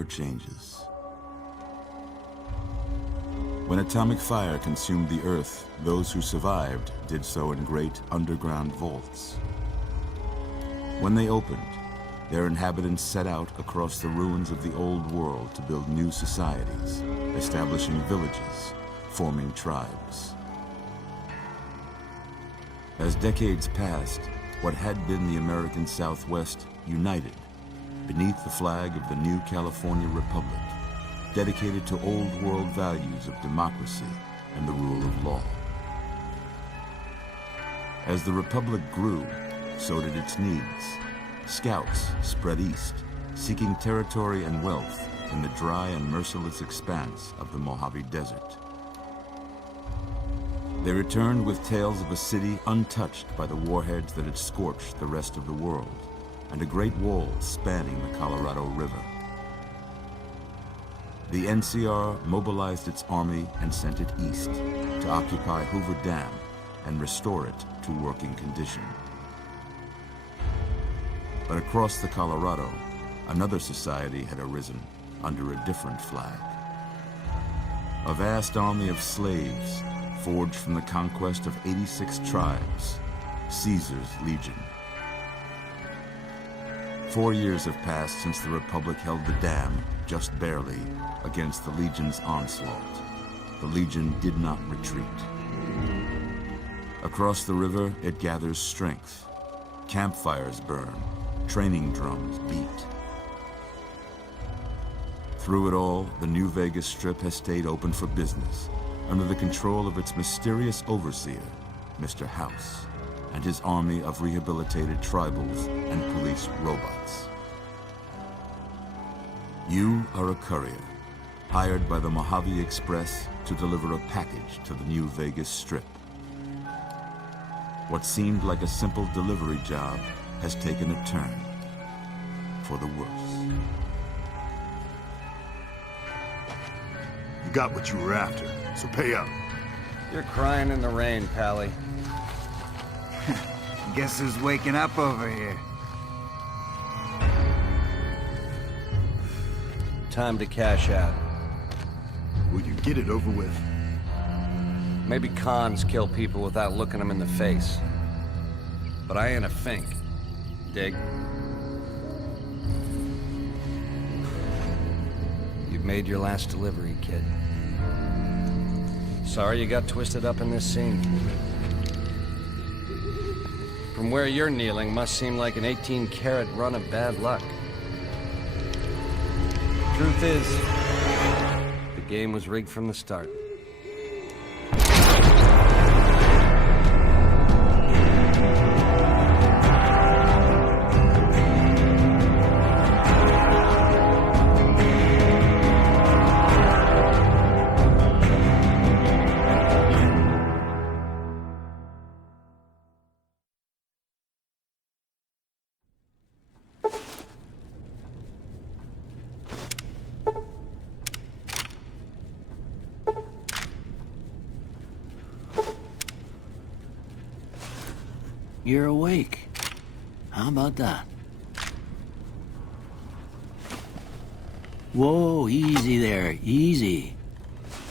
never changes. When atomic fire consumed the Earth, those who survived did so in great underground vaults. When they opened, their inhabitants set out across the ruins of the old world to build new societies, establishing villages, forming tribes. As decades passed, what had been the American Southwest united beneath the flag of the new California Republic, dedicated to old world values of democracy and the rule of law. As the Republic grew, so did its needs. Scouts spread east, seeking territory and wealth in the dry and merciless expanse of the Mojave Desert. They returned with tales of a city untouched by the warheads that had scorched the rest of the world, and a great wall spanning the Colorado River. The NCR mobilized its army and sent it east to occupy Hoover Dam and restore it to working condition. But across the Colorado, another society had arisen under a different flag. A vast army of slaves forged from the conquest of 86 tribes, Caesar's Legion. 4 years have passed since the Republic held the dam, just barely, against the Legion's onslaught. The Legion did not retreat. Across the river, it gathers strength. Campfires burn, training drums beat. Through it all, the New Vegas Strip has stayed open for business, under the control of its mysterious overseer, Mr. House, and his army of rehabilitated tribals and police robots. You are a courier, hired by the Mojave Express to deliver a package to the New Vegas Strip. What seemed like a simple delivery job has taken a turn for the worse. You got what you were after, so pay up. You're crying in the rain, Pally. Guess who's waking up over here? Time to cash out. Will you get it over with? Maybe cons kill people without looking them in the face. But I ain't a fink. Dig? You've made your last delivery, kid. Sorry you got twisted up in this scene. From where you're kneeling must seem like an 18-carat run of bad luck. Truth is, the game was rigged from the start. You're awake. How about that? Whoa, easy there, easy.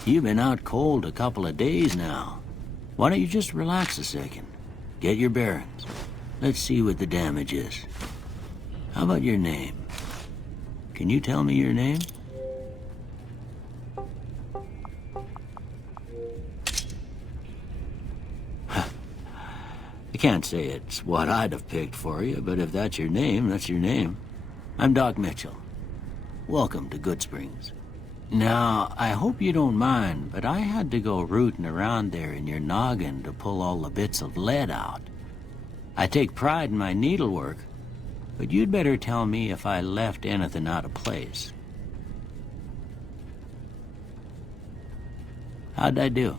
You've been out cold a couple of days now. Why don't you just relax a second? Get your bearings. Let's see what the damage is. How about your name? Can you tell me your name? I can't say it's what I'd have picked for you, but if that's your name, that's your name. I'm Doc Mitchell. Welcome to Goodsprings. Now, I hope you don't mind, but I had to go rooting around there in your noggin to pull all the bits of lead out. I take pride in my needlework, but you'd better tell me if I left anything out of place. How'd I do?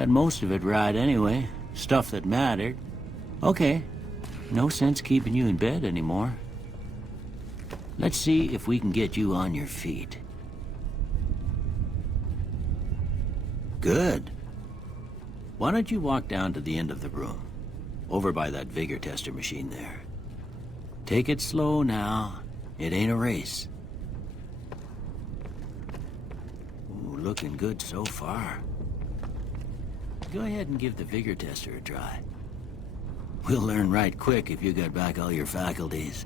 got most of it right anyway. Stuff that mattered. Okay. No sense keeping you in bed anymore. Let's see if we can get you on your feet. Good. Why don't you walk down to the end of the room? Over by that vigor tester machine there. Take it slow now. It ain't a race. Ooh, looking good so far. Go ahead and give the vigor tester a try. We'll learn right quick if you got back all your faculties.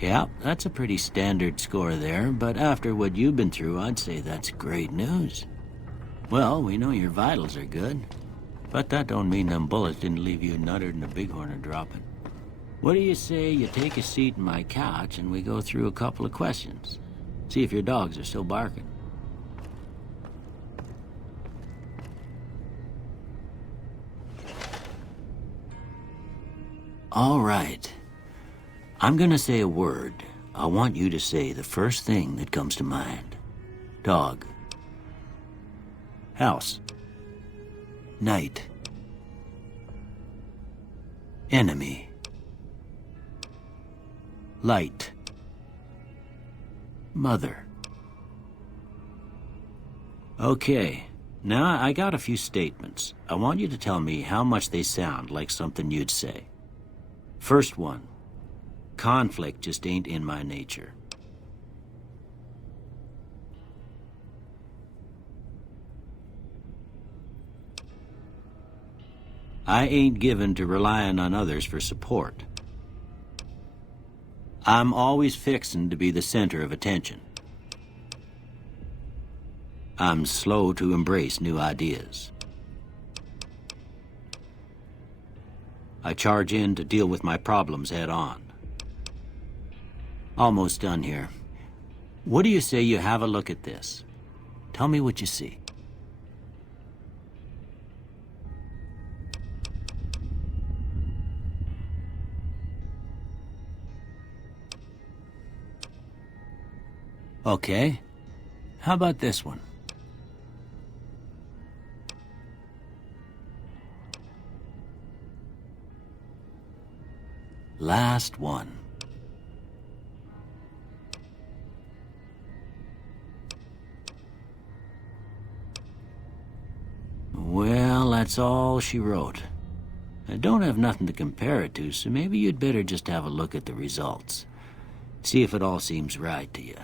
Yeah, that's a pretty standard score there, but after what you've been through, I'd say that's great news. Well, we know your vitals are good, but that don't mean them bullets didn't leave you nuttered and a bighorn dropping. What do you say you take a seat in my couch and we go through a couple of questions? See if your dogs are still barking. All right. I'm gonna say a word. I want you to say the first thing that comes to mind. Dog. House. Night. Enemy. Light. Mother. Okay. Now I got a few statements. I want you to tell me how much they sound like something you'd say. First one. Conflict just ain't in my nature. I ain't given to relying on others for support. I'm always fixin' to be the center of attention. I'm slow to embrace new ideas. I charge in to deal with my problems head on. Almost done here. What do you say you have a look at this? Tell me what you see. Okay. How about this one? Last one. Well, that's all she wrote. I don't have nothing to compare it to, so maybe you'd better just have a look at the results. See if it all seems right to you.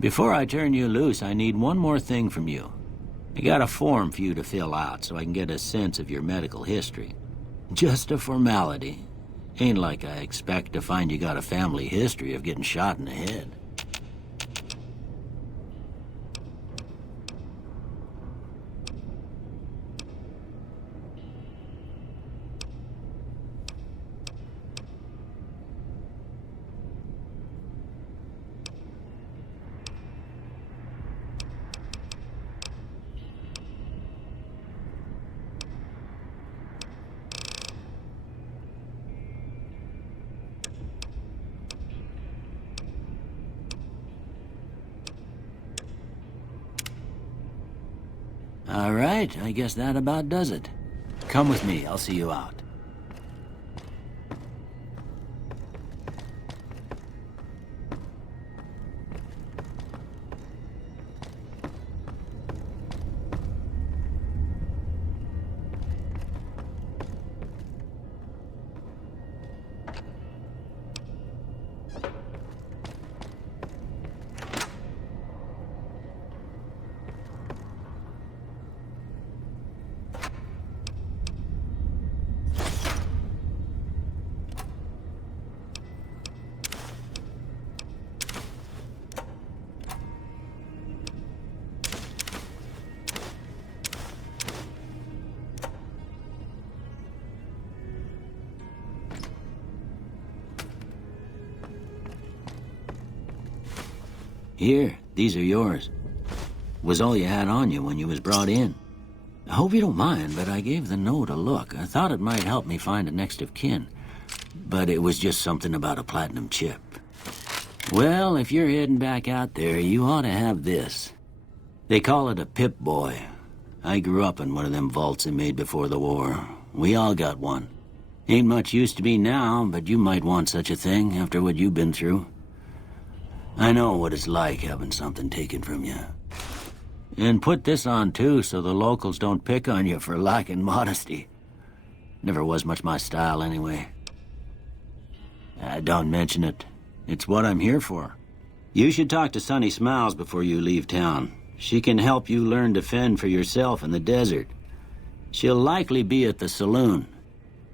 Before I turn you loose, I need one more thing from you. I got a form for you to fill out so I can get a sense of your medical history. Just a formality. Ain't like I expect to find you got a family history of getting shot in the head. All right, I guess that about does it. Come with me, I'll see you out. Here, these are yours. Was all you had on you when you was brought in. I hope you don't mind, but I gave the note a look. I thought it might help me find a next of kin. But it was just something about a platinum chip. Well, if you're heading back out there, you ought to have this. They call it a Pip-Boy. I grew up in one of them vaults they made before the war. We all got one. Ain't much use to me now, but you might want such a thing after what you've been through. I know what it's like having something taken from you. And put this on too, so the locals don't pick on you for lacking modesty. Never was much my style anyway. Don't mention it. It's what I'm here for. You should talk to Sunny Smiles before you leave town. She can help you learn to fend for yourself in the desert. She'll likely be at the saloon.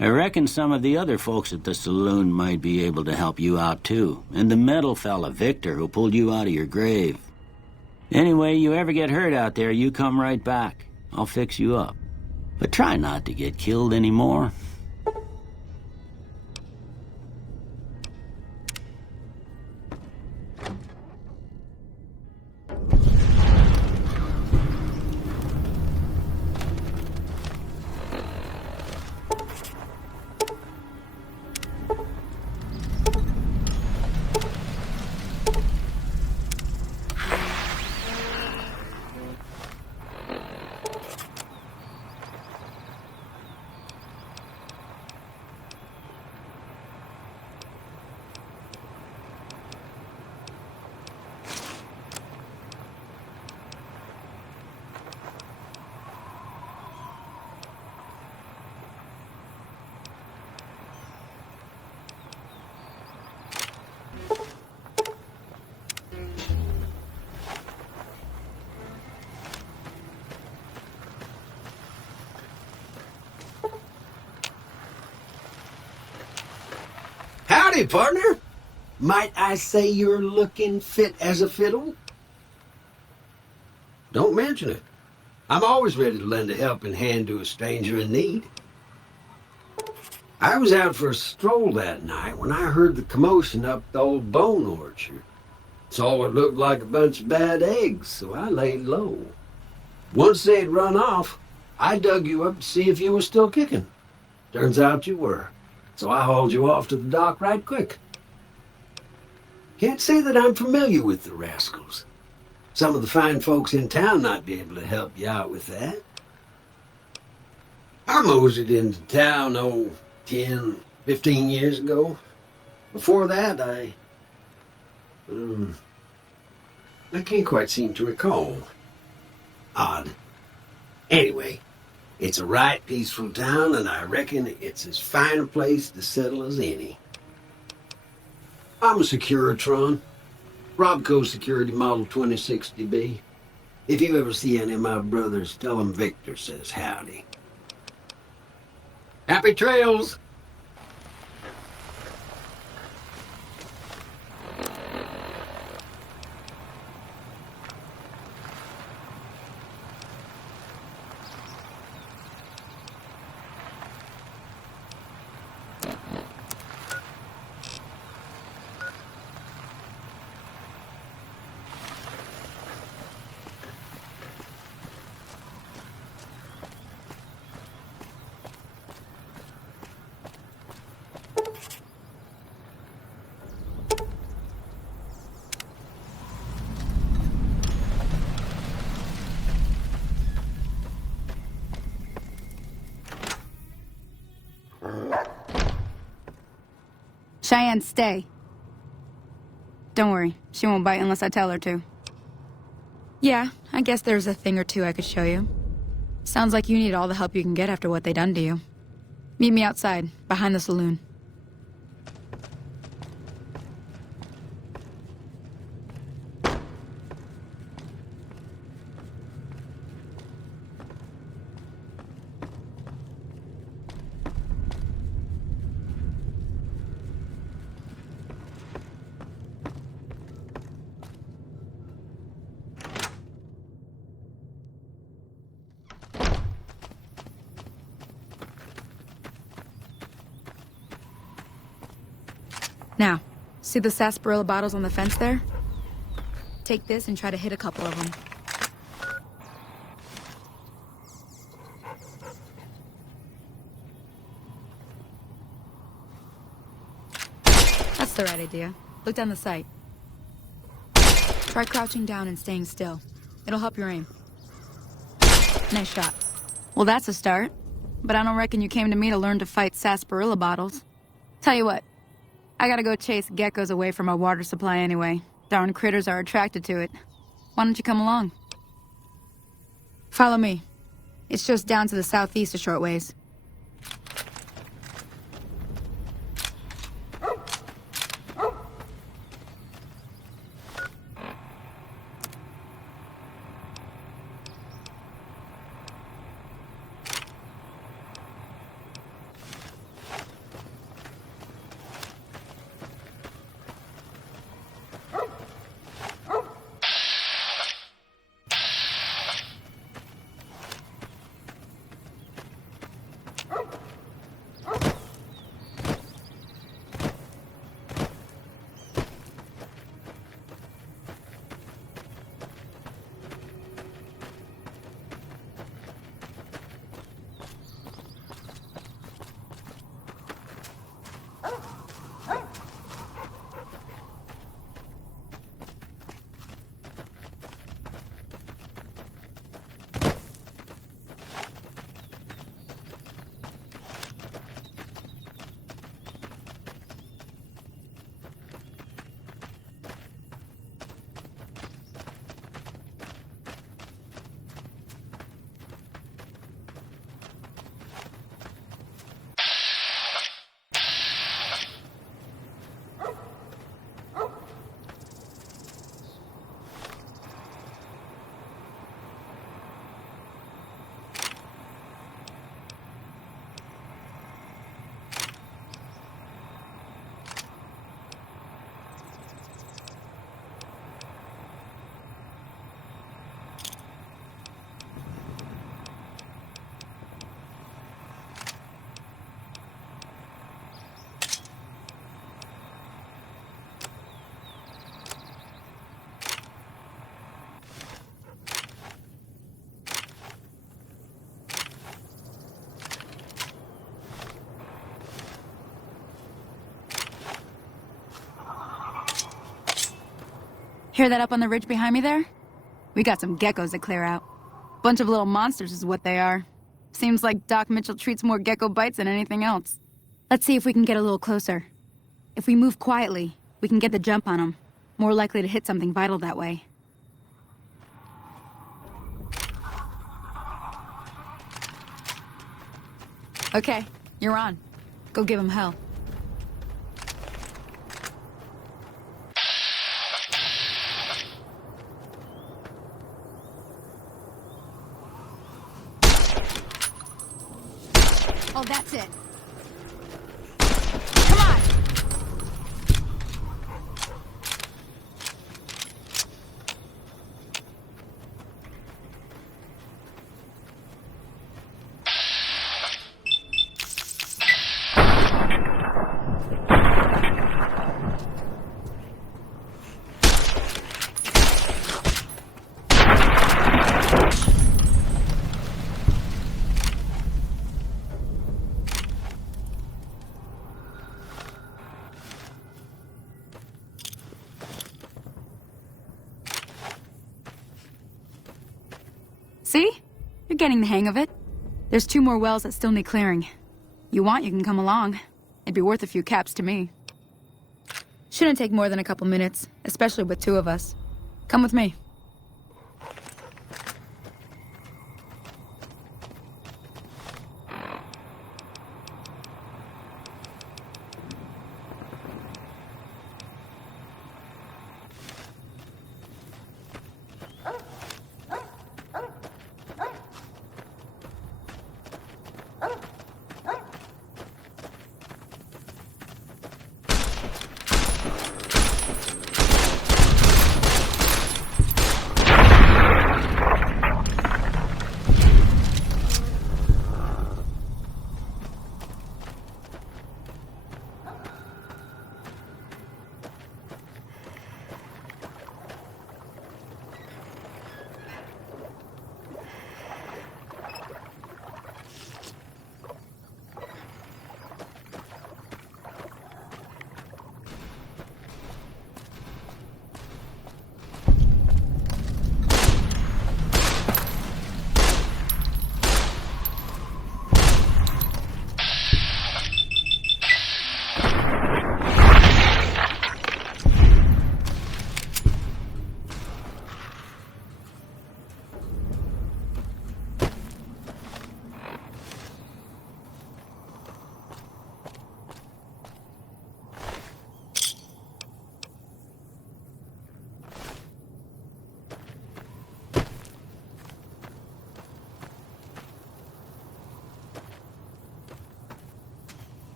I reckon some of the other folks at the saloon might be able to help you out too. And the metal fella, Victor, who pulled you out of your grave. Anyway, you ever get hurt out there, you come right back. I'll fix you up. But try not to get killed anymore. Howdy, partner. Might I say you're looking fit as a fiddle? Don't mention it. I'm always ready to lend a helping hand to a stranger in need. I was out for a stroll that night when I heard the commotion up the old bone orchard. Saw what looked like a bunch of bad eggs, so I laid low. Once they'd run off, I dug you up to see if you were still kicking. Turns out you were. So I hauled you off to the dock right quick. Can't say that I'm familiar with the rascals. Some of the fine folks in town might be able to help you out with that. I moseyed into town, 10, 15 years ago. Before that, I can't quite seem to recall. Odd. Anyway, it's a right peaceful town, and I reckon it's as fine a place to settle as any. I'm a Securitron. Robco Security Model 2060B. If you ever see any of my brothers, tell them Victor says howdy. Happy trails! Cheyenne, stay. Don't worry, she won't bite unless I tell her to. Yeah, I guess there's a thing or two I could show you. Sounds like you need all the help you can get after what they done to you. Meet me outside, behind the saloon. Now, see the sarsaparilla bottles on the fence there? take this and try to hit a couple of them. That's the right idea. Look down the sight. Try crouching down and staying still. It'll help your aim. Nice shot. Well, that's a start. But I don't reckon you came to me to learn to fight sarsaparilla bottles. Tell you what, I gotta go chase geckos away from our water supply anyway. Darn critters are attracted to it. Why don't you come along? Follow me. It's just down to the southeast a short ways. Hear that up on the ridge behind me there? We got some geckos to clear out. Bunch of little monsters is what they are. Seems like Doc Mitchell treats more gecko bites than anything else. Let's see if we can get a little closer. If we move quietly, we can get the jump on them. More likely to hit something vital that way. Okay, you're on. Go give him hell. Oh, that's it. Come on! See? You're getting the hang of it. There's 2 more wells that still need clearing. You want, you can come along. It'd be worth a few caps to me. Shouldn't take more than a couple minutes, especially with 2 of us. Come with me.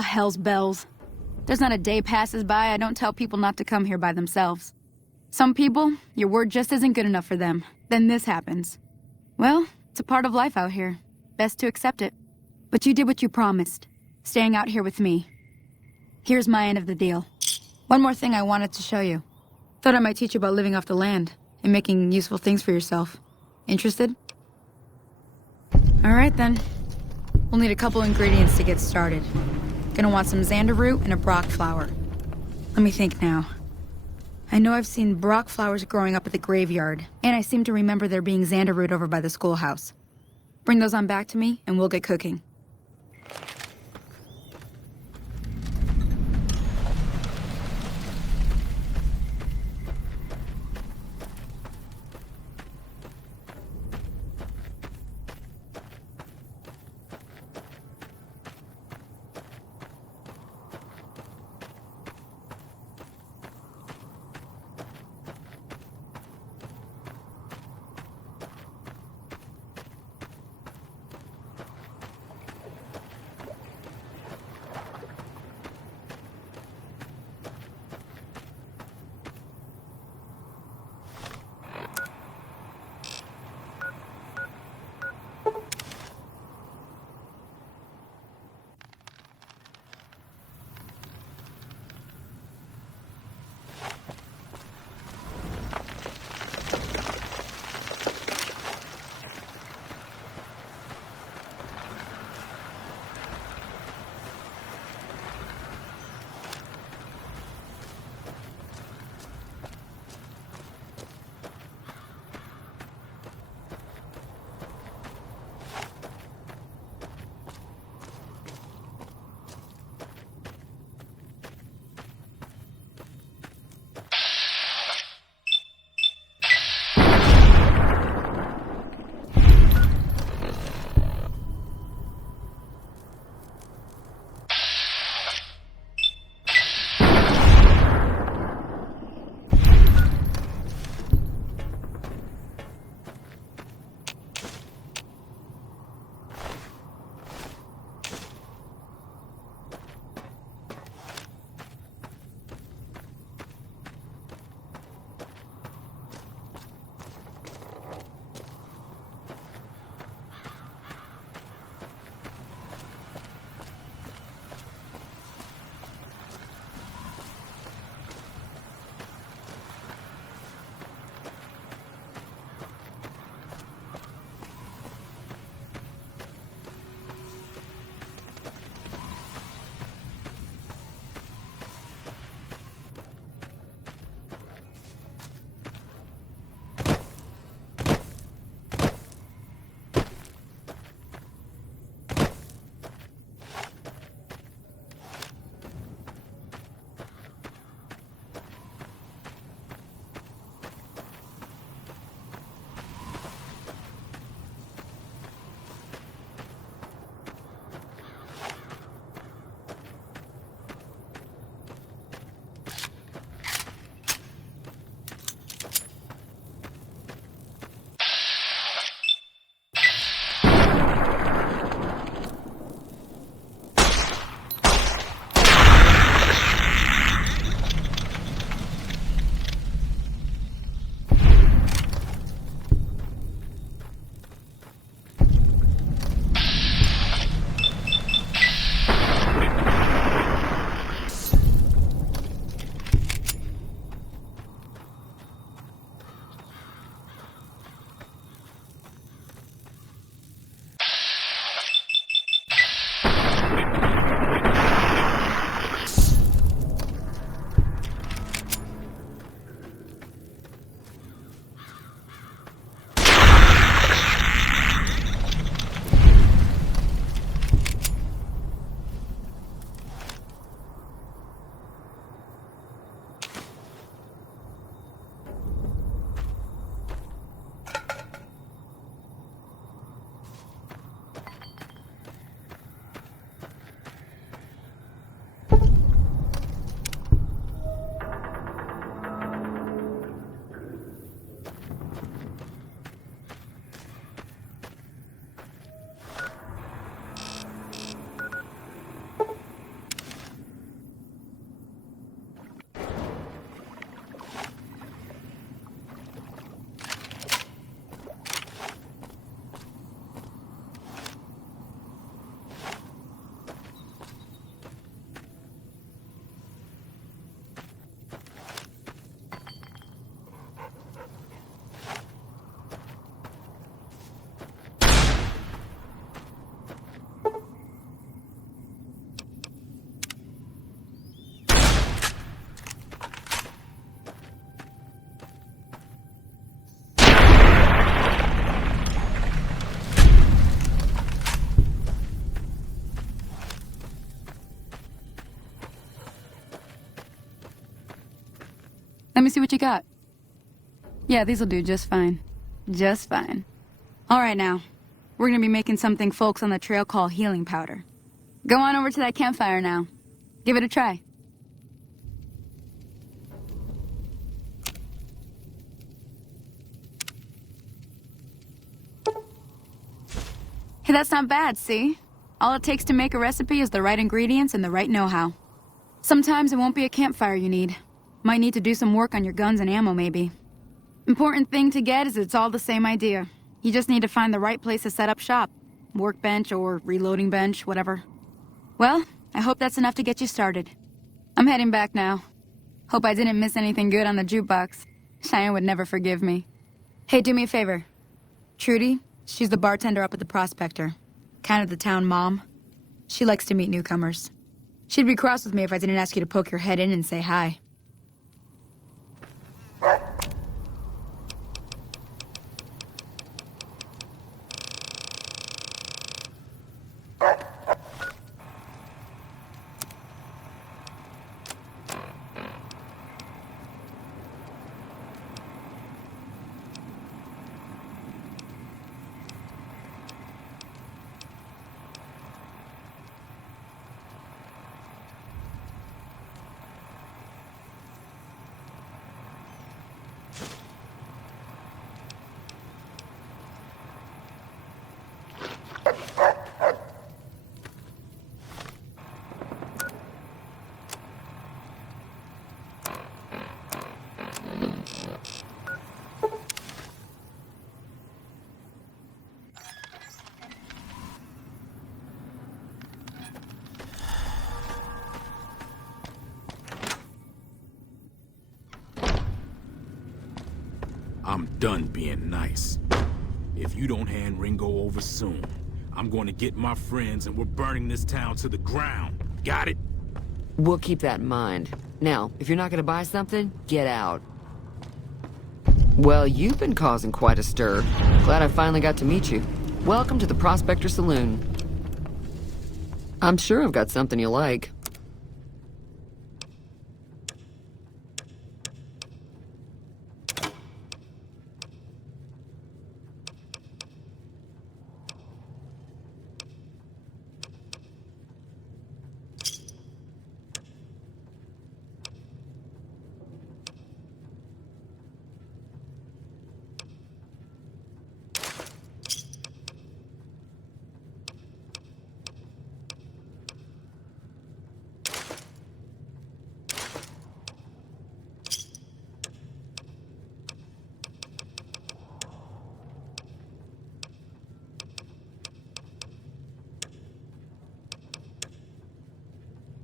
Ah, hell's bells. There's not a day passes by I don't tell people not to come here by themselves. Some people, your word just isn't good enough for them. Then this happens. Well, it's a part of life out here. Best to accept it. But you did what you promised, staying out here with me. Here's my end of the deal. One more thing I wanted to show you. Thought I might teach you about living off the land and making useful things for yourself. Interested? All right, then. We'll need a couple ingredients to get started. Gonna want some xander root and a brock flower. Let me think now. I know I've seen brock flowers growing up at the graveyard, and I seem to remember there being xander root over by the schoolhouse. Bring those on back to me, and we'll get cooking. Let me see what you got. Yeah, these'll do just fine. Just fine. All right, now. We're gonna be making something folks on the trail call healing powder. Go on over to that campfire now. Give it a try. Hey, that's not bad, see? All it takes to make a recipe is the right ingredients and the right know-how. Sometimes it won't be a campfire you need. Might need to do some work on your guns and ammo, maybe. Important thing to get is it's all the same idea. You just need to find the right place to set up shop. Workbench or reloading bench, whatever. Well, I hope that's enough to get you started. I'm heading back now. Hope I didn't miss anything good on the jukebox. Cheyenne would never forgive me. Hey, do me a favor. Trudy, she's the bartender up at the Prospector. Kind of the town mom. She likes to meet newcomers. She'd be cross with me if I didn't ask you to poke your head in and say hi. I'm done being nice. If you don't hand Ringo over soon, I'm going to get my friends and we're burning this town to the ground. Got it? We'll keep that in mind. Now, if you're not gonna buy something, get out. Well, you've been causing quite a stir. Glad I finally got to meet you. Welcome to the Prospector Saloon. I'm sure I've got something you like.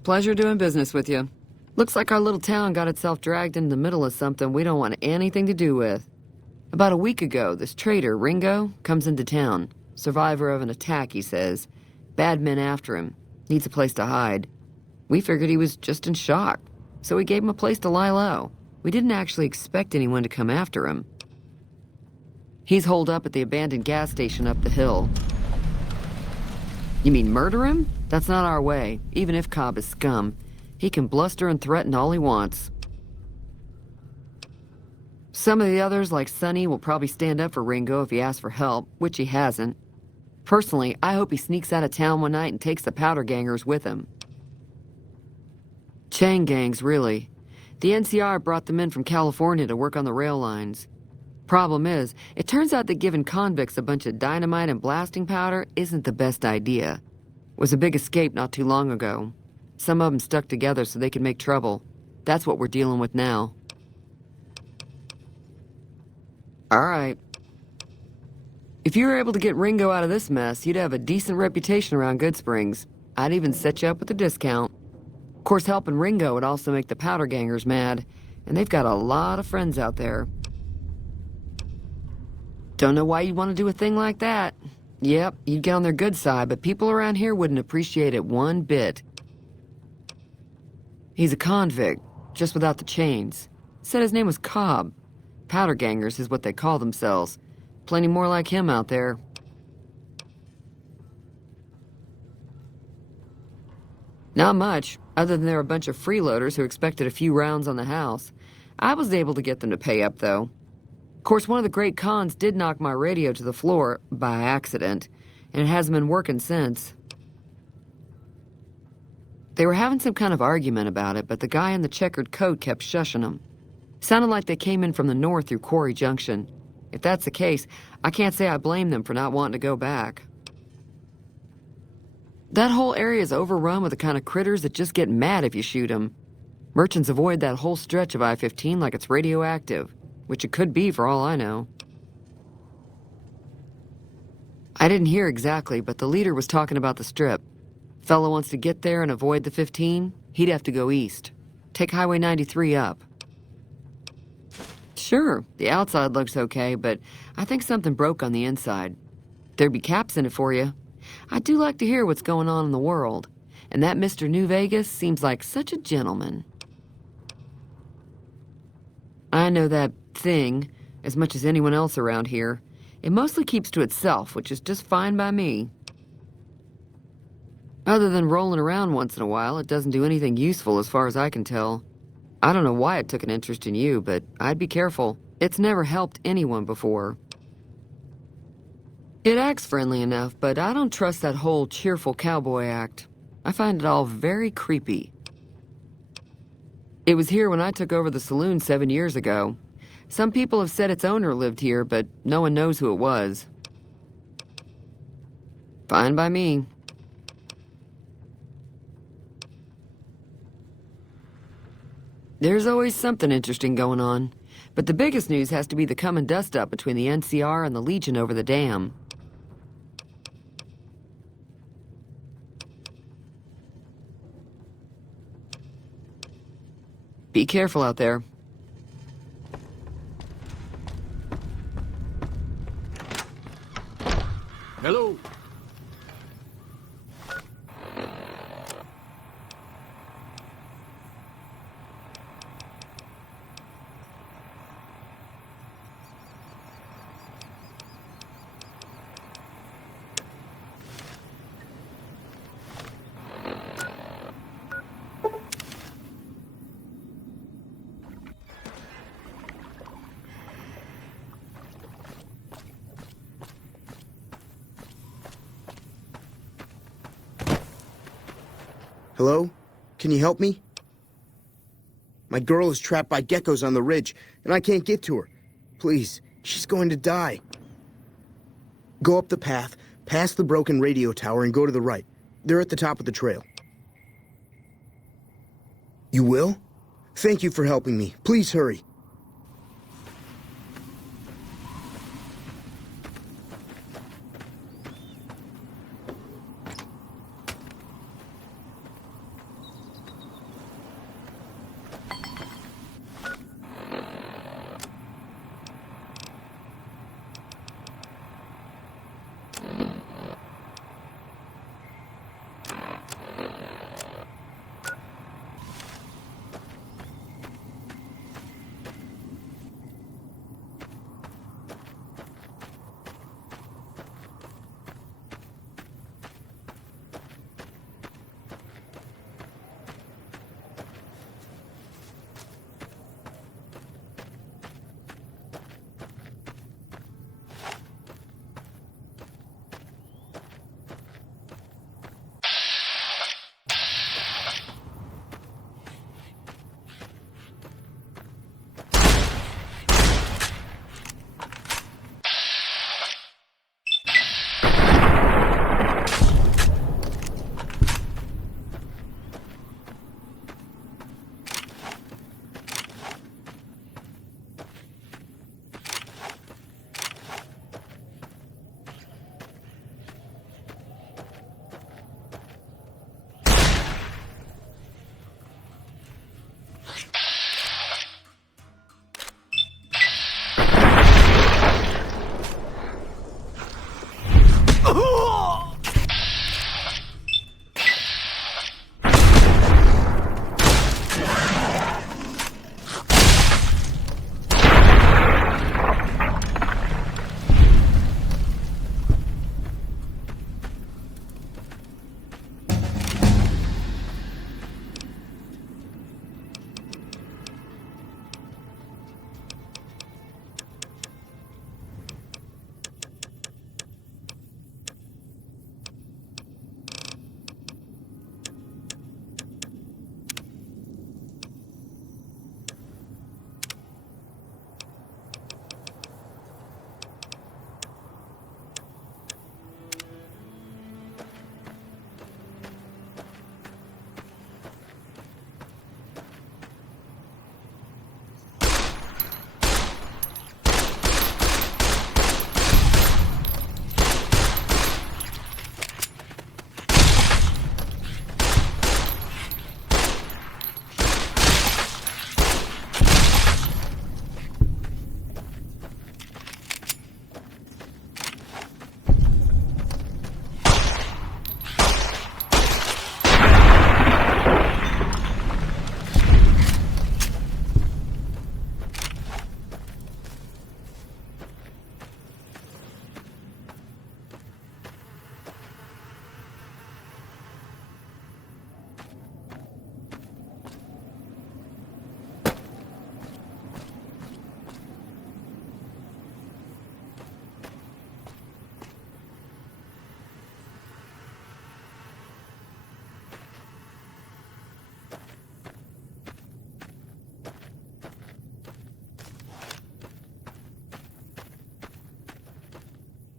Pleasure doing business with you. Looks like our little town got itself dragged into the middle of something we don't want anything to do with. About a week ago, this traitor, Ringo, comes into town. Survivor of an attack, he says. Bad men after him. Needs a place to hide. We figured he was just in shock, so we gave him a place to lie low. We didn't actually expect anyone to come after him. He's holed up at the abandoned gas station up the hill. You mean murder him? That's not our way, even if Cobb is scum. He can bluster and threaten all he wants. Some of the others, like Sonny, will probably stand up for Ringo if he asks for help, which he hasn't. Personally, I hope he sneaks out of town one night and takes the powder gangers with him. Chain gangs, really. The NCR brought them in from California to work on the rail lines. Problem is, it turns out that giving convicts a bunch of dynamite and blasting powder isn't the best idea. Was a big escape not too long ago. Some of them stuck together so they could make trouble. That's what we're dealing with now. All right. If you were able to get Ringo out of this mess, you'd have a decent reputation around Goodsprings. I'd even set you up with a discount. Of course, helping Ringo would also make the powder gangers mad, and they've got a lot of friends out there. Don't know why you'd want to do a thing like that. Yep, you'd get on their good side, but people around here wouldn't appreciate it one bit. He's a convict, just without the chains. Said his name was Cobb. Powder gangers is what they call themselves. Plenty more like him out there. Not much, other than they're a bunch of freeloaders who expected a few rounds on the house. I was able to get them to pay up, though. Of course, one of the great cons did knock my radio to the floor by accident, and it hasn't been working since. They were having some kind of argument about it, but the guy in the checkered coat kept shushing them. Sounded like they came in from the north through Quarry Junction. If that's the case, I can't say I blame them for not wanting to go back. That whole area is overrun with the kind of critters that just get mad if you shoot them. Merchants avoid that whole stretch of I-15 like it's radioactive, which it could be for all I know. I didn't hear exactly, but the leader was talking about the Strip. Fellow wants to get there and avoid the 15, he'd have to go east. Take Highway 93 up. Sure, the outside looks okay, but I think something broke on the inside. There'd be caps in it for you. I do like to hear what's going on in the world, and that Mr. New Vegas seems like such a gentleman. I know that thing as much as anyone else around here. It mostly keeps to itself, which is just fine by me. Other than rolling around once in a while, it doesn't do anything useful as far as I can tell. I don't know why it took an interest in you, but I'd be careful. It's never helped anyone before. It acts friendly enough, but I don't trust that whole cheerful cowboy act. I find it all very creepy. It was here when I took over the saloon 7 years ago. Some people have said its owner lived here, but no one knows who it was. Fine by me. There's always something interesting going on, but the biggest news has to be the come and dust up between the NCR and the Legion over the dam. Be careful out there. Hello. Hello? Can you help me? My girl is trapped by geckos on the ridge, and I can't get to her. Please, she's going to die. Go up the path, past the broken radio tower, and go to the right. They're at the top of the trail. You will? Thank you for helping me. Please hurry.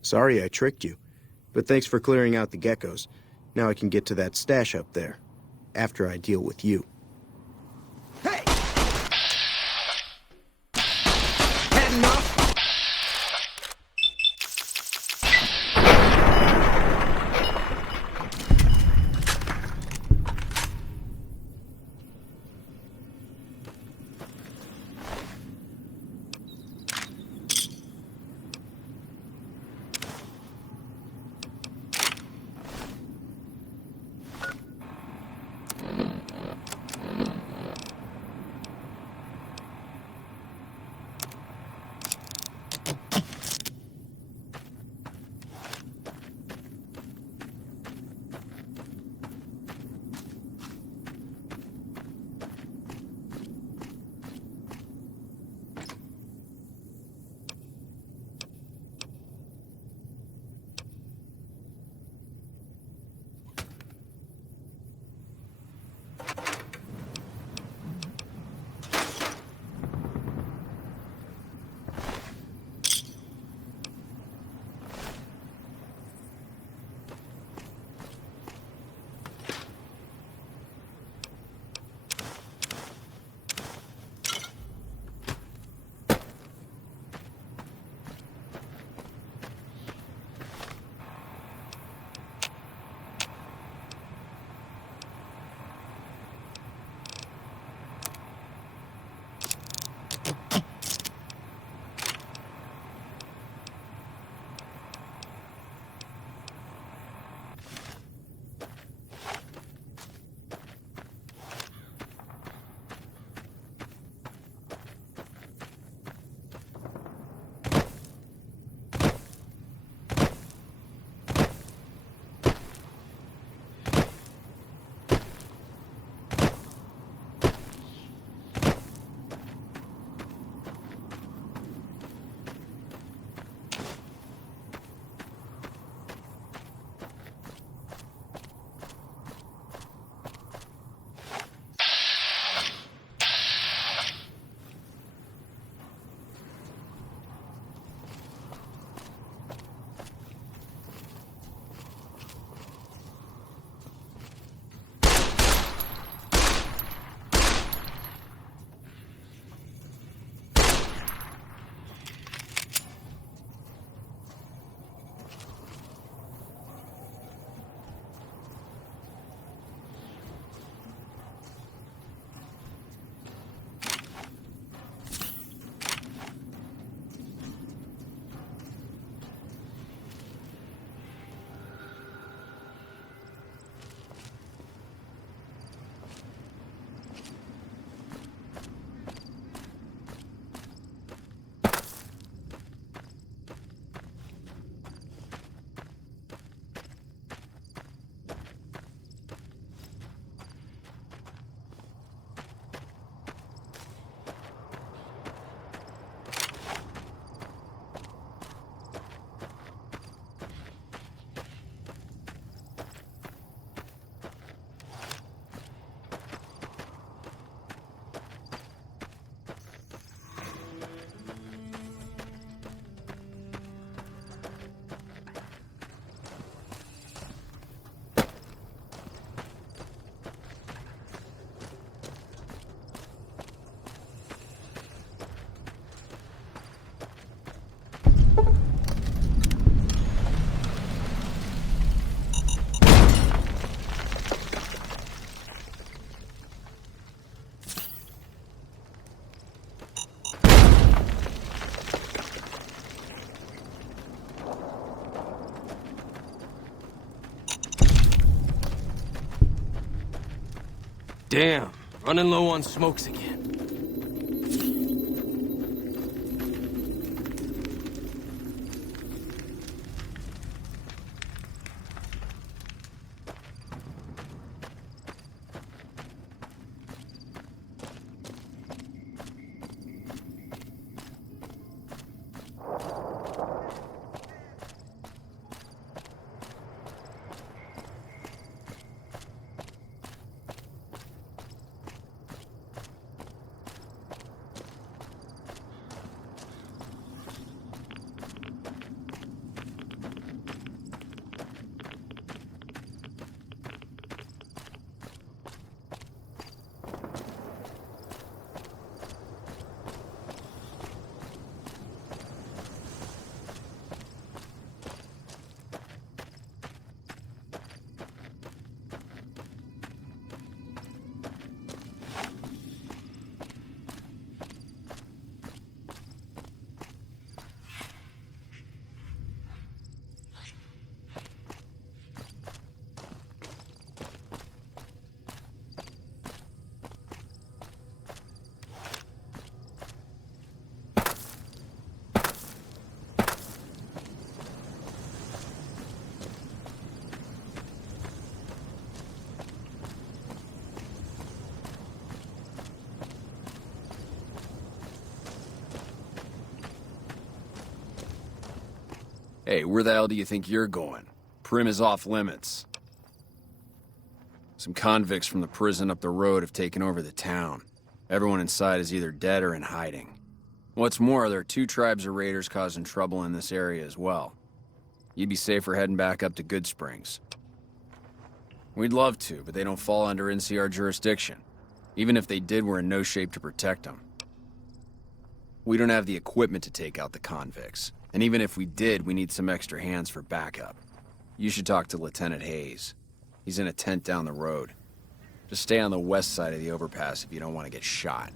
Sorry I tricked you. But thanks for clearing out the geckos. Now I can get to that stash up there. After I deal with you. Hey! Had enough? Damn, running low on smokes again. Hey, where the hell do you think you're going? Prim is off limits. Some convicts from the prison up the road have taken over the town. Everyone inside is either dead or in hiding. What's more, there are 2 tribes of raiders causing trouble in this area as well. You'd be safer heading back up to Goodsprings. We'd love to, but they don't fall under NCR jurisdiction. Even if they did, we're in no shape to protect them. We don't have the equipment to take out the convicts. And even if we did, we need some extra hands for backup. You should talk to Lieutenant Hayes. He's in a tent down the road. Just stay on the west side of the overpass if you don't want to get shot.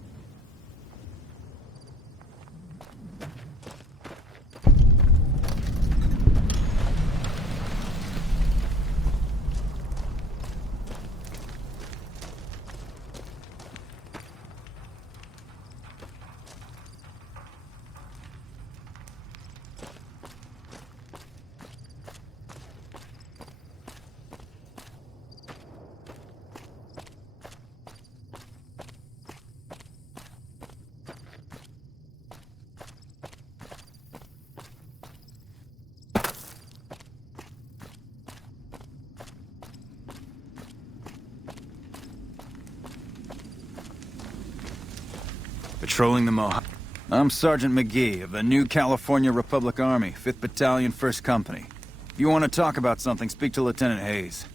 Patrolling the Mojave. I'm Sergeant McGee of the New California Republic Army, 5th Battalion, 1st Company. If you want to talk about something, speak to Lieutenant Hayes.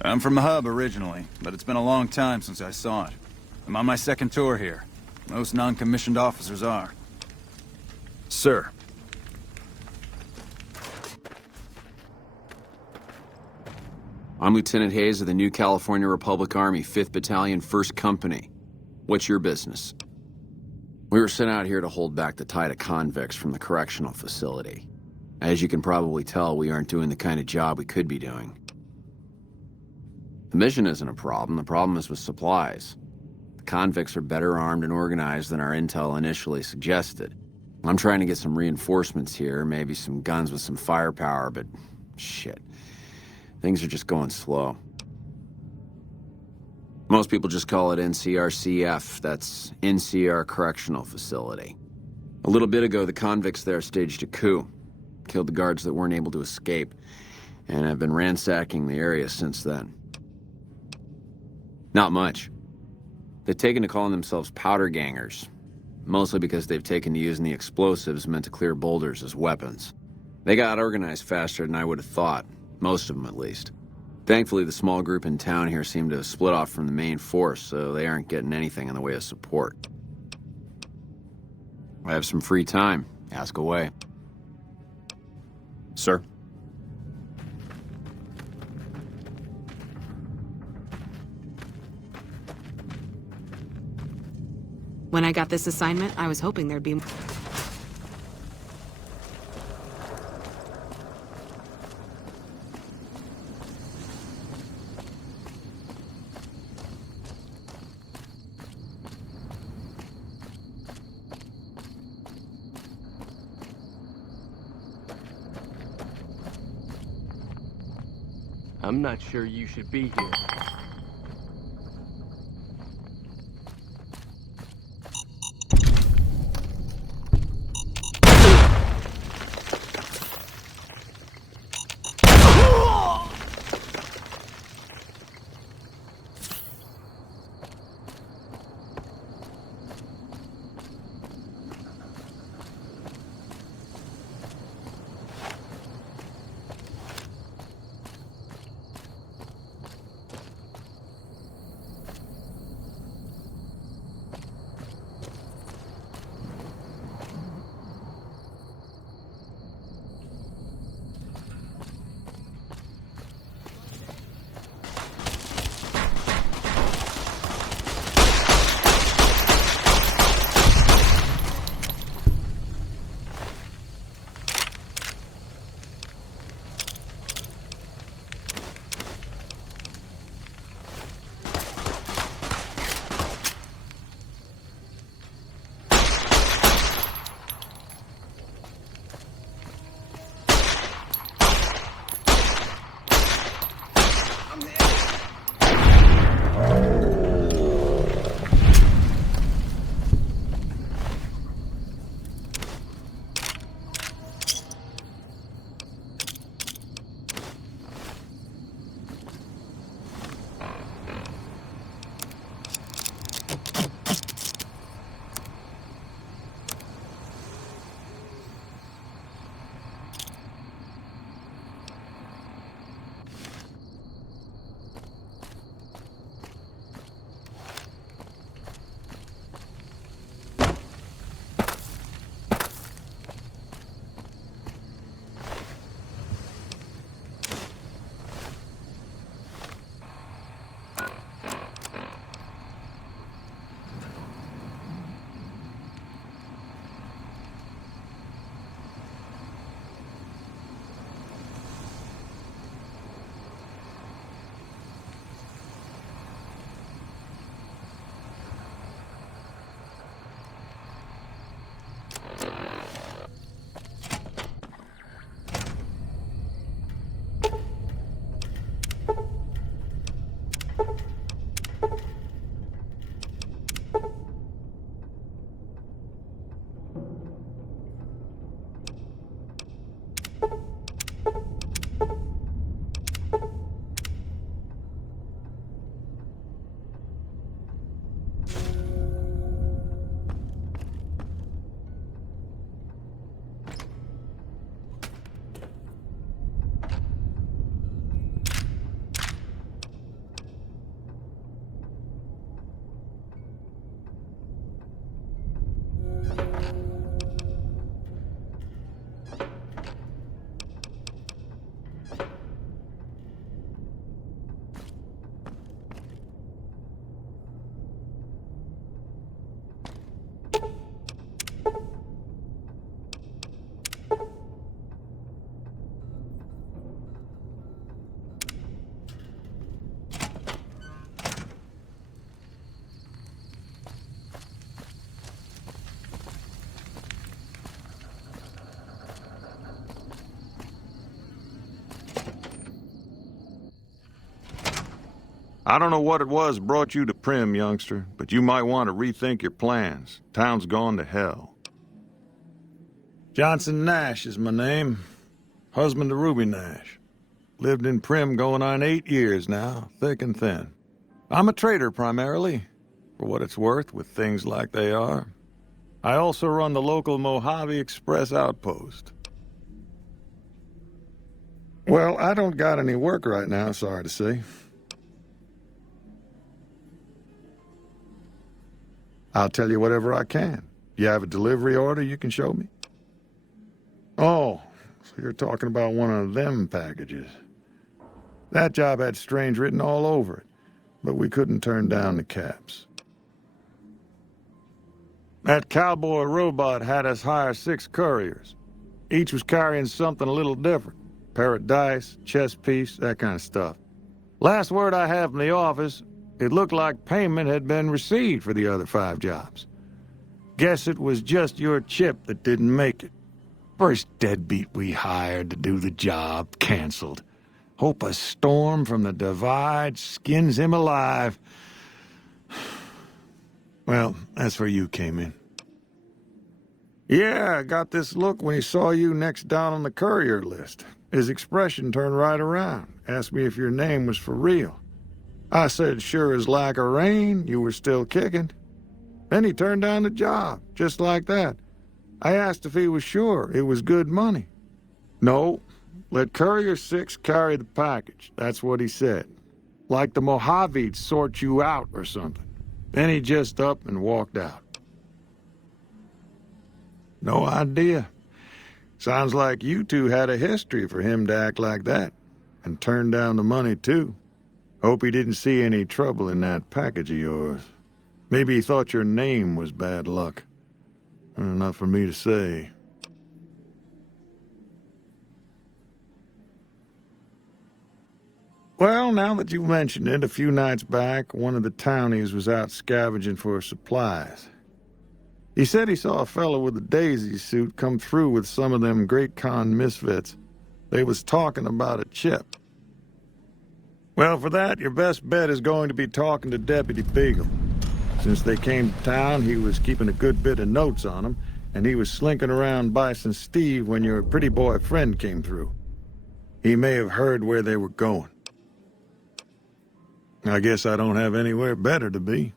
I'm from the hub originally, but it's been a long time since I saw it. I'm on my 2nd tour here. Most non-commissioned officers are. Sir. I'm Lieutenant Hayes of the New California Republic Army, 5th Battalion, 1st Company. What's your business? We were sent out here to hold back the tide of convicts from the correctional facility. As you can probably tell, we aren't doing the kind of job we could be doing. The mission isn't a problem. The problem is with supplies. The convicts are better armed and organized than our intel initially suggested. I'm trying to get some reinforcements here, maybe some guns with some firepower, but shit. Things are just going slow. Most people just call it NCRCF, that's NCR Correctional Facility. A little bit ago, the convicts there staged a coup, killed the guards that weren't able to escape, and have been ransacking the area since then. Not much. They've taken to calling themselves powder gangers, mostly because they've taken to using the explosives meant to clear boulders as weapons. They got organized faster than I would have thought, most of them at least. Thankfully, the small group in town here seem to have split off from the main force, so they aren't getting anything in the way of support. I have some free time. Ask away. Sir? When I got this assignment, I was hoping there'd be... I'm not sure you should be here. I don't know what it was brought you to Prim, youngster, but you might want to rethink your plans. Town's gone to hell. Johnson Nash is my name. Husband to Ruby Nash. Lived in Prim going on 8 years now, thick and thin. I'm a trader primarily, for what it's worth with things like they are. I also run the local Mojave Express outpost. Well, I don't got any work right now, sorry to say. I'll tell you whatever I can. You have a delivery order you can show me? Oh, so you're talking about one of them packages. That job had strange written all over it, but we couldn't turn down the caps. That cowboy robot had us hire 6 couriers. Each was carrying something a little different. Pair of dice, chess piece, that kind of stuff. Last word I have from the office, it looked like payment had been received for the other 5 jobs. Guess it was just your chip that didn't make it. First deadbeat we hired to do the job, canceled. Hope a storm from the divide skins him alive. Well, that's where you came in. Yeah, I got this look when he saw you next down on the courier list. His expression turned right around, asked me if your name was for real. I said, sure as like a rain, you were still kicking. Then he turned down the job, just like that. I asked if he was sure it was good money. No, let Courier 6 carry the package, that's what he said. Like the Mojave'd sort you out or something. Then he just up and walked out. No idea. Sounds like you two had a history for him to act like that. And turn down the money, too. Hope he didn't see any trouble in that package of yours. Maybe he thought your name was bad luck. Not for me to say. Well, now that you mentioned it, a few nights back, one of the townies was out scavenging for supplies. He said he saw a fellow with a daisy suit come through with some of them Great Con misfits. They was talking about a chip. Well, for that, your best bet is going to be talking to Deputy Beagle. Since they came to town, he was keeping a good bit of notes on them, and he was slinking around Bison Steve when your pretty boy friend came through. He may have heard where they were going. I guess I don't have anywhere better to be.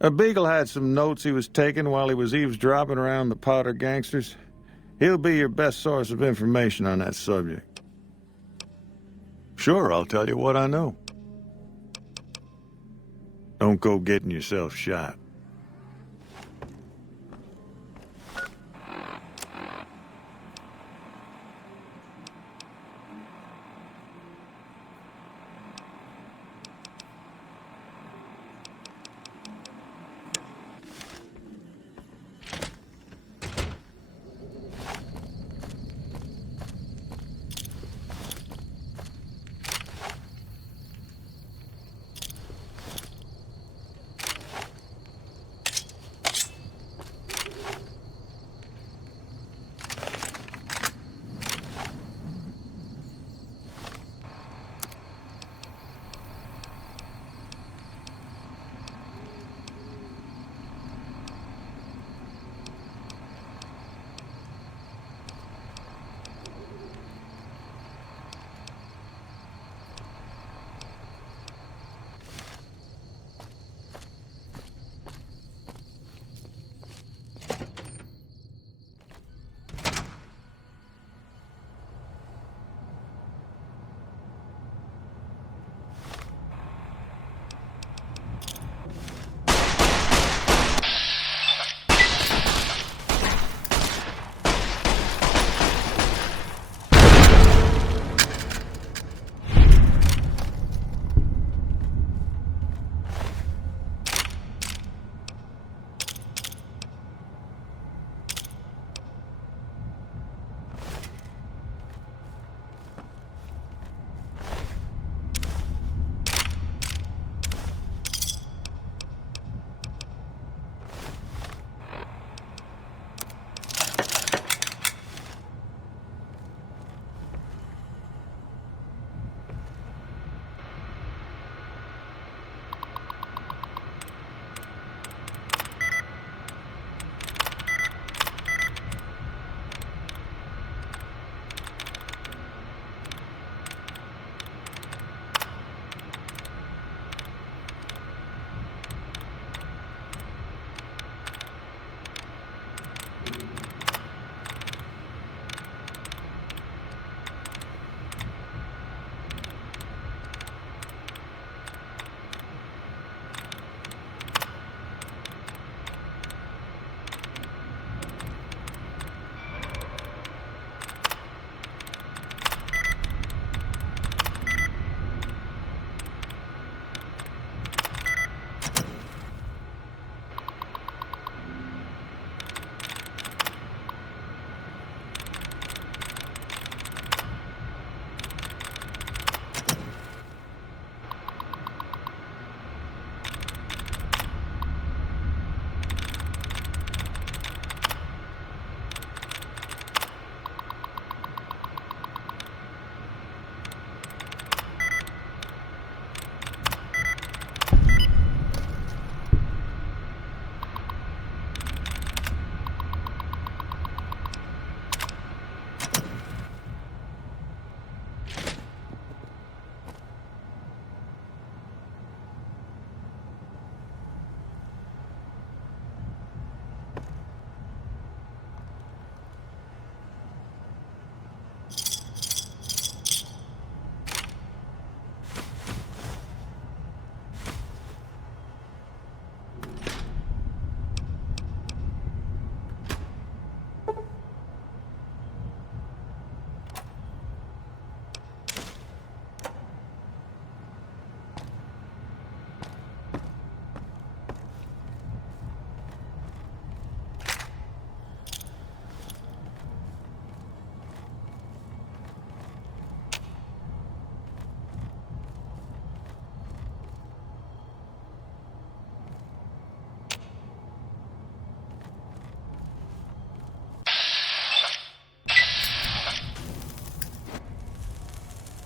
Beagle had some notes he was taking while he was eavesdropping around the Powder gangsters. He'll be your best source of information on that subject. Sure, I'll tell you what I know. Don't go getting yourself shot.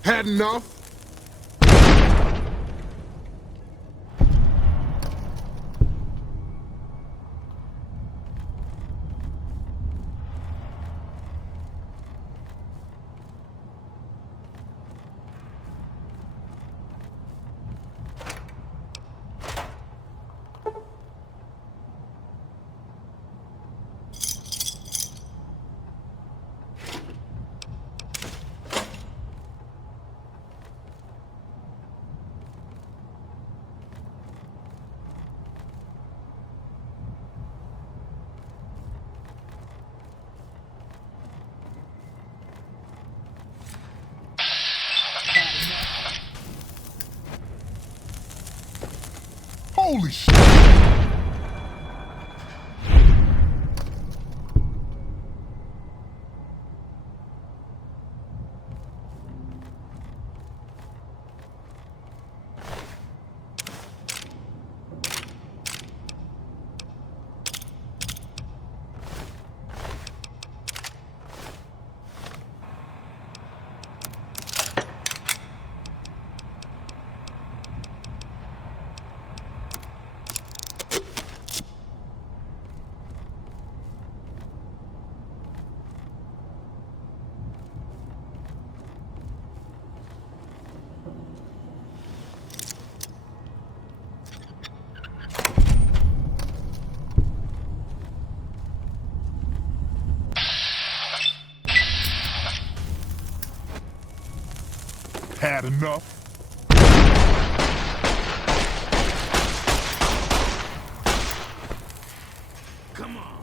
Had enough? Holy shit! Had enough? Come on.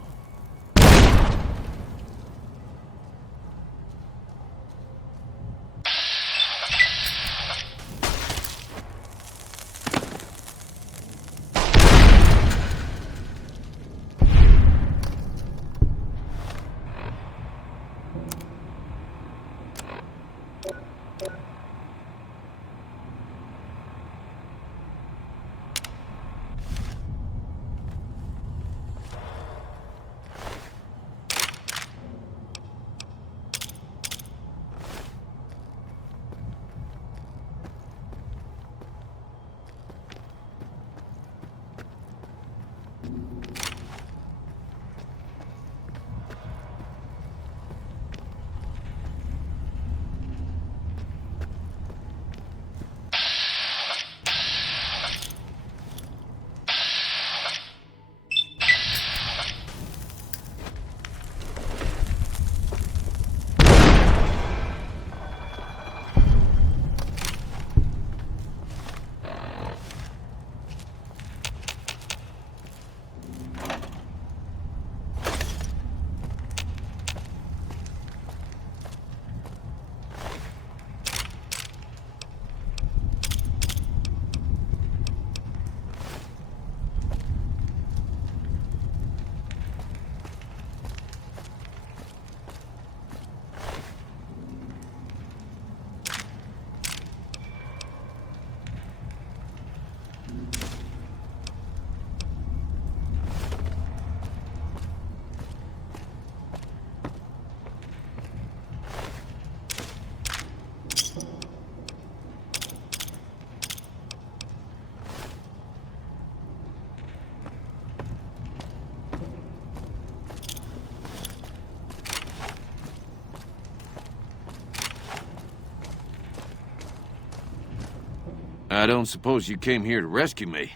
I don't suppose you came here to rescue me.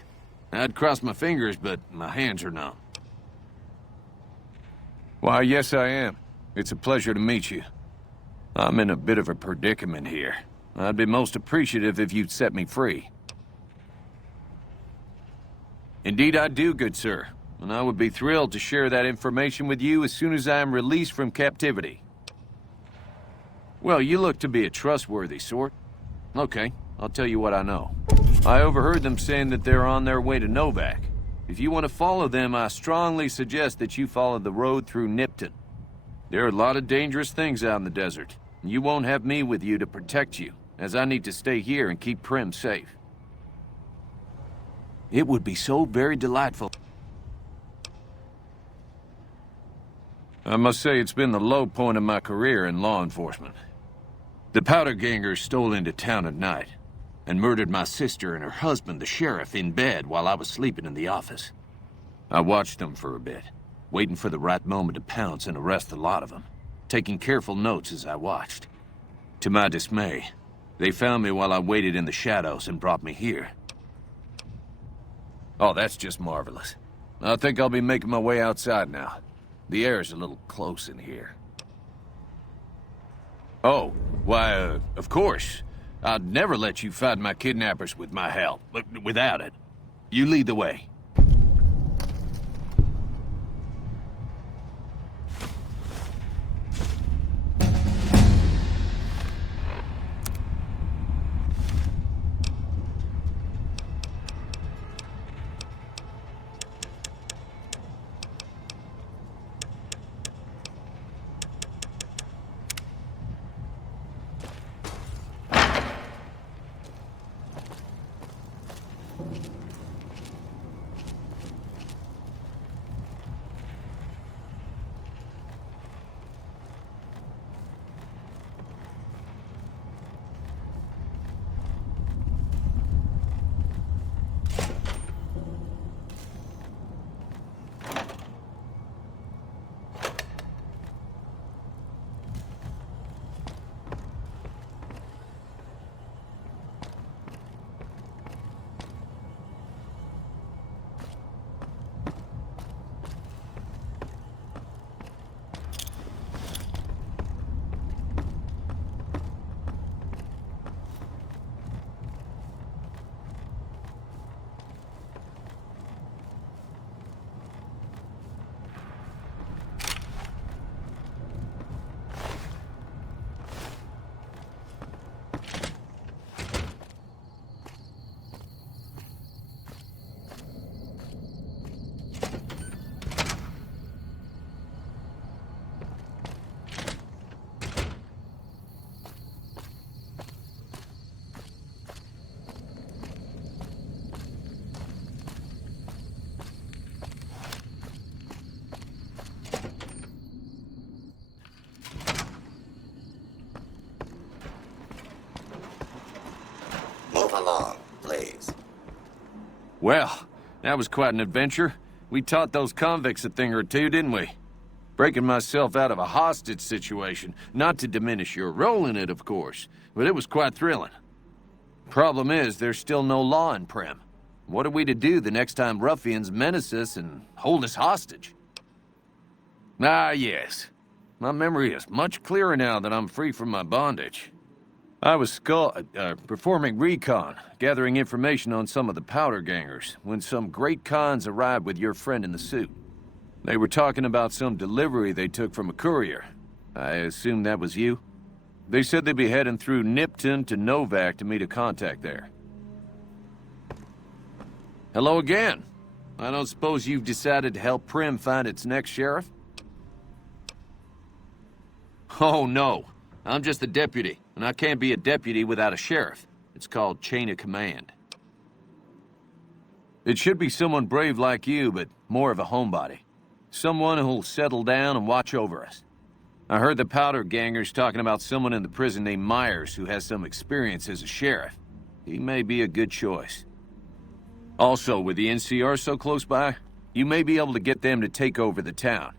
I'd cross my fingers, but my hands are numb. Why, yes I am. It's a pleasure to meet you. I'm in a bit of a predicament here. I'd be most appreciative if you'd set me free. Indeed I do, good sir. And I would be thrilled to share that information with you as soon as I am released from captivity. Well, you look to be a trustworthy sort. Okay, I'll tell you what I know. I overheard them saying that they're on their way to Novak. If you want to follow them, I strongly suggest that you follow the road through Nipton. There are a lot of dangerous things out in the desert, and you won't have me with you to protect you, as I need to stay here and keep Prim safe. It would be so very delightful. I must say it's been the low point of my career in law enforcement. The powder gangers stole into town at night and murdered my sister and her husband, the sheriff, in bed while I was sleeping in the office. I watched them for a bit, waiting for the right moment to pounce and arrest the lot of them, taking careful notes as I watched. To my dismay, they found me while I waited in the shadows and brought me here. Oh, that's just marvelous. I think I'll be making my way outside now. The air's a little close in here. Oh, why, of course. I'd never let you find my kidnappers with my help, but without it. You lead the way. Move along, please. Well, that was quite an adventure. We taught those convicts a thing or two, didn't we? Breaking myself out of a hostage situation, not to diminish your role in it, of course, but it was quite thrilling. Problem is, there's still no law in Primm. What are we to do the next time ruffians menace us and hold us hostage? Ah, yes. My memory is much clearer now that I'm free from my bondage. I was performing recon, gathering information on some of the powder gangers, when some great cons arrived with your friend in the suit. They were talking about some delivery they took from a courier. I assume that was you? They said they'd be heading through Nipton to Novak to meet a contact there. Hello again. I don't suppose you've decided to help Primm find its next sheriff? Oh, no. I'm just a deputy, and I can't be a deputy without a sheriff. It's called chain of command. It should be someone brave like you, but more of a homebody. Someone who'll settle down and watch over us. I heard the powder gangers talking about someone in the prison named Myers who has some experience as a sheriff. He may be a good choice. Also, with the NCR so close by, you may be able to get them to take over the town.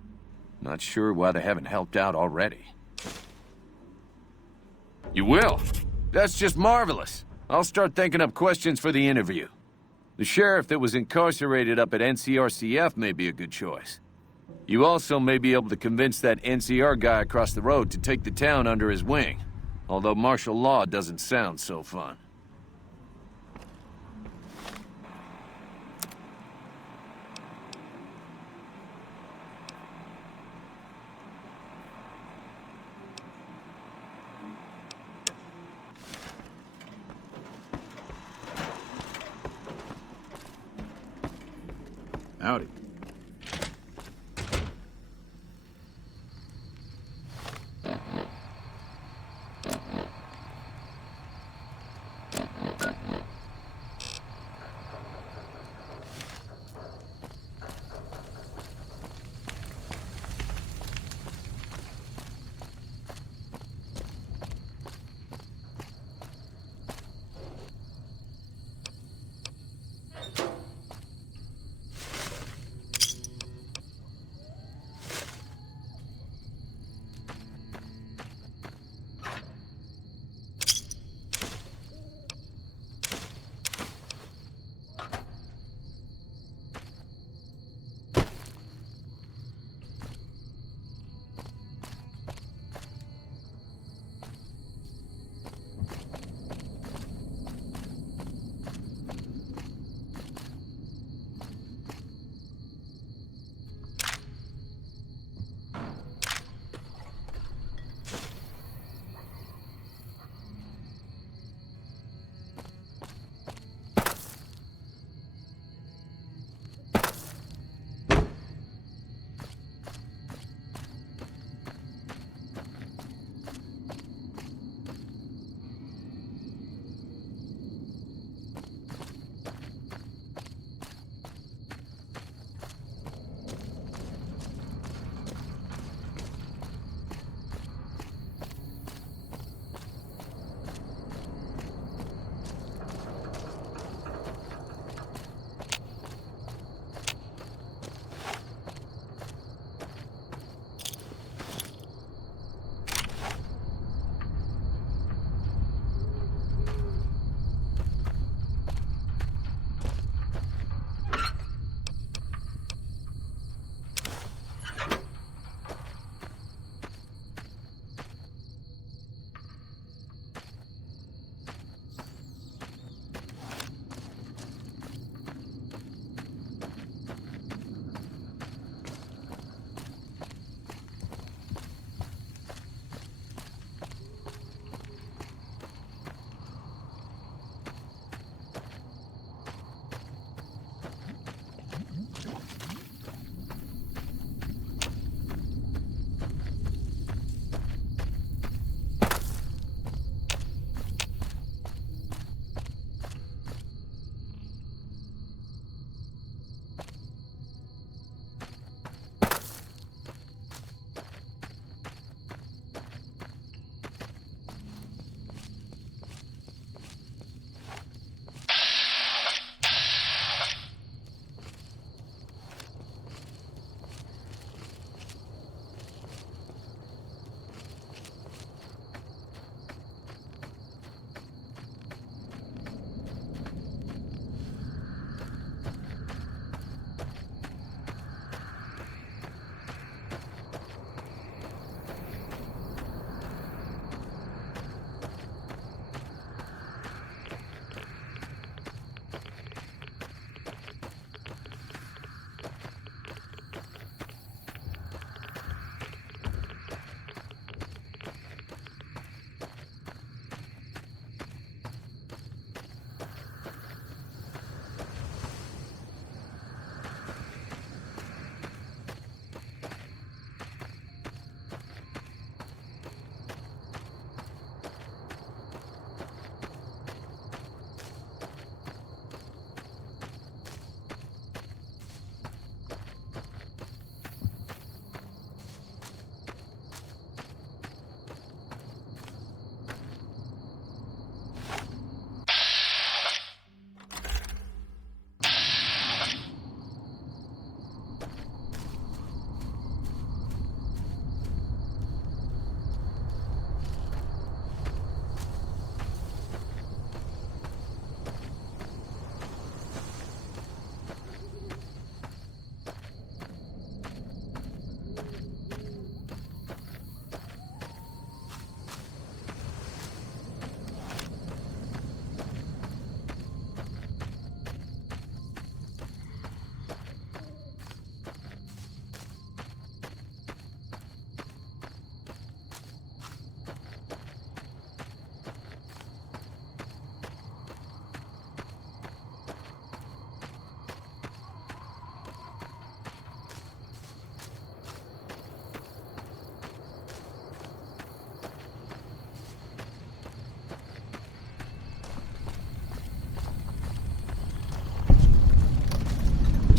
Not sure why they haven't helped out already. You will? That's just marvelous. I'll start thinking up questions for the interview. The sheriff that was incarcerated up at NCRCF may be a good choice. You also may be able to convince that NCR guy across the road to take the town under his wing, although martial law doesn't sound so fun. Howdy.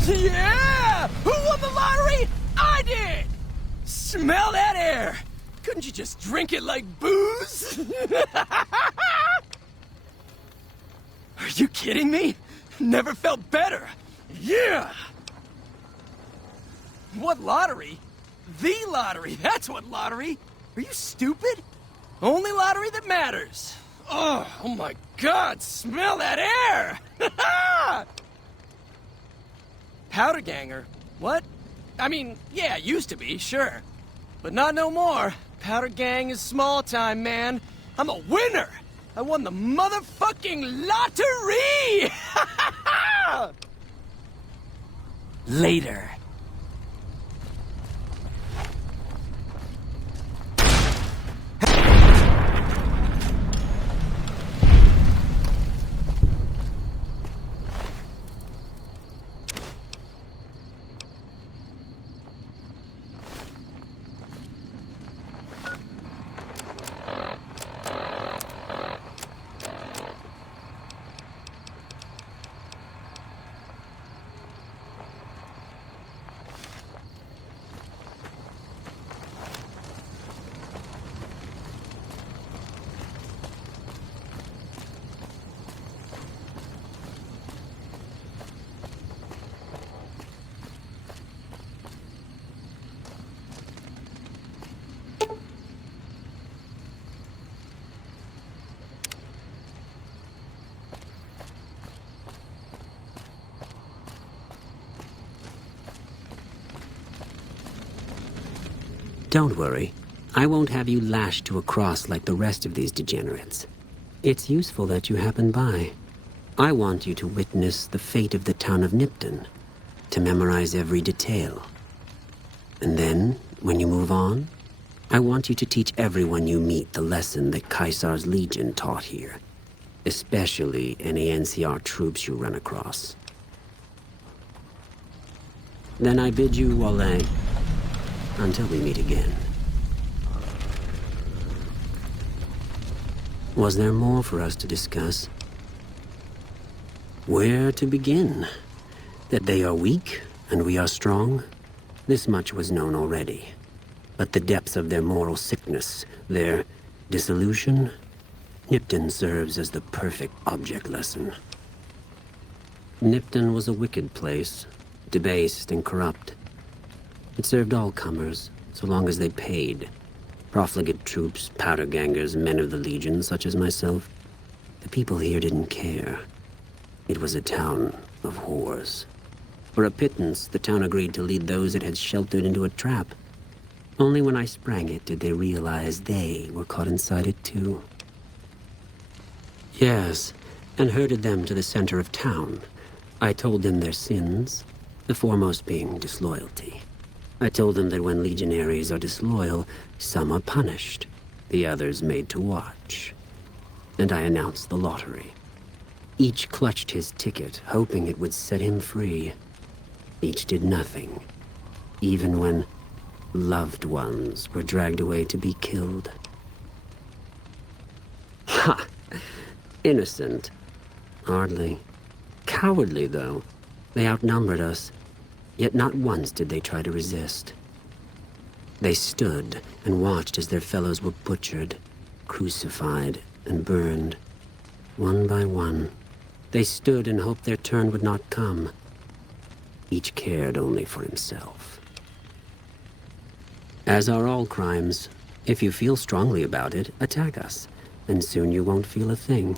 Yeah! Who won the lottery? I did! Smell that air! Couldn't you just drink it like booze? Are you kidding me? Never felt better. Yeah! What lottery? The lottery, that's what lottery! Are you stupid? Only lottery that matters. Oh my God, smell that air! Powder ganger? What? I mean, yeah, used to be, sure. But not no more. Powder gang is small time, man. I'm a winner! I won the motherfucking lottery! Later. Don't worry. I won't have you lashed to a cross like the rest of these degenerates. It's useful that you happen by. I want you to witness the fate of the town of Nipton, to memorize every detail. And then, when you move on, I want you to teach everyone you meet the lesson that Caesar's Legion taught here, especially any NCR troops you run across. Then I bid you Wale, until we meet again. Was there more for us to discuss? Where to begin? That they are weak and we are strong? This much was known already. But the depths of their moral sickness, their dissolution, Nipton serves as the perfect object lesson. Nipton was a wicked place, debased and corrupt. It served all comers, so long as they paid. Profligate troops, powder gangers, men of the Legion, such as myself. The people here didn't care. It was a town of whores. For a pittance, the town agreed to lead those it had sheltered into a trap. Only when I sprang it did they realize they were caught inside it too. Yes, and herded them to the center of town. I told them their sins, the foremost being disloyalty. I told them that when legionaries are disloyal, some are punished, the others made to watch. And I announced the lottery. Each clutched his ticket, hoping it would set him free. Each did nothing, even when loved ones were dragged away to be killed. Ha! Innocent. Hardly. Cowardly, though. They outnumbered us. Yet not once did they try to resist. They stood and watched as their fellows were butchered, crucified, and burned. One by one, they stood and hoped their turn would not come. Each cared only for himself. As are all crimes, if you feel strongly about it, attack us, and soon you won't feel a thing.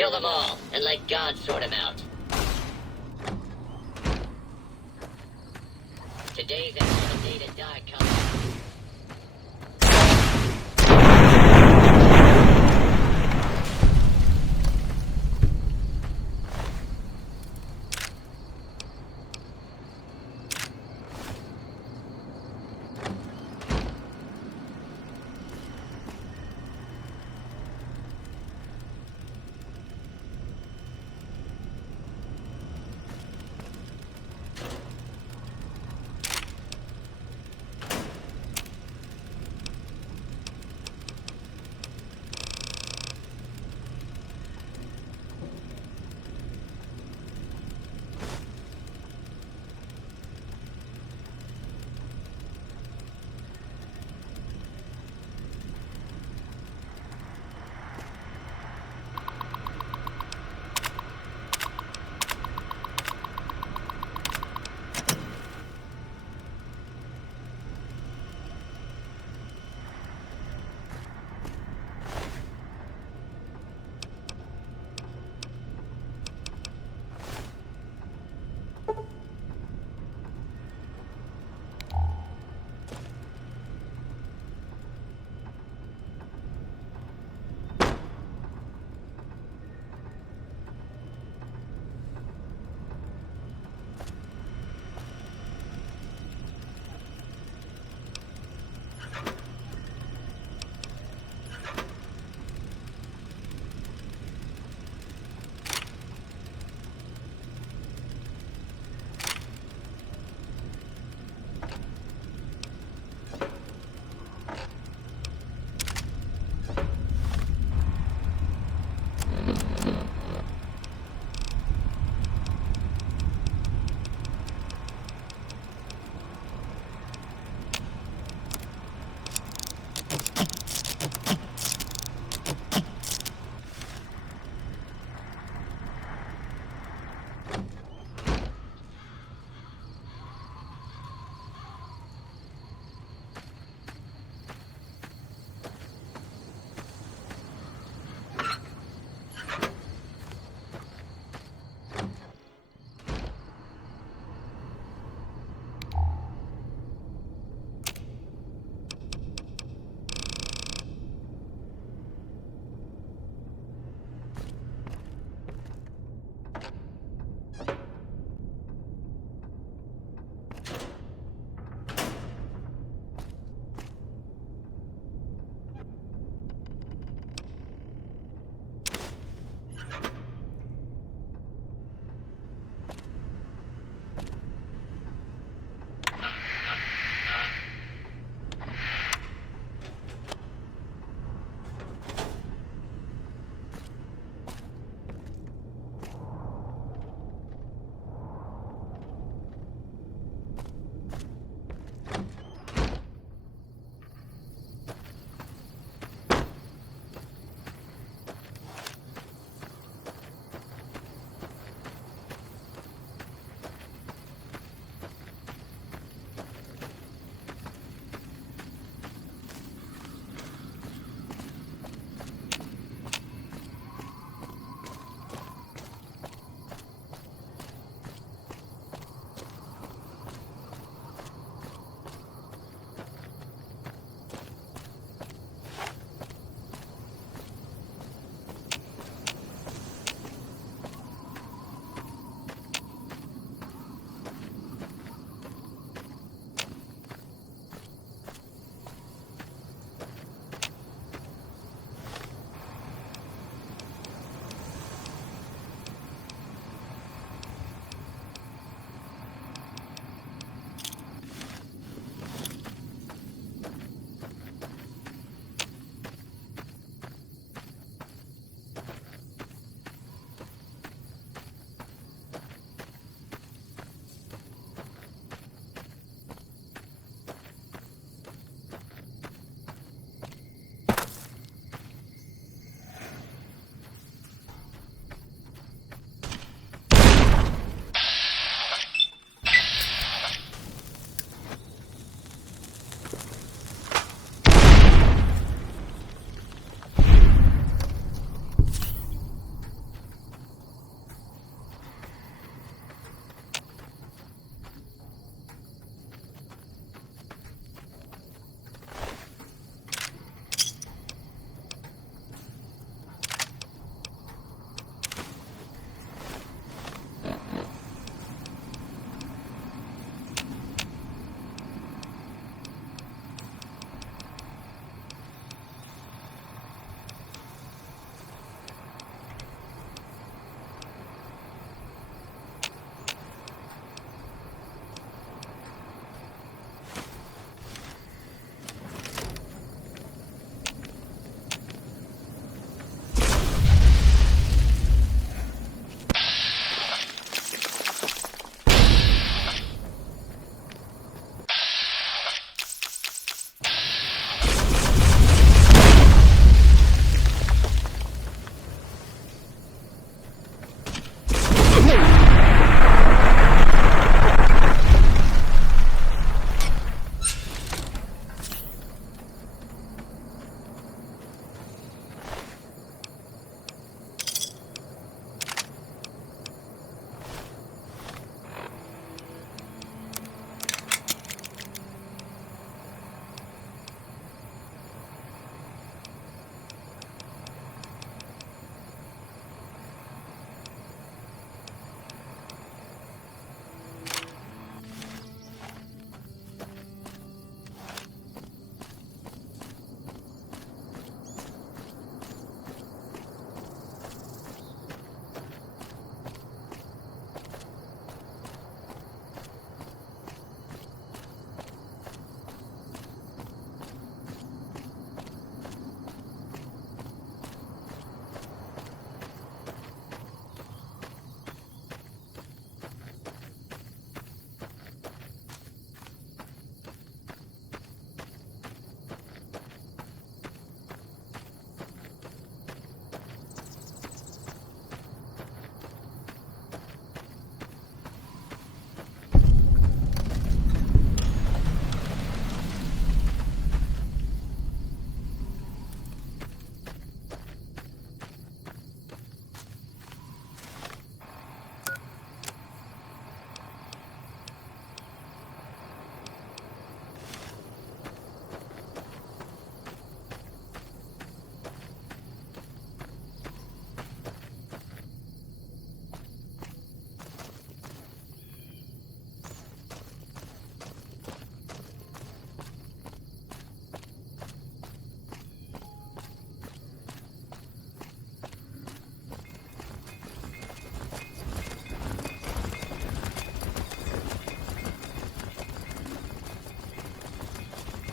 Kill them all, and let God sort them out. Today's the day to die, come.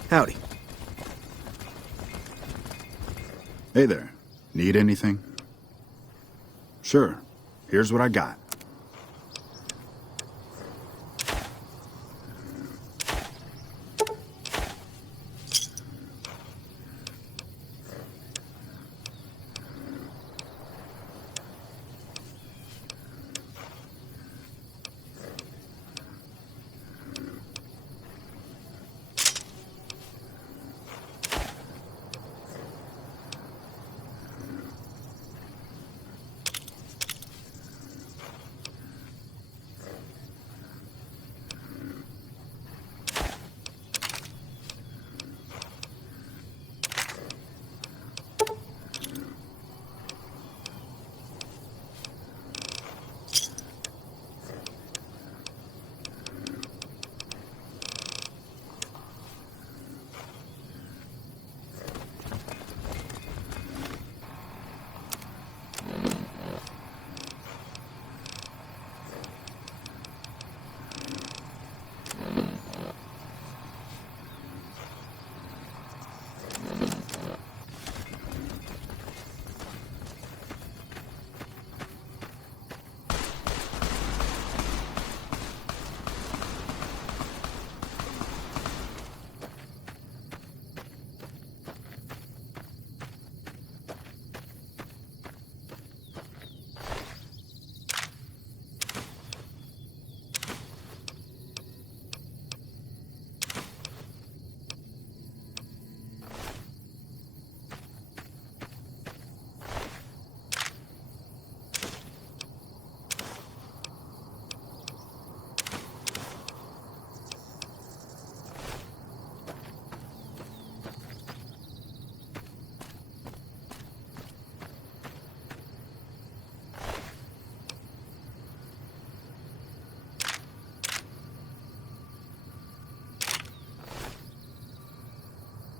Howdy. Hey there. Need anything? Sure. Here's what I got.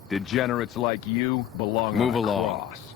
Degenerates like you belong Move on a along. cross.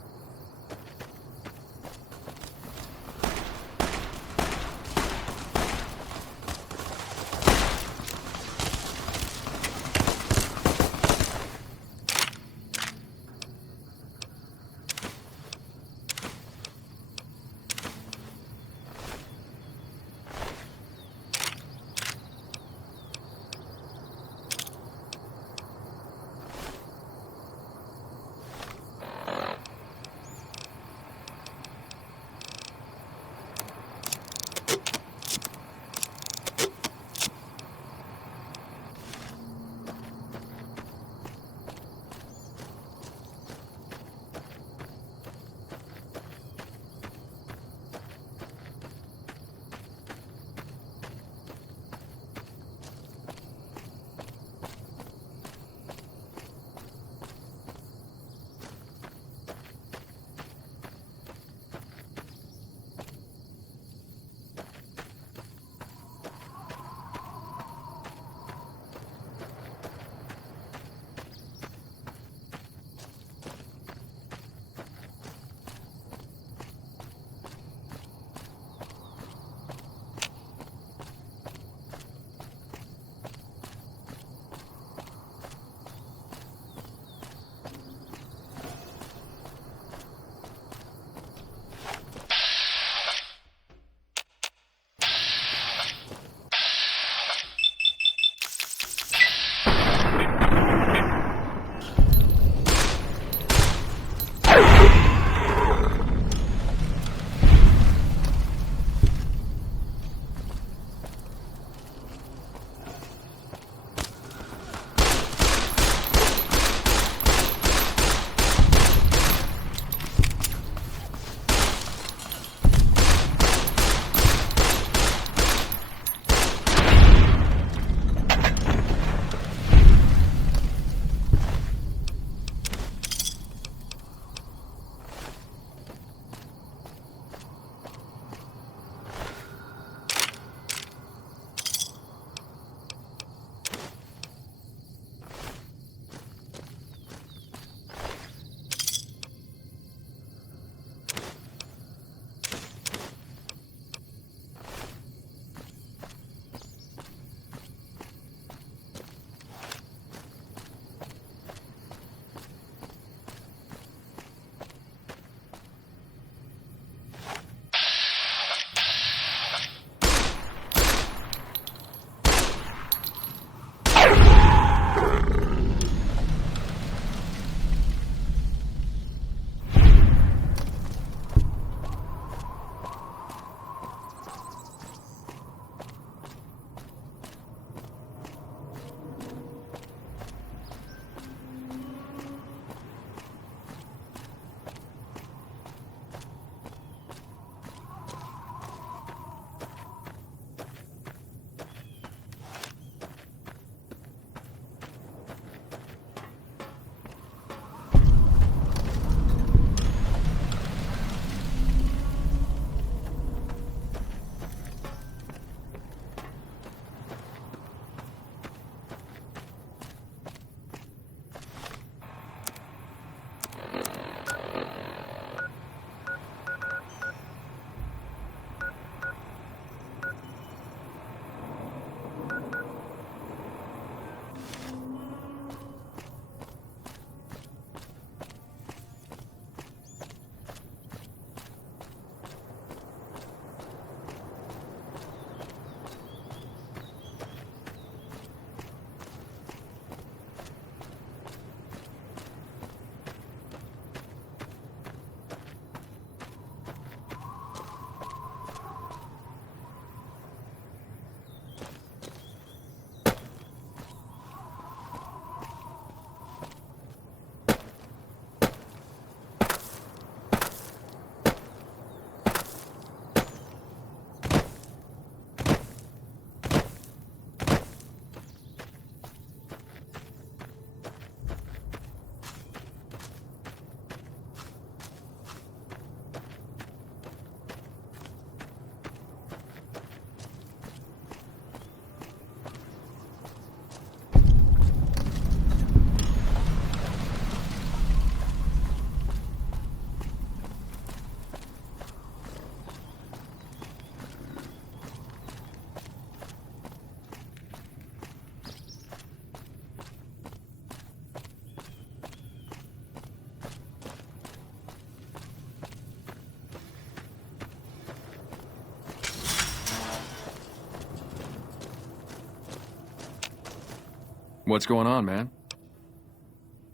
What's going on, man?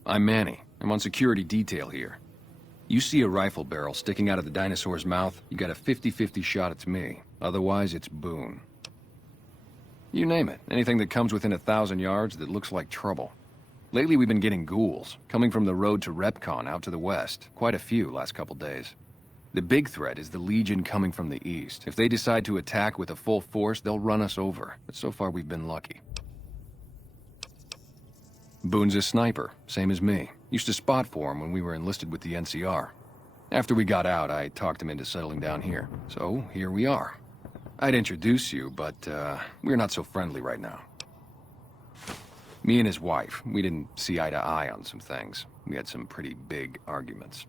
I'm Manny. I'm on security detail here. You see a rifle barrel sticking out of the dinosaur's mouth, you got a 50-50 shot it's me. Otherwise, it's Boone. You name it. Anything that comes within 1,000 yards that looks like trouble. Lately, we've been getting ghouls, coming from the road to Repcon out to the west. Quite a few last couple days. The big threat is the Legion coming from the east. If they decide to attack with a full force, they'll run us over. But so far, we've been lucky. Boone's a sniper, same as me. Used to spot for him when we were enlisted with the NCR. After we got out, I talked him into settling down here. So, here we are. I'd introduce you, but, we're not so friendly right now. Me and his wife, we didn't see eye to eye on some things. We had some pretty big arguments.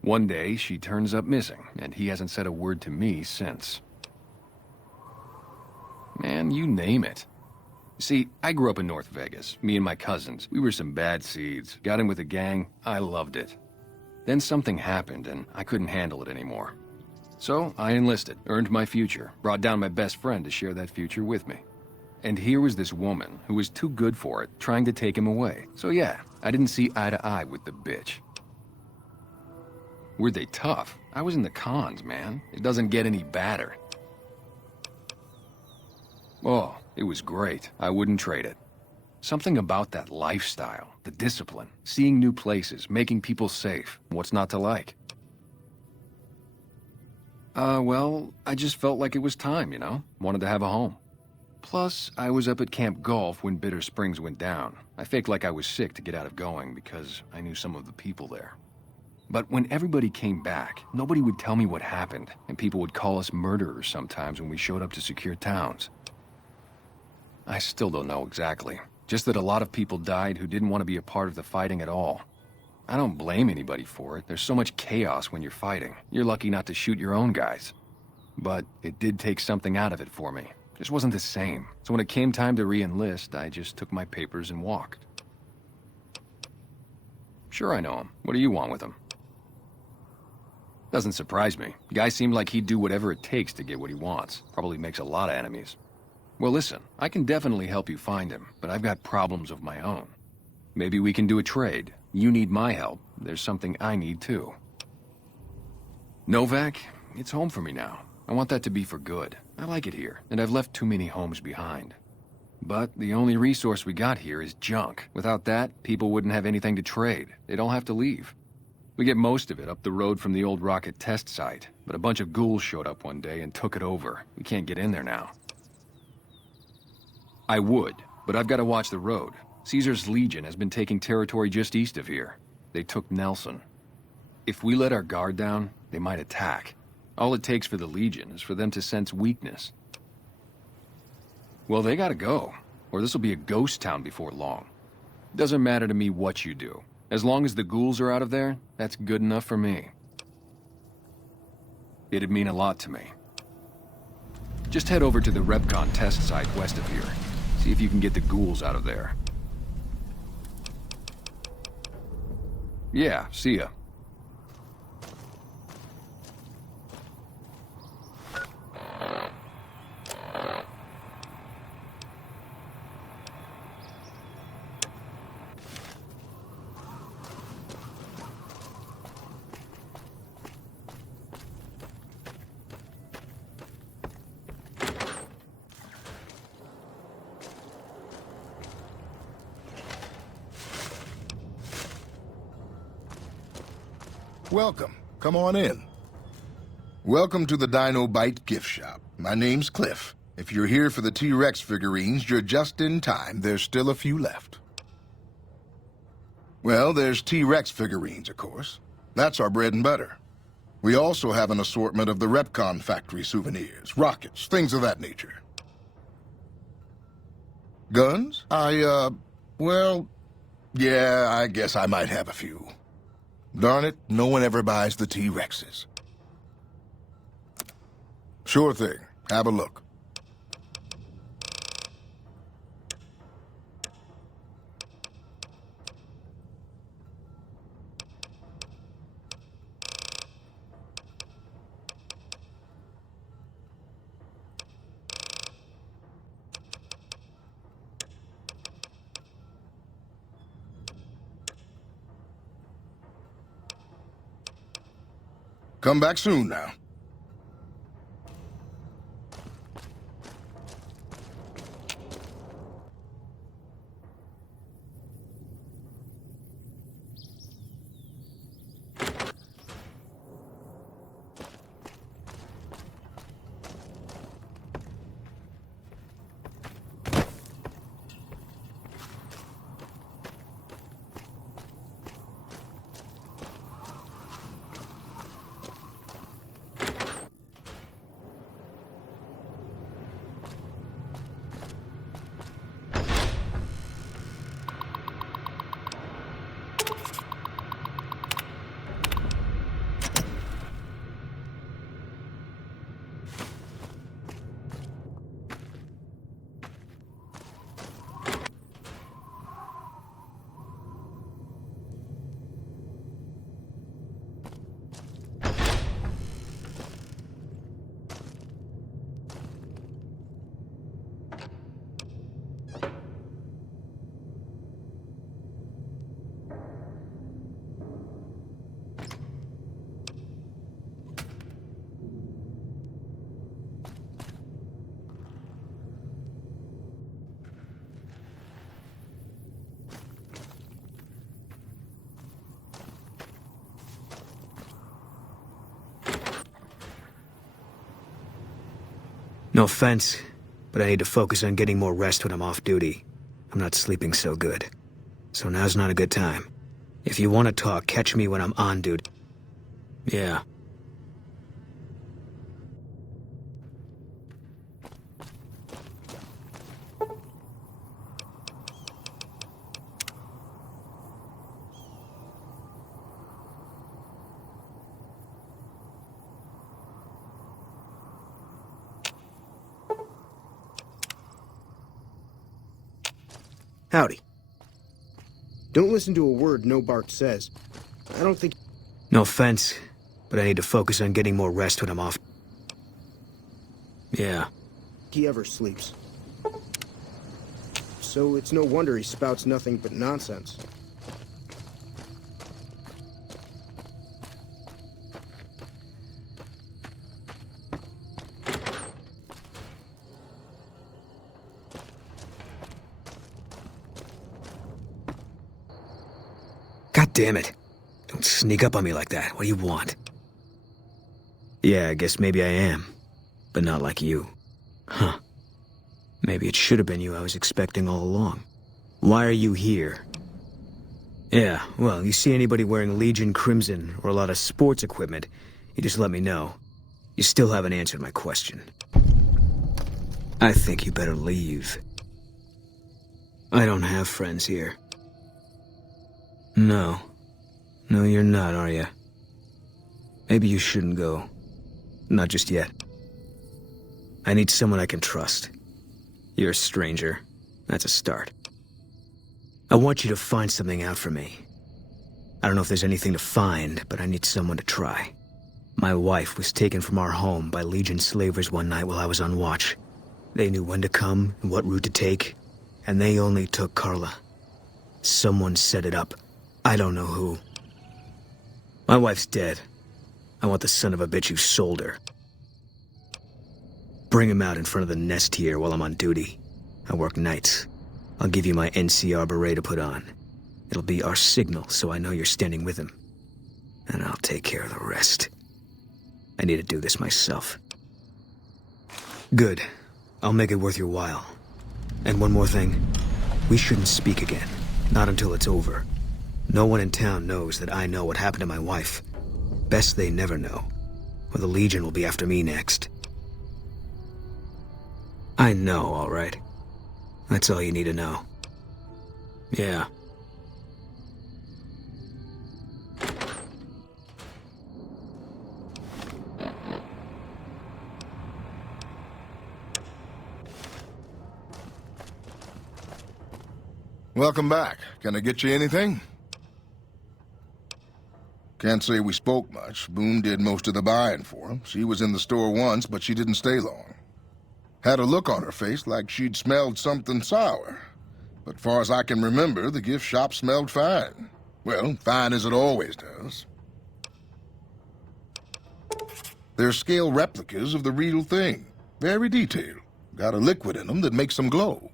One day, she turns up missing, and he hasn't said a word to me since. Man, you name it. See, I grew up in North Vegas, me and my cousins. We were some bad seeds. Got in with a gang, I loved it. Then something happened, and I couldn't handle it anymore. So, I enlisted, earned my future, brought down my best friend to share that future with me. And here was this woman, who was too good for it, trying to take him away. So yeah, I didn't see eye to eye with the bitch. Were they tough? I was in the cons, man. It doesn't get any badder. Oh, it was great. I wouldn't trade it. Something about that lifestyle, the discipline, seeing new places, making people safe. What's not to like? Well, I just felt like it was time, you know? Wanted to have a home. Plus, I was up at Camp Golf when Bitter Springs went down. I faked like I was sick to get out of going because I knew some of the people there. But when everybody came back, nobody would tell me what happened, and people would call us murderers sometimes when we showed up to secure towns. I still don't know exactly. Just that a lot of people died who didn't want to be a part of the fighting at all. I don't blame anybody for it. There's so much chaos when you're fighting. You're lucky not to shoot your own guys. But it did take something out of it for me. Just wasn't the same. So when it came time to re-enlist, I just took my papers and walked. Sure, I know him. What do you want with him? Doesn't surprise me. The guy seemed like he'd do whatever it takes to get what he wants. Probably makes a lot of enemies. Well, listen, I can definitely help you find him, but I've got problems of my own. Maybe we can do a trade. You need my help. There's something I need too. Novak, it's home for me now. I want that to be for good. I like it here, and I've left too many homes behind. But the only resource we got here is junk. Without that, people wouldn't have anything to trade. They'd all have to leave. We get most of it up the road from the old rocket test site, but a bunch of ghouls showed up one day and took it over. We can't get in there now. I would, but I've got to watch the road. Caesar's Legion has been taking territory just east of here. They took Nelson. If we let our guard down, they might attack. All it takes for the Legion is for them to sense weakness. Well, they gotta go, or this'll be a ghost town before long. Doesn't matter to me what you do. As long as the ghouls are out of there, that's good enough for me. It'd mean a lot to me. Just head over to the Repcon test site west of here. See if you can get the ghouls out of there. Yeah, see ya. Welcome. Come on in. Welcome to the Dino Bite gift shop. My name's Cliff. If you're here for the T-Rex figurines, you're just in time. There's still a few left. Well, there's T-Rex figurines, of course. That's our bread and butter. We also have an assortment of the Repcon factory souvenirs, rockets, things of that nature. Guns? Well, yeah, I guess I might have a few. Darn it, no one ever buys the T-Rexes. Sure thing. Have a look. Come back soon now. No offense, but I need to focus on getting more rest when I'm off duty. I'm not sleeping so good. So now's not a good time. If you want to talk, catch me when I'm on duty. Yeah. Howdy. Don't listen to a word No Bark says. I don't think... No offense, but I need to focus on getting more rest when I'm off. Yeah. he ever sleeps. So it's no wonder he spouts nothing but nonsense. God damn it. Don't sneak up on me like that. What do you want? Yeah, I guess maybe I am. But not like you. Huh. Maybe it should have been you I was expecting all along. Why are you here? Yeah, well, you see anybody wearing Legion Crimson or a lot of sports equipment, you just let me know. You still haven't answered my question. I think you better leave. I don't have friends here. No. No, you're not, are you? Maybe you shouldn't go. Not just yet. I need someone I can trust. You're a stranger. That's a start. I want you to find something out for me. I don't know if there's anything to find, but I need someone to try. My wife was taken from our home by Legion slavers one night while I was on watch. They knew when to come and what route to take, and they only took Carla. Someone set it up. I don't know who. My wife's dead. I want the son of a bitch who sold her. Bring him out in front of the nest here while I'm on duty. I work nights. I'll give you my NCR beret to put on. It'll be our signal so I know you're standing with him. And I'll take care of the rest. I need to do this myself. Good. I'll make it worth your while. And one more thing. We shouldn't speak again. Not until it's over. No one in town knows that I know what happened to my wife. Best they never know, or the Legion will be after me next. I know, all right. That's all you need to know. Yeah. Welcome back. Can I get you anything? Can't say we spoke much. Boone did most of the buying for him. She was in the store once, but she didn't stay long. Had a look on her face like she'd smelled something sour. But far as I can remember, the gift shop smelled fine. Well, fine as it always does. They're scale replicas of the real thing. Very detailed. Got a liquid in them that makes them glow.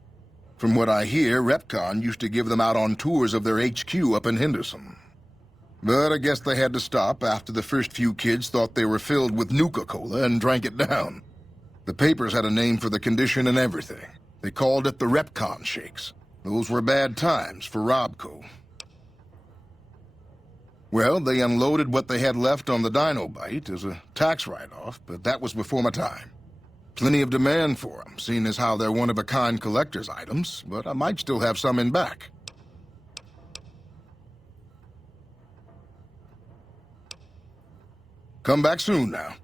From what I hear, Repcon used to give them out on tours of their HQ up in Henderson. But I guess they had to stop after the first few kids thought they were filled with Nuka-Cola and drank it down. The papers had a name for the condition and everything. They called it the Repcon Shakes. Those were bad times for Robco. Well, they unloaded what they had left on the Dinobite as a tax write-off, but that was before my time. Plenty of demand for them, seeing as how they're one-of-a-kind collector's items, but I might still have some in back. Come back soon now.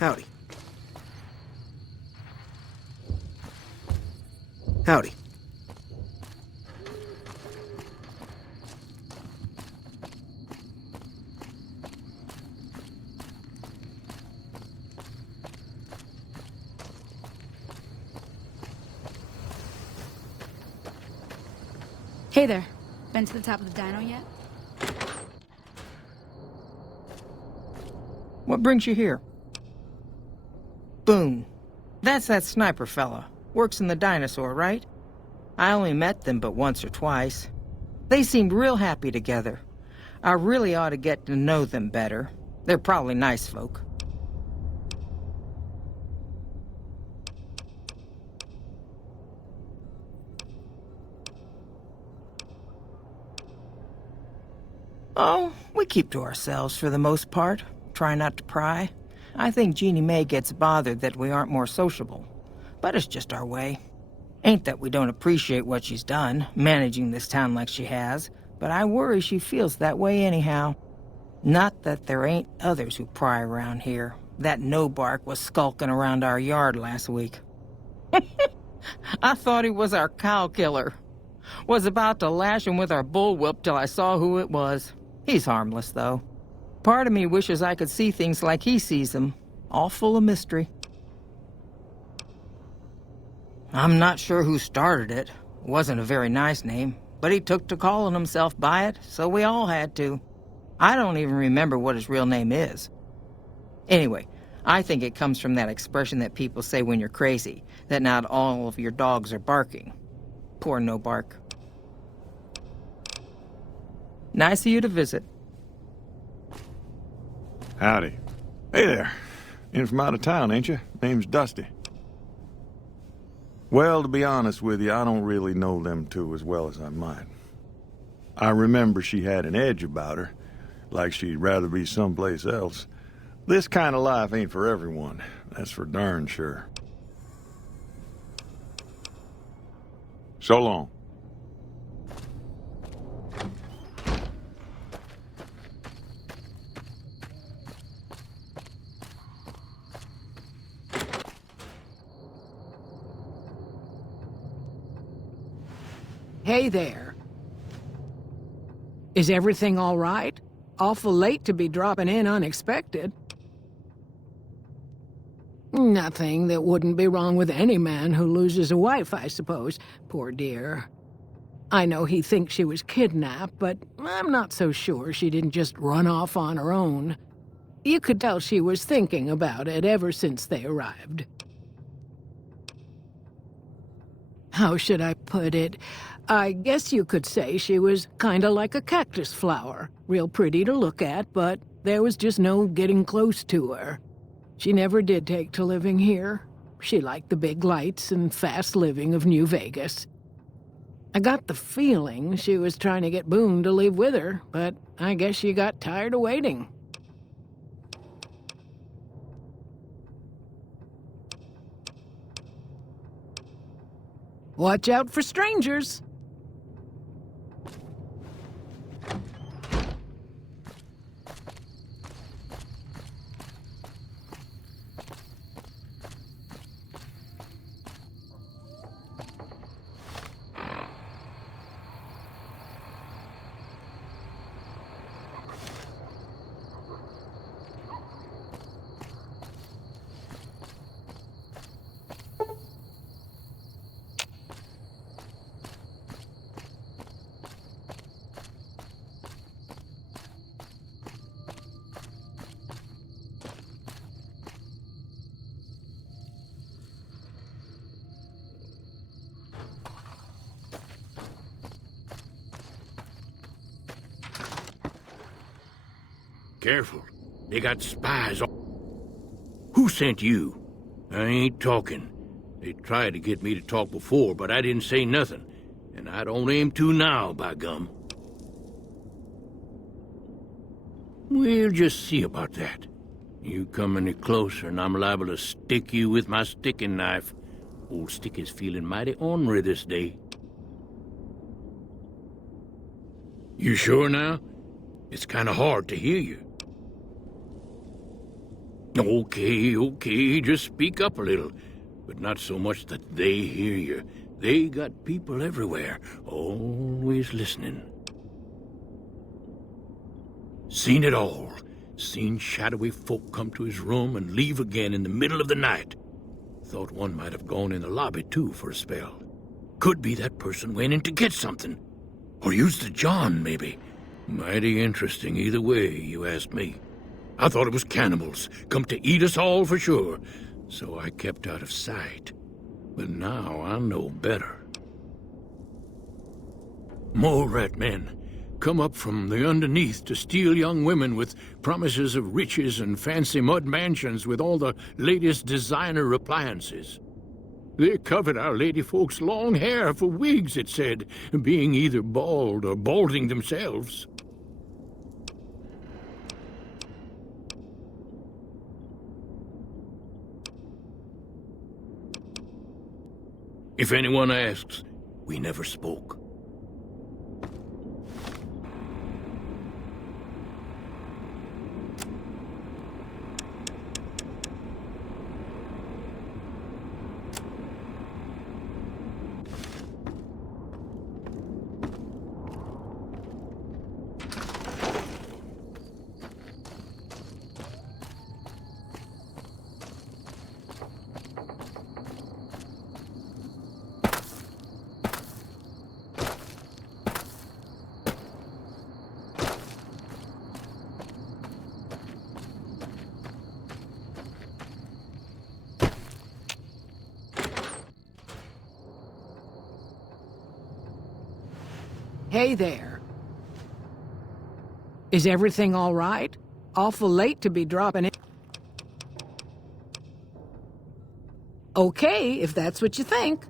Howdy. Howdy. Hey there. Been to the top of the dino yet? What brings you here? Boone. That's that sniper fella. Works in the dinosaur, right? I only met them but once or twice. They seemed real happy together. I really ought to get to know them better. They're probably nice folk. Oh, we keep to ourselves for the most part. Try not to pry. I think Jeannie Mae gets bothered that we aren't more sociable. But it's just our way. Ain't that we don't appreciate what she's done, managing this town like she has, but I worry she feels that way anyhow. Not that there ain't others who pry around here. That no-bark was skulking around our yard last week. I thought he was our cow killer. Was about to lash him with our bullwhip till I saw who it was. He's harmless, though. Part of me wishes I could see things like he sees them, all full of mystery. I'm not sure who started it. Wasn't a very nice name, but he took to calling himself by it, so we all had to. I don't even remember what his real name is. Anyway, I think it comes from that expression that people say when you're crazy, that not all of your dogs are barking. Poor no bark. Nice of you to visit. Howdy. Hey there. In from out of town, ain't you? Name's Dusty. Well, to be honest with you, I don't really know them two as well as I might. I remember she had an edge about her, like she'd rather be someplace else. This kind of life ain't for everyone, that's for darn sure. So long. Hey there. Is everything all right? Awful late to be dropping in unexpected. Nothing that wouldn't be wrong with any man who loses a wife, I suppose. Poor dear. I know he thinks she was kidnapped, but I'm not so sure she didn't just run off on her own. You could tell she was thinking about it ever since they arrived. How should I put it? I guess you could say she was kinda like a cactus flower. Real pretty to look at, but there was just no getting close to her. She never did take to living here. She liked the big lights and fast living of New Vegas. I got the feeling she was trying to get Boone to leave with her, but I guess she got tired of waiting. Watch out for strangers. Careful. They got spies all... Who sent you? I ain't talking. They tried to get me to talk before, but I didn't say nothing. And I don't aim to now, by gum. We'll just see about that. You come any closer and I'm liable to stick you with my sticking knife. Old Stick is feeling mighty ornery this day. You sure now? It's kinda hard to hear you. Okay, just speak up a little. But not so much that they hear you. They got people everywhere, always listening. Seen it all. Seen shadowy folk come to his room and leave again in the middle of the night. Thought one might have gone in the lobby, too, for a spell. Could be that person went in to get something. Or used the John, maybe. Mighty interesting either way, you ask me. I thought it was cannibals, come to eat us all for sure. So I kept out of sight. But now I know better. Mole rat men come up from the underneath to steal young women with promises of riches and fancy mud mansions with all the latest designer appliances. They covered our lady folks' long hair for wigs, it said, being either bald or balding themselves. If anyone asks, we never spoke. Hey there. Is everything all right? Awful late to be dropping in. Okay, if that's what you think.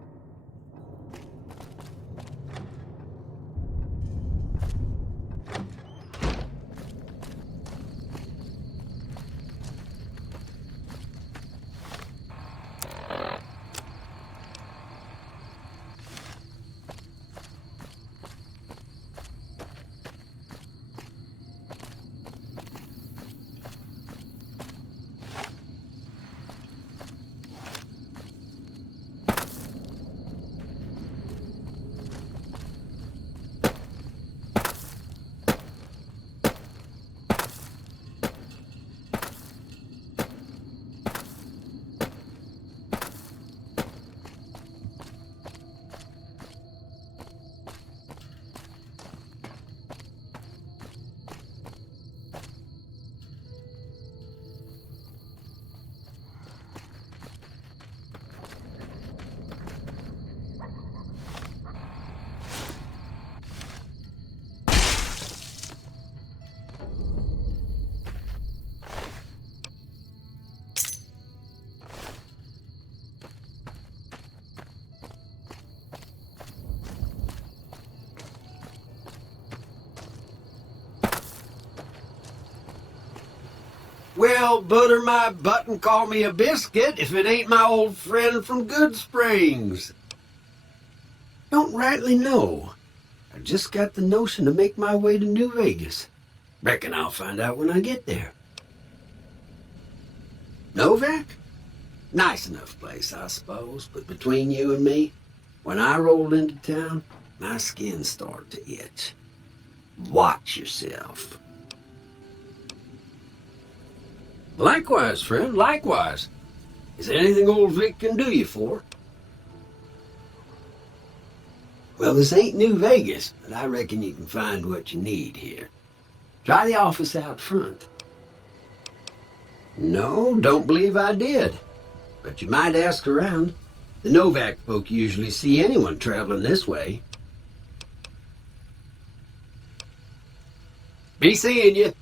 well butter my butt and call me a biscuit if it ain't my old friend from Good Springs. Don't rightly know. I just got the notion to make my way to New Vegas. Reckon I'll find out when I get there. Novak? Nice enough place, I suppose, but between you and me, when I rolled into town, my skin started to itch. Watch yourself. Likewise, friend, likewise. Is there anything old Vic can do you for? Well, this ain't New Vegas, but I reckon you can find what you need here. Try the office out front. No, don't believe I did. But you might ask around. The Novak folk usually see anyone traveling this way. Be seeing you.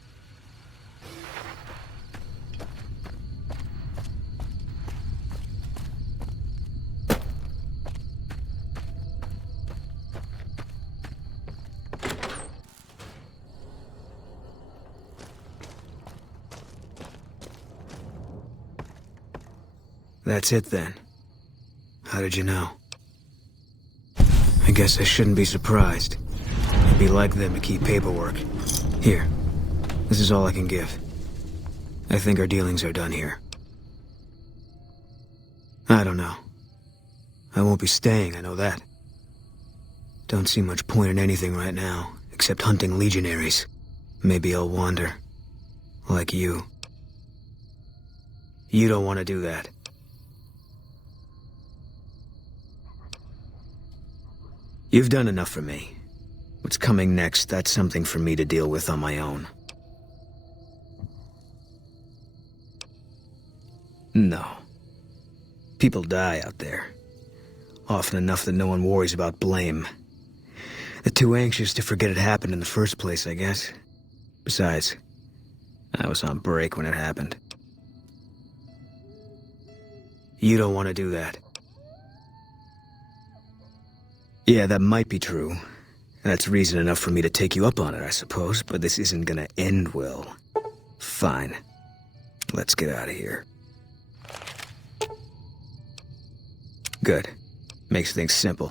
That's it then. How did you know? I guess I shouldn't be surprised. It'd be like them to keep paperwork. Here. This is all I can give. I think our dealings are done here. I don't know. I won't be staying, I know that. Don't see much point in anything right now, except hunting legionaries. Maybe I'll wander. Like you. You don't want to do that. You've done enough for me. What's coming next, that's something for me to deal with on my own. No. People die out there. Often enough that no one worries about blame. They're too anxious to forget it happened in the first place, I guess. Besides, I was on break when it happened. You don't want to do that. Yeah, that might be true. That's reason enough for me to take you up on it, I suppose, but this isn't gonna end well. Fine. Let's get out of here. Good. Makes things simple.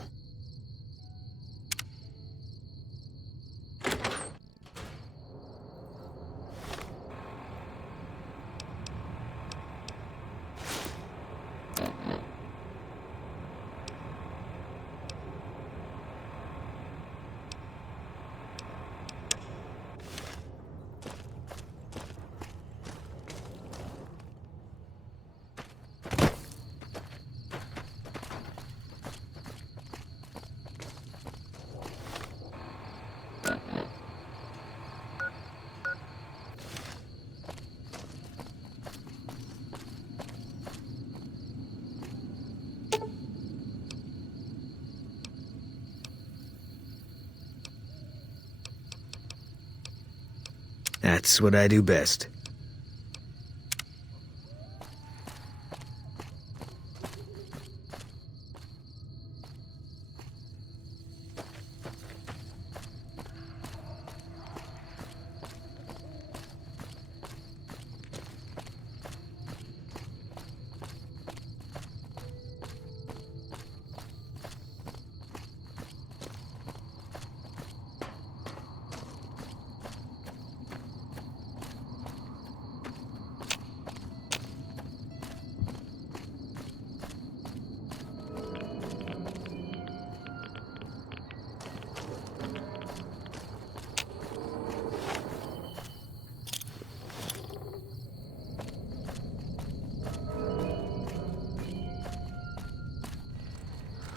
That's what I do best.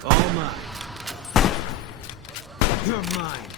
All mine. You're mine.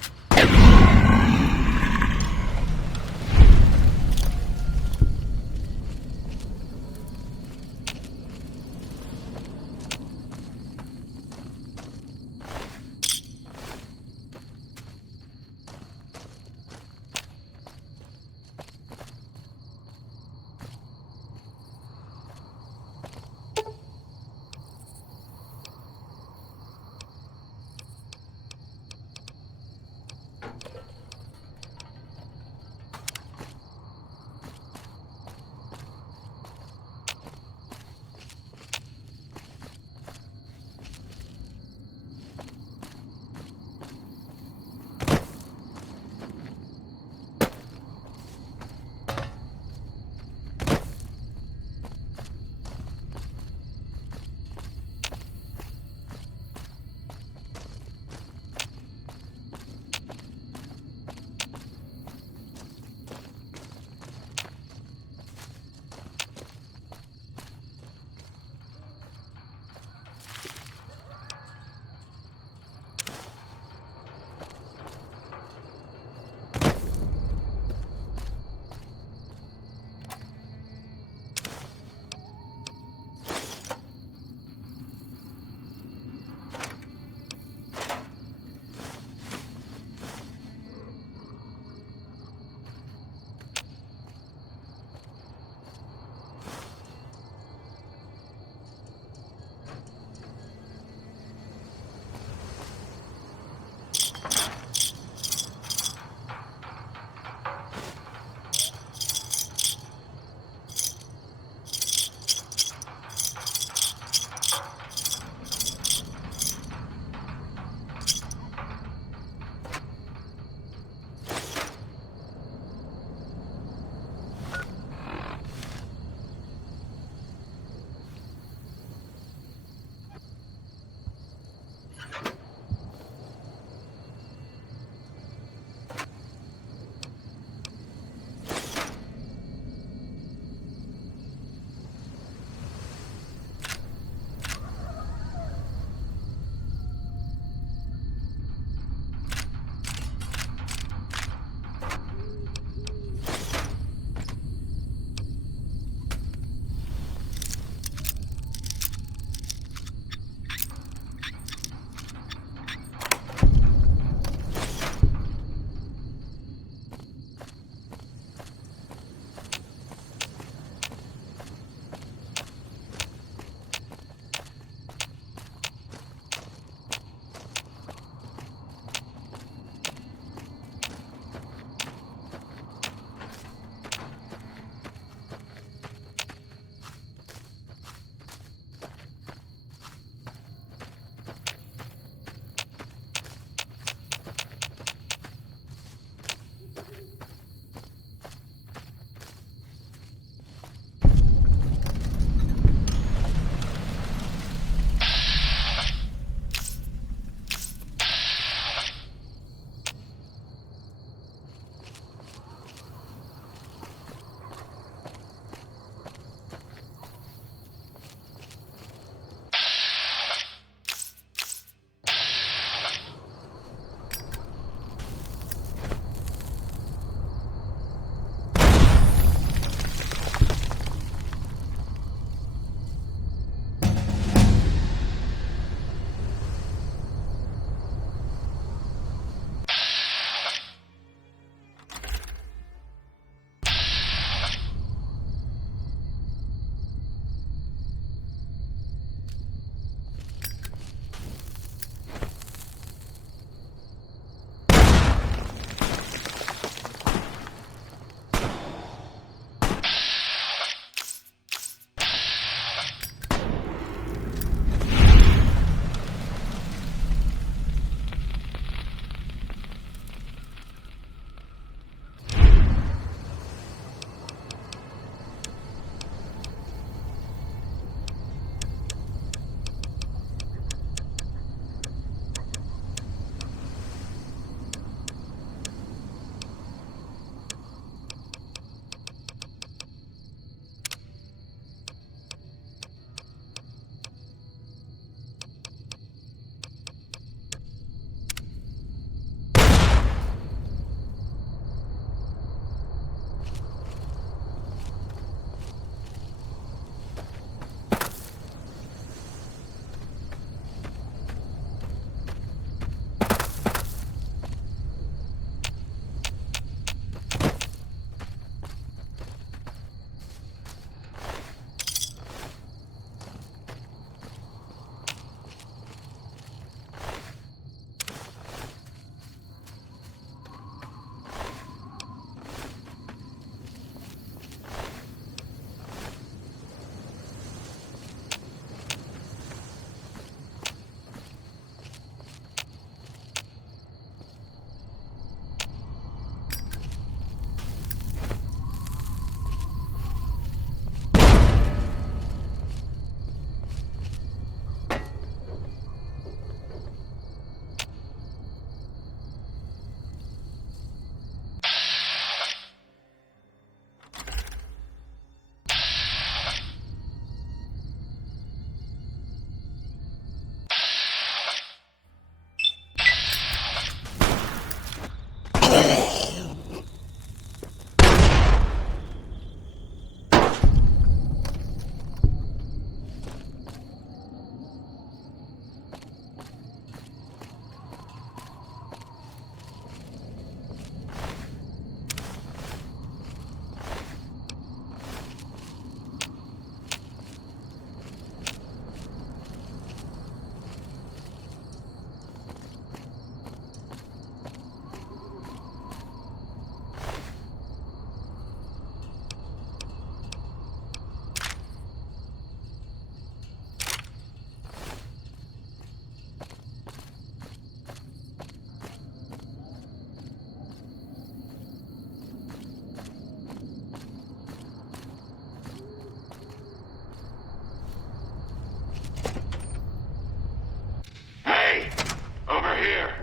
here.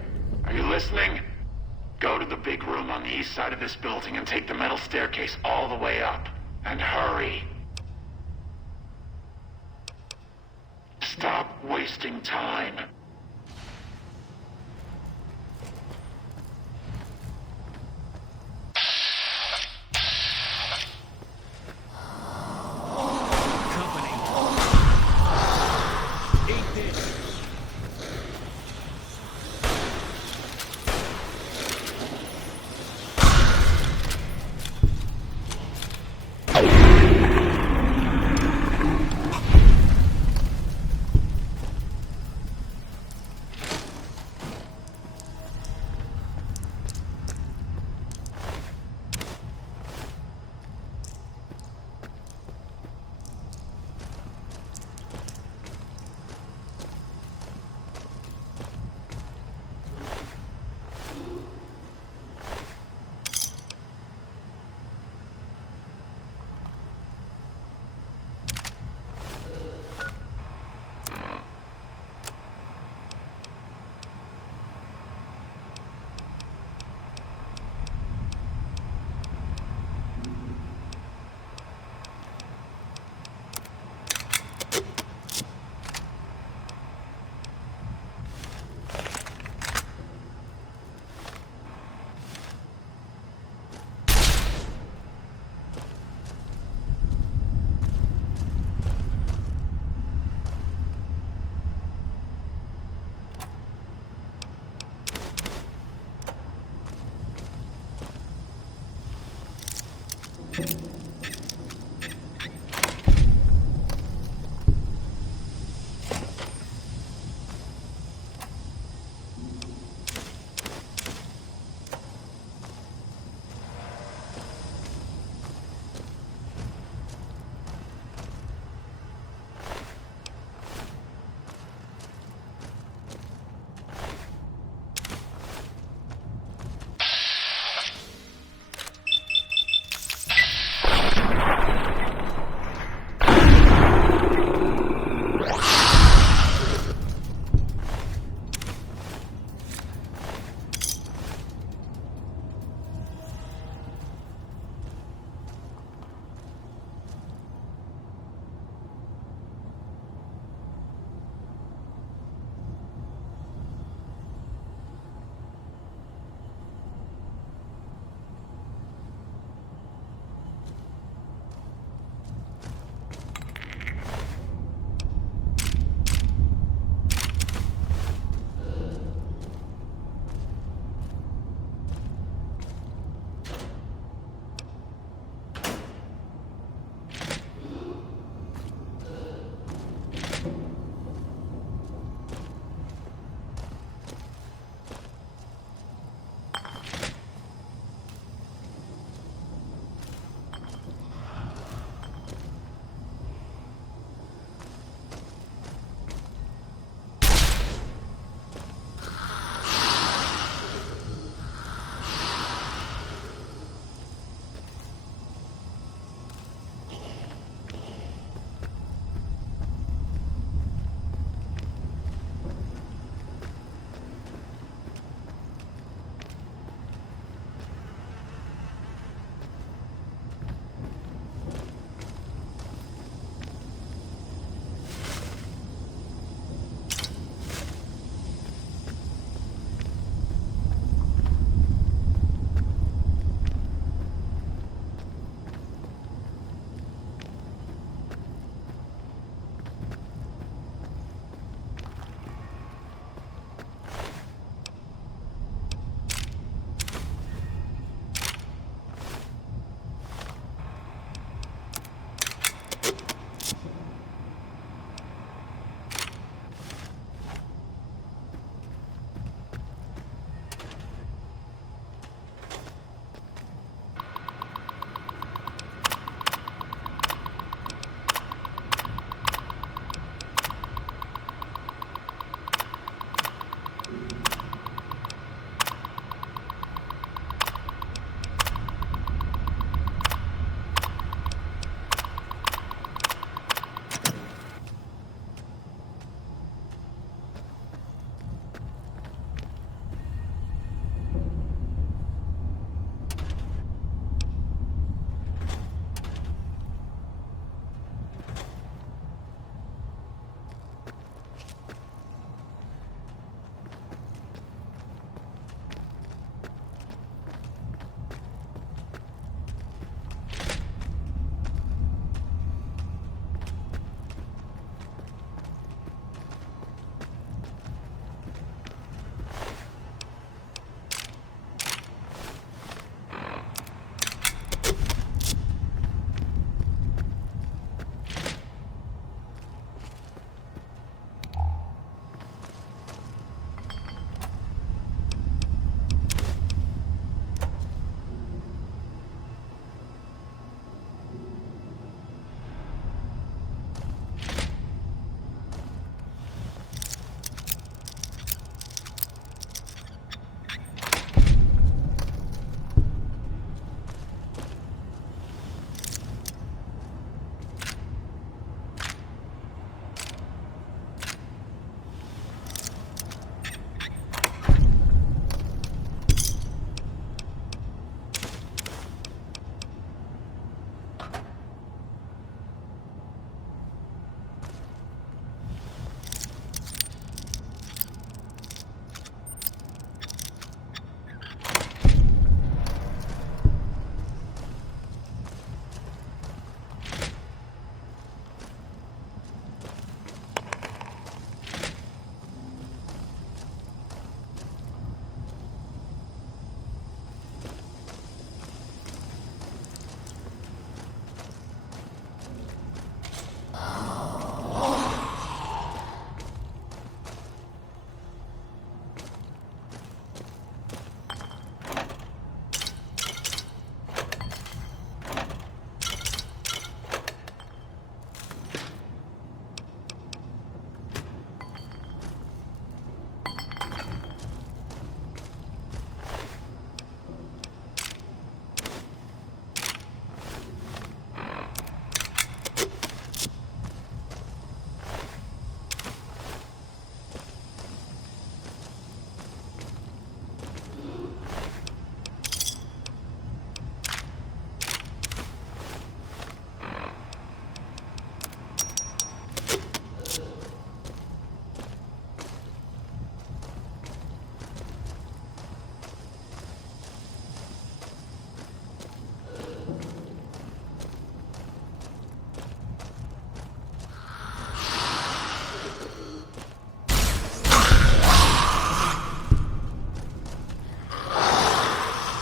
Are you listening? Go to the big room on the east side of this building and take the metal staircase all the way up. And hurry. Stop wasting time.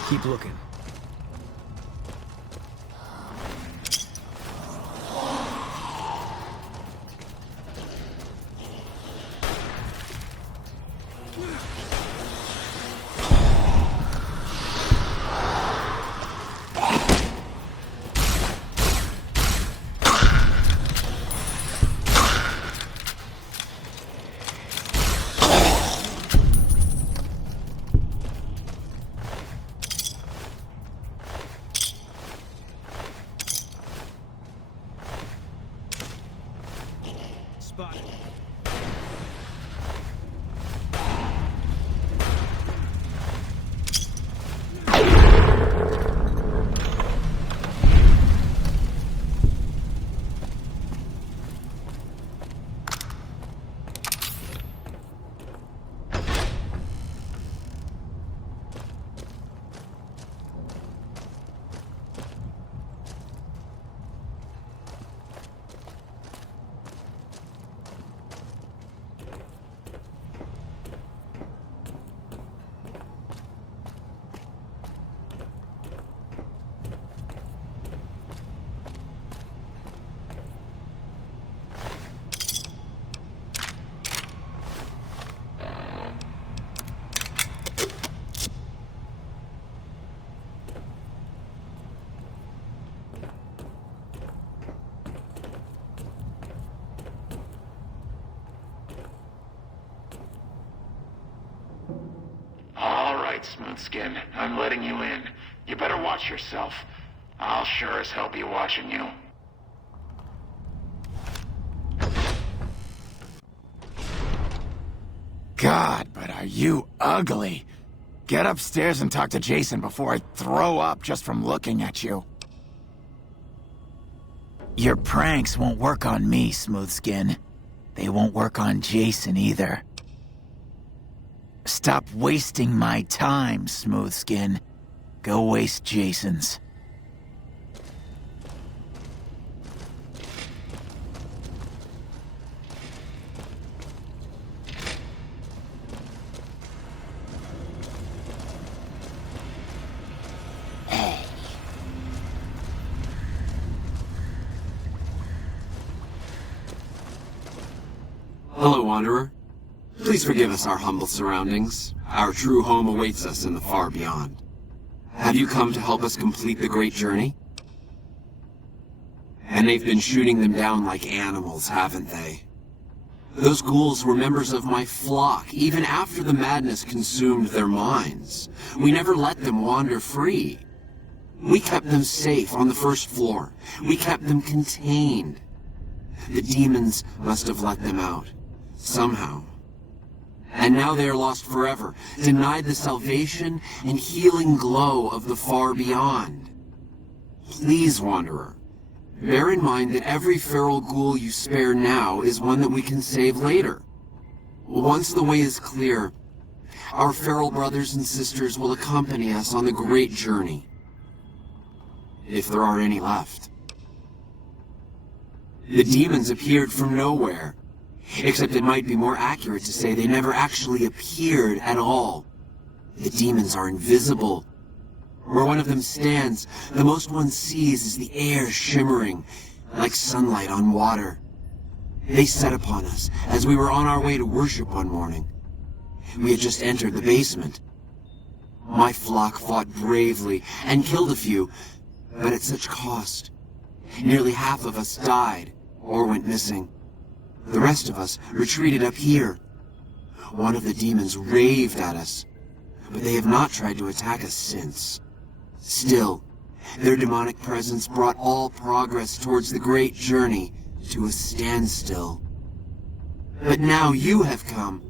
Keep looking. Smoothskin, I'm letting you in. You better watch yourself. I'll sure as hell be watching you. God, but are you ugly. Get upstairs and talk to Jason before I throw up just from looking at you. Your pranks won't work on me, Smoothskin. They won't work on Jason either. Stop wasting my time, Smoothskin. Go waste Jason's. Hello, Wanderer. Please forgive us our humble surroundings. Our true home awaits us in the far beyond. Have you come to help us complete the great journey? And they've been shooting them down like animals, haven't they? Those ghouls were members of my flock, even after the madness consumed their minds. We never let them wander free. We kept them safe on the first floor. We kept them contained. The demons must have let them out, somehow. And now they are lost forever, denied the salvation and healing glow of the far beyond. Please, Wanderer, bear in mind that every feral ghoul you spare now is one that we can save later. Once the way is clear, our feral brothers and sisters will accompany us on the great journey. If there are any left. The demons appeared from nowhere. Except it might be more accurate to say they never actually appeared at all. The demons are invisible. Where one of them stands, the most one sees is the air shimmering, like sunlight on water. They set upon us as we were on our way to worship one morning. We had just entered the basement. My flock fought bravely and killed a few, but at such cost. Nearly half of us died or went missing. The rest of us retreated up here. One of the demons raved at us, but they have not tried to attack us since. Still, their demonic presence brought all progress towards the great journey to a standstill. But now you have come.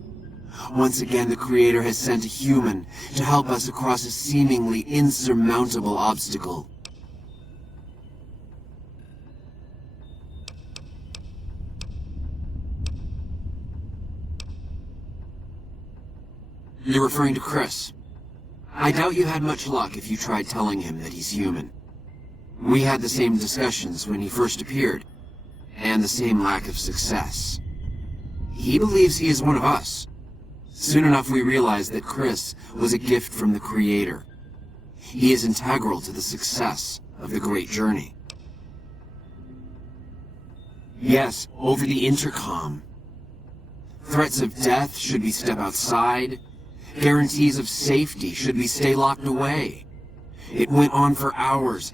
Once again, the Creator has sent a human to help us across a seemingly insurmountable obstacle. You're referring to Chris. I doubt you had much luck if you tried telling him that he's human. We had the same discussions when he first appeared, and the same lack of success. He believes he is one of us. Soon enough we realized that Chris was a gift from the Creator. He is integral to the success of the Great Journey. Yes, over the intercom. Threats of death should we step outside. Guarantees of safety should we stay locked away. It went on for hours,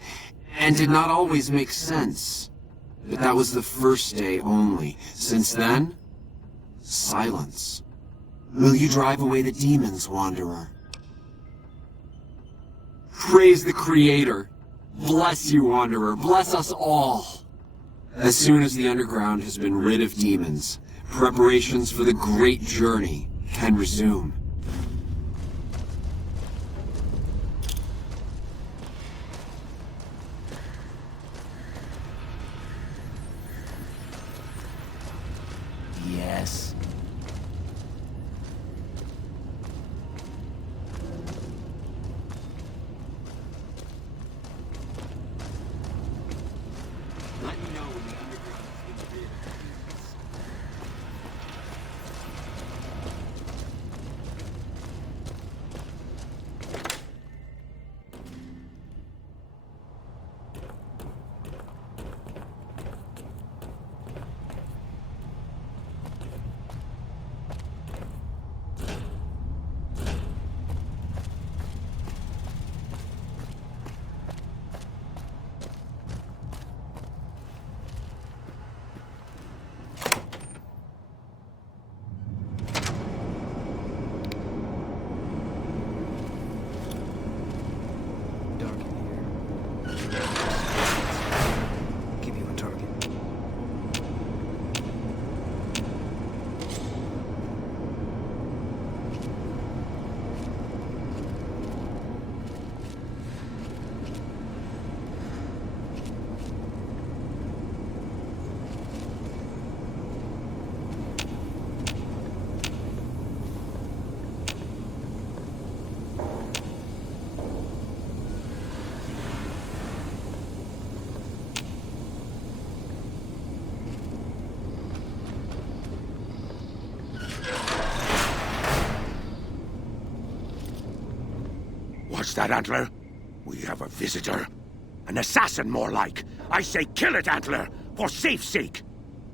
and did not always make sense. But that was the first day only. Since then, silence. Will you drive away the demons, Wanderer? Praise the Creator. Bless you, Wanderer. Bless us all. As soon as the underground has been rid of demons, preparations for the Great Journey can resume. Yes. Let me know when the underground has been rid of demons. Give you a target. What's that, Antler? We have a visitor. An assassin, more like. I say kill it, Antler, for safe's sake.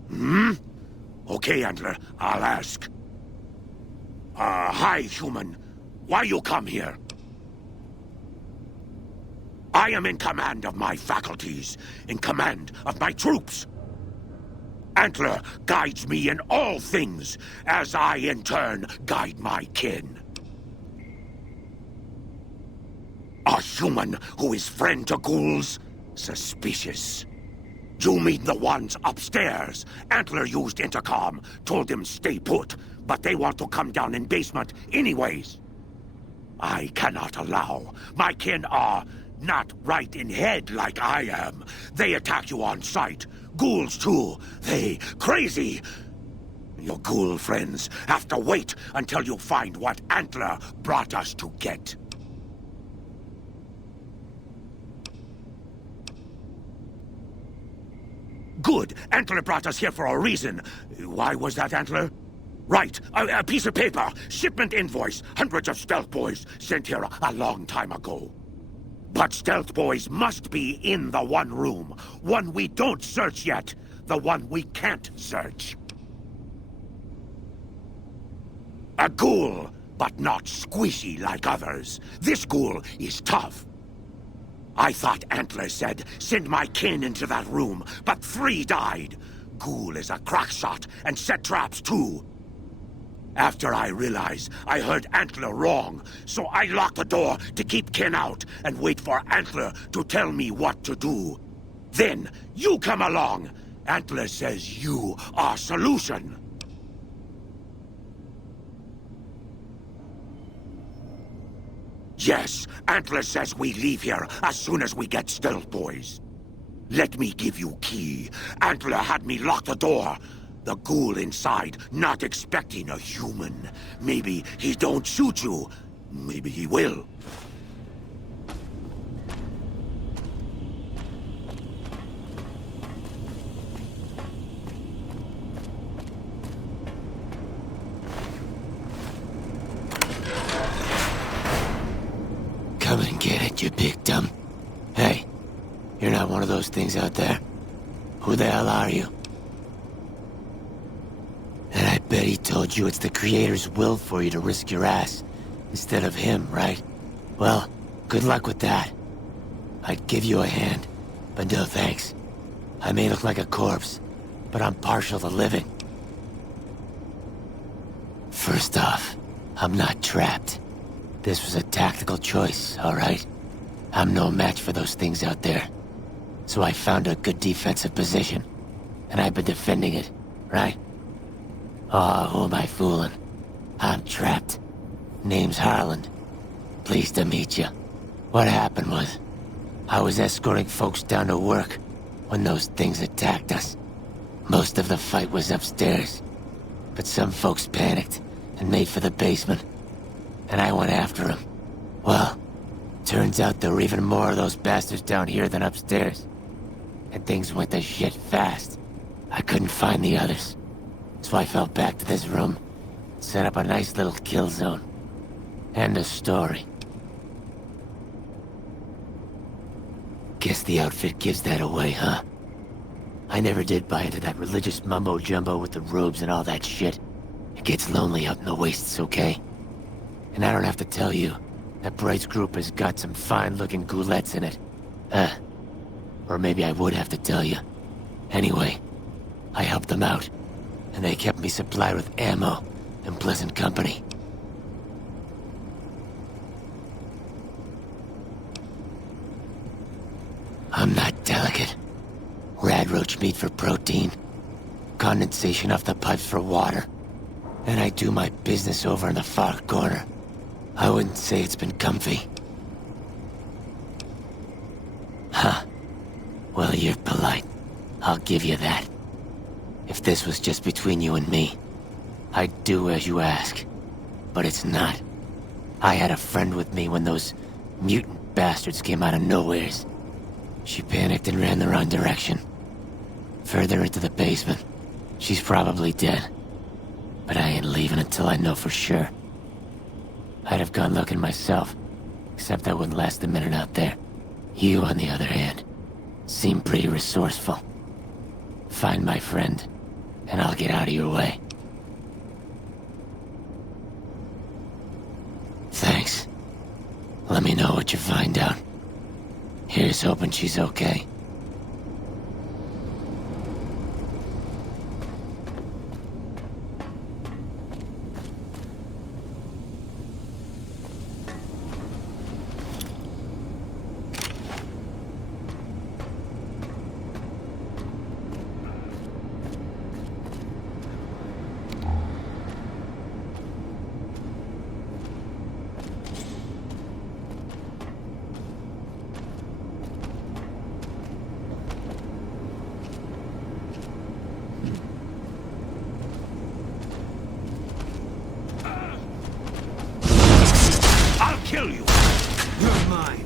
Hmm? Okay, Antler, I'll ask. Hi, human. Why you come here? I am in command of my faculties, in command of my troops. Antler guides me in all things, as I in turn guide my kin. A human who is friend to ghouls? Suspicious. You mean the ones upstairs? Antler used intercom, told them stay put, but they want to come down in basement anyways. I cannot allow. My kin are not right in head like I am. They attack you on sight. Ghouls too. They crazy. Your ghoul friends have to wait until you find what Antler brought us to get. Good. Antler brought us here for a reason. Why was that, Antler? Right. A piece of paper. Shipment invoice. Hundreds of stealth boys sent here a long time ago. But stealth boys must be in the one room. One we don't search yet. The one we can't search. A ghoul, but not squishy like others. This ghoul is tough. I thought Antler said, send my kin into that room, but 3 died. Ghoul is a crack shot and set traps too. After I realized I heard Antler wrong, so I locked the door to keep kin out and wait for Antler to tell me what to do. Then you come along. Antler says you are solution. Yes, Antler says we leave here as soon as we get stealth boys. Let me give you key. Antler had me lock the door. The ghoul inside, not expecting a human. Maybe he don't shoot you. Maybe he will. Come and get it, you big dumb. Hey, you're not one of those things out there. Who the hell are you? And I bet he told you it's the Creator's will for you to risk your ass, instead of him, right? Well, good luck with that. I'd give you a hand, but no thanks. I may look like a corpse, but I'm partial to living. First off, I'm not trapped. This was a tactical choice, alright? I'm no match for those things out there. So I found a good defensive position, and I've been defending it, right? Oh, who am I fooling? I'm trapped. Name's Harland. Pleased to meet you. What happened was, I was escorting folks down to work when those things attacked us. Most of the fight was upstairs, but some folks panicked and made for the basement, and I went after them. Well, turns out there were even more of those bastards down here than upstairs, and things went to shit fast. I couldn't find the others, so I fell back to this room, set up a nice little kill zone. End of story. Guess the outfit gives that away, huh? I never did buy into that religious mumbo-jumbo with the robes and all that shit. It gets lonely out in the wastes, okay? And I don't have to tell you, that Bright's group has got some fine-looking goulettes in it. Or maybe I would have to tell you. Anyway, I helped them out, and they kept me supplied with ammo and pleasant company. I'm not delicate. Radroach meat for protein, condensation off the pipes for water, and I do my business over in the far corner. I wouldn't say it's been comfy. Huh. Well, you're polite. I'll give you that. If this was just between you and me, I'd do as you ask. But it's not. I had a friend with me when those mutant bastards came out of nowheres. She panicked and ran the wrong direction. Further into the basement. She's probably dead. But I ain't leaving until I know for sure. I'd have gone looking myself, except I wouldn't last a minute out there. You, on the other hand, seem pretty resourceful. Find my friend, and I'll get out of your way. Thanks. Let me know what you find out. Here's hoping she's okay. Kill you! You're mine!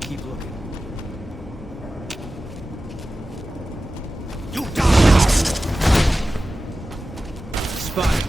Keep looking. You die now! Spotted.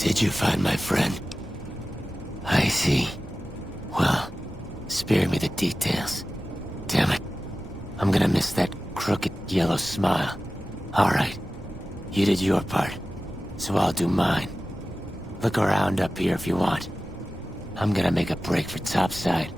Did you find my friend? I see. Well, spare me the details. Damn it. I'm gonna miss that crooked yellow smile. Alright. You did your part, so I'll do mine. Look around up here if you want. I'm gonna make a break for topside.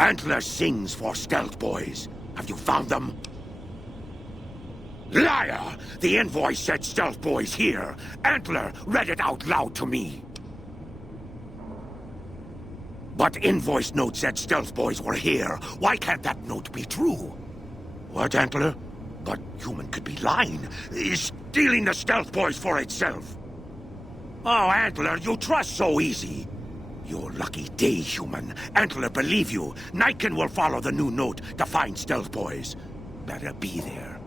Antler sings for stealth boys. Have you found them? Liar! The invoice said stealth boys here. Antler read it out loud to me. But invoice note said stealth boys were here. Why can't that note be true? What, Antler? But human could be lying. Is stealing the stealth boys for itself. Oh, Antler, you trust so easy. Your lucky day, human. Antler, believe you. Nightkin will follow the new note to find stealth boys. Better be there.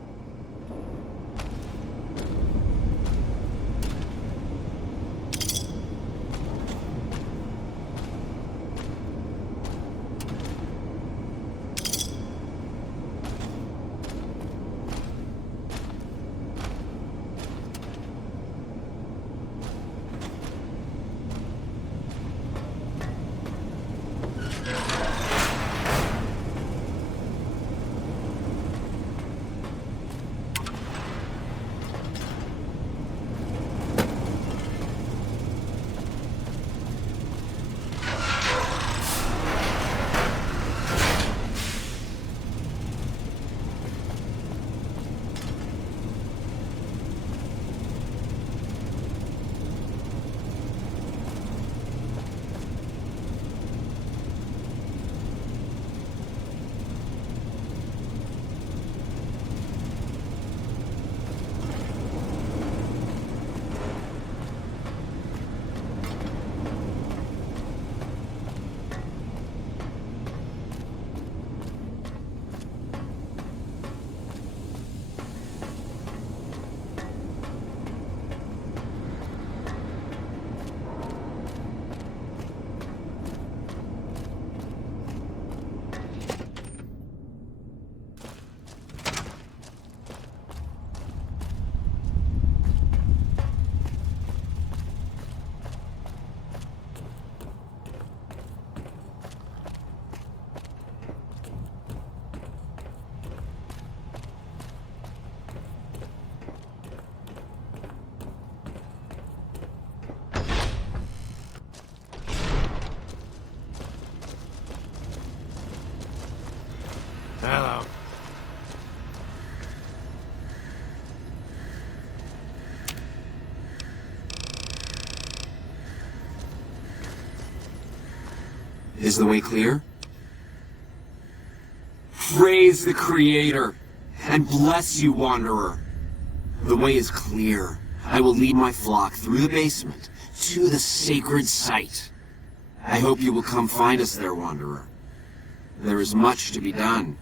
Hello. Is the way clear? Praise the Creator, and bless you, Wanderer. The way is clear. I will lead my flock through the basement to the sacred site. I hope you will come find us there, Wanderer. There is much to be done.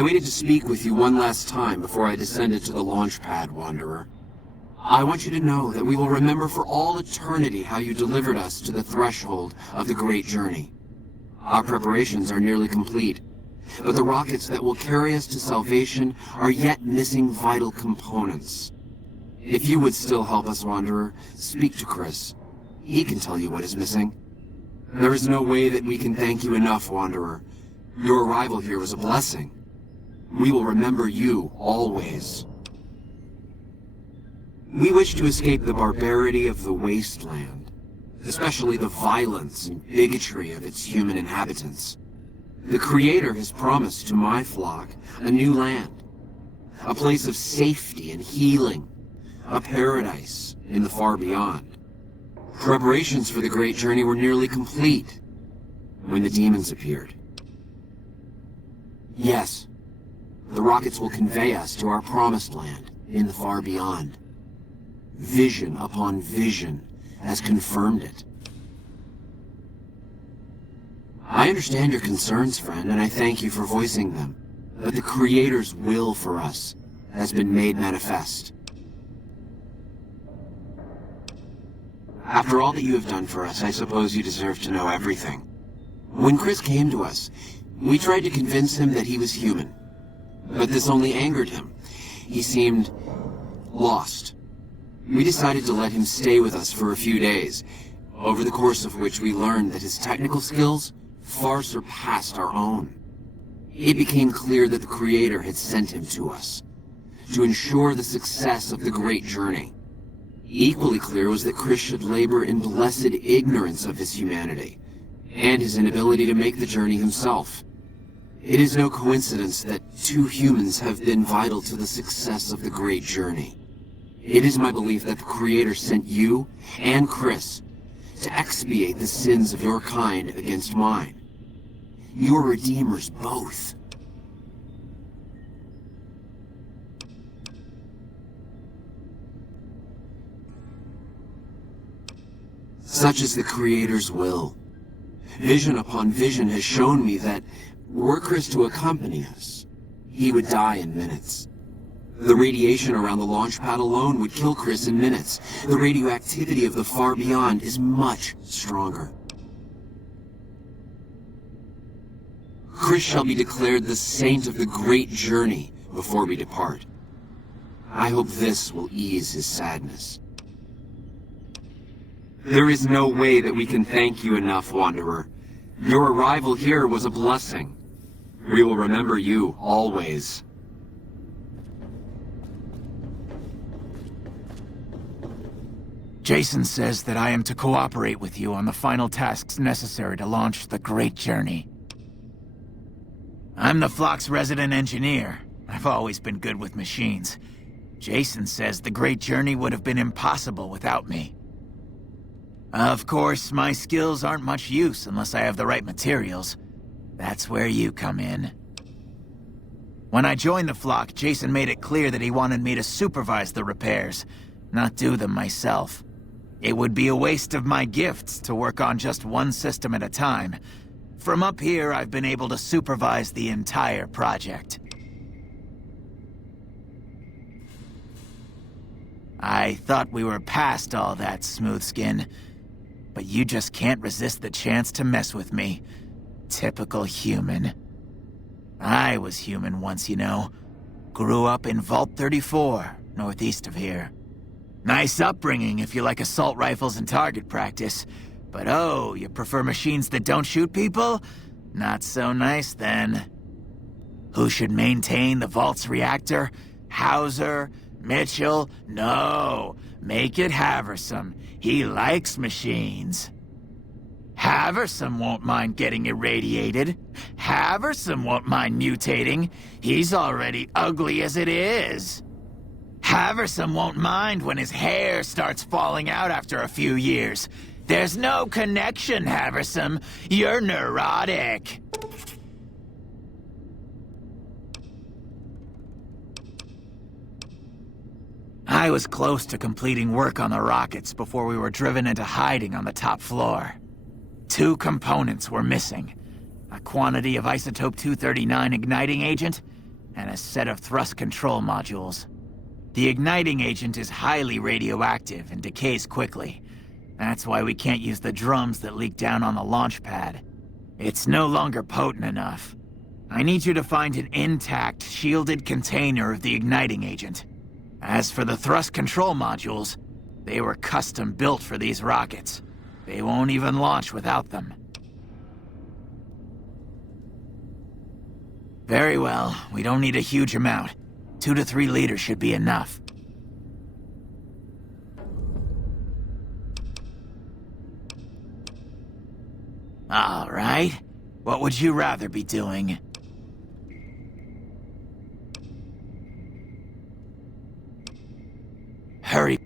I waited to speak with you one last time before I descended to the launch pad, Wanderer. I want you to know that we will remember for all eternity how you delivered us to the threshold of the great journey. Our preparations are nearly complete, but the rockets that will carry us to salvation are yet missing vital components. If you would still help us, Wanderer, speak to Chris. He can tell you what is missing. There is no way that we can thank you enough, Wanderer. Your arrival here was a blessing. We will remember you always. We wish to escape the barbarity of the wasteland, especially the violence and bigotry of its human inhabitants. The Creator has promised to my flock a new land, a place of safety and healing, a paradise in the far beyond. Preparations for the great journey were nearly complete when the demons appeared. Yes, the rockets will convey us to our promised land in the far beyond. Vision upon vision has confirmed it. I understand your concerns, friend, and I thank you for voicing them. But the Creator's will for us has been made manifest. After all that you have done for us, I suppose you deserve to know everything. When Chris came to us, we tried to convince him that he was human. But this only angered him. He seemed lost. We decided to let him stay with us for a few days, over the course of which we learned that his technical skills far surpassed our own. It became clear that the Creator had sent him to us, to ensure the success of the great journey. Equally clear was that Chris should labor in blessed ignorance of his humanity, and his inability to make the journey himself. It is no coincidence that two humans have been vital to the success of the great journey. It is my belief that the Creator sent you and Chris to expiate the sins of your kind against mine. You are redeemers both. Such is the Creator's will. Vision upon vision has shown me that, were Chris to accompany us, he would die in minutes. The radiation around the launch pad alone would kill Chris in minutes. The radioactivity of the far beyond is much stronger. Chris shall be declared the saint of the great journey before we depart. I hope this will ease his sadness. There is no way that we can thank you enough, Wanderer. Your arrival here was a blessing. We will remember you always. Jason says that I am to cooperate with you on the final tasks necessary to launch the Great Journey. I'm the flock's resident engineer. I've always been good with machines. Jason says the Great Journey would have been impossible without me. Of course, my skills aren't much use unless I have the right materials. That's where you come in. When I joined the flock, Jason made it clear that he wanted me to supervise the repairs, not do them myself. It would be a waste of my gifts to work on just one system at a time. From up here, I've been able to supervise the entire project. I thought we were past all that, Smoothskin. But you just can't resist the chance to mess with me. Typical human. I was human once, you know. Grew up in Vault 34, northeast of here. Nice upbringing if you like assault rifles and target practice. But oh, you prefer machines that don't shoot people? Not so nice then. Who should maintain the Vault's reactor? Hauser? Mitchell? No. Make it Haversam. He likes machines. Haversam won't mind getting irradiated. Haversam won't mind mutating. He's already ugly as it is. Haversam won't mind when his hair starts falling out after a few years. There's no connection, Haversam. You're neurotic. I was close to completing work on the rockets before we were driven into hiding on the top floor. 2 components were missing. A quantity of isotope 239 igniting agent, and a set of thrust control modules. The igniting agent is highly radioactive and decays quickly. That's why we can't use the drums that leak down on the launch pad. It's no longer potent enough. I need you to find an intact, shielded container of the igniting agent. As for the thrust control modules, they were custom built for these rockets. They won't even launch without them. Very well, we don't need a huge amount. 2 to 3 liters should be enough. All right. What would you rather be doing? Hurry.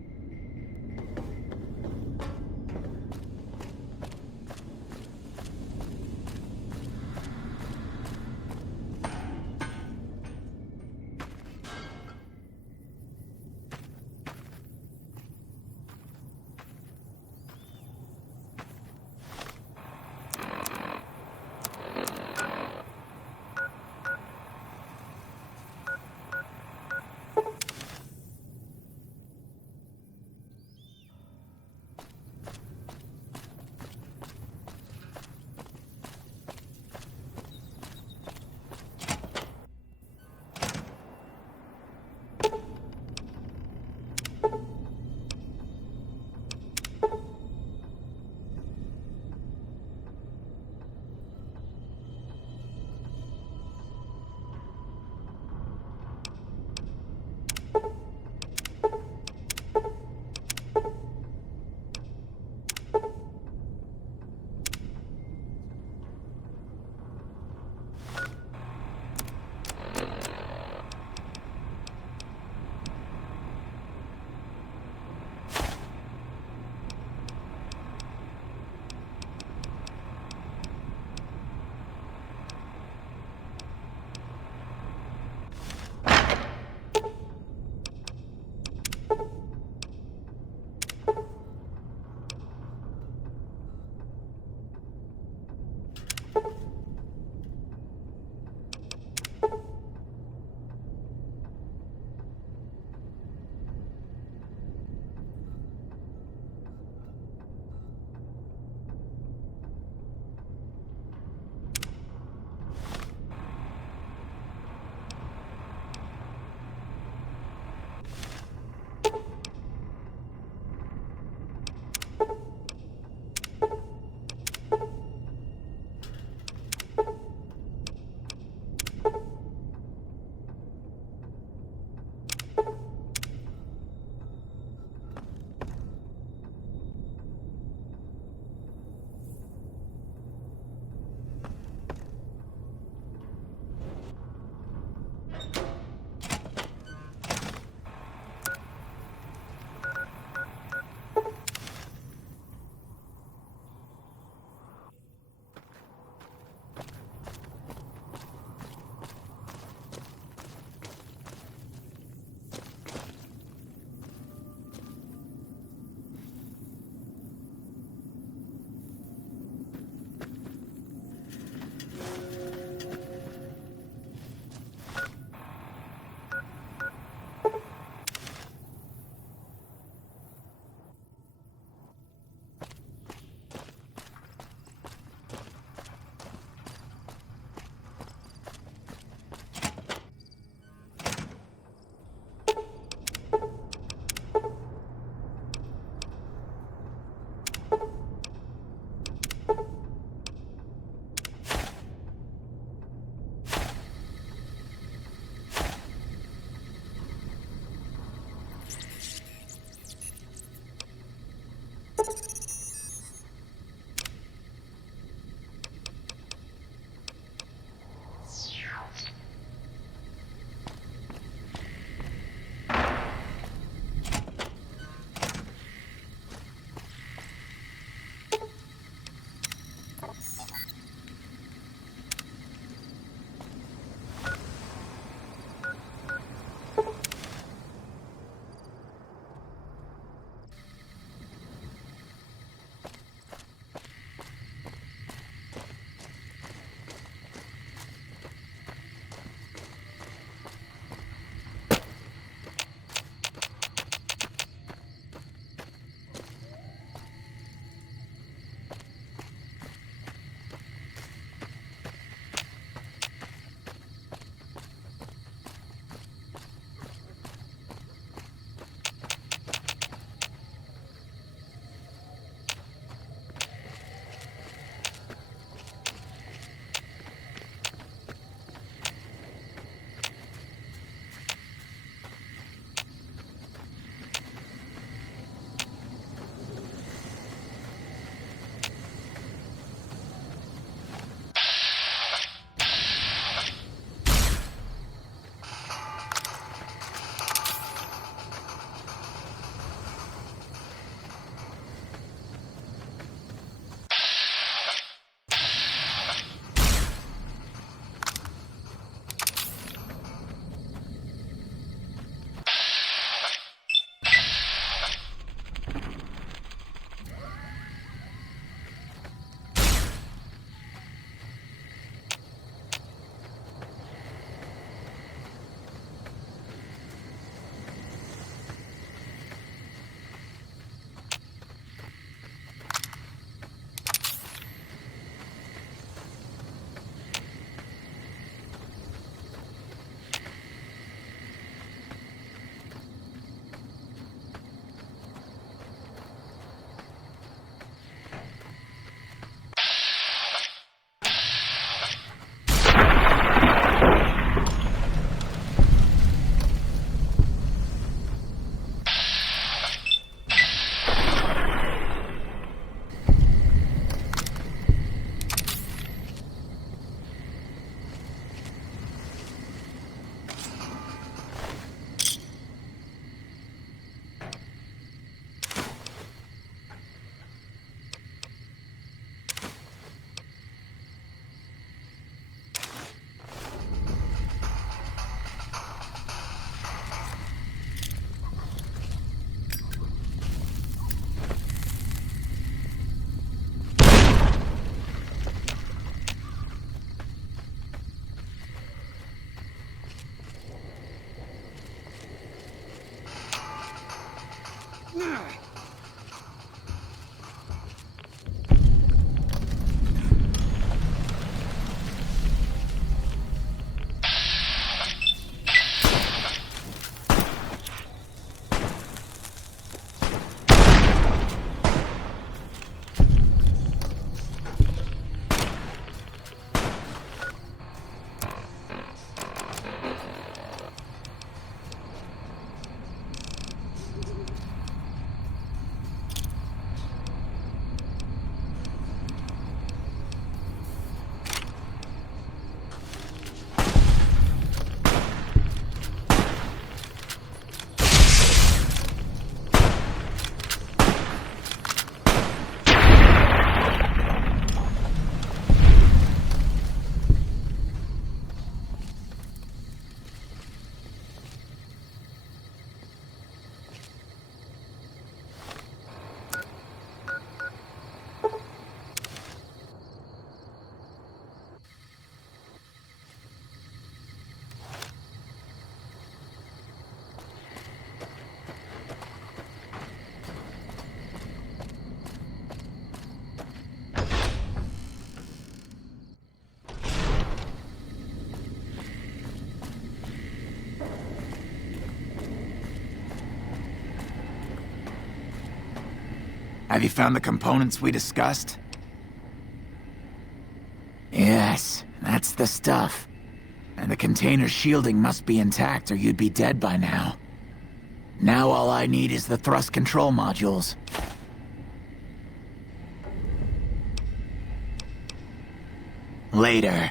Have you found the components we discussed? Yes, that's the stuff. And the container's shielding must be intact or you'd be dead by now. Now all I need is the thrust control modules. Later.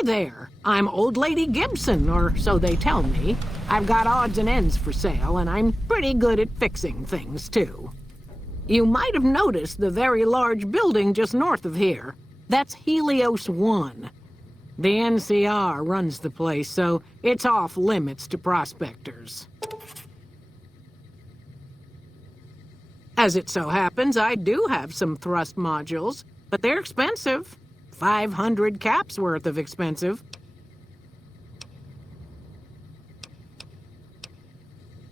Hi there. I'm Old Lady Gibson, or so they tell me. I've got odds and ends for sale, and I'm pretty good at fixing things, too. You might have noticed the very large building just north of here. That's Helios 1. The NCR runs the place, so it's off limits to prospectors. As it so happens, I do have some thrust modules, but they're expensive. 500 caps worth of expensive.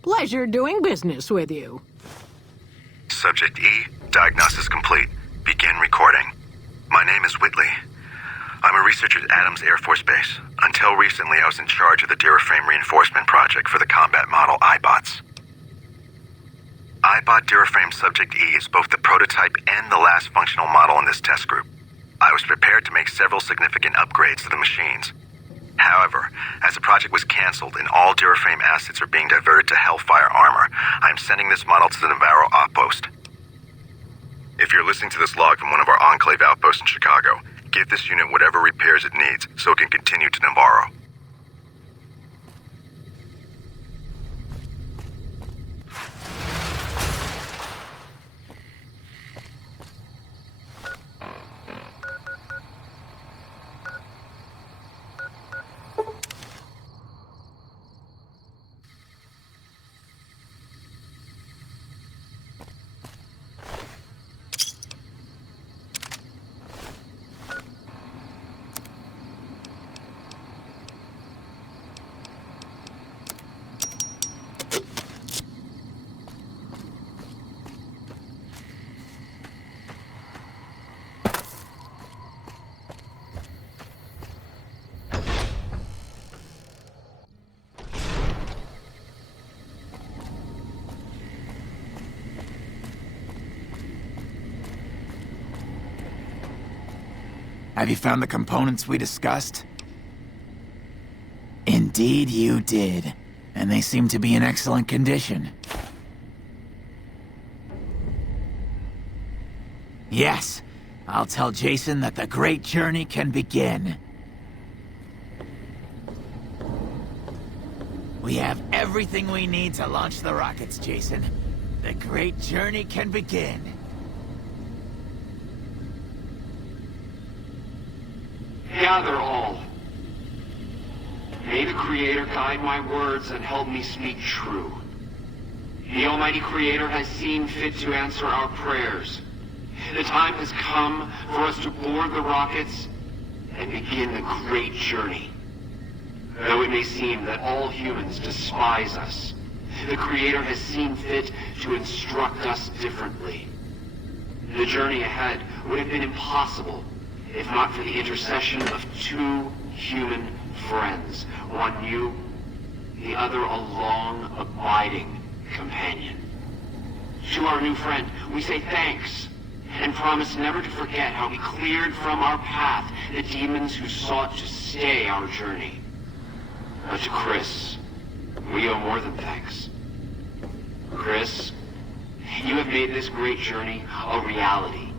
Pleasure doing business with you. Subject E, diagnosis complete. Begin recording. My name is Whitley. I'm a researcher at Adams Air Force Base. Until recently, I was in charge of the Duraframe reinforcement project for the combat model iBots. iBot Duraframe Subject E is both the prototype and the last functional model in this test group. I was prepared to make several significant upgrades to the machines. However, as the project was canceled and all Duraframe assets are being diverted to Hellfire armor, I'm sending this model to the Navarro outpost. If you're listening to this log from one of our Enclave outposts in Chicago, give this unit whatever repairs it needs so it can continue to Navarro. Have you found the components we discussed? Indeed you did. And they seem to be in excellent condition. Yes, I'll tell Jason that the great journey can begin. We have everything we need to launch the rockets, Jason. The great journey can begin. Gather all. May the Creator guide my words and help me speak true. The Almighty Creator has seen fit to answer our prayers. The time has come for us to board the rockets and begin the great journey. Though it may seem that all humans despise us, the Creator has seen fit to instruct us differently. The journey ahead would have been impossible if not for the intercession of two human friends. One new, the other a long, abiding companion. To our new friend, we say thanks, and promise never to forget how we cleared from our path the demons who sought to stay our journey. But to Chris, we owe more than thanks. Chris, you have made this great journey a reality.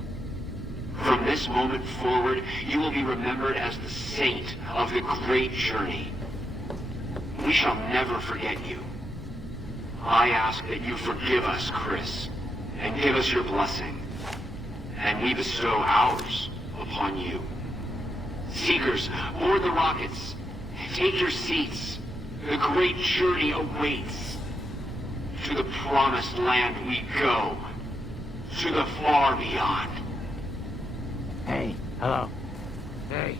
From this moment forward, you will be remembered as the saint of the great journey. We shall never forget you. I ask that you forgive us, Chris, and give us your blessing, and we bestow ours upon you. Seekers, board the rockets. Take your seats. The great journey awaits. To the promised land we go. To the far beyond. Hey, hello. Hey.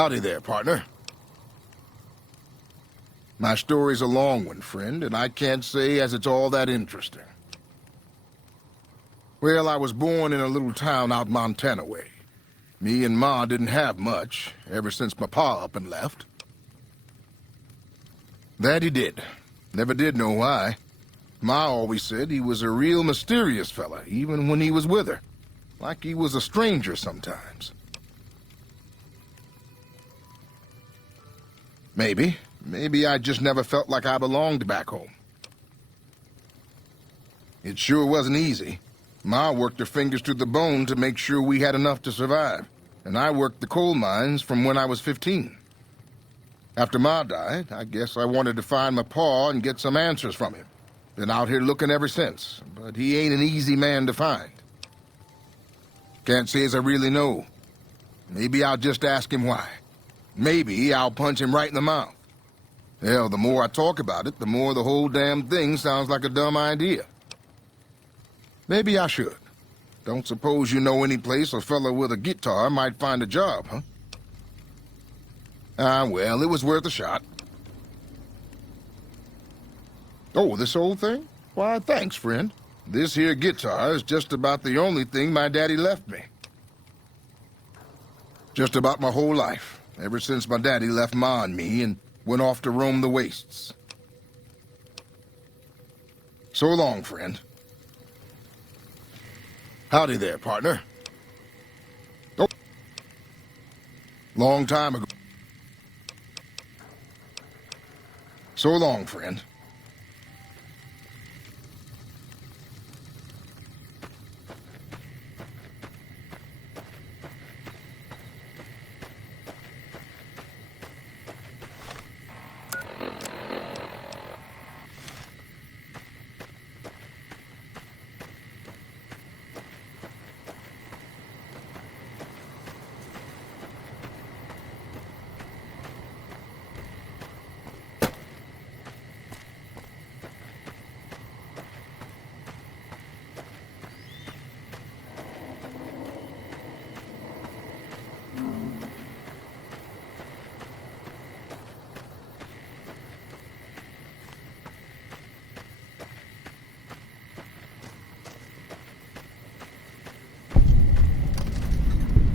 Howdy there, partner. My story's a long one, friend, and I can't say as it's all that interesting. Well, I was born in a little town out Montana way. Me and Ma didn't have much, ever since my pa up and left. That he did. Never did know why. Ma always said he was a real mysterious fella, even when he was with her. Like he was a stranger sometimes. Maybe. Maybe I just never felt like I belonged back home. It sure wasn't easy. Ma worked her fingers to the bone to make sure we had enough to survive, and I worked the coal mines from when I was 15. After Ma died, I guess I wanted to find my pa and get some answers from him. Been out here looking ever since, but he ain't an easy man to find. Can't say as I really know. Maybe I'll just ask him why. Maybe I'll punch him right in the mouth. Hell, the more I talk about it, the more the whole damn thing sounds like a dumb idea. Maybe I should. Don't suppose you know any place a fella with a guitar might find a job, huh? Ah, well, it was worth a shot. Oh, this old thing? Why, thanks, friend. This here guitar is just about the only thing my daddy left me. Just about my whole life, ever since my daddy left Ma and me and went off to roam the wastes. So long, friend. Howdy there, partner. Oh. Long time ago. So long, friend.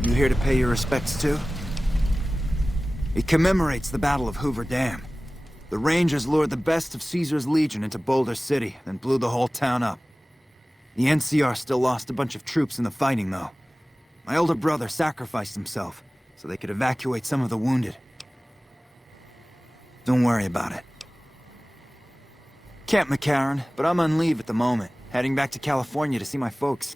You here to pay your respects too? It commemorates the Battle of Hoover Dam. The Rangers lured the best of Caesar's Legion into Boulder City, then blew the whole town up. The NCR still lost a bunch of troops in the fighting, though. My older brother sacrificed himself, so they could evacuate some of the wounded. Don't worry about it. Camp McCarran, but I'm on leave at the moment, heading back to California to see my folks.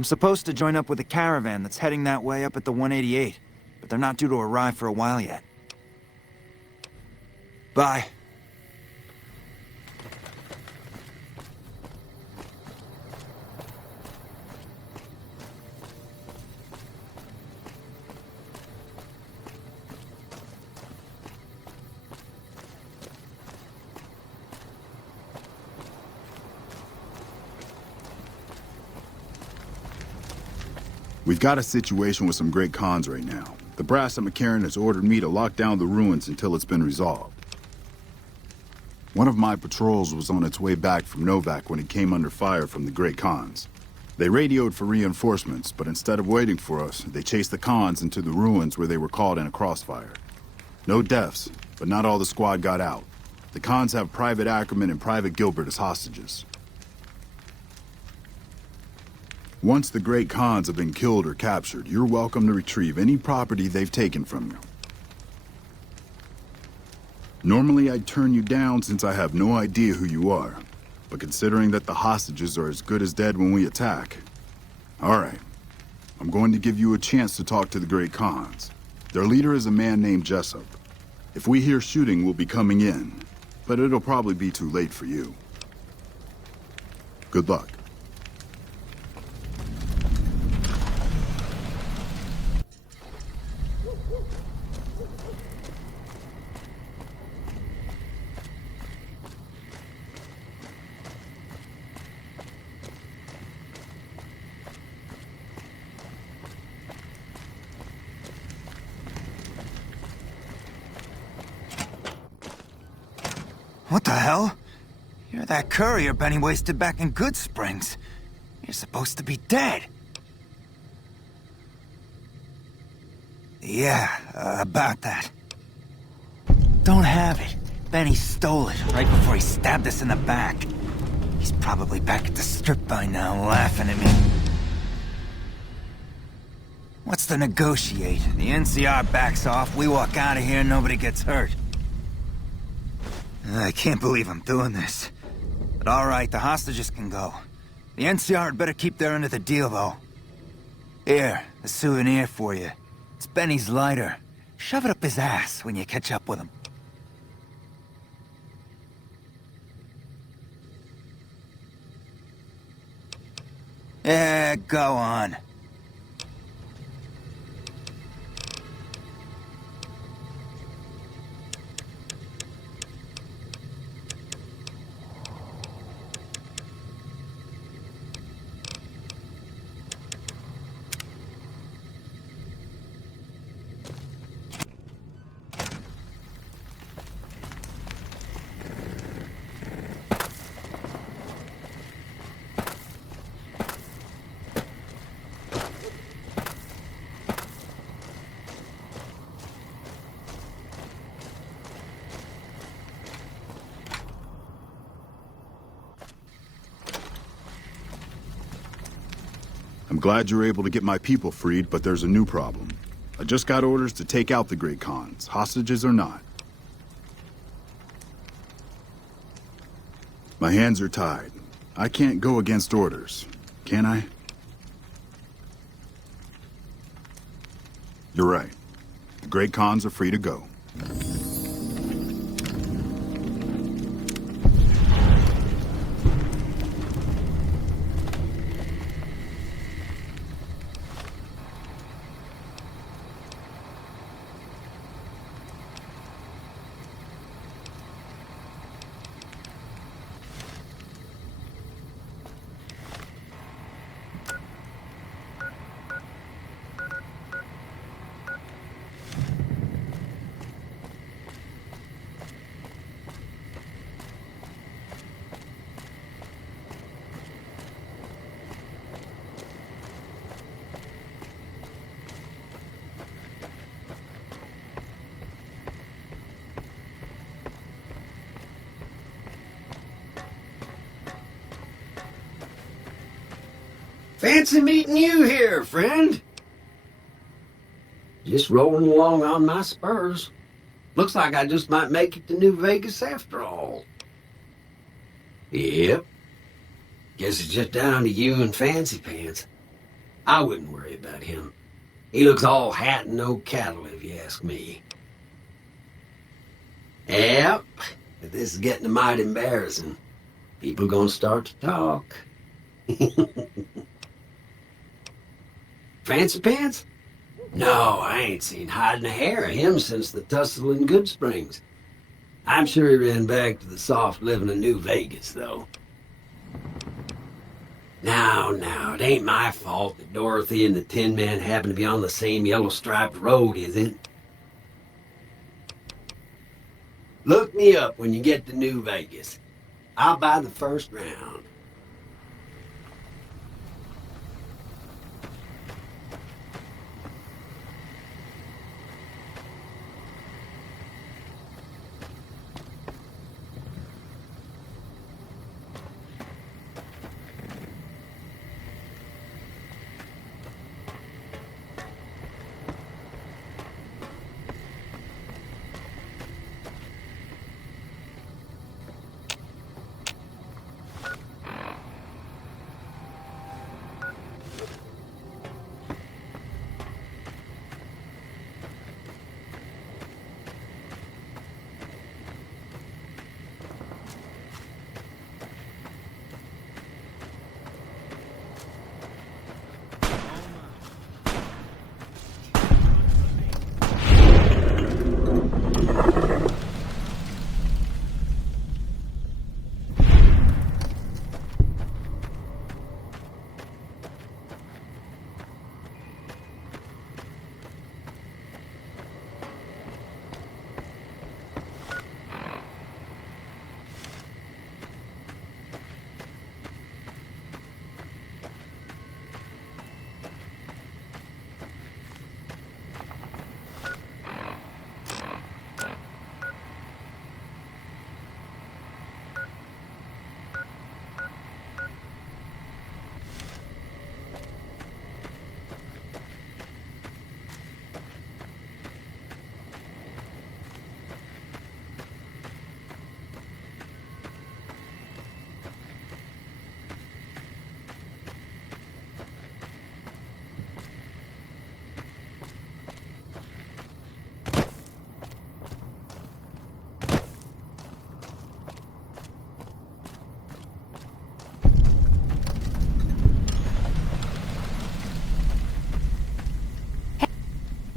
I'm supposed to join up with a caravan that's heading that way up at the 188, but they're not due to arrive for a while yet. Bye. We've got a situation with some great cons right now. The brass at McCarran has ordered me to lock down the ruins until it's been resolved. One of my patrols was on its way back from Novak when it came under fire from the Great Khans. They radioed for reinforcements, but instead of waiting for us, they chased the Khans into the ruins where they were caught in a crossfire. No deaths, but not all the squad got out. The Khans have Private Ackerman and Private Gilbert as hostages. Once the Great Khans have been killed or captured, you're welcome to retrieve any property they've taken from you. Normally I'd turn you down since I have no idea who you are, but considering that the hostages are as good as dead when we attack... Alright, I'm going to give you a chance to talk to the Great Khans. Their leader is a man named Jessup. If we hear shooting, we'll be coming in, but it'll probably be too late for you. Good luck. What the hell? You're that courier Benny wasted back in Good Springs. You're supposed to be dead. Yeah, about that. Don't have it. Benny stole it right before he stabbed us in the back. He's probably back at the strip by now, laughing at me. What's to negotiate? The NCR backs off, we walk out of here, nobody gets hurt. I can't believe I'm doing this. But alright, the hostages can go. The NCR had better keep their end of the deal, though. Here, a souvenir for you. It's Benny's lighter. Shove it up his ass when you catch up with him. Yeah, go on. I'm glad you're able to get my people freed, but there's a new problem. I just got orders to take out the Great Khans, hostages or not. My hands are tied. I can't go against orders, can I? You're right. The Great Khans are free to go. Fancy meeting you here, friend. Just rolling along on my spurs. Looks like I just might make it to New Vegas after all. Yep. Guess it's just down to you and Fancy Pants. I wouldn't worry about him. He looks all hat and no cattle, if you ask me. Yep. But this is getting mighty embarrassing. People gonna start to talk. Fancy Pants? No, I ain't seen hide nor hair of him since the tussle in Good Springs. I'm sure he ran back to the soft living of New Vegas, though. Now, it ain't my fault that Dorothy and the Tin Man happen to be on the same yellow-striped road, is it? Look me up when you get to New Vegas. I'll buy the first round.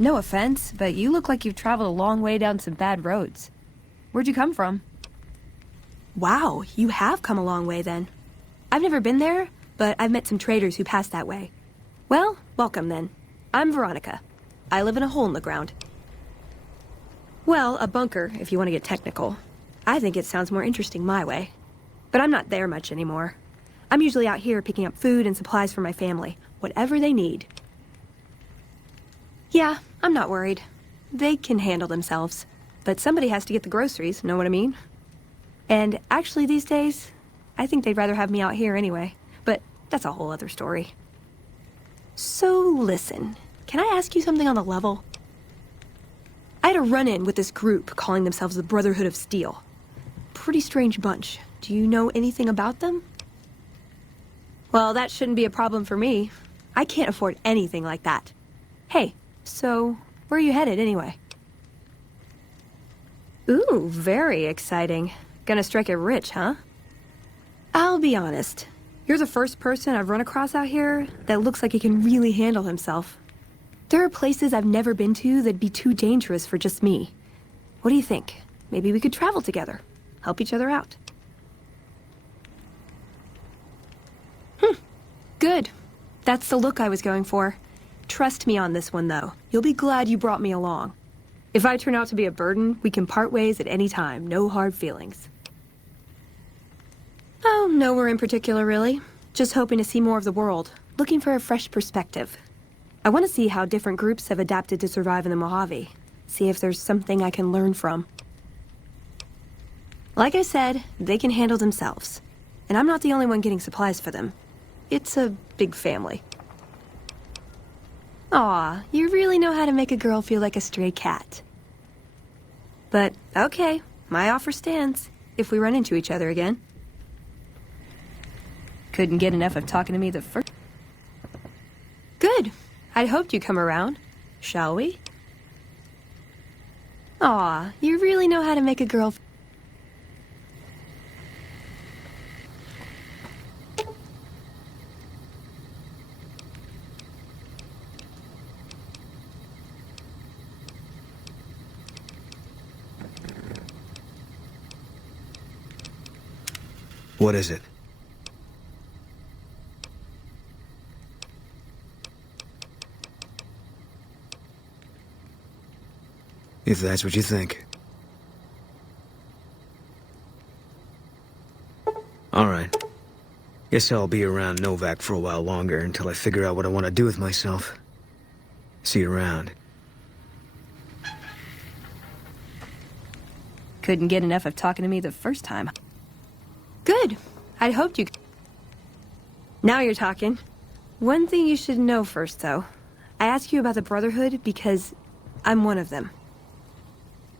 No offense, but you look like you've traveled a long way down some bad roads. Where'd you come from? Wow, you have come a long way then. I've never been there, but I've met some traders who passed that way. Well, welcome then. I'm Veronica. I live in a hole in the ground. Well, a bunker, if you want to get technical. I think it sounds more interesting my way. But I'm not there much anymore. I'm usually out here picking up food and supplies for my family, whatever they need. Yeah, I'm not worried. They can handle themselves. But somebody has to get the groceries, know what I mean? And actually these days, I think they'd rather have me out here anyway. But that's a whole other story. So listen, can I ask you something on the level? I had a run-in with this group calling themselves the Brotherhood of Steel. Pretty strange bunch. Do you know anything about them? Well, that shouldn't be a problem for me. I can't afford anything like that. Hey, so where are you headed anyway? Ooh, very exciting. Gonna strike it rich, huh? I'll be honest. You're the first person I've run across out here that looks like he can really handle himself. There are places I've never been to that'd be too dangerous for just me. What do you think? Maybe we could travel together, help each other out. Good. That's the look I was going for. Trust me on this one, though. You'll be glad you brought me along. If I turn out to be a burden, we can part ways at any time. No hard feelings. Oh, nowhere in particular, really. Just hoping to see more of the world. Looking for a fresh perspective. I want to see how different groups have adapted to survive in the Mojave. See if there's something I can learn from. Like I said, they can handle themselves. And I'm not the only one getting supplies for them. It's a big family. Aw, you really know how to make a girl feel like a stray cat. But, okay, my offer stands, if we run into each other again. Couldn't get enough of talking to me the first... Good. I'd hoped you'd come around. Shall we? Aw, you really know how to make a girl... What is it? If that's what you think. All right. Guess I'll be around Novak for a while longer until I figure out what I want to do with myself. See you around. Couldn't get enough of talking to me the first time. Good. I'd hoped you... Now you're talking. One thing you should know first, though. I asked you about the Brotherhood because I'm one of them.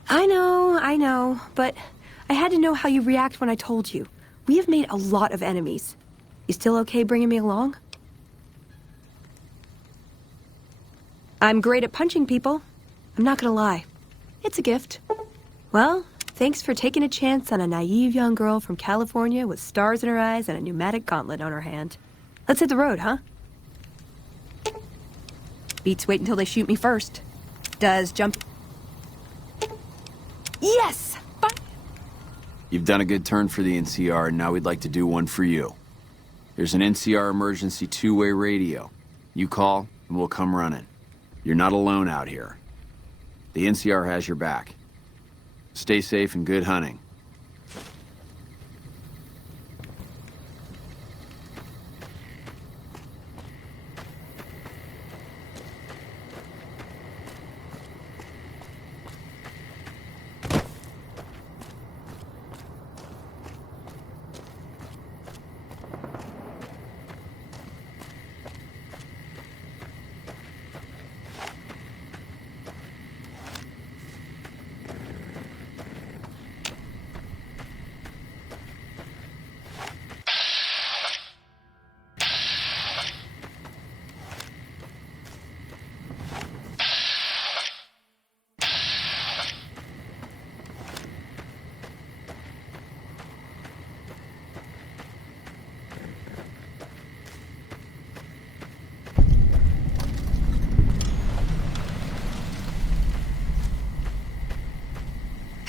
I know, but I had to know how you react when I told you. We have made a lot of enemies. You still okay bringing me along? I'm great at punching people. I'm not gonna lie. It's a gift. Well, thanks for taking a chance on a naive young girl from California with stars in her eyes and a pneumatic gauntlet on her hand. Let's hit the road, huh? Beats wait until they shoot me first. Does jump... Yes! You've done a good turn for the NCR, and now we'd like to do one for you. There's an NCR emergency two-way radio. You call, and we'll come running. You're not alone out here. The NCR has your back. Stay safe and good hunting.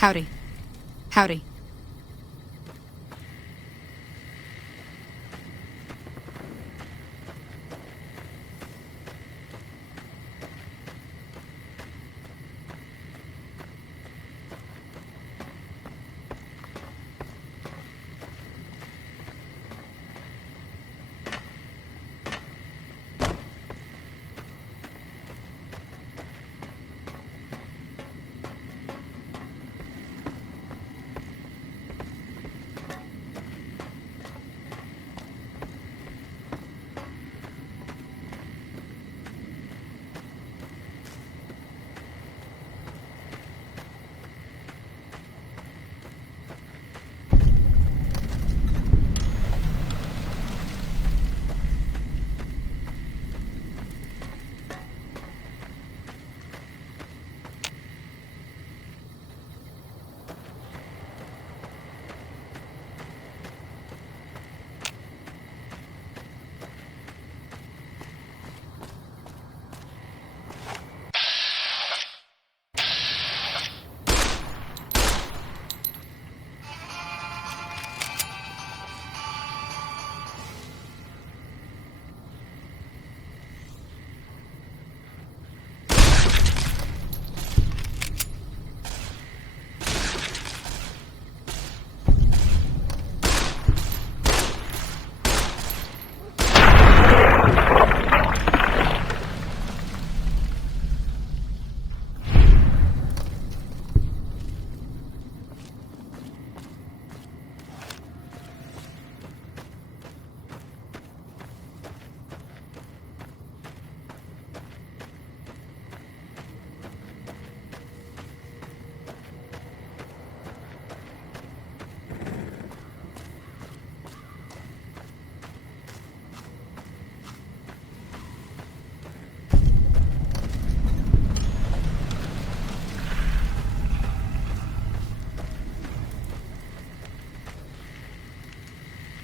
Howdy. Howdy.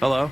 Hello?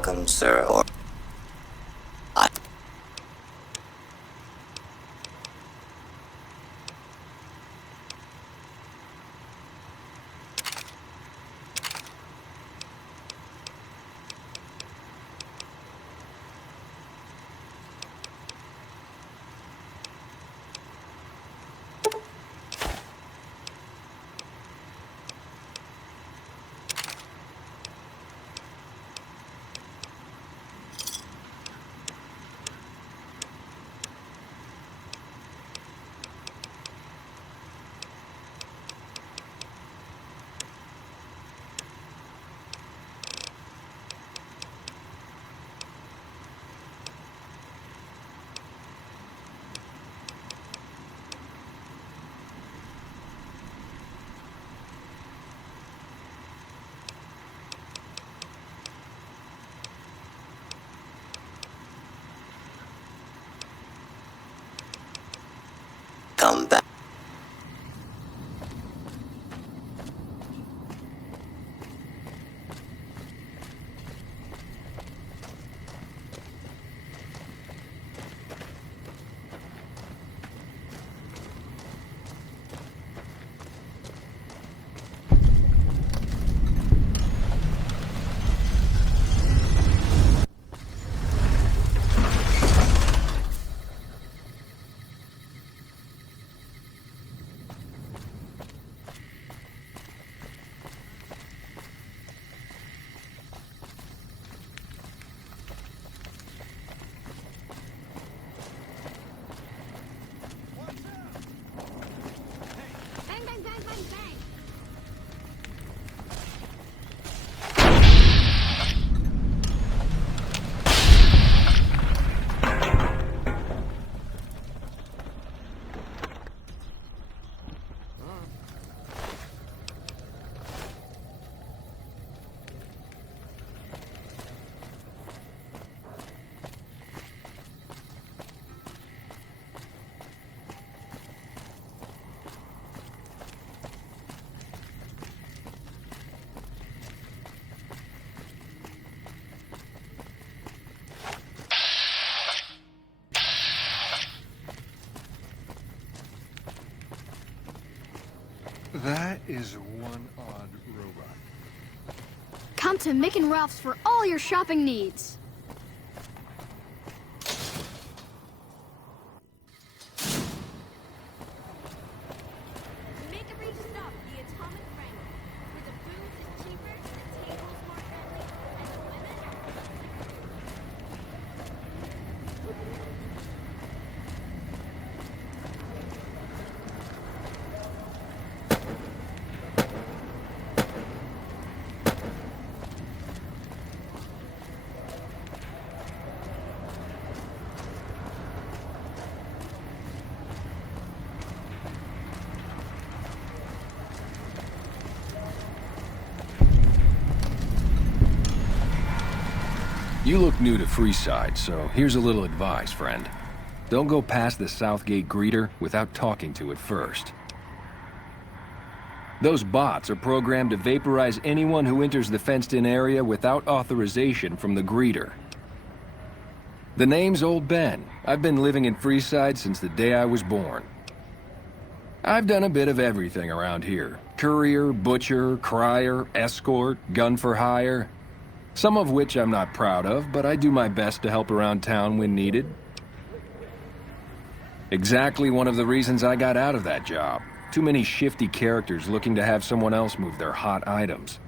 welcome, sir, or... Come back. That is one odd robot. Come to Mick and Ralph's for all your shopping needs. Make every stop the atomic friend. Where the booze is cheaper, the tables more friendly, and the women You look new to Freeside, so here's a little advice, friend. Don't go past the Southgate greeter without talking to it first. Those bots are programmed to vaporize anyone who enters the fenced-in area without authorization from the greeter. The name's Old Ben. I've been living in Freeside since the day I was born. I've done a bit of everything around here. Courier, butcher, crier, escort, gun for hire. Some of which I'm not proud of, but I do my best to help around town when needed. Exactly one of the reasons I got out of that job. Too many shifty characters looking to have someone else move their hot items.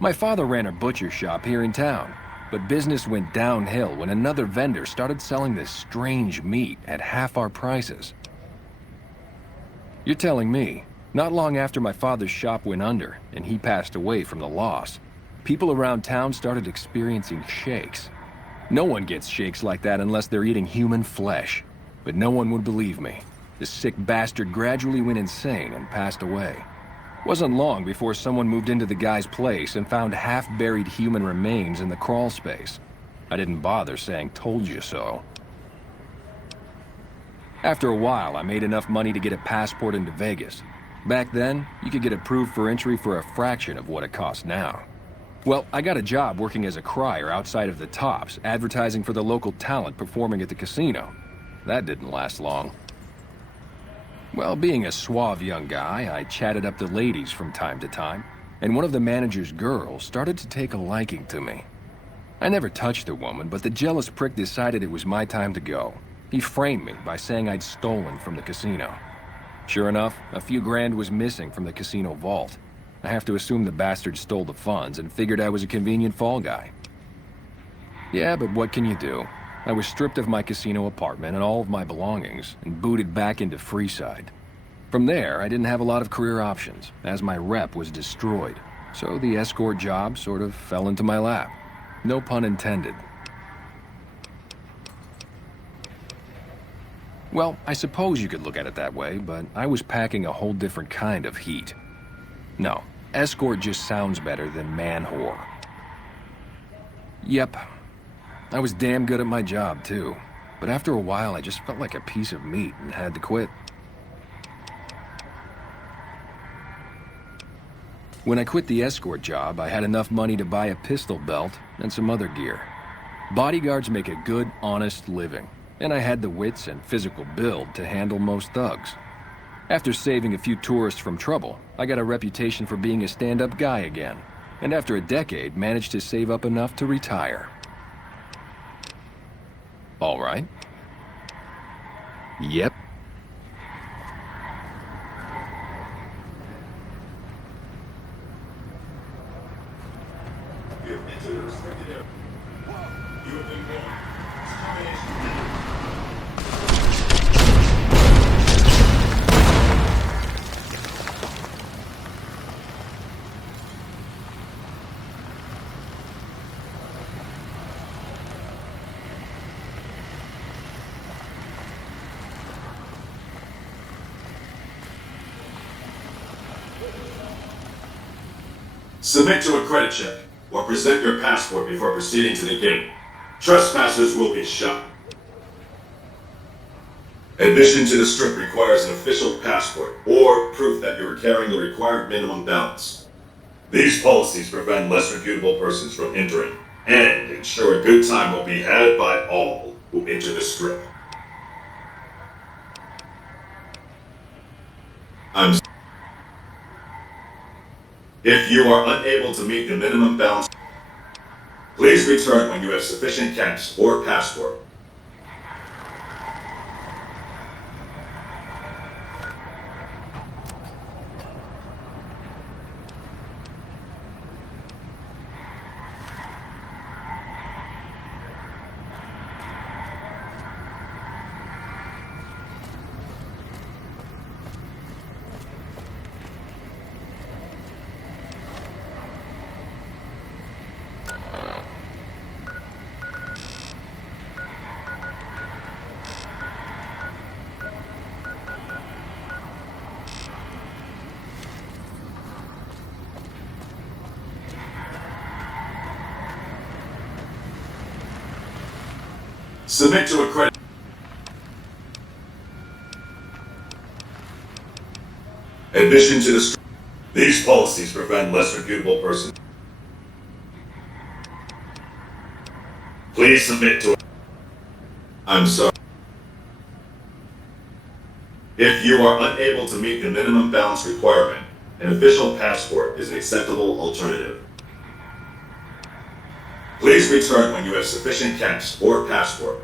My father ran a butcher shop here in town, but business went downhill when another vendor started selling this strange meat at half our prices. You're telling me, not long after my father's shop went under and he passed away from the loss, people around town started experiencing shakes. No one gets shakes like that unless they're eating human flesh, but no one would believe me. The sick bastard gradually went insane and passed away. Wasn't long before someone moved into the guy's place and found half-buried human remains in the crawl space. I didn't bother saying "told you so." After a while, I made enough money to get a passport into Vegas. Back then, you could get approved for entry for a fraction of what it costs now. Well, I got a job working as a crier outside of the Tops, advertising for the local talent performing at the casino. That didn't last long. Well, being a suave young guy, I chatted up the ladies from time to time, and one of the manager's girls started to take a liking to me. I never touched the woman, but the jealous prick decided it was my time to go. He framed me by saying I'd stolen from the casino. Sure enough, a few grand was missing from the casino vault. I have to assume the bastard stole the funds and figured I was a convenient fall guy. Yeah, but what can you do? I was stripped of my casino apartment and all of my belongings and booted back into Freeside. From there, I didn't have a lot of career options, as my rep was destroyed. So the escort job sort of fell into my lap. No pun intended. Well, I suppose you could look at it that way, but I was packing a whole different kind of heat. No, escort just sounds better than man-whore. Yep. I was damn good at my job, too. But after a while, I just felt like a piece of meat and had to quit. When I quit the escort job, I had enough money to buy a pistol belt and some other gear. Bodyguards make a good, honest living, and I had the wits and physical build to handle most thugs. After saving a few tourists from trouble, I got a reputation for being a stand-up guy again, and after a decade, managed to save up enough to retire. All right. Yep. Submit to a credit check, or present your passport before proceeding to the gate. Trespassers will be shot. Admission to the strip requires an official passport, or proof that you are carrying the required minimum balance. These policies prevent less reputable persons from entering, and ensure a good time will be had by all who enter the strip. If you are unable to meet the minimum balance, please return when you have sufficient cash or passport. Submit to a credit. Admission to the strip. These policies prevent less reputable persons. Please submit to. I'm sorry. If you are unable to meet the minimum balance requirement, an official passport is an acceptable alternative. Please return when you have sufficient cash or passport.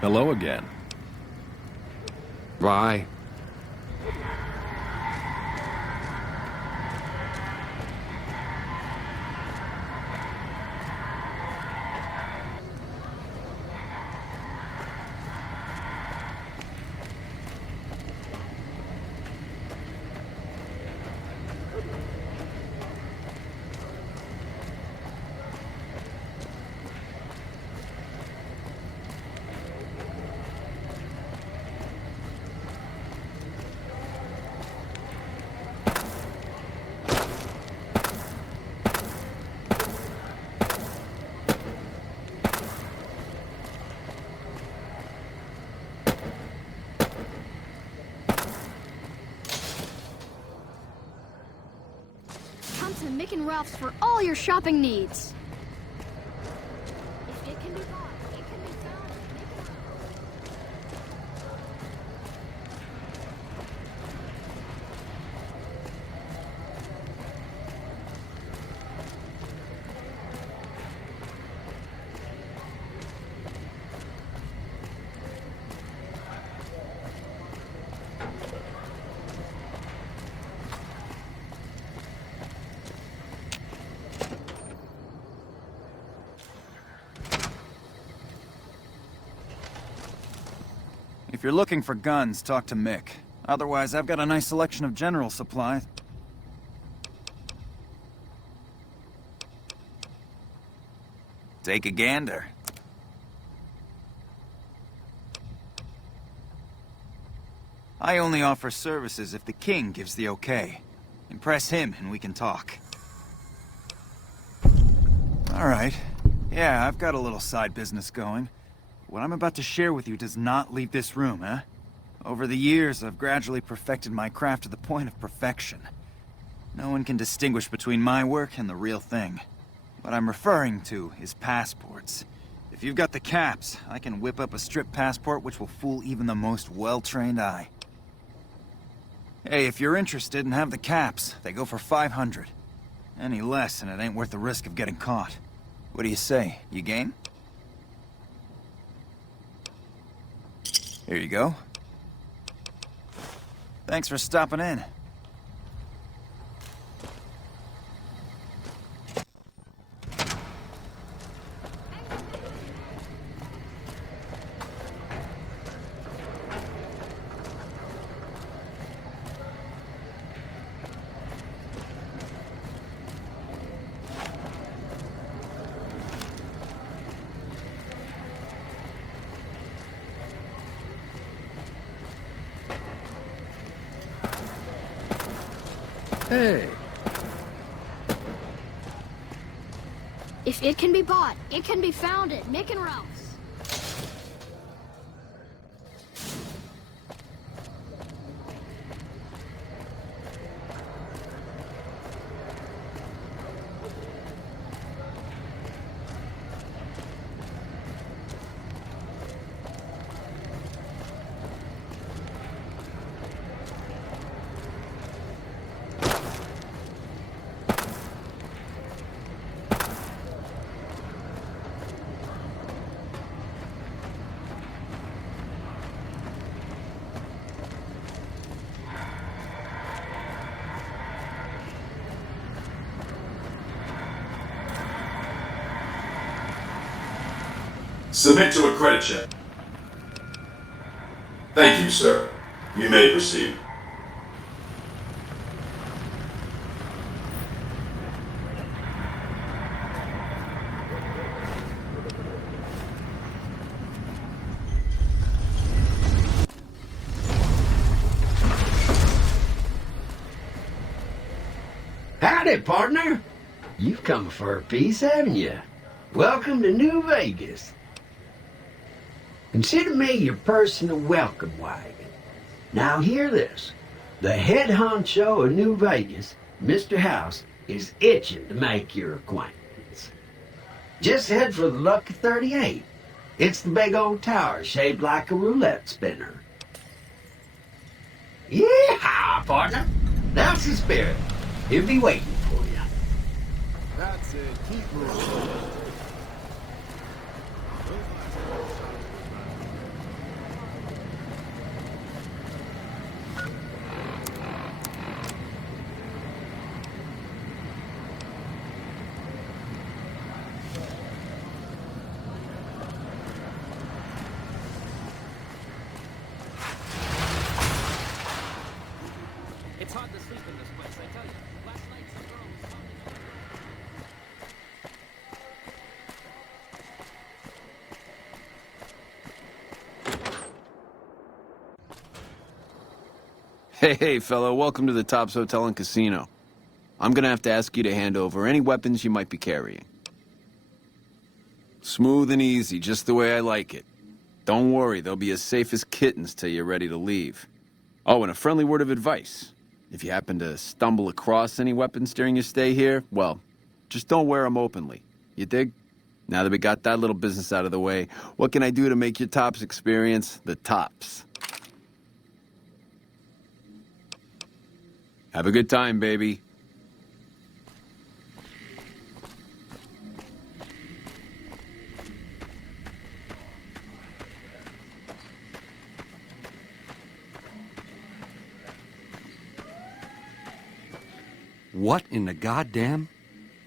Hello again. Bye. Mick and Ralph's for all your shopping needs. If it can be bought, it can be found at Mick and Ralph's. If you're looking for guns, talk to Mick. Otherwise, I've got a nice selection of general supplies. Take a gander. I only offer services if the king gives the okay. Impress him and we can talk. Alright. Yeah, I've got a little side business going. What I'm about to share with you does not leave this room, huh? Over the years, I've gradually perfected my craft to the point of perfection. No one can distinguish between my work and the real thing. What I'm referring to is passports. If you've got the caps, I can whip up a strip passport which will fool even the most well-trained eye. Hey, if you're interested and have the caps, they go for 500. Any less and it ain't worth the risk of getting caught. What do you say? You game? Here you go. Thanks for stopping in. Hey. If it can be bought, it can be found at Mick and Ralph's. Submit to a credit check. Thank you, sir. You may proceed. Howdy, partner. You've come for a piece, haven't you? Welcome to New Vegas. Consider me your personal welcome wagon. Now hear this. The head honcho of New Vegas, Mr. House, is itching to make your acquaintance. Just head for the Lucky 38. It's the big old tower shaped like a roulette spinner. Yeah, partner. That's the spirit. He'll be waiting for you. That's it. Keep moving. It's hard to sleep in this place, I tell you. Last night some girl was Hey, fellow, welcome to the Tops Hotel and Casino. I'm gonna have to ask you to hand over any weapons you might be carrying. Smooth and easy, just the way I like it. Don't worry, they'll be as safe as kittens till you're ready to leave. Oh, and a friendly word of advice. If you happen to stumble across any weapons during your stay here, well, just don't wear them openly. You dig? Now that we got that little business out of the way, what can I do to make your tops experience the tops? Have a good time, baby. What in the goddamn?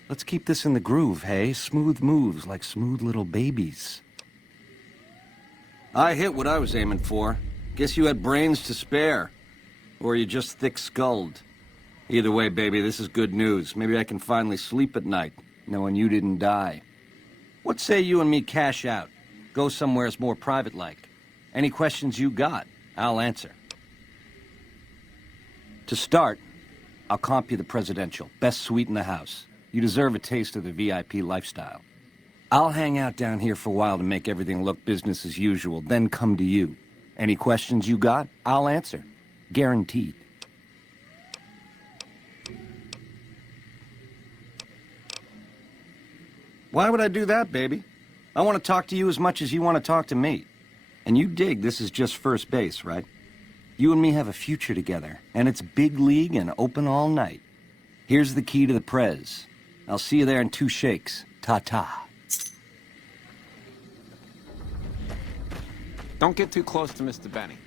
Let's keep this in the groove, hey? Smooth moves like smooth little babies. I hit what I was aiming for. Guess you had brains to spare. Or you just thick-skulled. Either way, baby, this is good news. Maybe I can finally sleep at night, knowing you didn't die. What say you and me cash out? Go somewheres more private-like. Any questions you got, I'll answer. To start, I'll comp you the presidential. Best suite in the house. You deserve a taste of the VIP lifestyle. I'll hang out down here for a while to make everything look business as usual, then come to you. Any questions you got, I'll answer. Guaranteed. Why would I do that, baby? I want to talk to you as much as you want to talk to me. And you dig this is just first base, right? You and me have a future together, and it's big league and open all night. Here's the key to the prez. I'll see you there in 2 shakes. Ta-ta. Don't get too close to Mr. Benny.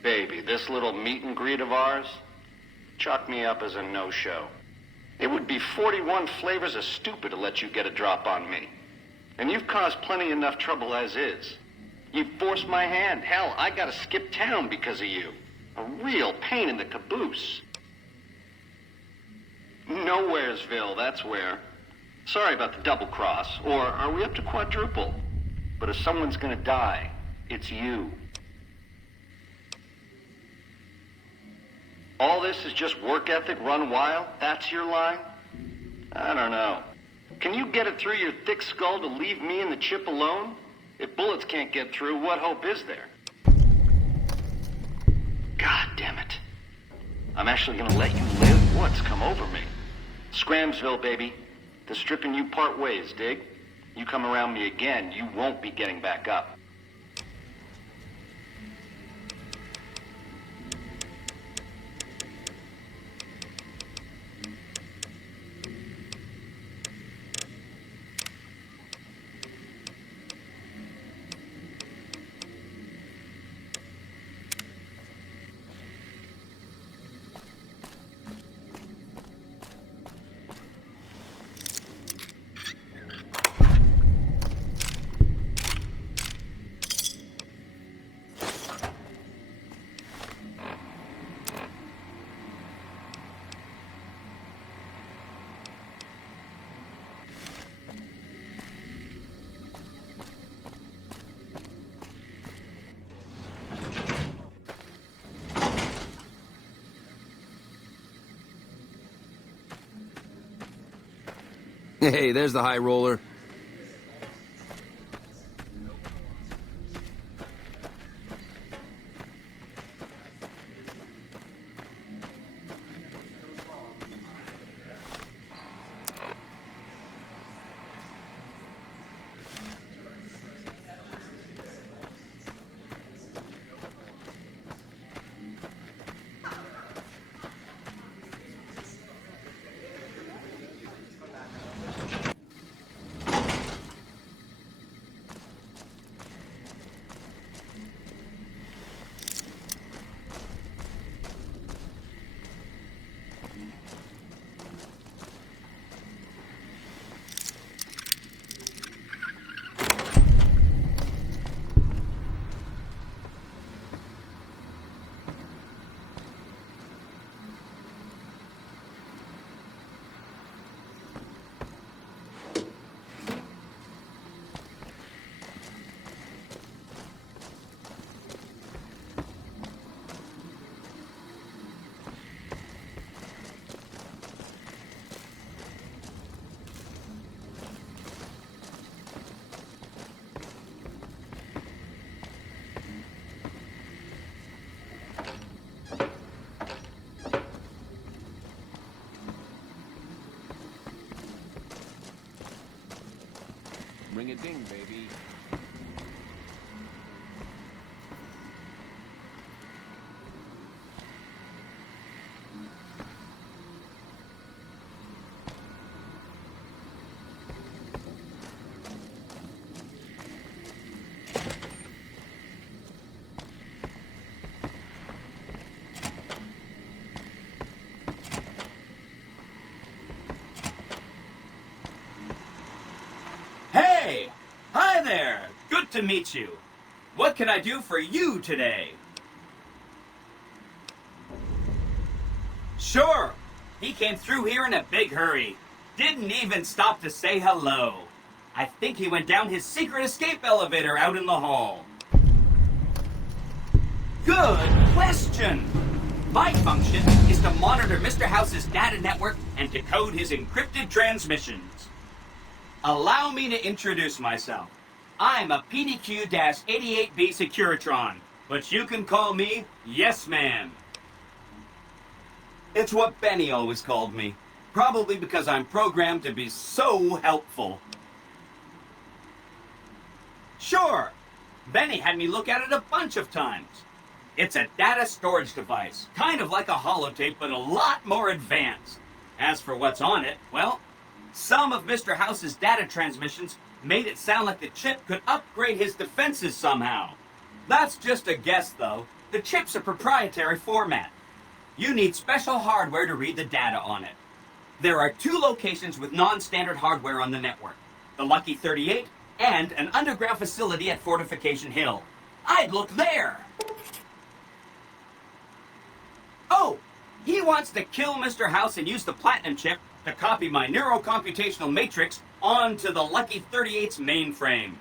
Baby, this little meet and greet of ours, chalk me up as a no-show. It would be 41 flavors of stupid to let you get a drop on me. And you've caused plenty enough trouble as is. You've forced my hand. Hell, I gotta skip town because of you. A real pain in the caboose. Nowheresville, that's where. Sorry about the double cross. Or are we up to quadruple? But if someone's gonna die, it's you. All this is just work ethic run wild? That's your line? I don't know. Can you get it through your thick skull to leave me and the chip alone? If bullets can't get through, what hope is there? God damn it. I'm actually gonna let you live? What's come over me? Scramsville, baby. The stripping you part ways, dig? You come around me again, you won't be getting back up. Hey, there's the high roller. Ring a ding, baby. Hey! Hi there! Good to meet you. What can I do for you today? Sure! He came through here in a big hurry. Didn't even stop to say hello. I think he went down his secret escape elevator out in the hall. Good question! My function is to monitor Mr. House's data network and decode his encrypted transmissions. Allow me to introduce myself. I'm a PDQ-88B Securitron, but you can call me Yes Man. It's what Benny always called me, probably because I'm programmed to be so helpful. Sure, Benny had me look at it a bunch of times. It's a data storage device, kind of like a holotape, but a lot more advanced. As for what's on it, well, some of Mr. House's data transmissions made it sound like the chip could upgrade his defenses somehow. That's just a guess, though. The chip's a proprietary format. You need special hardware to read the data on it. There are 2 locations with non-standard hardware on the network. The Lucky 38 and an underground facility at Fortification Hill. I'd look there! Oh! He wants to kill Mr. House and use the Platinum chip to copy my neurocomputational matrix onto the Lucky 38's mainframe.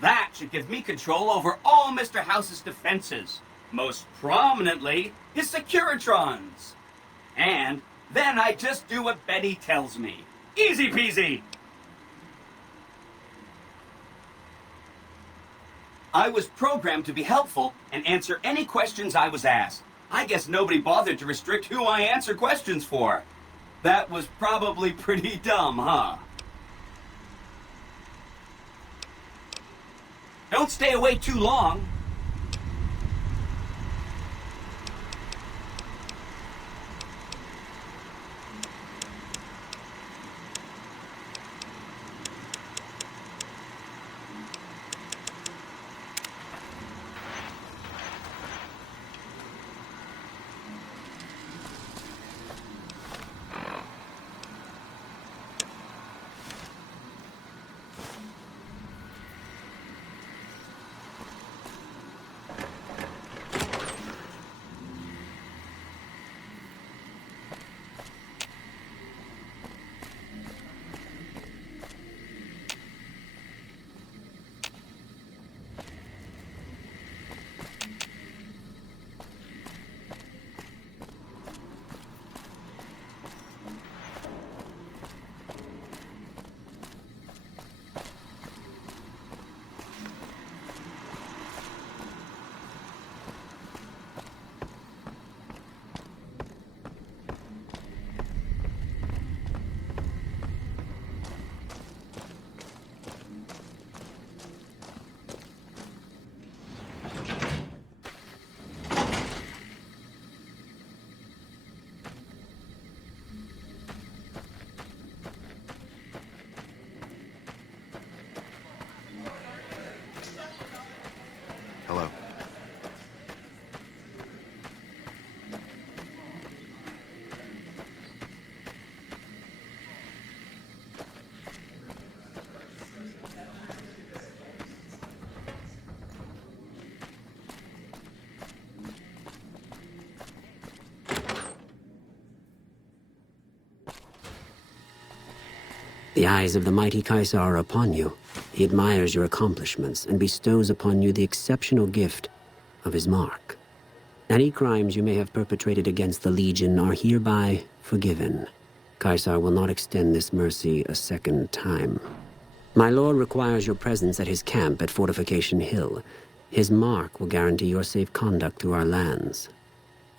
That should give me control over all Mr. House's defenses. Most prominently, his Securitrons. And then I just do what Betty tells me. Easy peasy! I was programmed to be helpful and answer any questions I was asked. I guess nobody bothered to restrict who I answer questions for. That was probably pretty dumb, huh? Don't stay away too long. Hello. The eyes of the mighty Caesar are upon you. He admires your accomplishments and bestows upon you the exceptional gift of his mark. Any crimes you may have perpetrated against the Legion are hereby forgiven. Caesar will not extend this mercy a second time. My lord requires your presence at his camp at Fortification Hill. His mark will guarantee your safe conduct through our lands.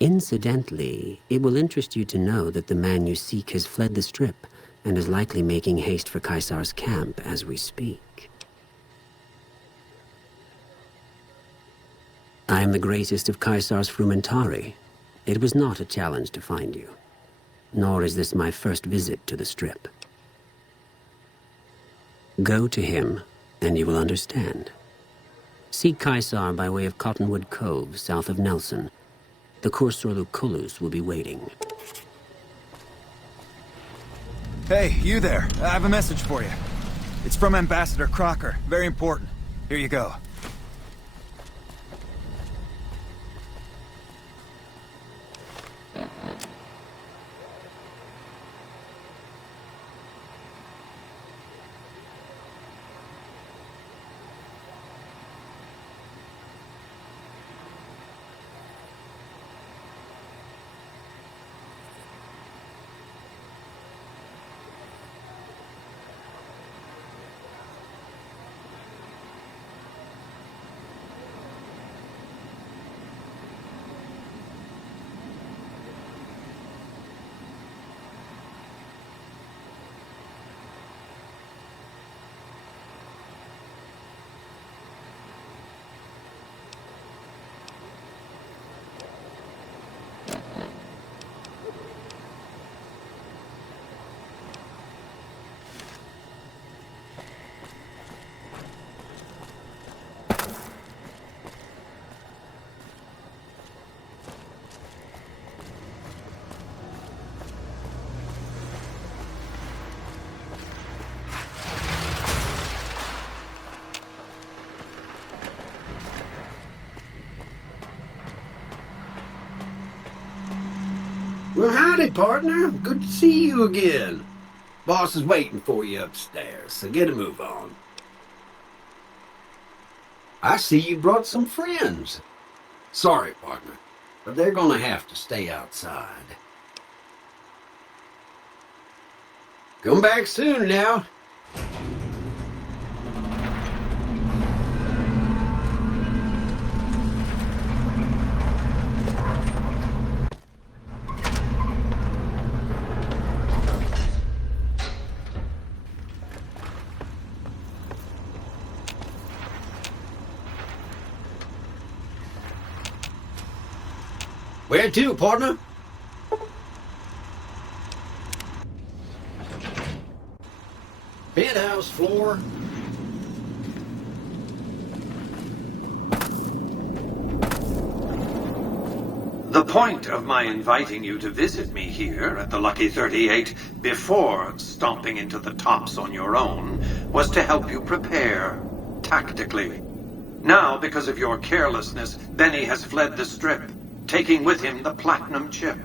Incidentally, it will interest you to know that the man you seek has fled the Strip and is likely making haste for Caesar's camp as we speak. I am the greatest of Caesar's frumentari. It was not a challenge to find you. Nor is this my first visit to the Strip. Go to him, and you will understand. Seek Caesar by way of Cottonwood Cove, south of Nelson. The Cursor Lucullus will be waiting. Hey, you there. I have a message for you. It's from Ambassador Crocker. Very important. Here you go. Well, howdy, partner. Good to see you again. Boss is waiting for you upstairs, so get a move on. I see you brought some friends. Sorry, partner, but they're gonna have to stay outside. Come back soon now. Where to, partner? Penthouse floor. The point of my inviting you to visit me here at the Lucky 38 before stomping into the tops on your own was to help you prepare, tactically. Now, because of your carelessness, Benny has fled the Strip, taking with him the platinum chip.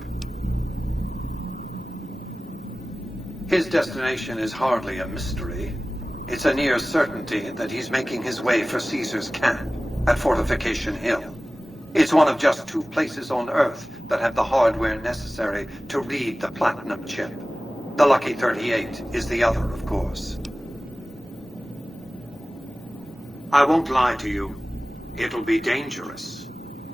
His destination is hardly a mystery. It's a near certainty that he's making his way for Caesar's camp at Fortification Hill. It's one of just 2 places on Earth that have the hardware necessary to read the platinum chip. The Lucky 38 is the other, of course. I won't lie to you. It'll be dangerous.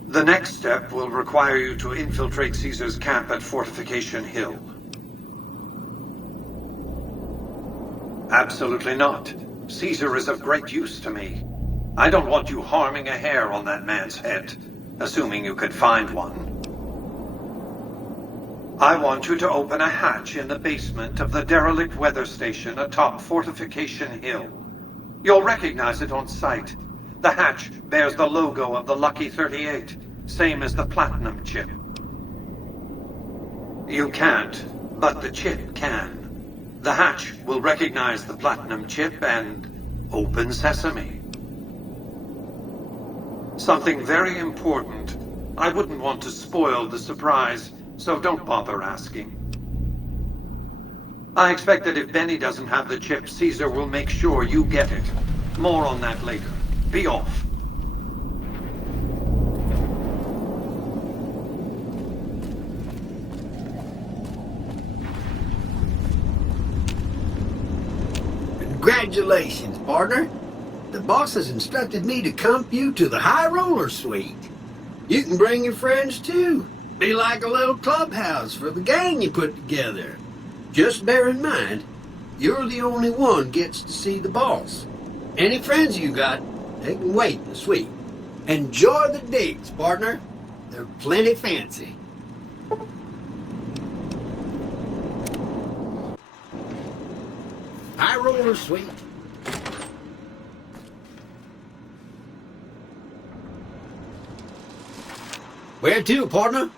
The next step will require you to infiltrate Caesar's camp at Fortification Hill. Absolutely not. Caesar is of great use to me. I don't want you harming a hair on that man's head, assuming you could find one. I want you to open a hatch in the basement of the derelict weather station atop Fortification Hill. You'll recognize it on sight. The hatch bears the logo of the Lucky 38, same as the platinum chip. You can't, but the chip can. The hatch will recognize the platinum chip and open sesame. Something very important. I wouldn't want to spoil the surprise, so don't bother asking. I expect that if Benny doesn't have the chip, Caesar will make sure you get it. More on that later. Be off. Congratulations, partner. The boss has instructed me to comp you to the High Roller Suite. You can bring your friends too. Be like a little clubhouse for the gang you put together. Just bear in mind, you're the only one gets to see the boss. Any friends you got, they can wait in the suite. Enjoy the digs, partner. They're plenty fancy. High Roller Suite. Where to, partner?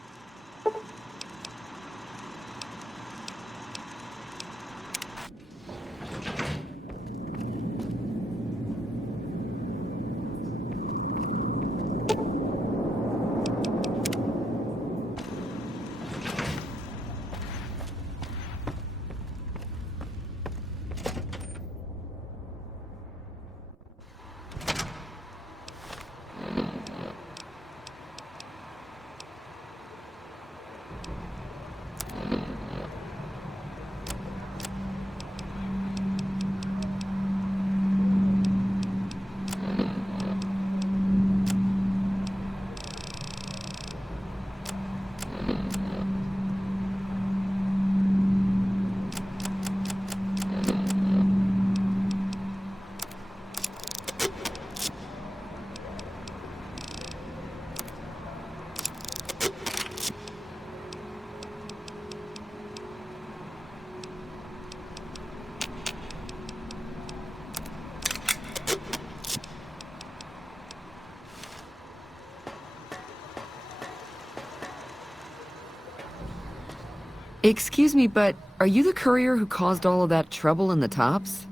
Excuse me, but are you the courier who caused all of that trouble in the tops?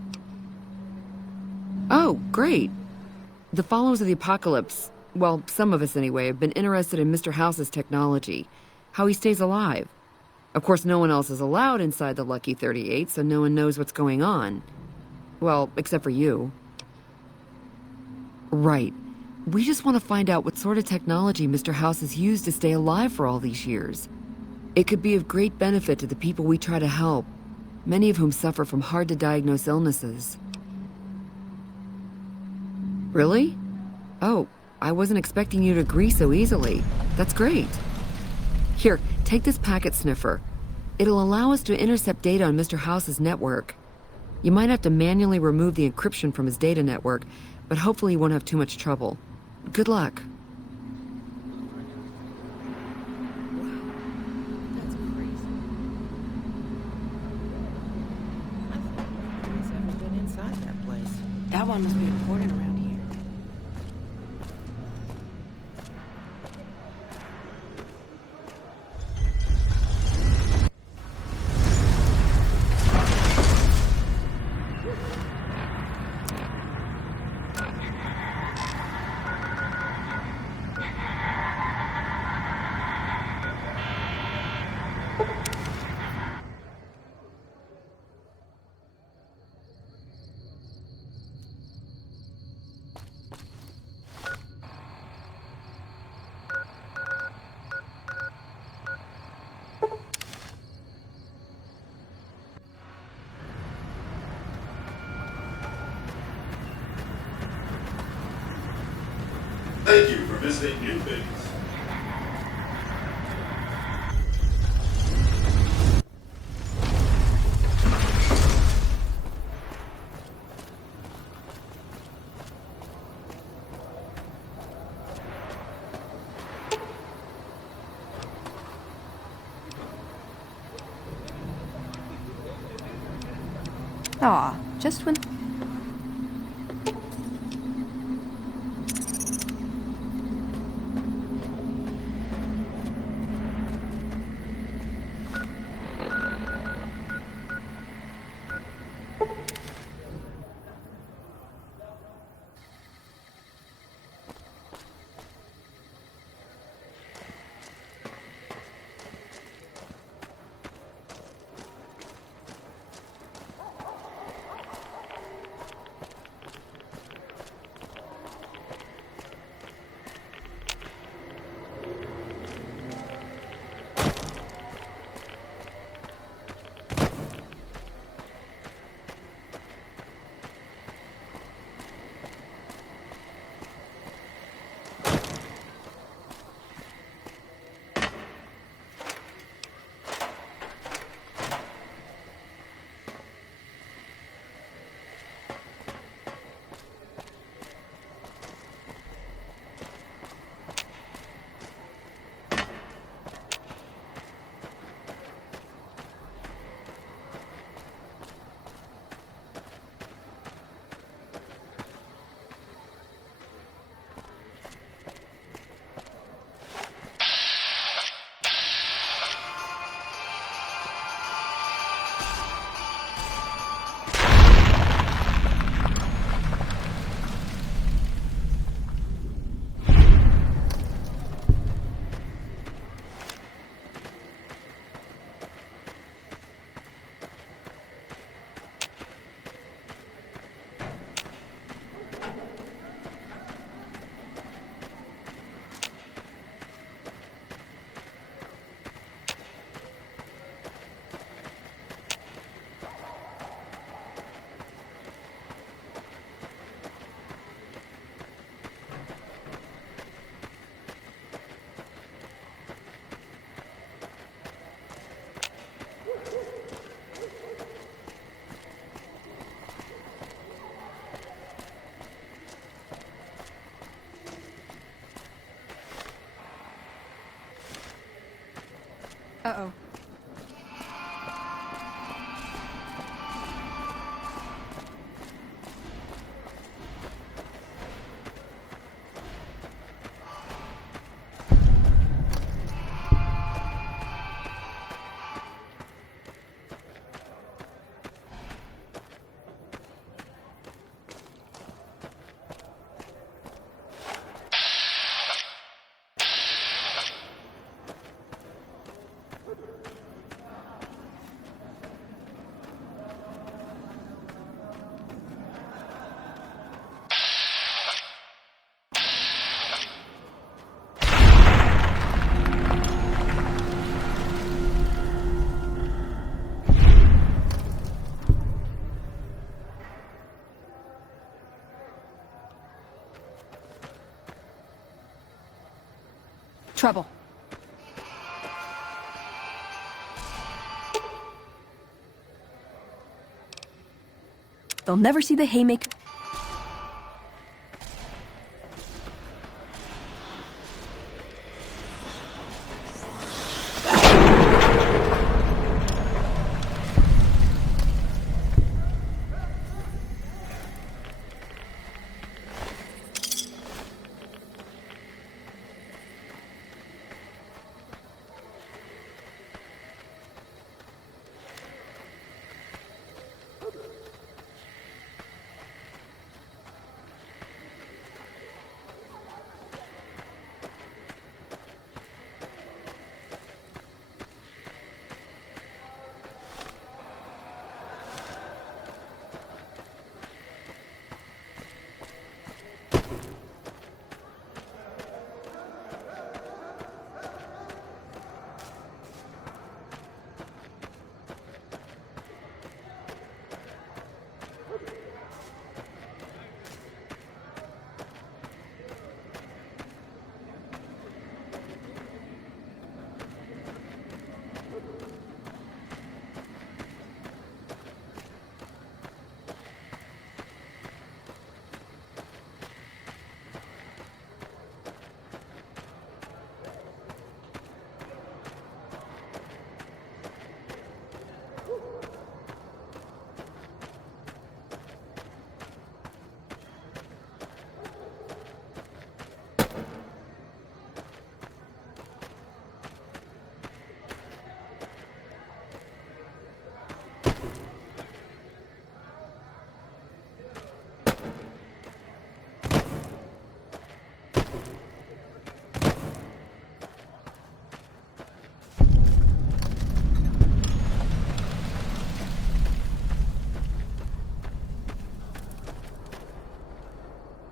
Oh, great. The followers of the apocalypse, well, some of us anyway, have been interested in Mr. House's technology, how he stays alive. Of course, no one else is allowed inside the Lucky 38, so no one knows what's going on. Well, except for you. Right. We just want to find out what sort of technology Mr. House has used to stay alive for all these years. It could be of great benefit to the people we try to help, many of whom suffer from hard-to-diagnose illnesses. Really? Oh, I wasn't expecting you to agree so easily. That's great. Here, take this packet sniffer. It'll allow us to intercept data on Mr. House's network. You might have to manually remove the encryption from his data network, but hopefully you won't have too much trouble. Good luck. That one must be important around here. Thank you for visiting New Things. Aw, just when... Uh-oh. trouble. They'll never see the haymaker.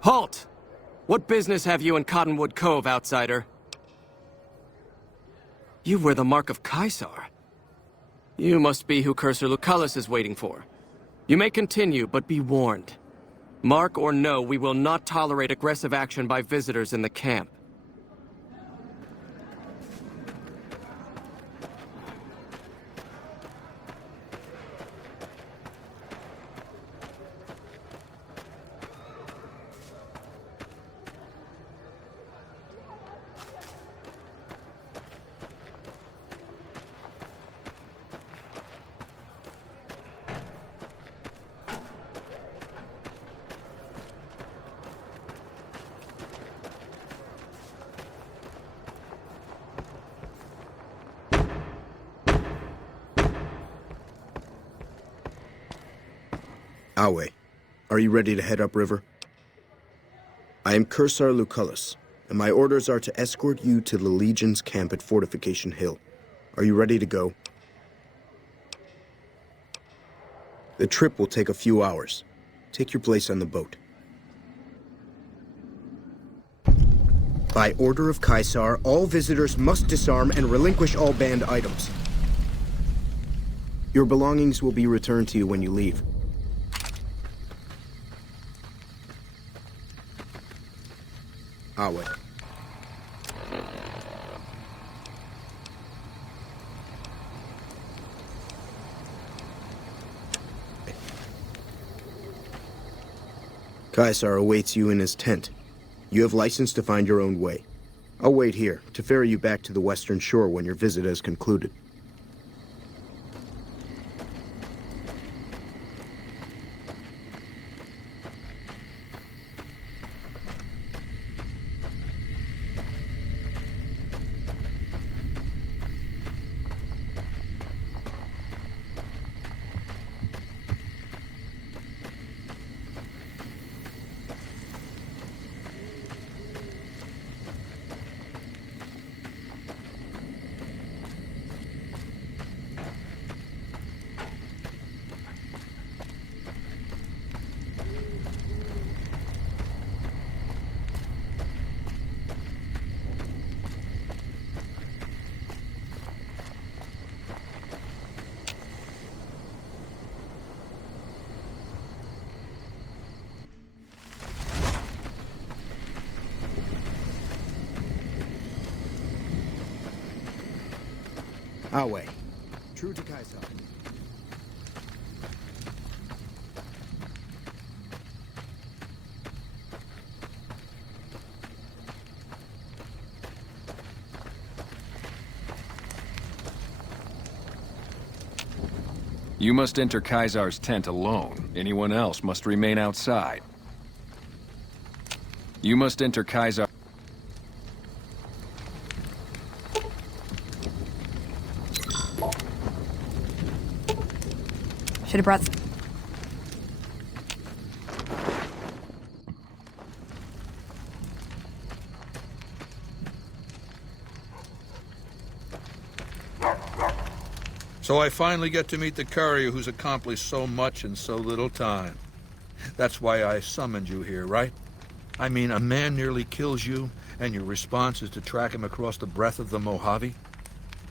Halt! What business have you in Cottonwood Cove, outsider? You wear the mark of Caesar. You must be who Cursor Lucullus is waiting for. You may continue, but be warned. Mark or no, we will not tolerate aggressive action by visitors in the camp. Awe, are you ready to head upriver? I am Cursor Lucullus, and my orders are to escort you to the Legion's camp at Fortification Hill. Are you ready to go? The trip will take a few hours. Take your place on the boat. By order of Caesar, all visitors must disarm and relinquish all banned items. Your belongings will be returned to you when you leave. Awe. Caesar awaits you in his tent. You have license to find your own way. I'll wait here to ferry you back to the western shore when your visit has concluded. Our way. True to Kaiser. You must enter Kaisar's tent alone. Anyone else must remain outside. You must enter Kaisar... Should have brought... So I finally get to meet the courier who's accomplished so much in so little time. That's why I summoned you here, right? I mean, a man nearly kills you, and your response is to track him across the breadth of the Mojave?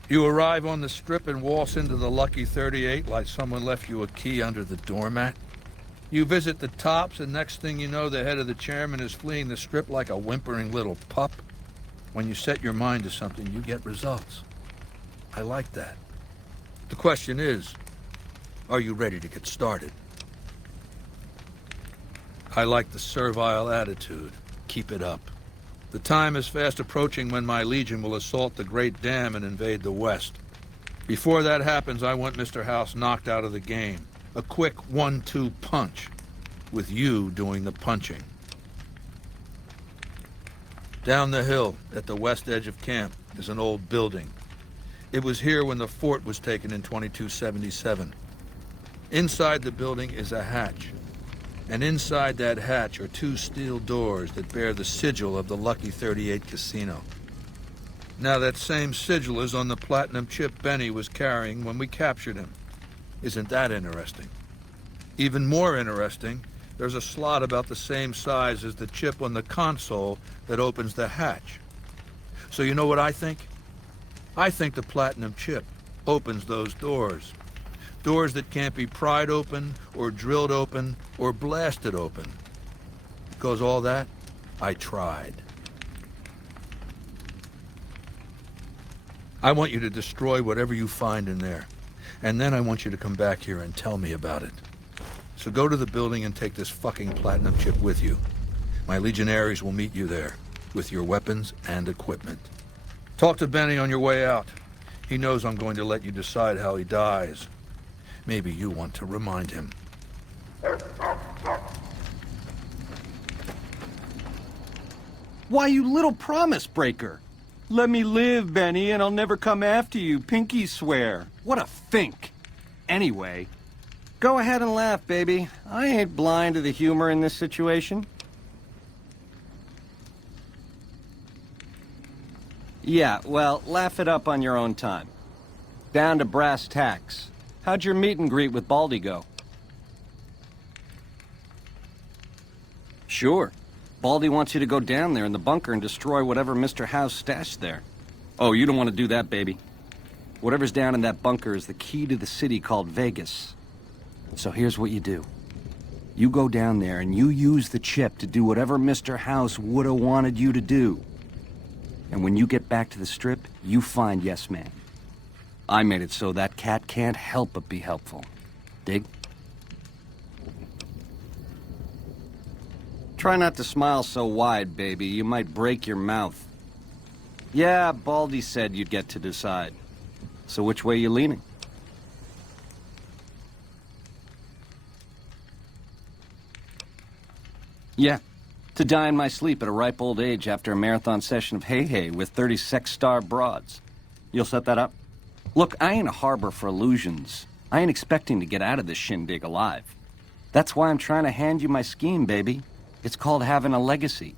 You arrive on the strip and waltz into the Lucky 38 like someone left you a key under the doormat? You visit the tops, and next thing you know, the head of the chairman is fleeing the strip like a whimpering little pup? When you set your mind to something, you get results. I like that. The question is, are you ready to get started? I like the servile attitude. Keep it up. The time is fast approaching when my legion will assault the Great Dam and invade the West. Before that happens, I want Mr. House knocked out of the game. A quick 1-2 punch, with you doing the punching. Down the hill, at the west edge of camp, is an old building. It was here when the fort was taken in 2277. Inside the building is a hatch. And inside that hatch are 2 steel doors that bear the sigil of the Lucky 38 casino. Now that same sigil is on the platinum chip Benny was carrying when we captured him. Isn't that interesting? Even more interesting, there's a slot about the same size as the chip on the console that opens the hatch. So you know what I think? I think the platinum chip opens those doors. Doors that can't be pried open, or drilled open, or blasted open. Because all that, I tried. I want you to destroy whatever you find in there. And then I want you to come back here and tell me about it. So go to the building and take this fucking platinum chip with you. My legionaries will meet you there, with your weapons and equipment. Talk to Benny on your way out. He knows I'm going to let you decide how he dies. Maybe you want to remind him. Why, you little promise breaker! Let me live, Benny, and I'll never come after you, pinky swear. What a fink! Anyway, go ahead and laugh, baby. I ain't blind to the humor in this situation. Yeah, well, laugh it up on your own time. Down to brass tacks. How'd your meet and greet with Baldy go? Sure. Baldy wants you to go down there in the bunker and destroy whatever Mr. House stashed there. Oh, you don't want to do that, baby. Whatever's down in that bunker is the key to the city called Vegas. So here's what you do. You go down there and you use the chip to do whatever Mr. House would have wanted you to do. And when you get back to the strip, you find Yes Man. I made it so that cat can't help but be helpful. Dig? Try not to smile so wide, baby. You might break your mouth. Yeah, Baldy said you'd get to decide. So which way you leaning? Yeah, to die in my sleep at a ripe old age after a marathon session of hey-hey with 30 sex-star broads. You'll set that up? Look, I ain't a harbor for illusions. I ain't expecting to get out of this shindig alive. That's why I'm trying to hand you my scheme, baby. It's called having a legacy.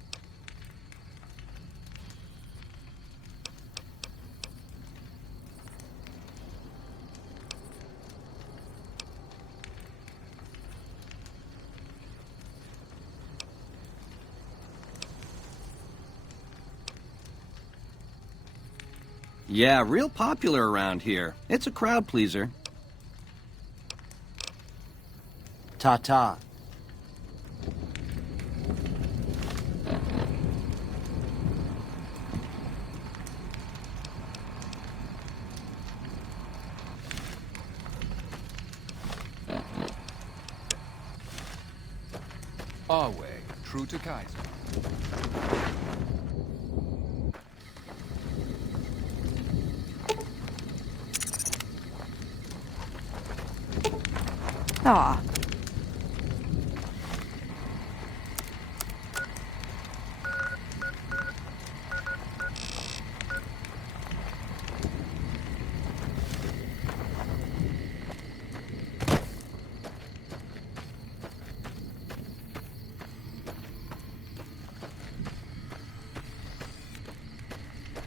Yeah, real popular around here. It's a crowd pleaser. Ta-ta. Our way, true to Kaiser. Aw.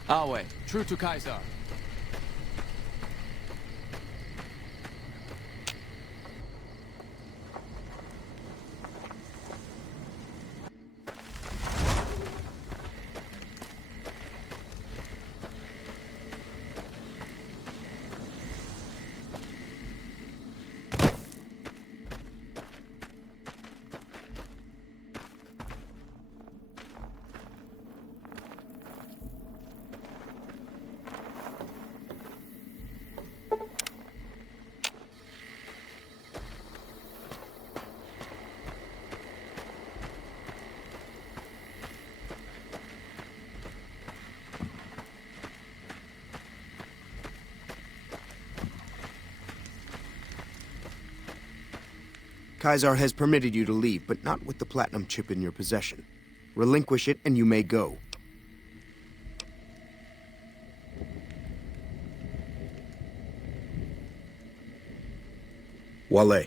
Our way, true to Kaiser. Kaiser has permitted you to leave, but not with the platinum chip in your possession. Relinquish it and you may go. Wale.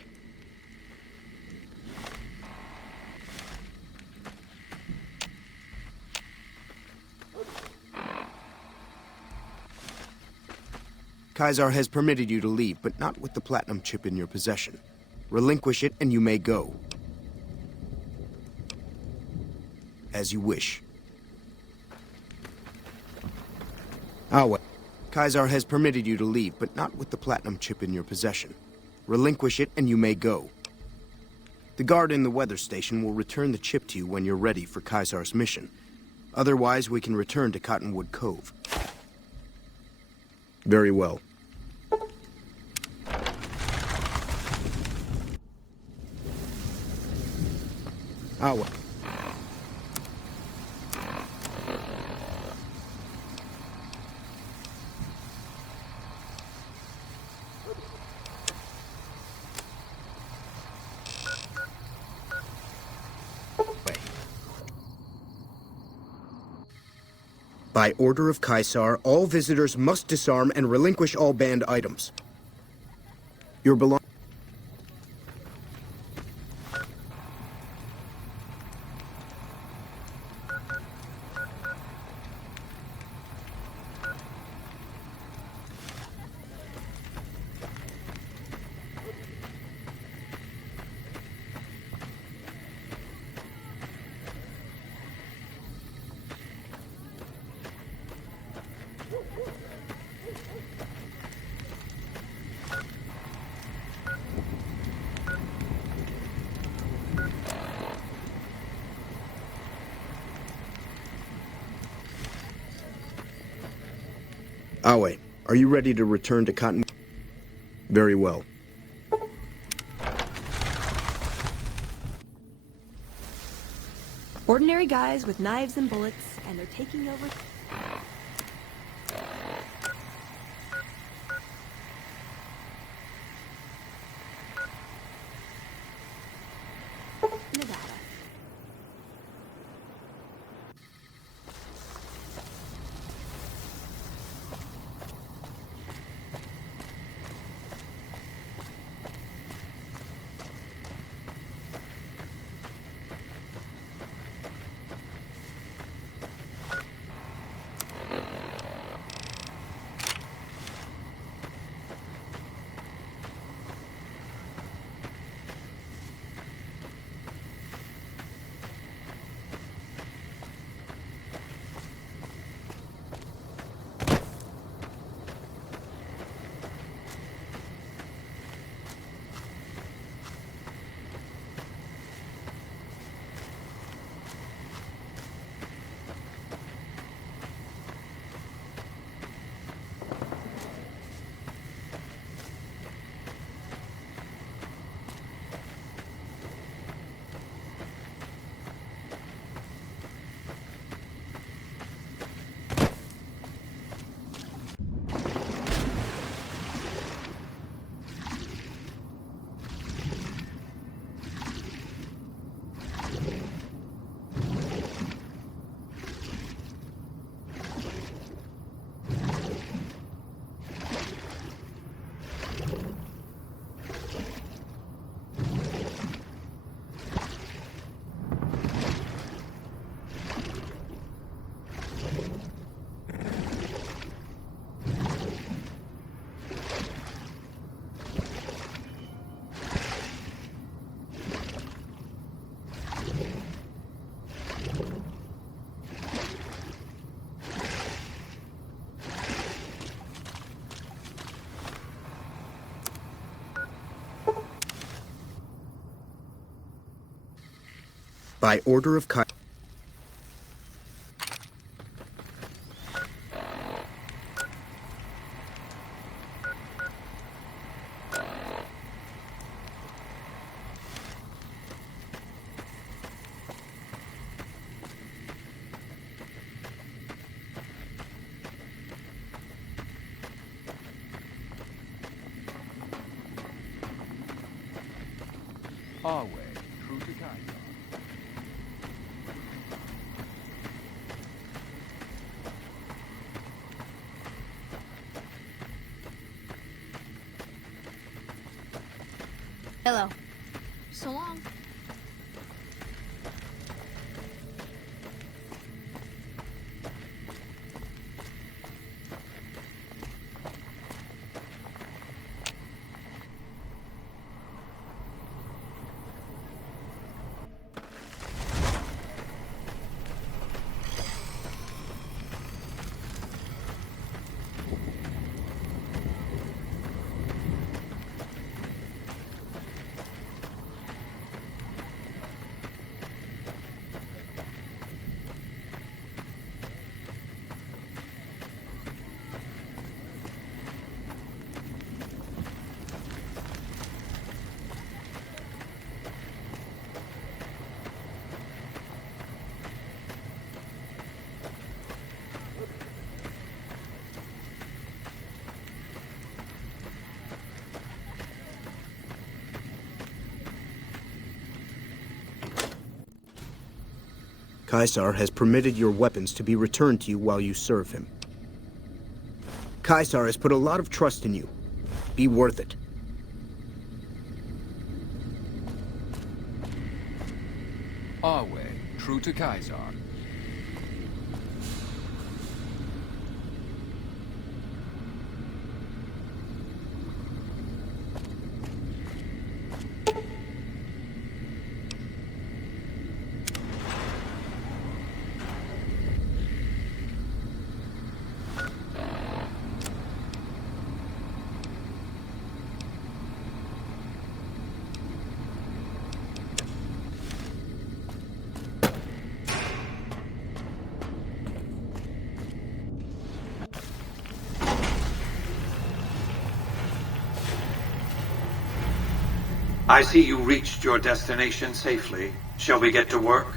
Kaiser has permitted you to leave, but not with the platinum chip in your possession. Relinquish it and you may go. As you wish. Awe. Kaiser has permitted you to leave, but not with the platinum chip in your possession. Relinquish it and you may go. The guard in the weather station will return the chip to you when you're ready for Kaiser's mission. Otherwise, we can return to Cottonwood Cove. Very well. Awa. By order of Kaiser, all visitors must disarm and relinquish all banned items. Your belongings. Awe, are you ready to return to Cotton? Very well. Ordinary guys with knives and bullets, and they're taking over. Nevada. By order of Kai... Our way, true to Kaiser. Hello. So long. Caesar has permitted your weapons to be returned to you while you serve him. Caesar has put a lot of trust in you. Be worth it. Our way, true to Kaiser. I see you reached your destination safely. Shall we get to work?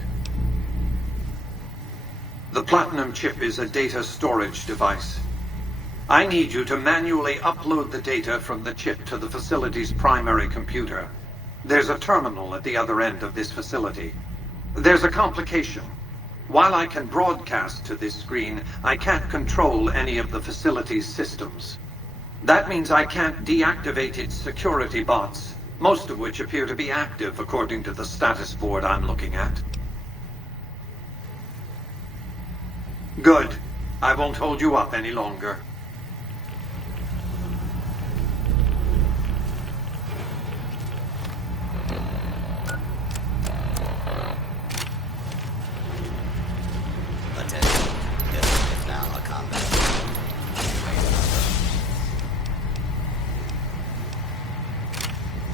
The Platinum chip is a data storage device. I need you to manually upload the data from the chip to the facility's primary computer. There's a terminal at the other end of this facility. There's a complication. While I can broadcast to this screen, I can't control any of the facility's systems. That means I can't deactivate its security bots, most of which appear to be active according to the status board I'm looking at. Good. I won't hold you up any longer. Attention. This is now a combat.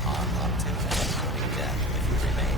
Harm up to including death if you remain.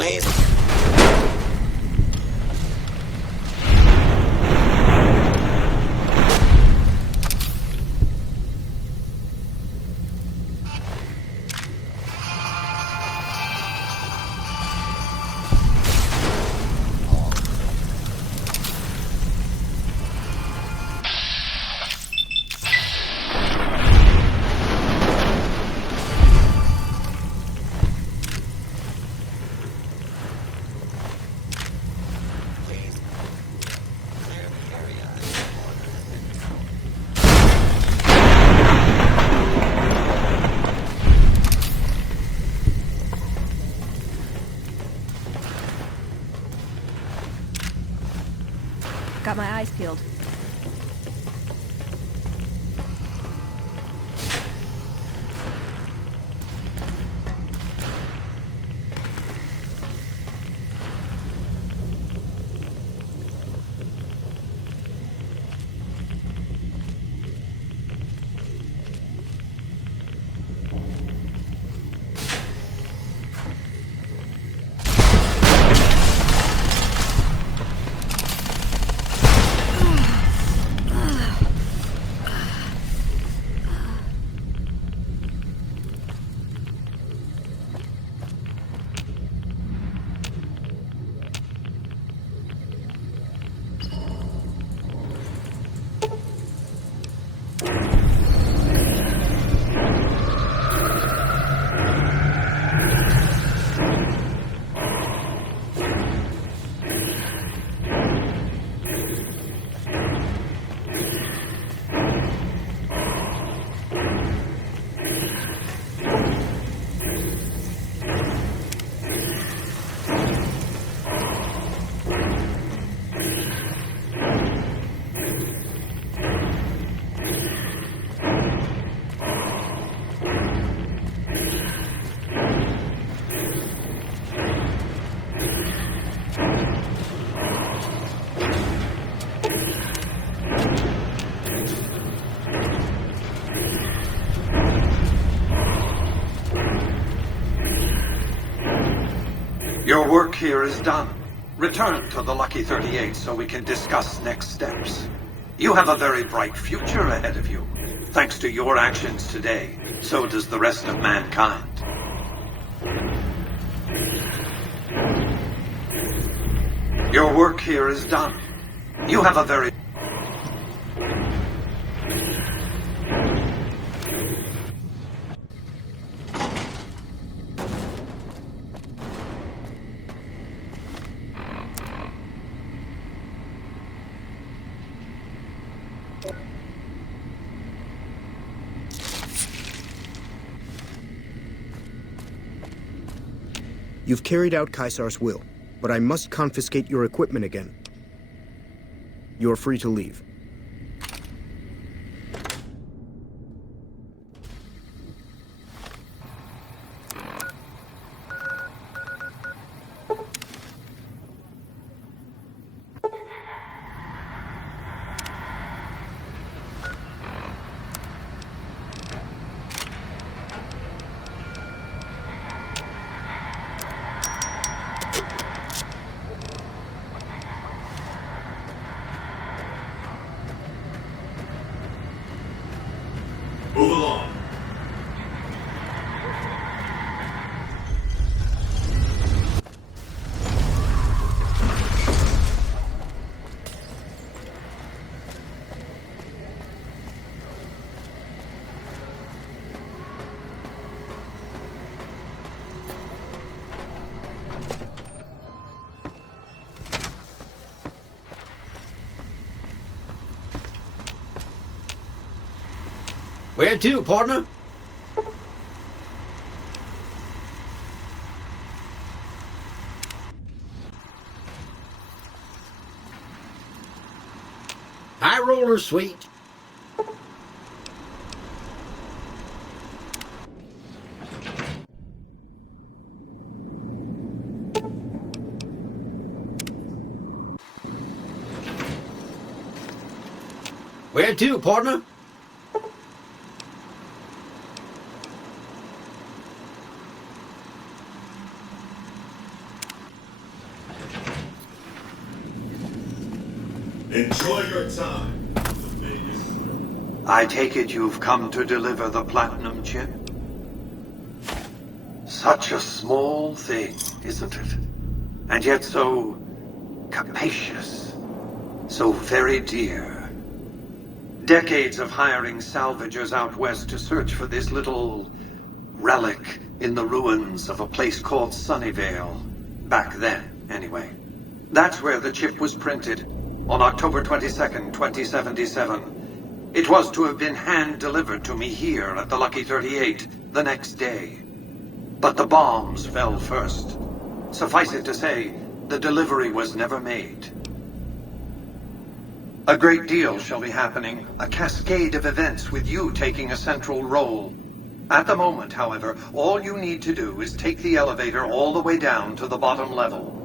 please. Got my eyes peeled. Your work here is done. Return to the Lucky 38 so we can discuss next steps. You have a very bright future ahead of you. Thanks to your actions today, so does the rest of mankind. Your work here is done. You have a very... You've carried out Caesar's will, but I must confiscate your equipment again. You're free to leave. Move along. Where to, partner? High roller, sweet. Where to, partner? Enjoy your time. I take it you've come to deliver the platinum chip? Such a small thing, isn't it? And yet so capacious, so very dear. Decades of hiring salvagers out west to search for this little relic in the ruins of a place called Sunnyvale. Back then, anyway. That's where the chip was printed, on October 22nd, 2077. It was to have been hand-delivered to me here at the Lucky 38 the next day. But the bombs fell first. Suffice it to say, the delivery was never made. A great deal shall be happening, a cascade of events with you taking a central role. At the moment, however, all you need to do is take the elevator all the way down to the bottom level.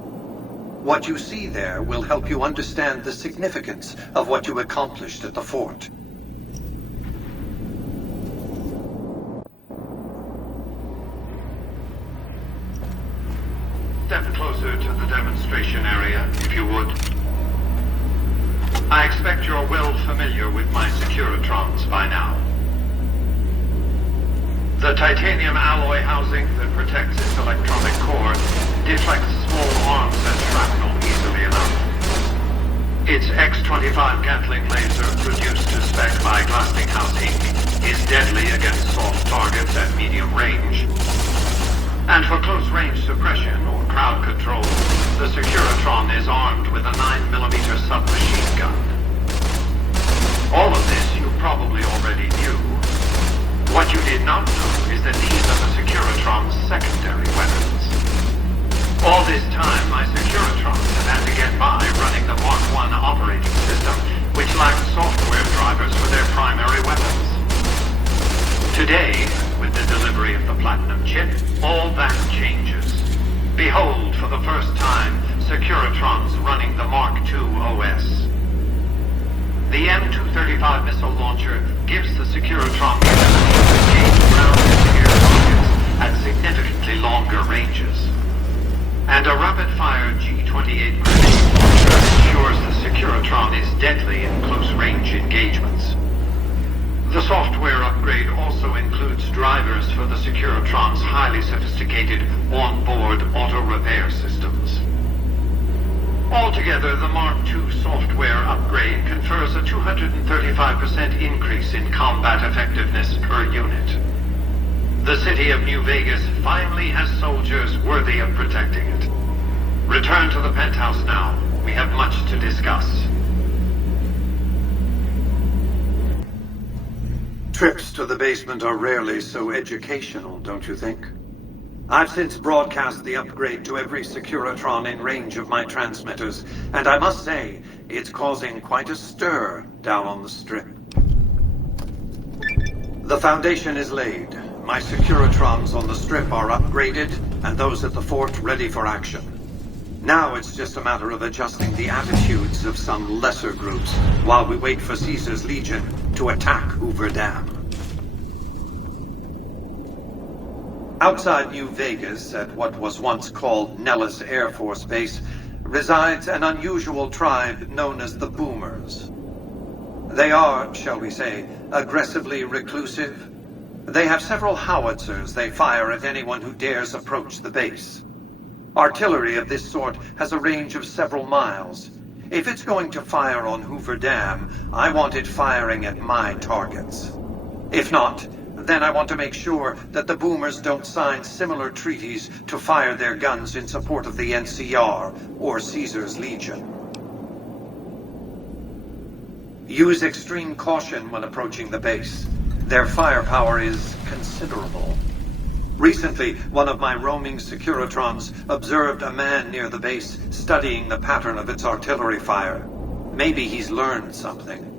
What you see there will help you understand the significance of what you accomplished at the fort. Step closer to the demonstration area, if you would. I expect you're well familiar with my Securitrons by now. The titanium alloy housing that protects its electronic core deflects small arms and shrapnel easily enough. Its X-25 Gatling laser, produced to spec by Glassinghouse Inc., is deadly against soft targets at medium range. And for close-range suppression or crowd control, the Securitron is armed with a 9mm submachine gun. All of this you probably already knew. What you did not know is that these are the Securitron's secondary weapons. All this time, my Securitrons have had to get by running the Mark I operating system, which lacked software drivers for their primary weapons. Today, with the delivery of the Platinum chip, all that changes. Behold, for the first time, Securitrons running the Mark II OS. The M235 missile launcher gives the Securitron the ability to engage ground and air targets at significantly longer ranges. And a rapid-fire G-28 grenade launcher ensures the Securitron is deadly in close-range engagements. The software upgrade also includes drivers for the Securitron's highly sophisticated on-board auto-repair systems. Altogether, the Mark II software upgrade confers a 235% increase in combat effectiveness per unit. The city of New Vegas finally has soldiers worthy of protecting it. Return to the penthouse now. We have much to discuss. Trips to the basement are rarely so educational, don't you think? I've since broadcast the upgrade to every Securitron in range of my transmitters, and I must say, it's causing quite a stir down on the Strip. The foundation is laid. My Securitrons on the Strip are upgraded, and those at the fort ready for action. Now it's just a matter of adjusting the attitudes of some lesser groups while we wait for Caesar's Legion to attack Hoover Dam. Outside New Vegas, at what was once called Nellis Air Force Base, resides an unusual tribe known as the Boomers. They are, shall we say, aggressively reclusive. They have several howitzers they fire at anyone who dares approach the base. Artillery of this sort has a range of several miles. If it's going to fire on Hoover Dam, I want it firing at my targets. If not, then I want to make sure that the Boomers don't sign similar treaties to fire their guns in support of the NCR or Caesar's Legion. Use extreme caution when approaching the base. Their firepower is considerable. Recently, one of my roaming Securitrons observed a man near the base studying the pattern of its artillery fire. Maybe he's learned something.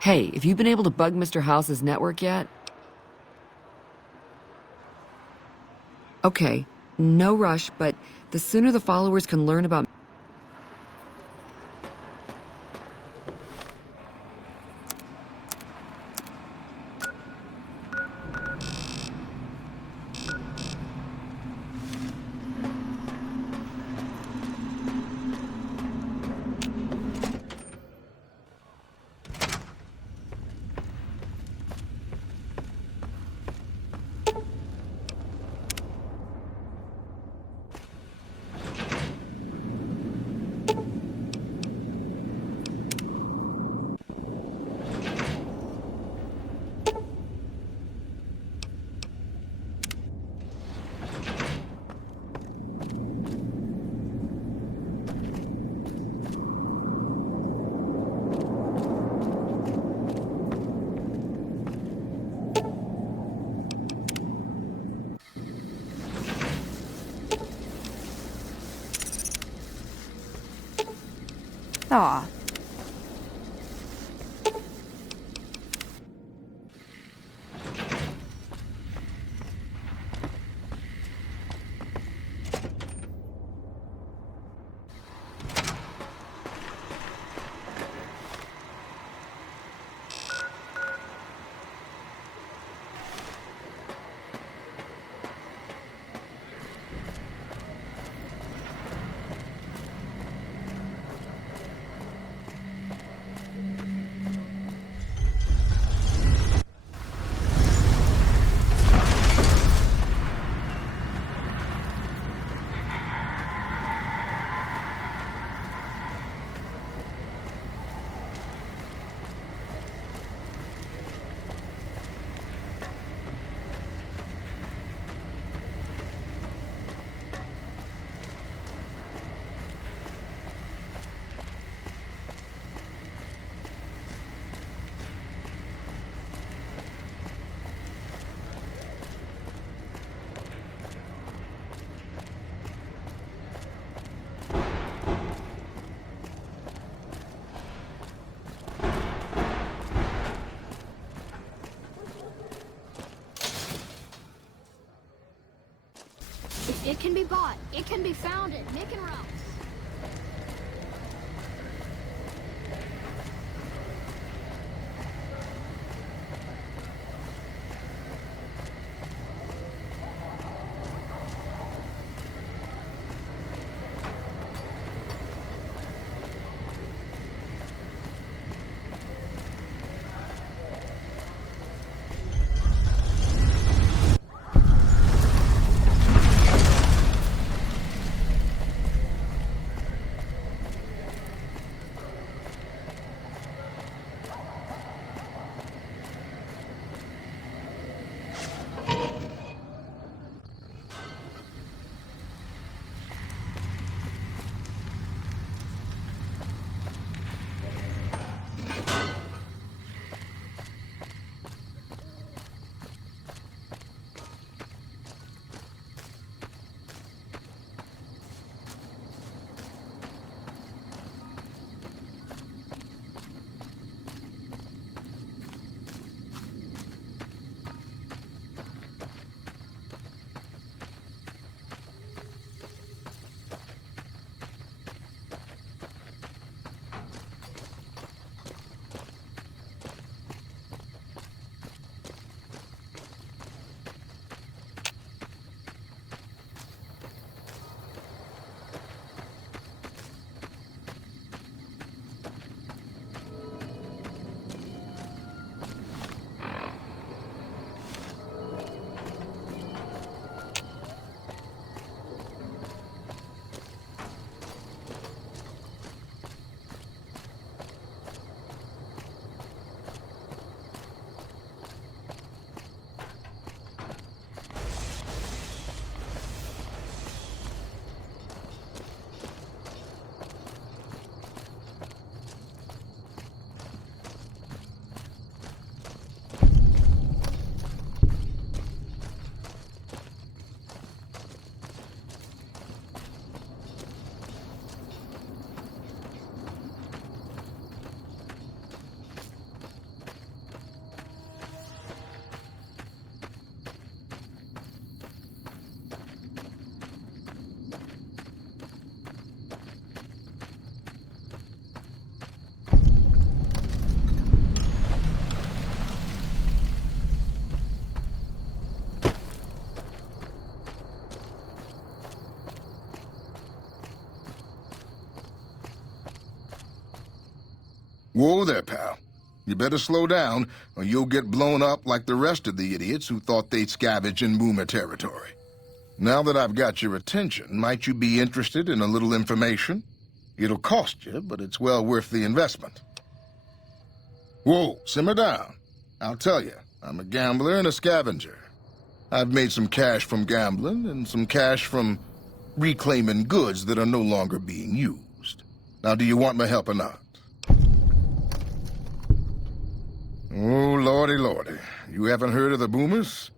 Hey, have you been able to bug Mr. House's network yet? Okay, no rush, but the sooner the followers can learn about... Aw. It can be bought. It can be found at Making Routes. Whoa there, pal. You better slow down, or you'll get blown up like the rest of the idiots who thought they'd scavenge in Boomer territory. Now that I've got your attention, might you be interested in a little information? It'll cost you, but it's well worth the investment. Whoa, simmer down. I'll tell you, I'm a gambler and a scavenger. I've made some cash from gambling and some cash from reclaiming goods that are no longer being used. Now, do you want my help or not? Oh, lordy, lordy. You haven't heard of the Boomers?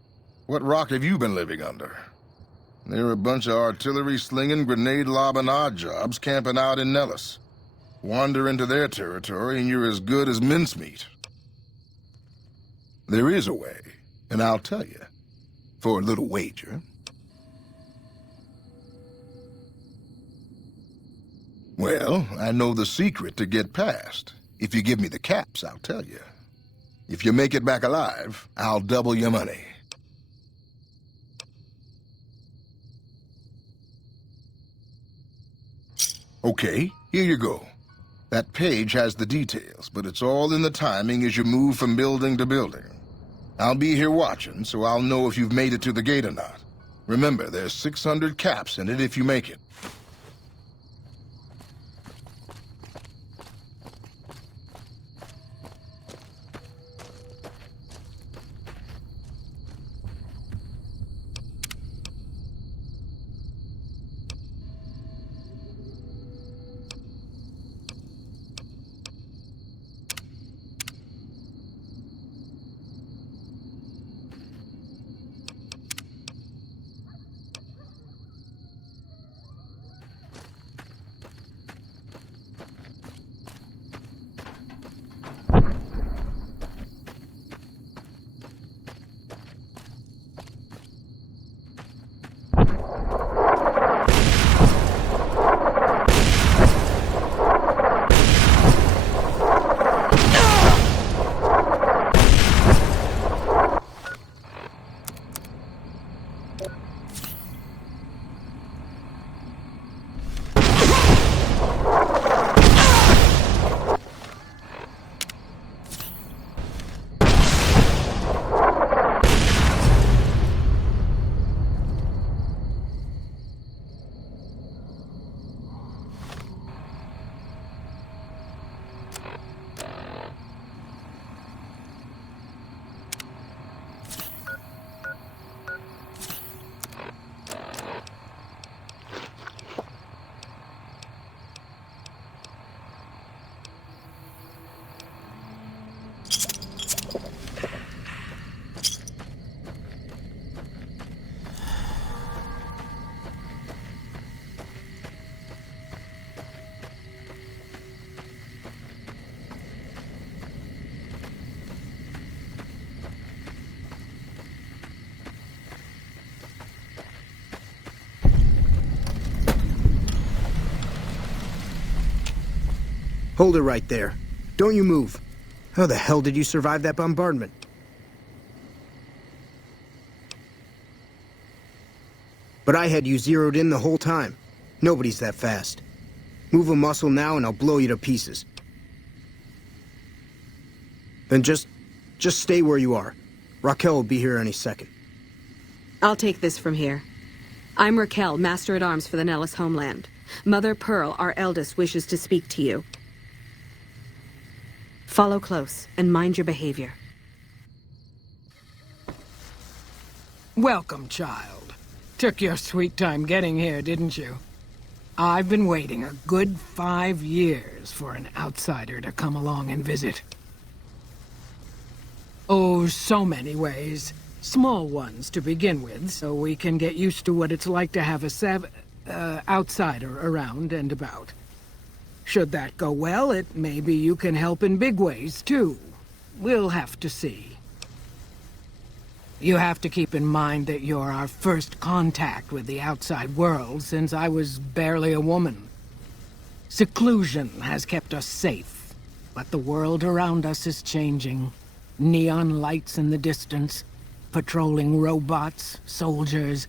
What rock have you been living under? They're a bunch of artillery-slinging, grenade-lobbing odd jobs camping out in Nellis. Wander into their territory and you're as good as mincemeat. There is a way, and I'll tell you. For a little wager. Well, I know the secret to get past. If you give me the caps, I'll tell you. If you make it back alive, I'll double your money. Okay, here you go. That page has the details, but it's all in the timing as you move from building to building. I'll be here watching, so I'll know if you've made it to the gate or not. Remember, there's 600 caps in it if you make it. Hold it right there. Don't you move. How the hell did you survive that bombardment? But I had you zeroed in the whole time. Nobody's that fast. Move a muscle now and I'll blow you to pieces. Then just stay where you are. Raquel will be here any second. I'll take this from here. I'm Raquel, Master-at-Arms for the Nellis homeland. Mother Pearl, our eldest, wishes to speak to you. Follow close and mind your behavior. Welcome, child. Took your sweet time getting here, didn't you? I've been waiting a good 5 years for an outsider to come along and visit. Oh, so many ways. Small ones to begin with, so we can get used to what it's like to have a outsider around and about. Should that go well, maybe you can help in big ways, too. We'll have to see. You have to keep in mind that you're our first contact with the outside world since I was barely a woman. Seclusion has kept us safe, but the world around us is changing. Neon lights in the distance, patrolling robots, soldiers.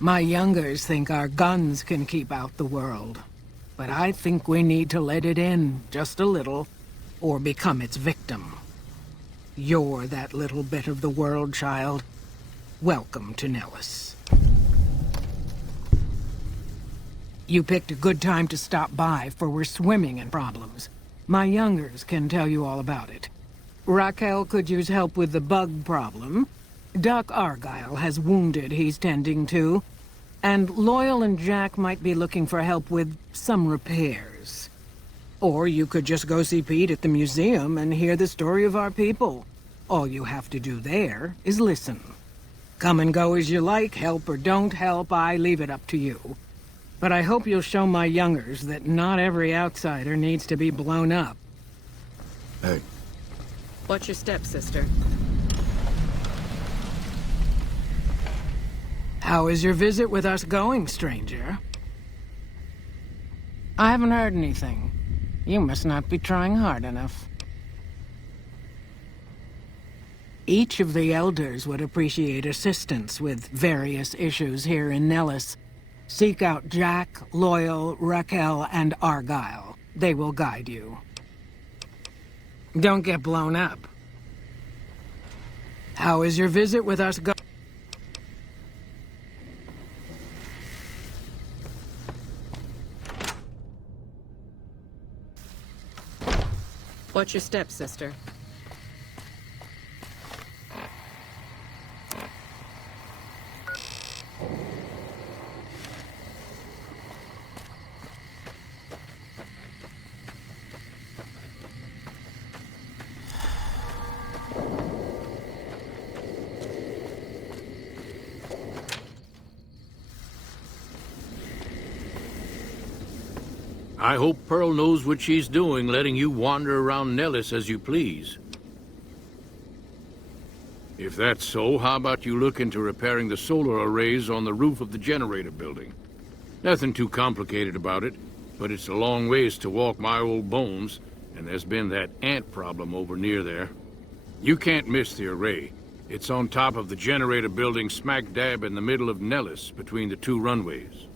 My youngers think our guns can keep out the world. But I think we need to let it in, just a little. or become its victim. You're that little bit of the world, child. Welcome to Nellis. You picked a good time to stop by, for we're swimming in problems. My youngers can tell you all about it. Raquel could use help with the bug problem. Duck Argyle has wounded he's tending to. And Loyal and Jack might be looking for help with some repairs. Or you could just go see Pete at the museum and hear the story of our people. All you have to do there is listen. Come and go as you like, help or don't help, I leave it up to you. But I hope you'll show my youngers that not every outsider needs to be blown up. Hey. Watch your step, sister. How is your visit with us going, stranger? I haven't heard anything. You must not be trying hard enough. Each of the elders would appreciate assistance with various issues here in Nellis. Seek out Jack, Loyal, Raquel, and Argyle. They will guide you. Don't get blown up. How is your visit with us going? Watch your step, sister. I hope Pearl knows what she's doing, letting you wander around Nellis as you please. If that's so, how about you look into repairing the solar arrays on the roof of the generator building? Nothing too complicated about it, but it's a long ways to walk my old bones, and there's been that ant problem over near there. You can't miss the array. It's on top of the generator building smack dab in the middle of Nellis, between the two runways.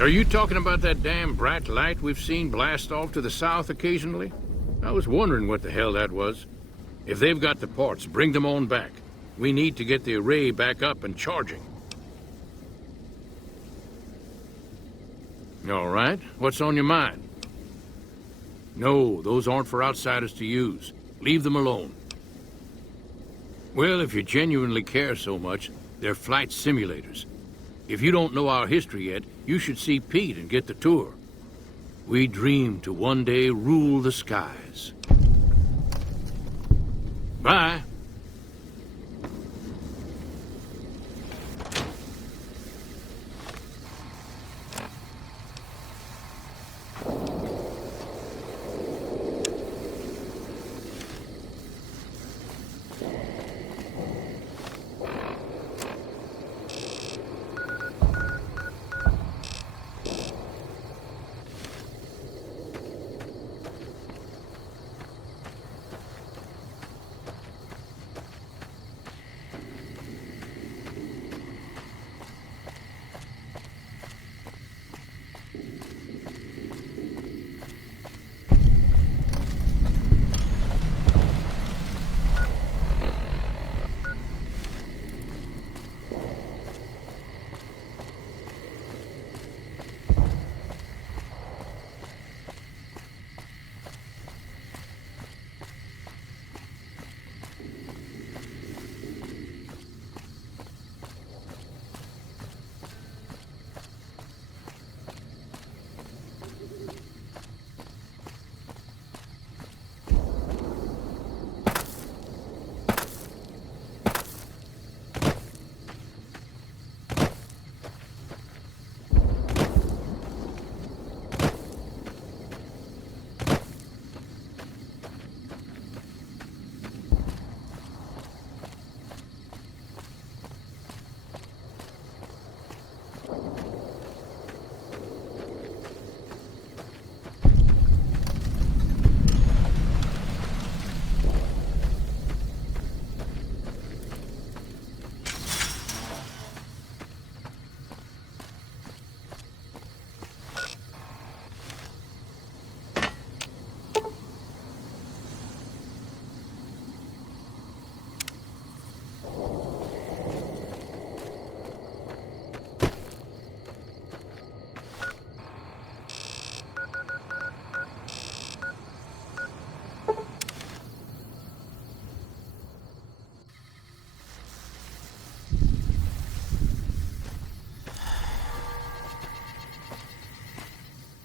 Are you talking about that damn bright light we've seen blast off to the south occasionally? I was wondering what the hell that was. If they've got the parts, bring them on back. We need to get the array back up and charging. All right, what's on your mind? No, those aren't for outsiders to use. Leave them alone. Well, if you genuinely care so much, they're flight simulators. If you don't know our history yet, you should see Pete and get the tour. We dream to one day rule the skies. Bye.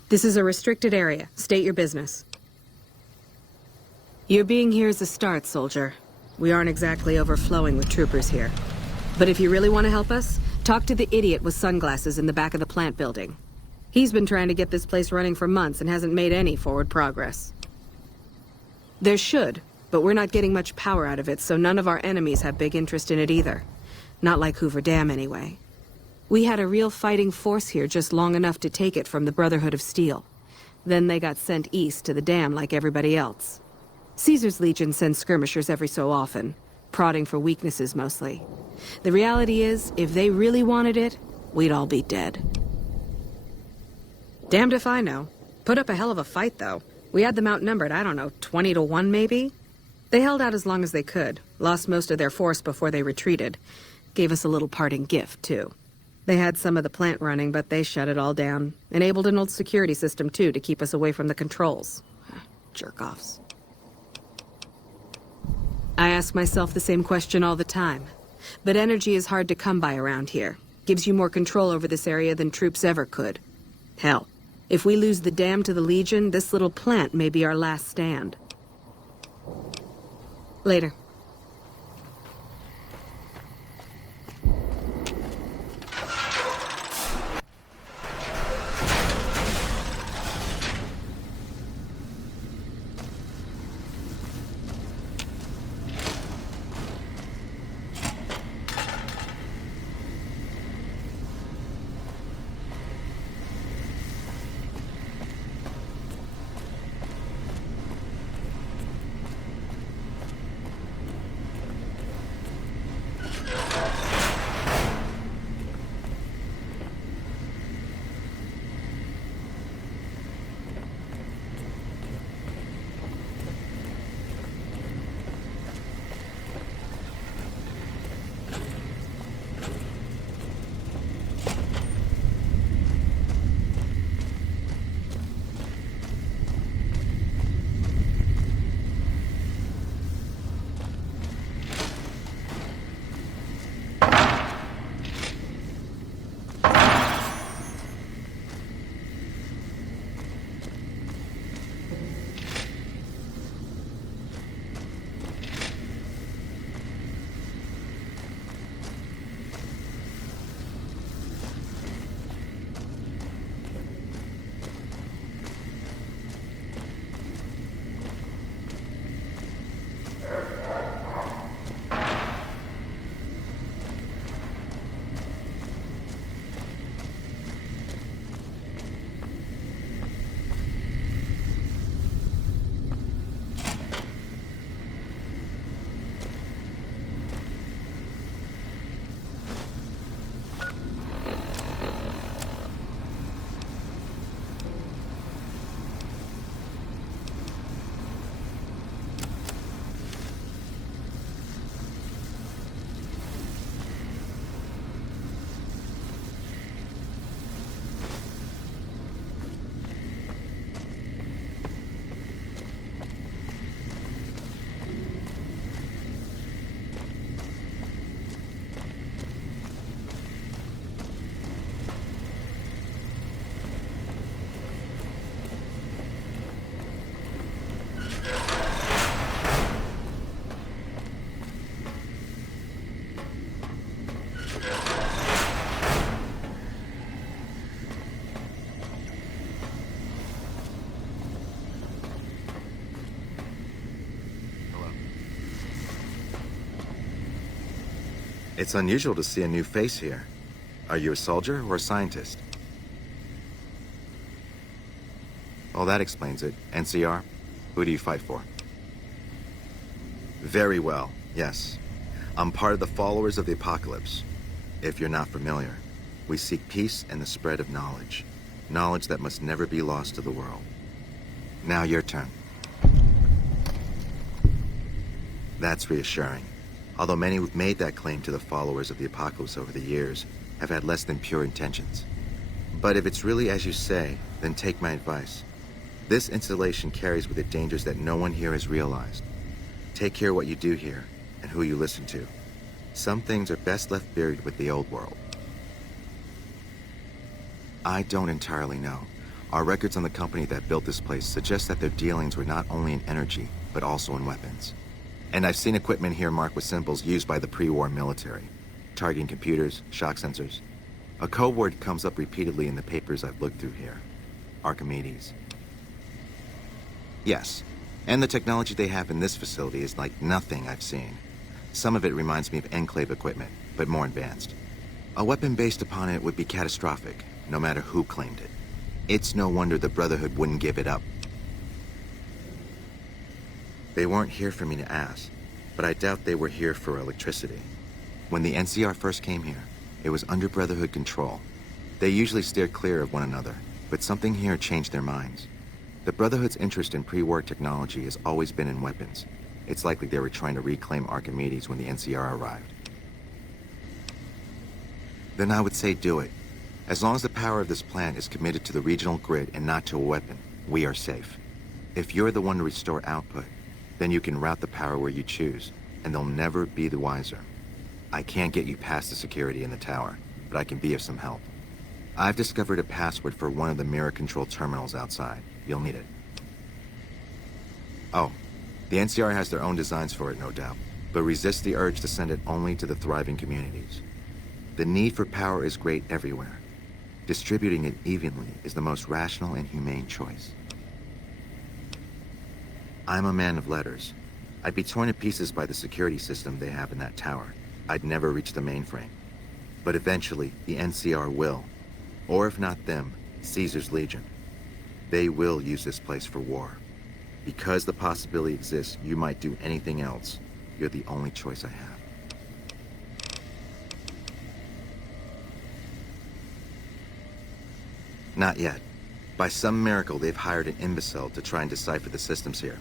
This is a restricted area. State your business. Your being here is a start, soldier. We aren't exactly overflowing with troopers here. But if you really want to help us, talk to the idiot with sunglasses in the back of the plant building. He's been trying to get this place running for months and hasn't made any forward progress. There should, but we're not getting much power out of it, so none of our enemies have big interest in it either. Not like Hoover Dam, anyway. We had a real fighting force here just long enough to take it from the Brotherhood of Steel. Then they got sent east to the dam like everybody else. Caesar's Legion sends skirmishers every so often, prodding for weaknesses mostly. The reality is, if they really wanted it, we'd all be dead. Damned if I know. Put up a hell of a fight, though. We had them outnumbered, I don't know, 20 to 1 maybe? They held out as long as they could, lost most of their force before they retreated. Gave us a little parting gift, too. They had some of the plant running, but they shut it all down. Enabled an old security system, too, to keep us away from the controls. Jerk-offs. I ask myself the same question all the time. But energy is hard to come by around here. Gives you more control over this area than troops ever could. Hell, if we lose the dam to the Legion, this little plant may be our last stand. Later. It's unusual to see a new face here. Are you a soldier or a scientist? Oh, that explains it. NCR? Who do you fight for? Very well, yes. I'm part of the followers of the apocalypse. If you're not familiar, we seek peace and the spread of knowledge. Knowledge that must never be lost to the world. Now your turn. That's reassuring. Although many who've made that claim to the followers of the apocalypse over the years have had less than pure intentions. But if it's really as you say, then take my advice. This installation carries with it dangers that no one here has realized. Take care what you do here and who you listen to. Some things are best left buried with the old world. I don't entirely know. Our records on the company that built this place suggest that their dealings were not only in energy, but also in weapons. And I've seen equipment here marked with symbols used by the pre-war military. Targeting computers, shock sensors. A code word comes up repeatedly in the papers I've looked through here. Archimedes. Yes, and the technology they have in this facility is like nothing I've seen. Some of it reminds me of Enclave equipment, but more advanced. A weapon based upon it would be catastrophic, no matter who claimed it. It's no wonder the Brotherhood wouldn't give it up. They weren't here for me to ask, but I doubt they were here for electricity. When the NCR first came here, it was under Brotherhood control. They usually steer clear of one another, but something here changed their minds. The Brotherhood's interest in pre-war technology has always been in weapons. It's likely they were trying to reclaim Archimedes when the NCR arrived. Then I would say do it. As long as the power of this plant is committed to the regional grid and not to a weapon, we are safe. If you're the one to restore output, then you can route the power where you choose, and they'll never be the wiser. I can't get you past the security in the tower, but I can be of some help. I've discovered a password for one of the mirror control terminals outside. You'll need it. Oh, the NCR has their own designs for it, no doubt, but resist the urge to send it only to the thriving communities. The need for power is great everywhere. Distributing it evenly is the most rational and humane choice. I'm a man of letters. I'd be torn to pieces by the security system they have in that tower. I'd never reach the mainframe. But eventually, the NCR will. Or if not them, Caesar's Legion. They will use this place for war. Because the possibility exists you might do anything else, you're the only choice I have. Not yet. By some miracle, they've hired an imbecile to try and decipher the systems here.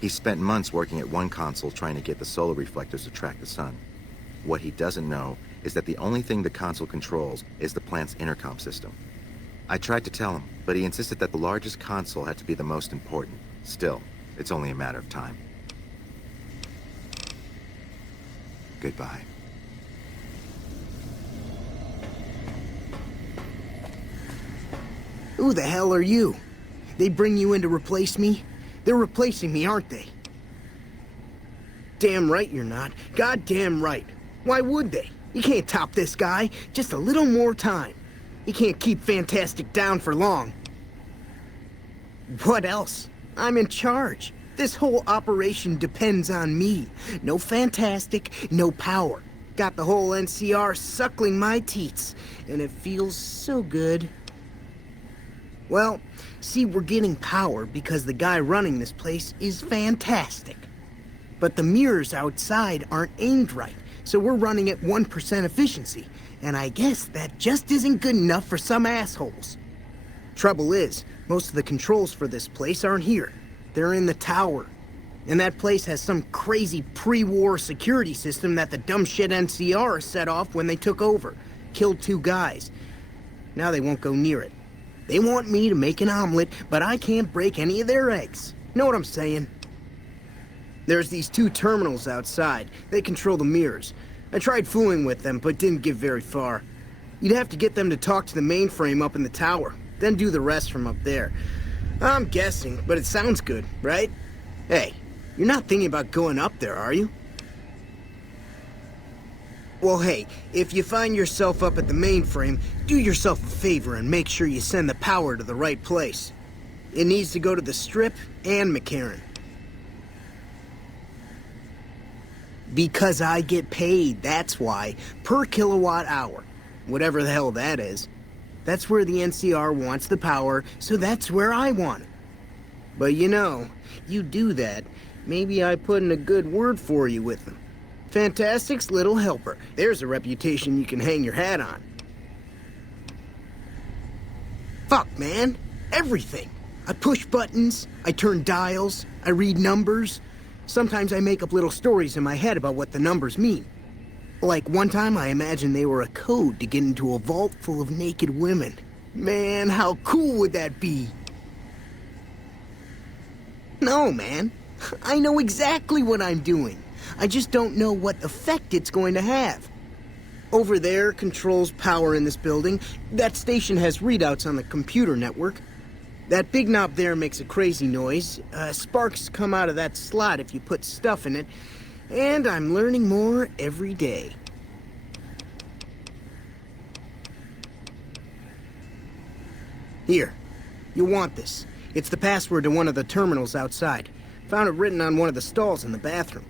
He spent months working at one console trying to get the solar reflectors to track the sun. What he doesn't know is that the only thing the console controls is the plant's intercom system. I tried to tell him, but he insisted that the largest console had to be the most important. Still, it's only a matter of time. Goodbye. Who the hell are you? They bring you in to replace me? They're replacing me, aren't they? Damn right you're not. Goddamn right. Why would they? You can't top this guy. Just a little more time. You can't keep Fantastic down for long. What else? I'm in charge. This whole operation depends on me. No Fantastic, no power. Got the whole NCR suckling my teats, and it feels so good. Well, see, we're getting power because the guy running this place is fantastic. But the mirrors outside aren't aimed right, so we're running at 1% efficiency. And I guess that just isn't good enough for some assholes. Trouble is, most of the controls for this place aren't here. They're in the tower. And that place has some crazy pre-war security system that the dumb shit NCR set off when they took over. Killed 2 guys. Now they won't go near it. They want me to make an omelet, but I can't break any of their eggs. Know what I'm saying? There's these 2 terminals outside. They control the mirrors. I tried fooling with them, but didn't get very far. You'd have to get them to talk to the mainframe up in the tower, then do the rest from up there. I'm guessing, but it sounds good, right? Hey, you're not thinking about going up there, are you? Well, hey, if you find yourself up at the mainframe, do yourself a favor and make sure you send the power to the right place. It needs to go to the Strip and McCarran. Because I get paid, that's why. Per kilowatt hour. Whatever the hell that is. That's where the NCR wants the power, so that's where I want it. But you know, you do that, maybe I put in a good word for you with them. Fantastic's little helper. There's a reputation you can hang your hat on. Fuck, man. Everything. I push buttons, I turn dials, I read numbers. Sometimes I make up little stories in my head about what the numbers mean. Like one time I imagined they were a code to get into a vault full of naked women. Man, how cool would that be? No, man. I know exactly what I'm doing. I just don't know what effect it's going to have. Over there controls power in this building. That station has readouts on the computer network. That big knob there makes a crazy noise. Sparks come out of that slot if you put stuff in it. And I'm learning more every day. Here. You'll want this. It's the password to one of the terminals outside. Found it written on one of the stalls in the bathroom.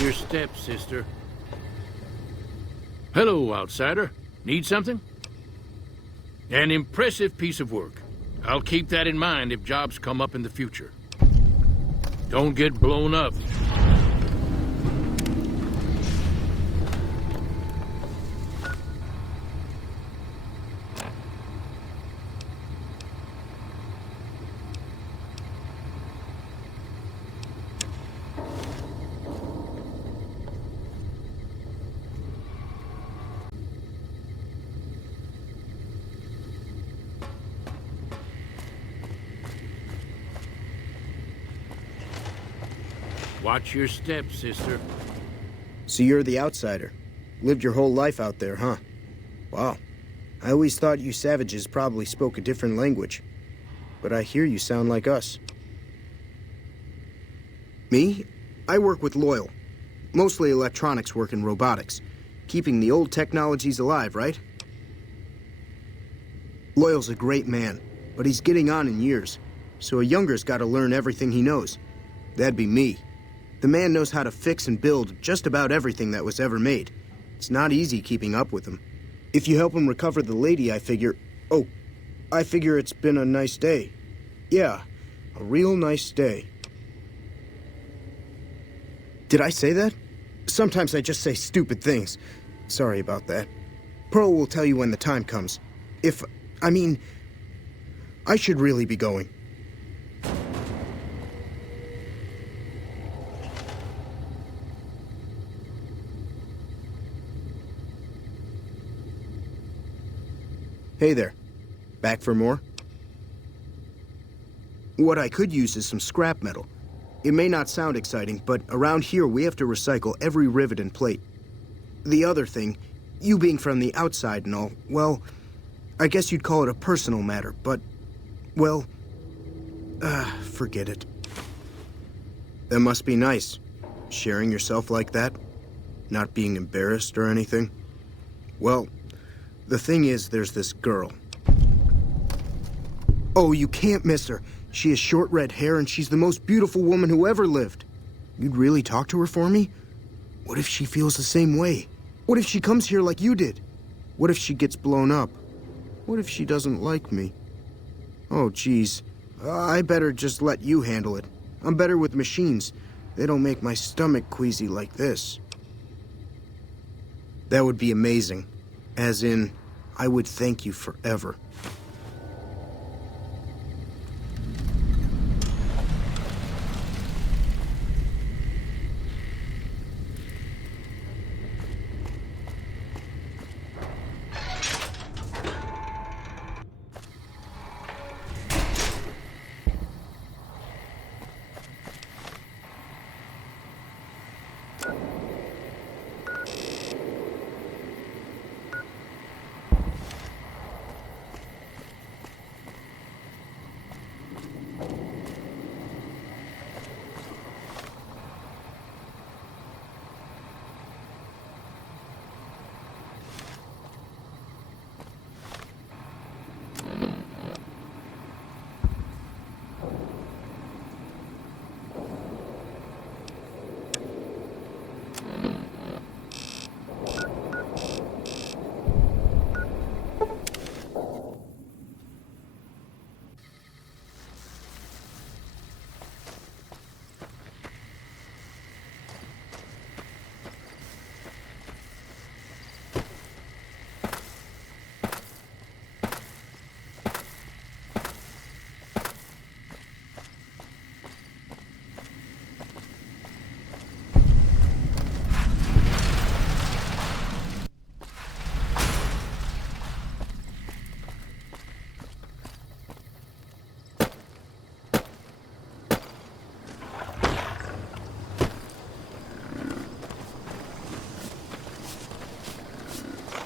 Watch your step, sister. Hello, outsider. Need something? An impressive piece of work. I'll keep that in mind if jobs come up in the future. Don't get blown up. Watch your step, sister. So you're the outsider. Lived your whole life out there, huh? Wow. I always thought you savages probably spoke a different language. But I hear you sound like us. Me? I work with Loyal. Mostly electronics work and robotics. Keeping the old technologies alive, right? Loyal's a great man, but he's getting on in years. So a younger's gotta learn everything he knows. That'd be me. The man knows how to fix and build just about everything that was ever made. It's not easy keeping up with him. If you help him recover the lady, I figure it's been a nice day. Yeah, a real nice day. Did I say that? Sometimes I just say stupid things. Sorry about that. Pearl will tell you when the time comes. I should really be going. Hey there. Back for more? What I could use is some scrap metal. It may not sound exciting, but around here we have to recycle every rivet and plate. The other thing, you being from the outside and all, well, I guess you'd call it a personal matter, but, well, forget it. That must be nice, sharing yourself like that, not being embarrassed or anything. Well, the thing is, there's this girl. Oh, you can't miss her. She has short red hair and she's the most beautiful woman who ever lived. You'd really talk to her for me? What if she feels the same way? What if she comes here like you did? What if she gets blown up? What if she doesn't like me? Oh, geez. I better just let you handle it. I'm better with machines. They don't make my stomach queasy like this. That would be amazing. As in, I would thank you forever.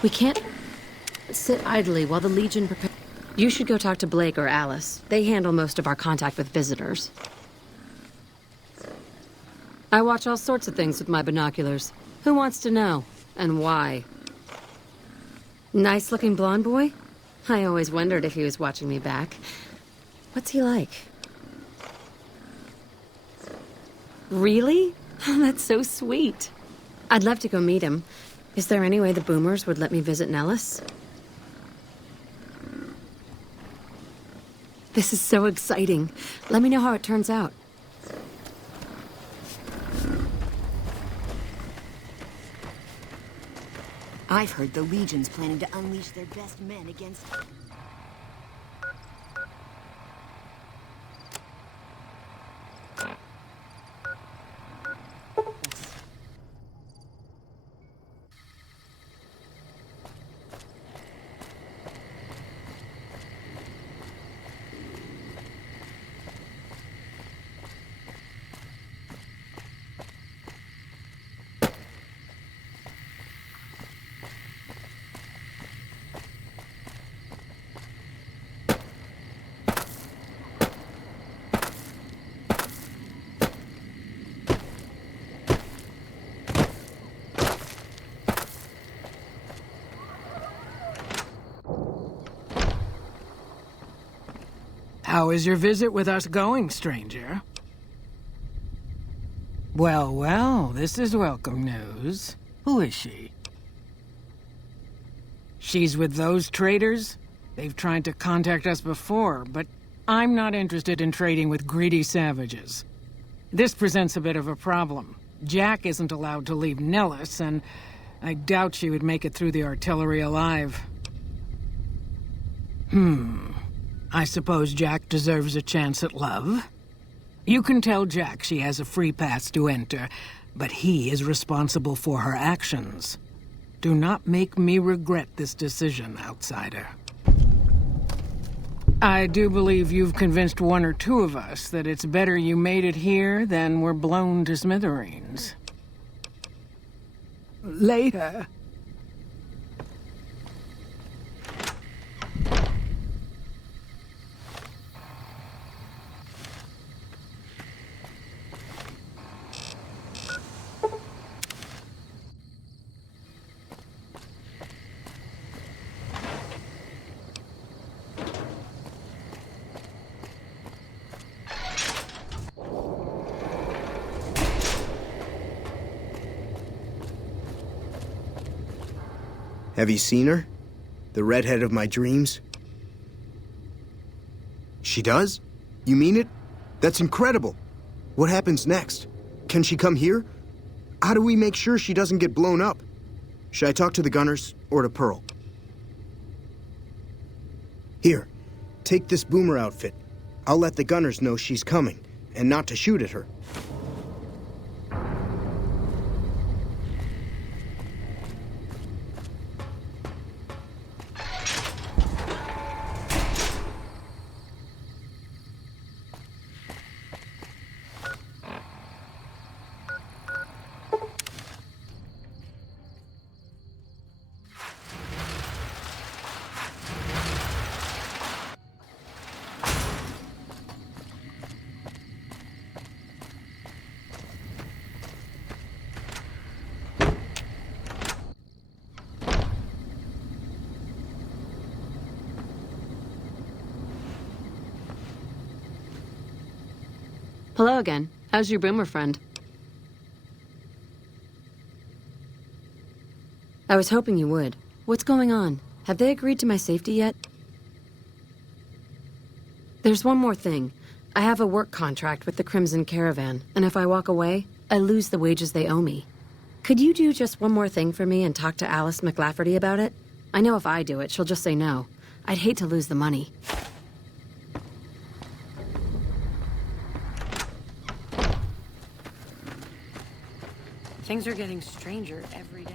We can't sit idly while the Legion prepares. You should go talk to Blake or Alice. They handle most of our contact with visitors. I watch all sorts of things with my binoculars. Who wants to know? And why? Nice-looking blonde boy? I always wondered if he was watching me back. What's he like? Really? That's so sweet. I'd love to go meet him. Is there any way the Boomers would let me visit Nellis? This is so exciting. Let me know how it turns out. I've heard the Legion's planning to unleash their best men against... How is your visit with us going, stranger? Well, well, this is welcome news. Who is she? She's with those traders? They've tried to contact us before, but I'm not interested in trading with greedy savages. This presents a bit of a problem. Jack isn't allowed to leave Nellis, and I doubt she would make it through the artillery alive. I suppose Jack deserves a chance at love? You can tell Jack she has a free pass to enter, but he is responsible for her actions. Do not make me regret this decision, outsider. I do believe you've convinced one or two of us that it's better you made it here than were blown to smithereens. Later. Have you seen her? The redhead of my dreams? She does? You mean it? That's incredible. What happens next? Can she come here? How do we make sure she doesn't get blown up? Should I talk to the gunners or to Pearl? Here, take this boomer outfit. I'll let the gunners know she's coming, and not to shoot at her. Hello again. How's your boomer friend? I was hoping you would. What's going on? Have they agreed to my safety yet? There's one more thing. I have a work contract with the Crimson Caravan, and if I walk away, I lose the wages they owe me. Could you do just one more thing for me and talk to Alice McLafferty about it? I know if I do it, she'll just say no. I'd hate to lose the money. Things are getting stranger every day.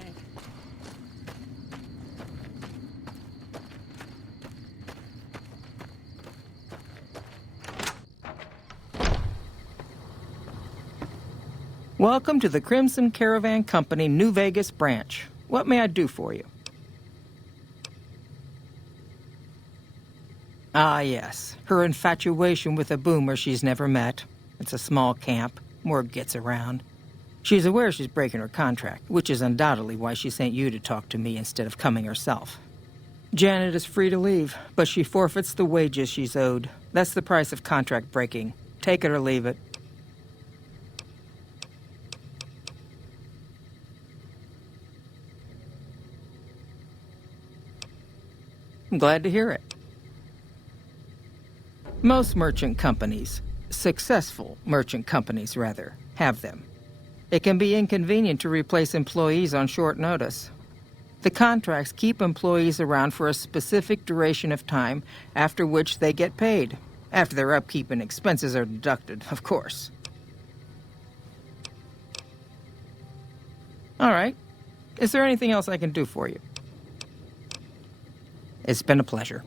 Welcome to the Crimson Caravan Company New Vegas branch. What may I do for you? Ah, yes. Her infatuation with a boomer she's never met. It's a small camp. Word gets around. She's aware she's breaking her contract, which is undoubtedly why she sent you to talk to me instead of coming herself. Janet is free to leave, but she forfeits the wages she's owed. That's the price of contract breaking. Take it or leave it. I'm glad to hear it. Most merchant companies, successful merchant companies rather, have them. It can be inconvenient to replace employees on short notice. The contracts keep employees around for a specific duration of time, after which they get paid. After their upkeep and expenses are deducted, of course. All right. Is there anything else I can do for you? It's been a pleasure.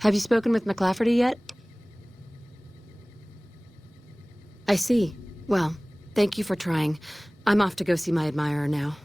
Have you spoken with McLafferty yet? I see. Well, thank you for trying. I'm off to go see my admirer now.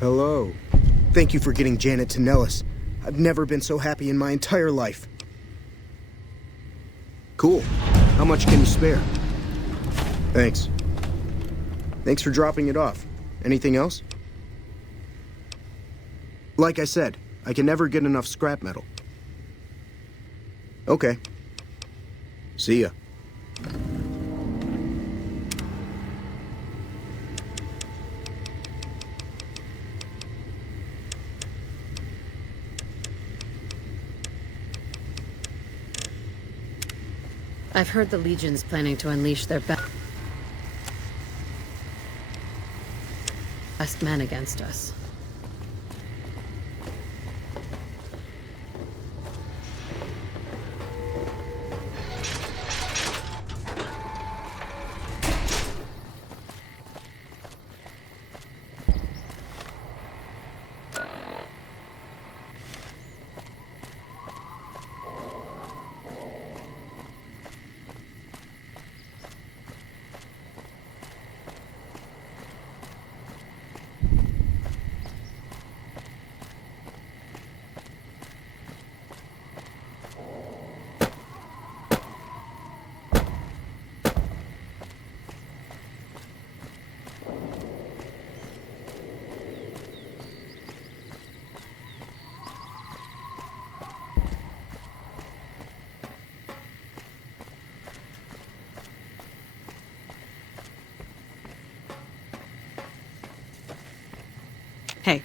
Hello. Thank you for getting Janet to Nellis. I've never been so happy in my entire life. Cool. How much can you spare? Thanks. Thanks for dropping it off. Anything else? Like I said, I can never get enough scrap metal. Okay. See ya. I've heard the Legion's planning to unleash their best men against us. Hey.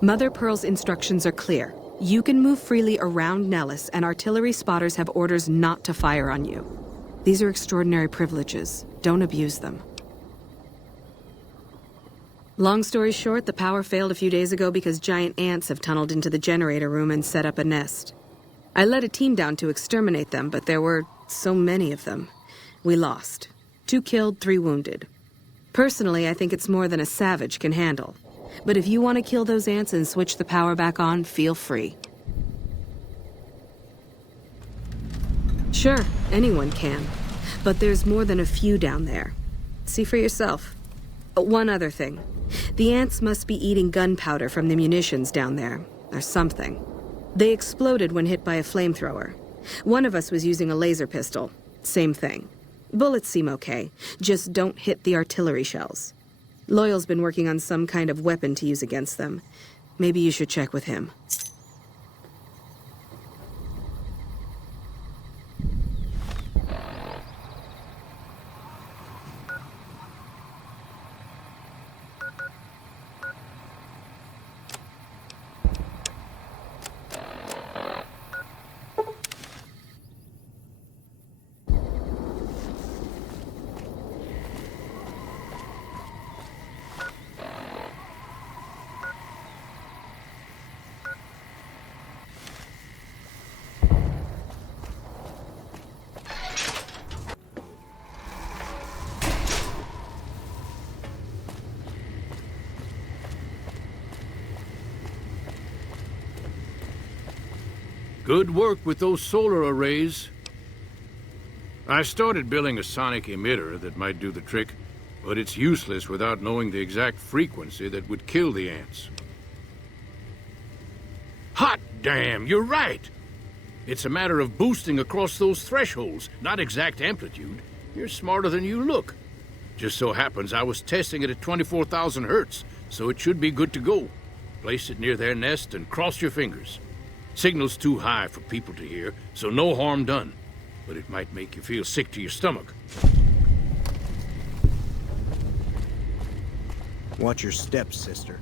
Mother Pearl's instructions are clear. You can move freely around Nellis, and artillery spotters have orders not to fire on you. These are extraordinary privileges. Don't abuse them. Long story short, the power failed a few days ago because giant ants have tunneled into the generator room and set up a nest. I led a team down to exterminate them, but there were so many of them. We lost. 2 killed, 3 wounded. Personally, I think it's more than a savage can handle. But if you want to kill those ants and switch the power back on, feel free. Sure, anyone can. But there's more than a few down there. See for yourself. One other thing. The ants must be eating gunpowder from the munitions down there, or something. They exploded when hit by a flamethrower. One of us was using a laser pistol. Same thing. Bullets seem okay, just don't hit the artillery shells. Loyal's been working on some kind of weapon to use against them. Maybe you should check with him. Good work with those solar arrays. I started building a sonic emitter that might do the trick, but it's useless without knowing the exact frequency that would kill the ants. Hot damn, you're right! It's a matter of boosting across those thresholds, not exact amplitude. You're smarter than you look. Just so happens I was testing it at 24,000 hertz, so it should be good to go. Place it near their nest and cross your fingers. Signal's too high for people to hear, so no harm done. But it might make you feel sick to your stomach. Watch your steps, sister.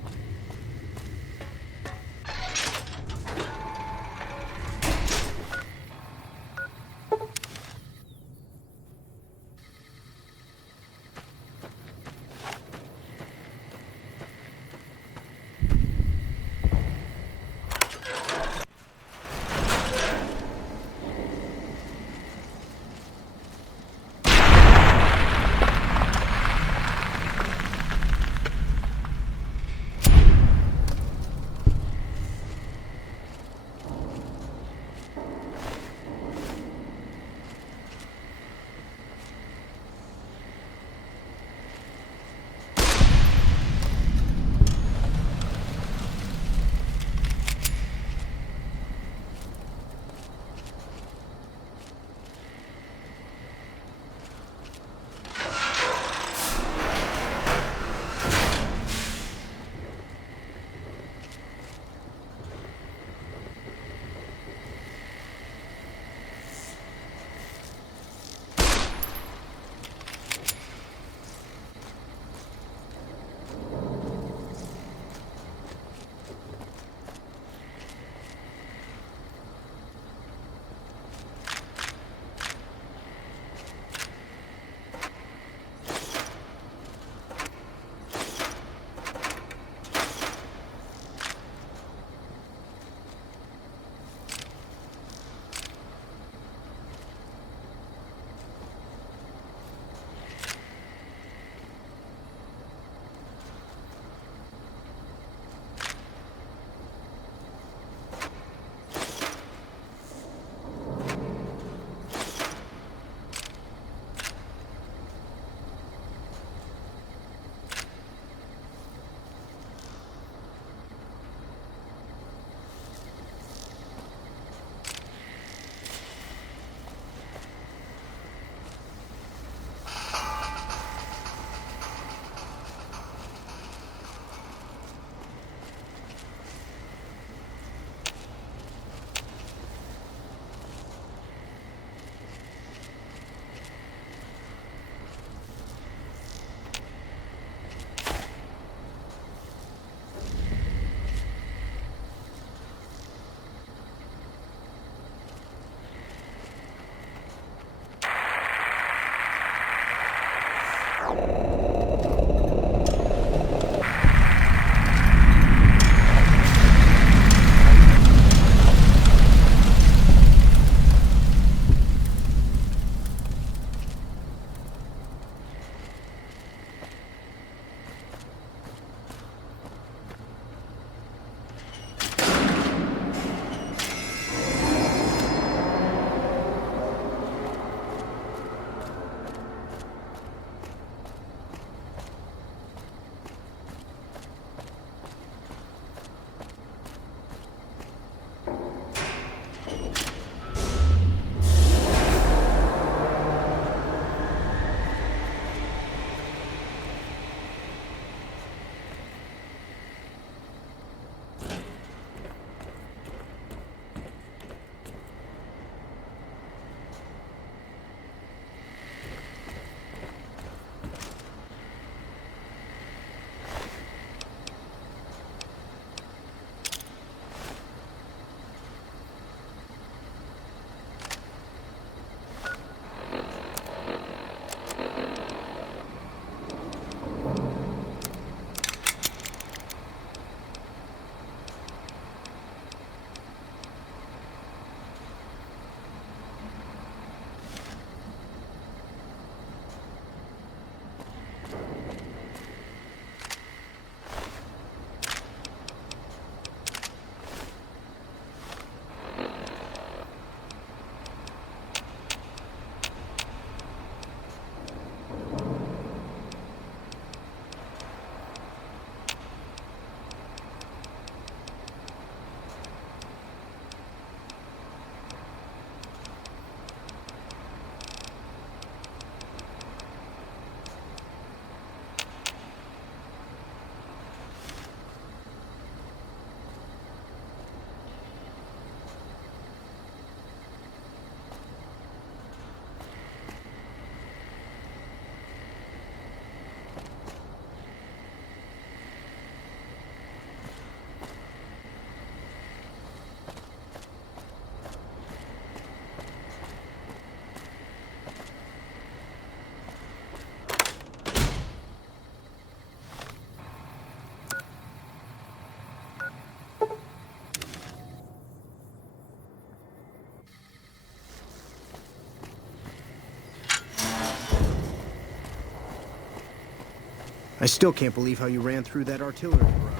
I still can't believe how you ran through that artillery barrage.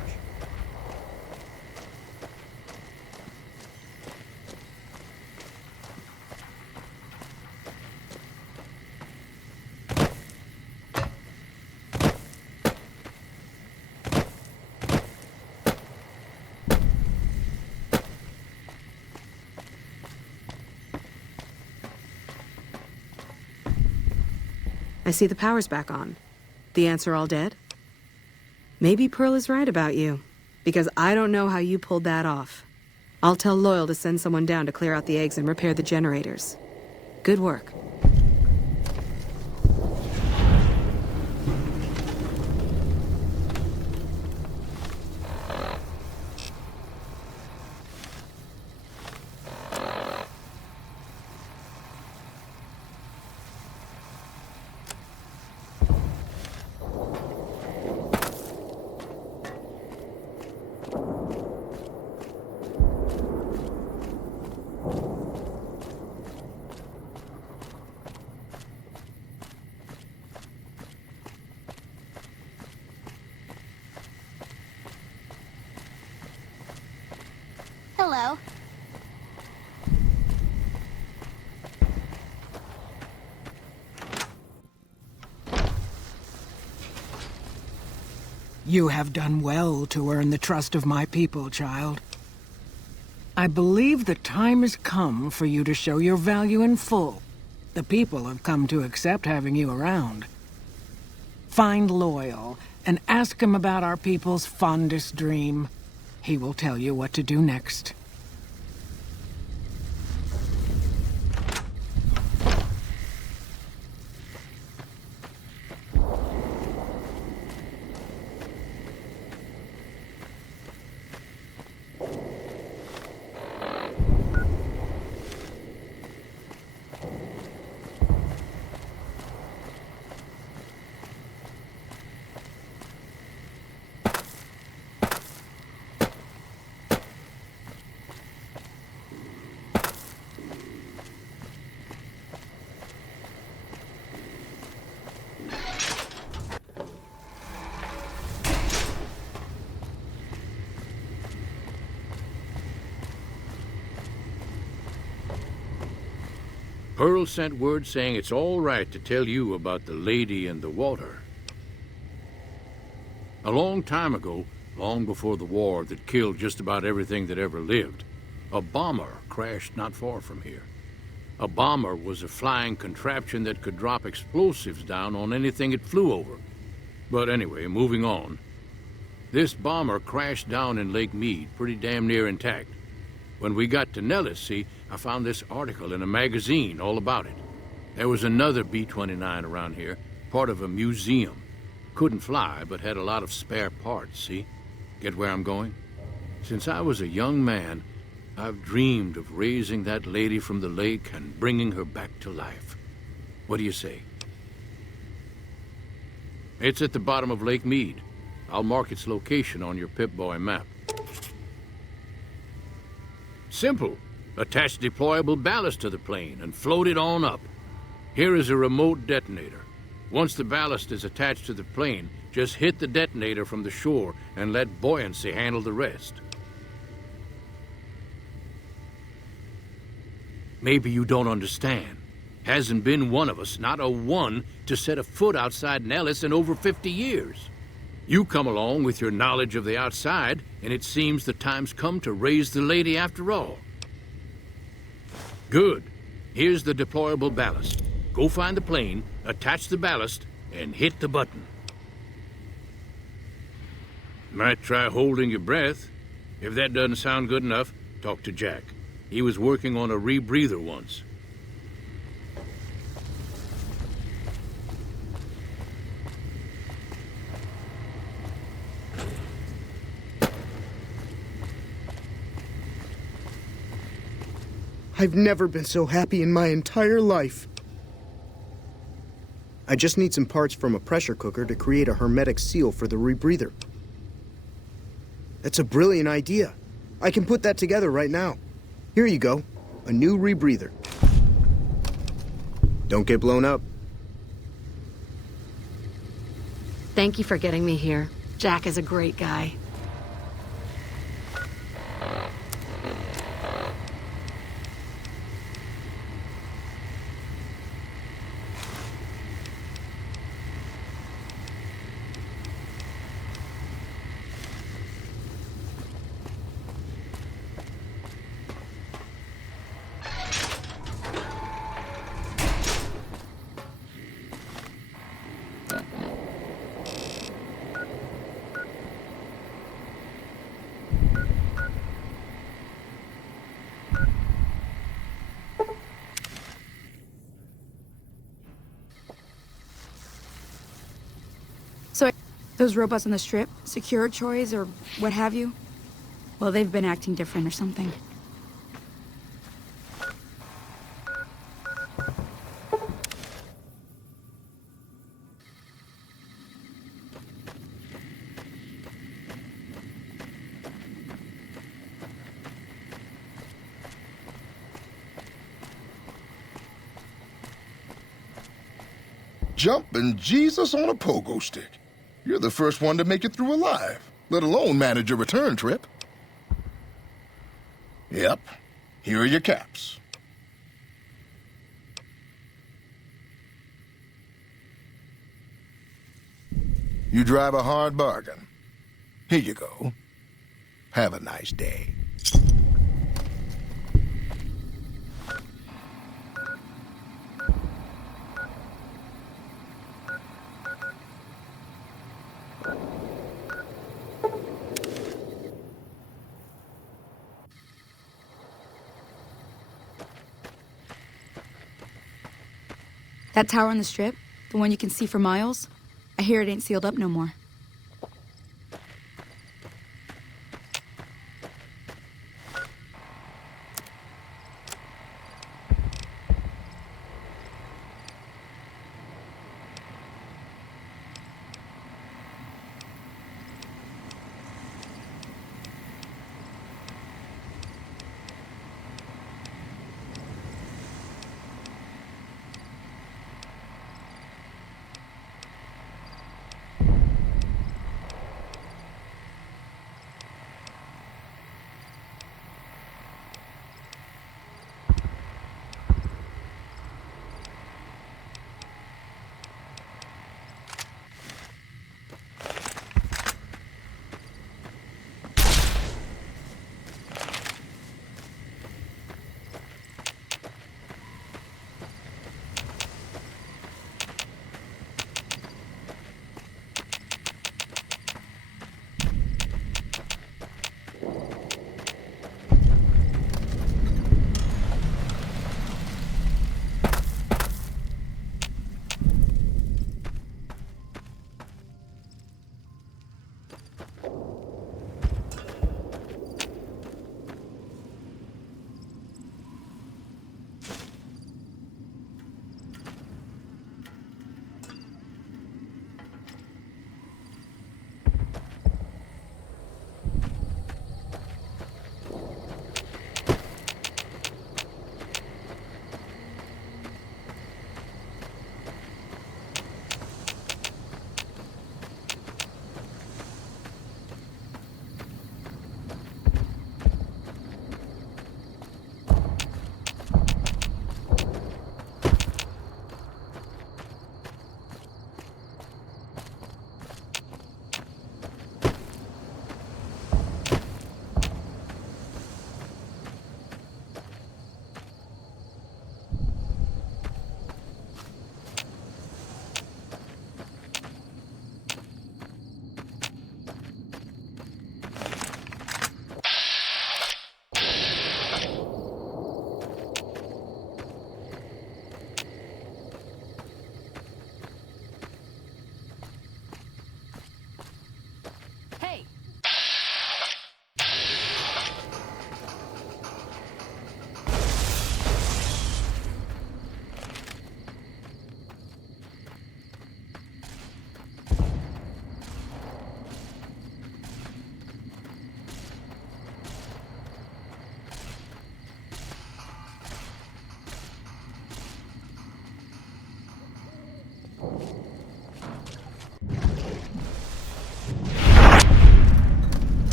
I see the power's back on. The ants are all dead? Maybe Pearl is right about you, because I don't know how you pulled that off. I'll tell Loyal to send someone down to clear out the eggs and repair the generators. Good work. Hello. You have done well to earn the trust of my people, child. I believe the time has come for you to show your value in full. The people have come to accept having you around. Find Loyal and ask him about our people's fondest dream. He will tell you what to do next. Pearl sent word saying it's all right to tell you about the lady in the water. A long time ago, long before the war that killed just about everything that ever lived, a bomber crashed not far from here. A bomber was a flying contraption that could drop explosives down on anything it flew over. But anyway, moving on. This bomber crashed down in Lake Mead, pretty damn near intact. When we got to Nellis, see, I found this article in a magazine all about it. There was another B-29 around here, part of a museum. Couldn't fly, but had a lot of spare parts, see? Get where I'm going? Since I was a young man, I've dreamed of raising that lady from the lake and bringing her back to life. What do you say? It's at the bottom of Lake Mead. I'll mark its location on your Pip-Boy map. Simple. Attach deployable ballast to the plane and float it on up. Here is a remote detonator. Once the ballast is attached to the plane, just hit the detonator from the shore and let buoyancy handle the rest. Maybe you don't understand. Hasn't been one of us, not a one, to set a foot outside Nellis in over 50 years. You come along with your knowledge of the outside, and it seems the time's come to raise the lady after all. Good. Here's the deployable ballast. Go find the plane, attach the ballast, and hit the button. Might try holding your breath. If that doesn't sound good enough, talk to Jack. He was working on a rebreather once. I've never been so happy in my entire life. I just need some parts from a pressure cooker to create a hermetic seal for the rebreather. That's a brilliant idea. I can put that together right now. Here you go, a new rebreather. Don't get blown up. Thank you for getting me here. Jack is a great guy. So, those robots on the strip, secure choice or what have you? Well, they've been acting different or something. Jumping Jesus on a pogo stick. You're the first one to make it through alive, let alone manage a return trip. Yep, here are your caps. You drive a hard bargain. Here you go. Have a nice day. That tower on the strip, the one you can see for miles, I hear it ain't sealed up no more.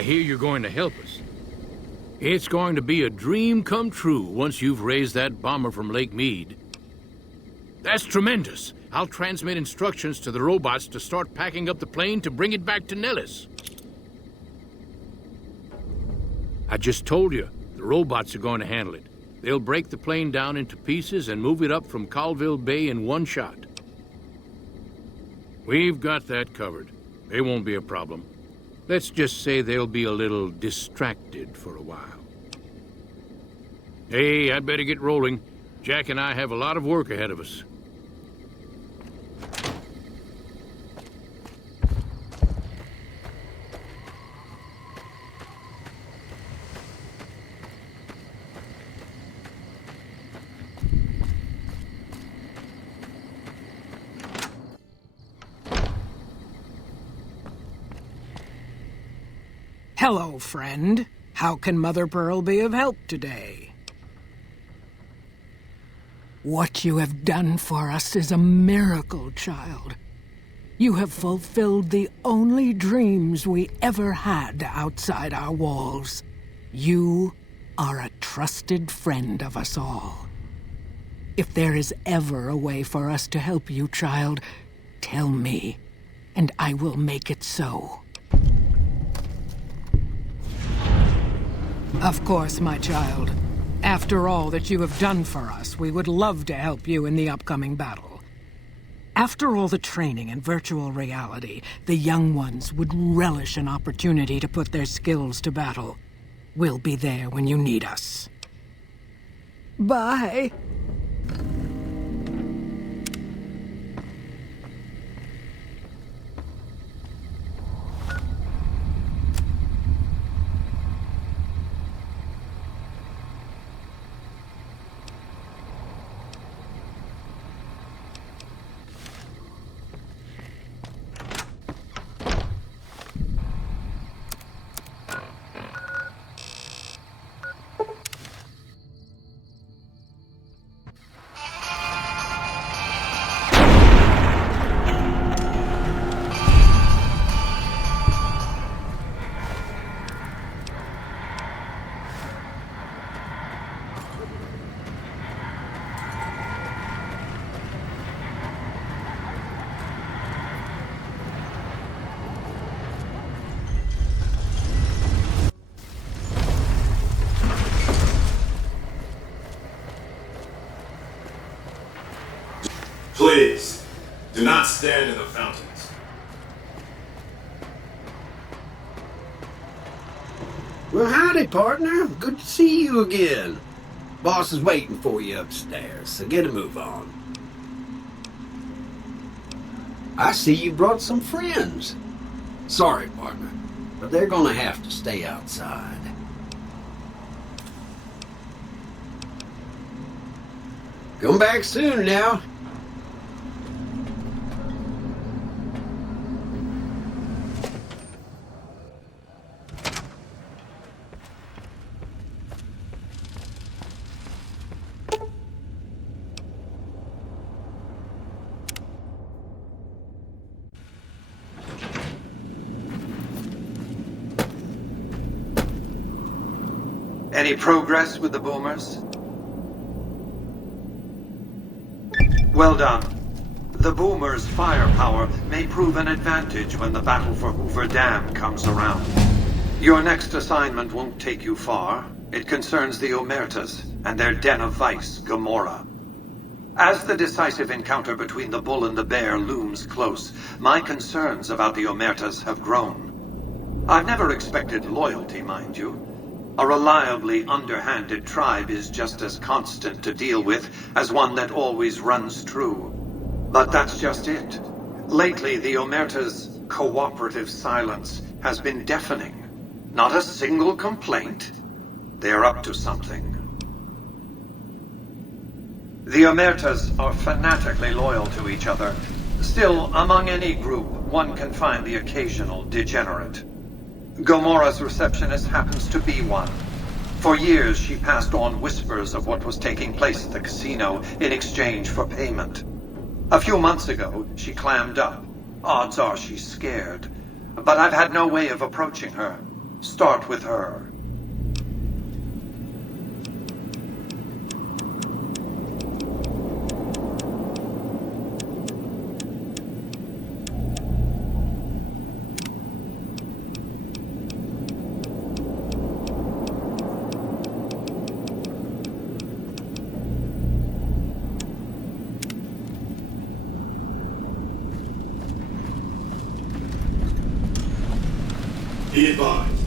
I hear you're going to help us. It's going to be a dream come true once you've raised that bomber from Lake Mead. That's tremendous. I'll transmit instructions to the robots to start packing up the plane to bring it back to Nellis. I just told you, the robots are going to handle it. They'll break the plane down into pieces and move it up from Colville Bay in one shot. We've got that covered. They won't be a problem. Let's just say they'll be a little distracted for a while. Hey, I'd better get rolling. Jack and I have a lot of work ahead of us. Hello, friend. How can Mother Pearl be of help today? What you have done for us is a miracle, child. You have fulfilled the only dreams we ever had outside our walls. You are a trusted friend of us all. If there is ever a way for us to help you, child, tell me, and I will make it so. Of course, my child. After all that you have done for us, we would love to help you in the upcoming battle. After all the training in virtual reality, the young ones would relish an opportunity to put their skills to battle. We'll be there when you need us. Bye. Please, do not stand in the fountains. Well, howdy, partner. Good to see you again. Boss is waiting for you upstairs, so get a move on. I see you brought some friends. Sorry, partner, but they're gonna have to stay outside. Come back soon now. Any progress with the boomers? Well done. The boomers' firepower may prove an advantage when the battle for Hoover Dam comes around. Your next assignment won't take you far. It concerns the Omertas and their den of vice, Gomorrah. As the decisive encounter between the bull and the bear looms close, my concerns about the Omertas have grown. I've never expected loyalty, mind you. A reliably underhanded tribe is just as constant to deal with as one that always runs true. But that's just it. Lately, the Omerta's cooperative silence has been deafening. Not a single complaint. They're up to something. The Omertas are fanatically loyal to each other. Still, among any group, one can find the occasional degenerate. Gomorrah's receptionist happens to be one. For years, she passed on whispers of what was taking place at the casino in exchange for payment. A few months ago, she clammed up. Odds are she's scared. But I've had no way of approaching her. Start with her. Be advised.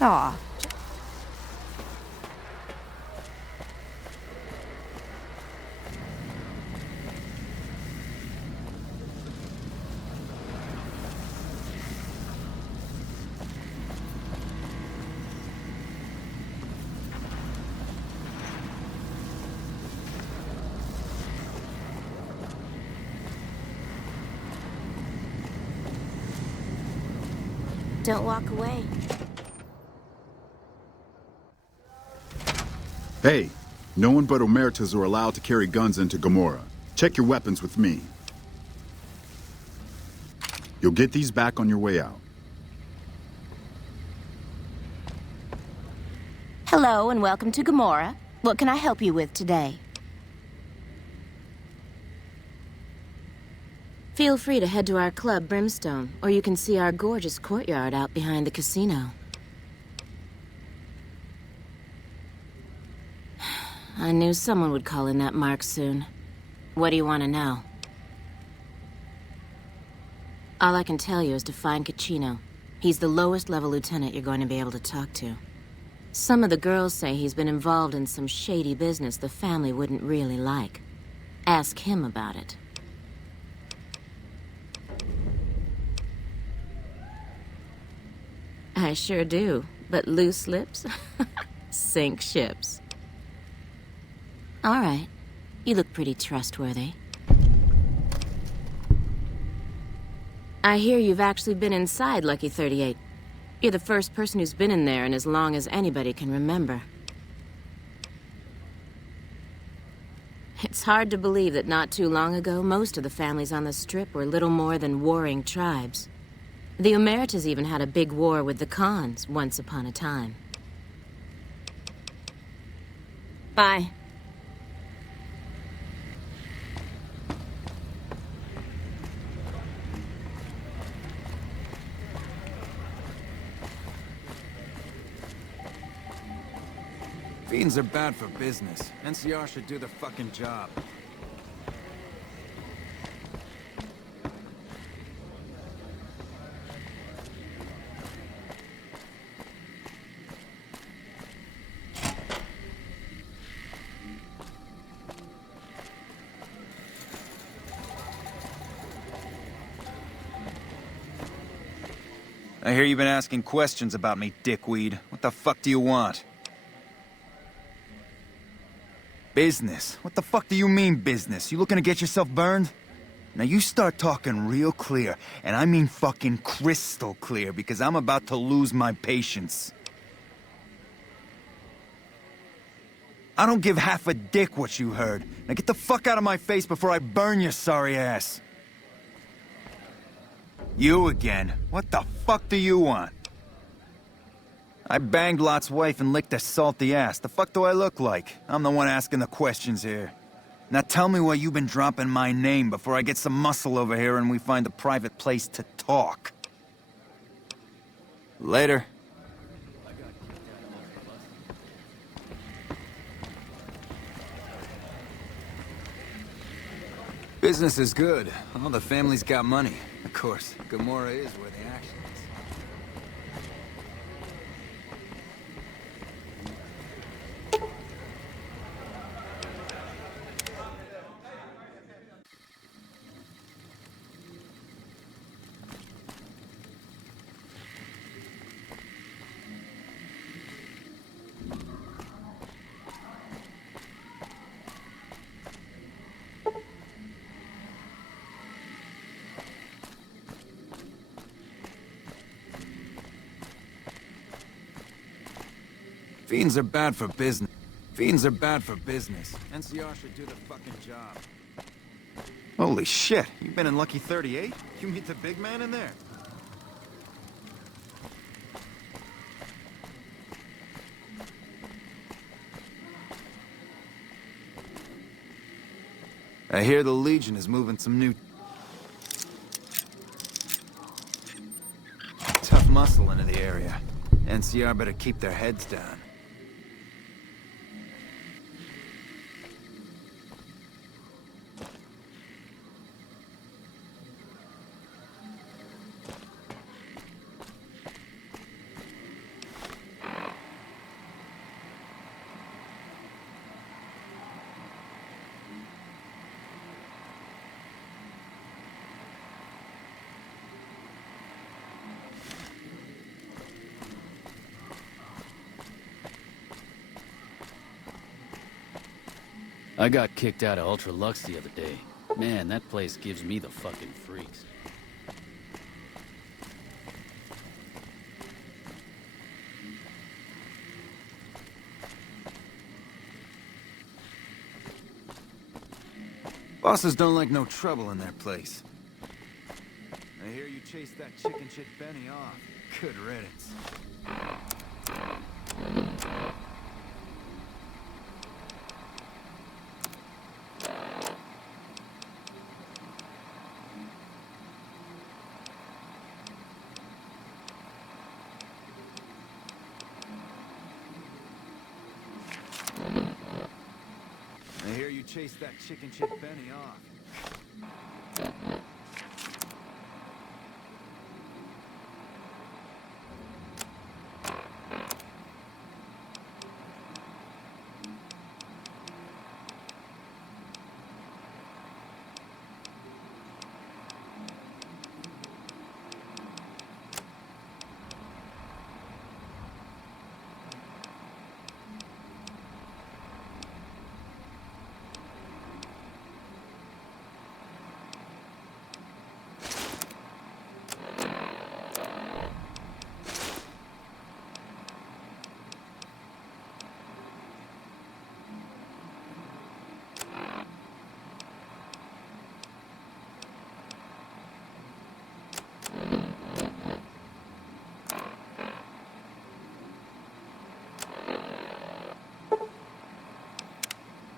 Aw. Don't walk away. Hey, no one but Omertas are allowed to carry guns into Gomorrah. Check your weapons with me. You'll get these back on your way out. Hello and welcome to Gomorrah. What can I help you with today? Feel free to head to our club, Brimstone, or you can see our gorgeous courtyard out behind the casino. I knew someone would call in that mark soon. What do you want to know? All I can tell you is to find Caccino. He's the lowest level lieutenant you're going to be able to talk to. Some of the girls say he's been involved in some shady business the family wouldn't really like. Ask him about it. I sure do, but loose lips sink ships. All right. You look pretty trustworthy. I hear you've actually been inside Lucky 38. You're the first person who's been in there in as long as anybody can remember. It's hard to believe that not too long ago, most of the families on the Strip were little more than warring tribes. The Omertas even had a big war with the Khans once upon a time. Bye. Fiends are bad for business. NCR should do their fucking job. I hear you've been asking questions about me, dickweed. What the fuck do you want? Business? What the fuck do you mean, business? You looking to get yourself burned? Now you start talking real clear, and I mean fucking crystal clear, because I'm about to lose my patience. I don't give half a dick what you heard. Now get the fuck out of my face before I burn your sorry ass. You again. What the fuck do you want? I banged Lot's wife and licked her salty ass. The fuck do I look like? I'm the one asking the questions here. Now tell me why you've been dropping my name before I get some muscle over here and we find a private place to talk. Later. Business is good. All the family's got money. Of course, Gomorrah is where the action is. Fiends are bad for business. Fiends are bad for business. NCR should do the fucking job. Holy shit, you've been in Lucky 38? You meet the big man in there? I hear the Legion is moving some new tough muscle into the area. NCR better keep their heads down. I got kicked out of Ultra Lux the other day. Man, that place gives me the fucking freaks. Bosses don't like no trouble in their place. I hear you chased that chicken shit Benny off. Good riddance. I hear you chased that chicken shit Benny off.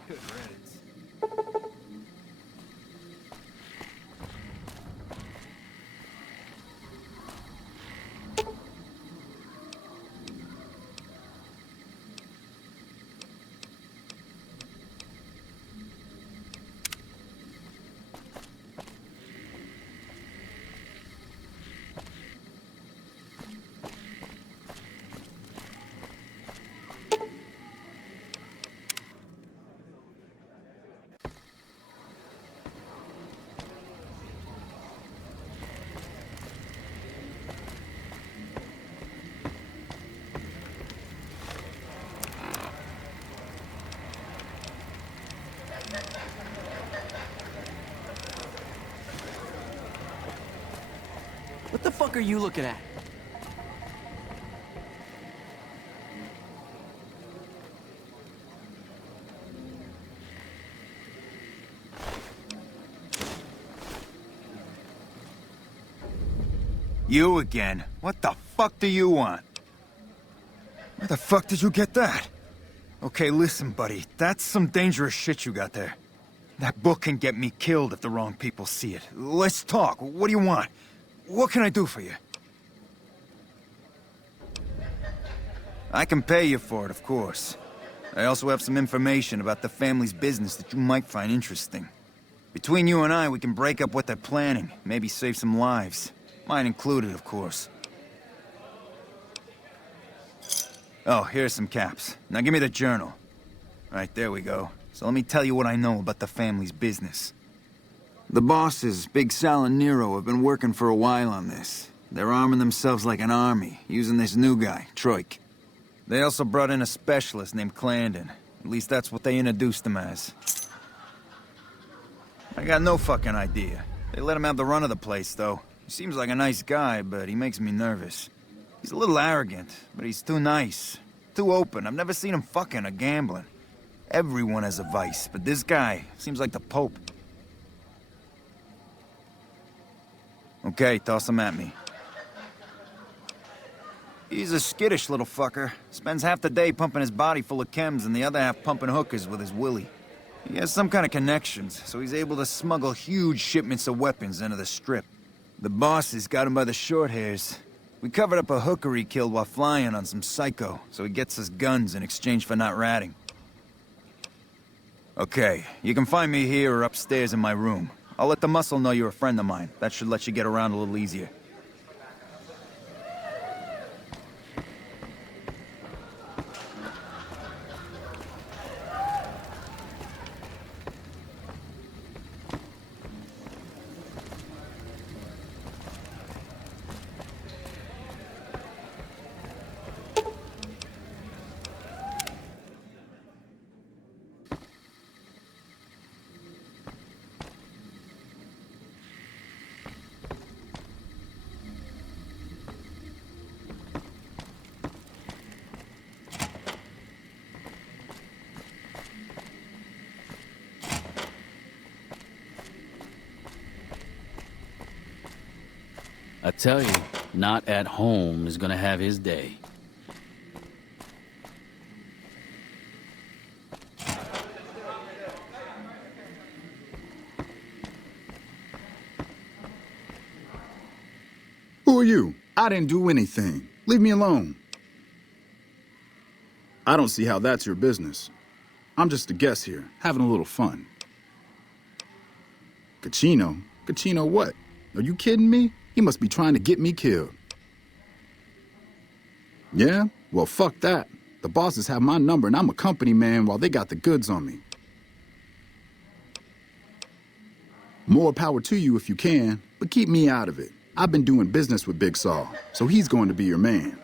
Good riddance. What the fuck are you looking at? You again? What the fuck do you want? Where the fuck did you get that? Okay, listen, buddy. That's some dangerous shit you got there. That book can get me killed if the wrong people see it. Let's talk. What do you want? What can I do for you? I can pay you for it, of course. I also have some information about the family's business that you might find interesting. Between you and I, we can break up what they're planning, maybe save some lives. Mine included, of course. Oh, here's some caps. Now give me the journal. Right, there we go. So let me tell you what I know about the family's business. The bosses, Big Sal and Nero, have been working for a while on this. They're arming themselves like an army, using this new guy, Troik. They also brought in a specialist named Clarendon. At least that's what they introduced him as. I got no fucking idea. They let him have the run of the place, though. He seems like a nice guy, but he makes me nervous. He's a little arrogant, but he's too nice. Too open. I've never seen him fucking or gambling. Everyone has a vice, but this guy seems like the Pope. Okay, toss him at me. He's a skittish little fucker. Spends half the day pumping his body full of chems and the other half pumping hookers with his willy. He has some kind of connections, so he's able to smuggle huge shipments of weapons into the Strip. The bosses got him by the short hairs. We covered up a hooker he killed while flying on some psycho, so he gets us guns in exchange for not ratting. Okay, you can find me here or upstairs in my room. I'll let the muscle know you're a friend of mine. That should let you get around a little easier. I tell you, not at home is gonna have his day. Who are you? I didn't do anything. Leave me alone. I don't see how that's your business. I'm just a guest here, having a little fun. Cochino? Cochino what? Are you kidding me? He must be trying to get me killed. Yeah? Well, fuck that. The bosses have my number and I'm a company man while they got the goods on me. More power to you if you can, but keep me out of it. I've been doing business with Big Saw, so he's going to be your man.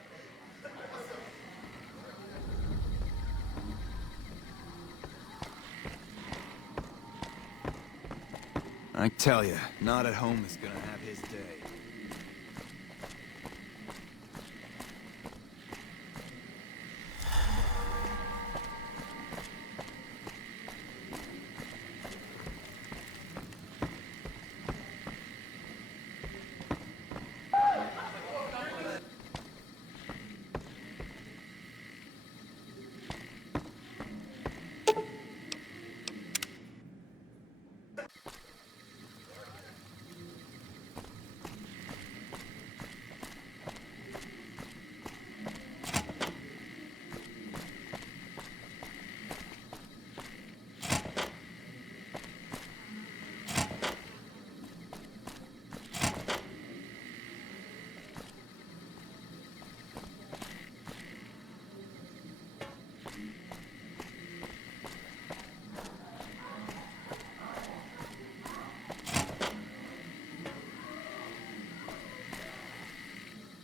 I tell you, not at home is gonna have his day.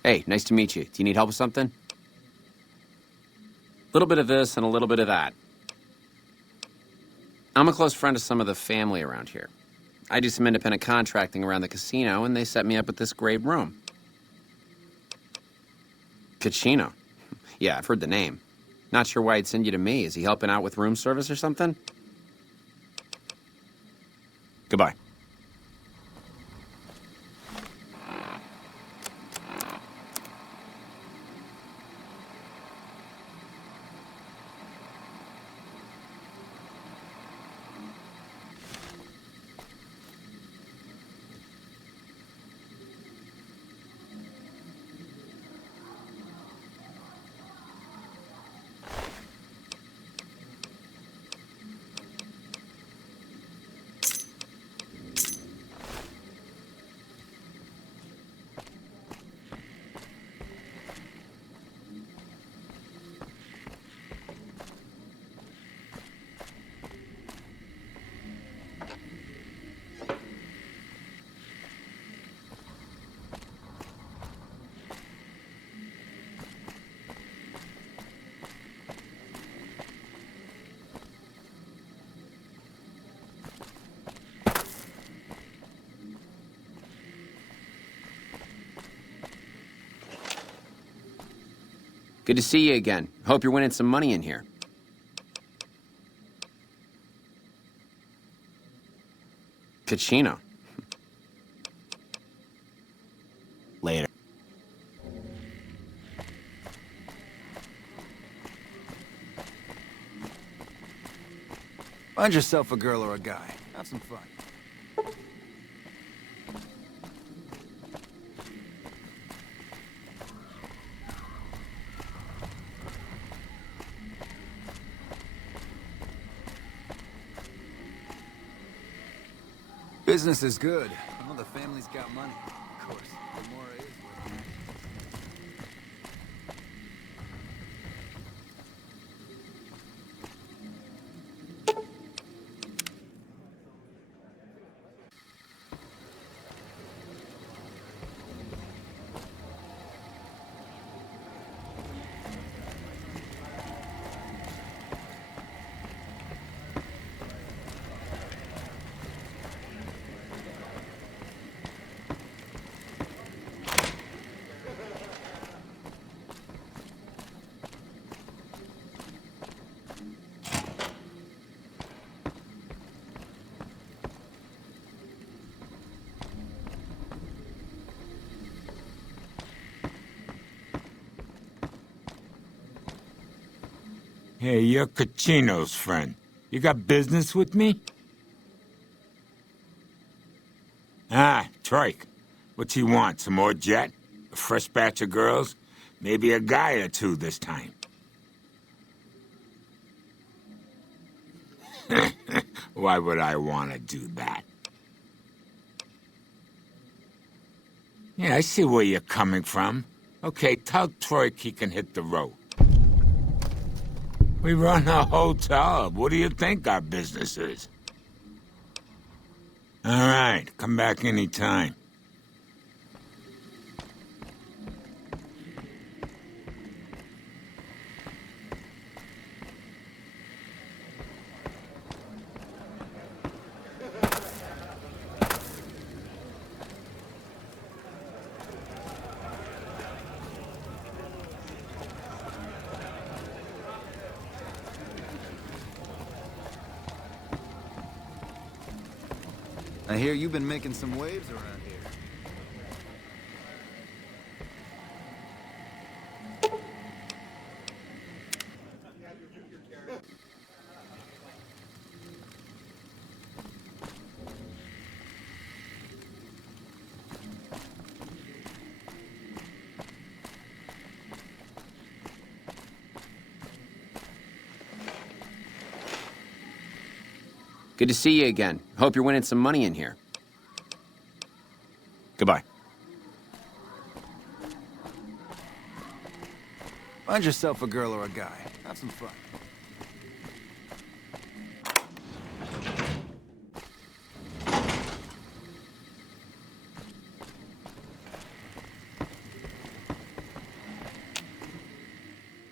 Hey, nice to meet you. Do you need help with something? A little bit of this and a little bit of that. I'm a close friend of some of the family around here. I do some independent contracting around the casino, and they set me up with this great room. Cochino. Yeah, I've heard the name. Not sure why he'd send you to me. Is he helping out with room service or something? Goodbye. Good to see you again. Hope you're winning some money in here. Kachino. Later. Find yourself a girl or a guy. Have some fun. Business is good. Well, the family's got money. Of course, the more it is worth it. Hey, you're Kachino's friend. You got business with me? Ah, Trike. What's he want? Some more jet? A fresh batch of girls? Maybe a guy or two this time. Why would I want to do that? Yeah, I see where you're coming from. Okay, tell Troik he can hit the road. We run a hotel. What do you think our business is? All right, come back anytime. I hear you've been making some waves around here. Good to see you again. Hope you're winning some money in here. Goodbye. Find yourself a girl or a guy. Have some fun.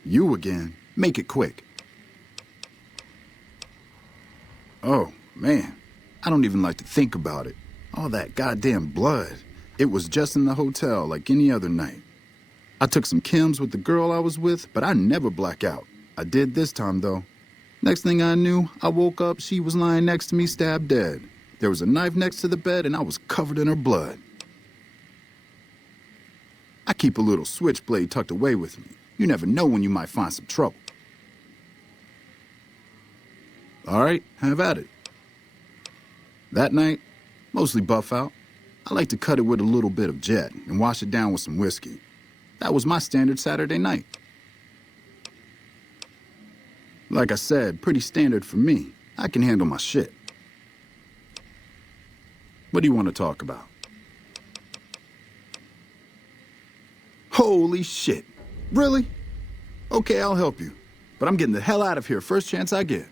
You again. Make it quick. Oh, man. I don't even like to think about it. All that goddamn blood. It was just in the hotel like any other night. I took some chems with the girl I was with, but I never black out. I did this time, though. Next thing I knew, I woke up, she was lying next to me, stabbed dead. There was a knife next to the bed, and I was covered in her blood. I keep a little switchblade tucked away with me. You never know when you might find some trouble. All right, have at it. That night, mostly buff out. I like to cut it with a little bit of jet and wash it down with some whiskey. That was my standard Saturday night. Like I said, pretty standard for me. I can handle my shit. What do you want to talk about? Holy shit. Really? Okay, I'll help you. But I'm getting the hell out of here first chance I get.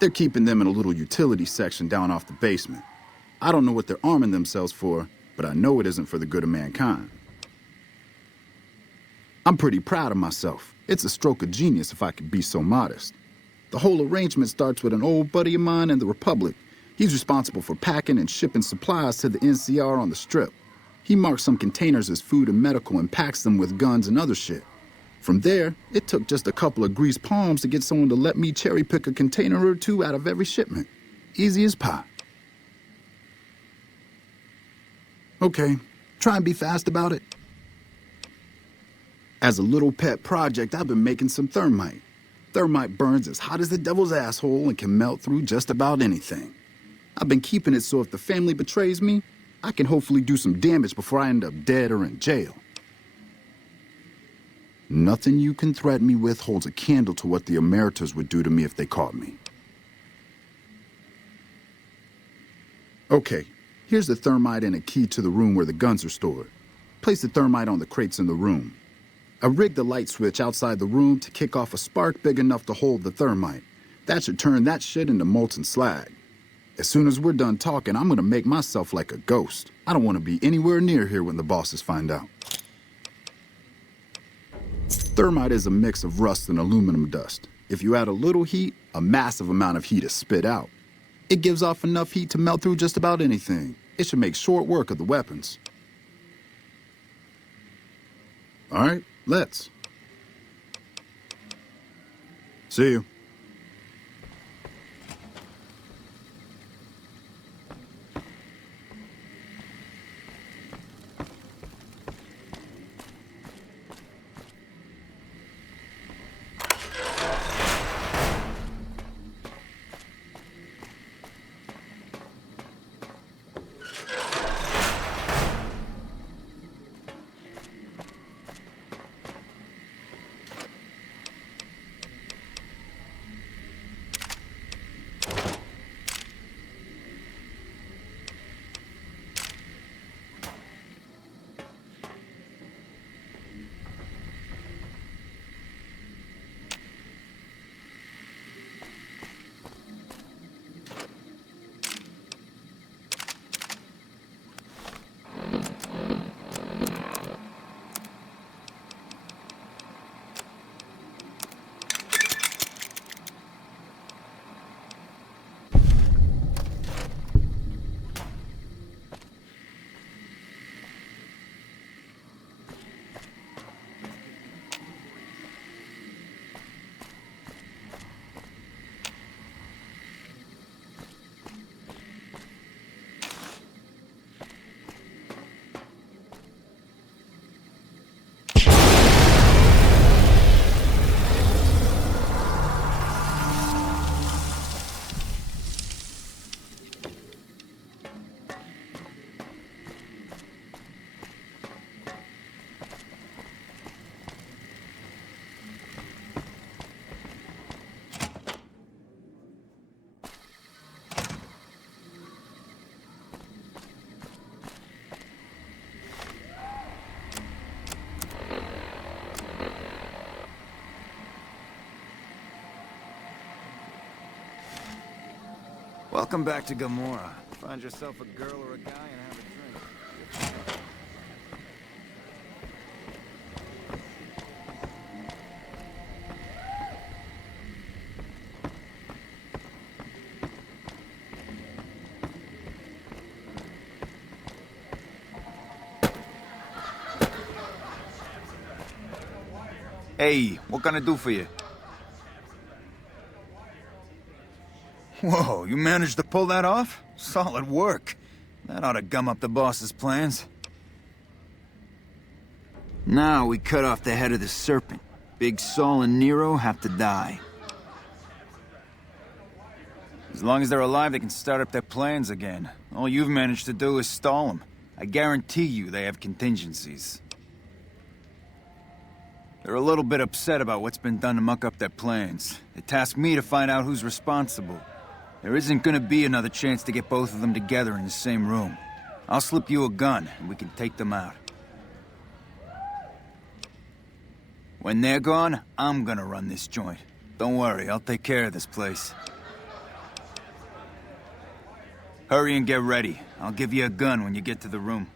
They're keeping them in a little utility section down off the basement. I don't know what they're arming themselves for, but I know it isn't for the good of mankind. I'm pretty proud of myself. It's a stroke of genius if I could be so modest. The whole arrangement starts with an old buddy of mine in the Republic. He's responsible for packing and shipping supplies to the NCR on the Strip. He marked some containers as food and medical and packs them with guns and other shit. From there, it took just a couple of greased palms to get someone to let me cherry pick a container or two out of every shipment. Easy as pie. Okay, try and be fast about it. As a little pet project, I've been making some thermite. Thermite burns as hot as the devil's asshole and can melt through just about anything. I've been keeping it so if the family betrays me, I can hopefully do some damage before I end up dead or in jail. Nothing you can threaten me with holds a candle to what the Emeritus would do to me if they caught me. Okay, here's the thermite and a key to the room where the guns are stored. Place the thermite on the crates in the room. I rigged the light switch outside the room to kick off a spark big enough to hold the thermite. That should turn that shit into molten slag. As soon as we're done talking, I'm gonna make myself like a ghost. I don't want to be anywhere near here when the bosses find out. Thermite is a mix of rust and aluminum dust. If you add a little heat, a massive amount of heat is spit out. It gives off enough heat to melt through just about anything. It should make short work of the weapons. All right, let's. See you. Welcome back to Gamora. Find yourself a girl or a guy and have a drink. Hey, what can I do for you? Whoa, you managed to pull that off? Solid work. That ought to gum up the boss's plans. Now we cut off the head of the serpent. Big Saul and Nero have to die. As long as they're alive, they can start up their plans again. All you've managed to do is stall them. I guarantee you they have contingencies. They're a little bit upset about what's been done to muck up their plans. They tasked me to find out who's responsible. There isn't gonna be another chance to get both of them together in the same room. I'll slip you a gun, and we can take them out. When they're gone, I'm gonna run this joint. Don't worry, I'll take care of this place. Hurry and get ready. I'll give you a gun when you get to the room.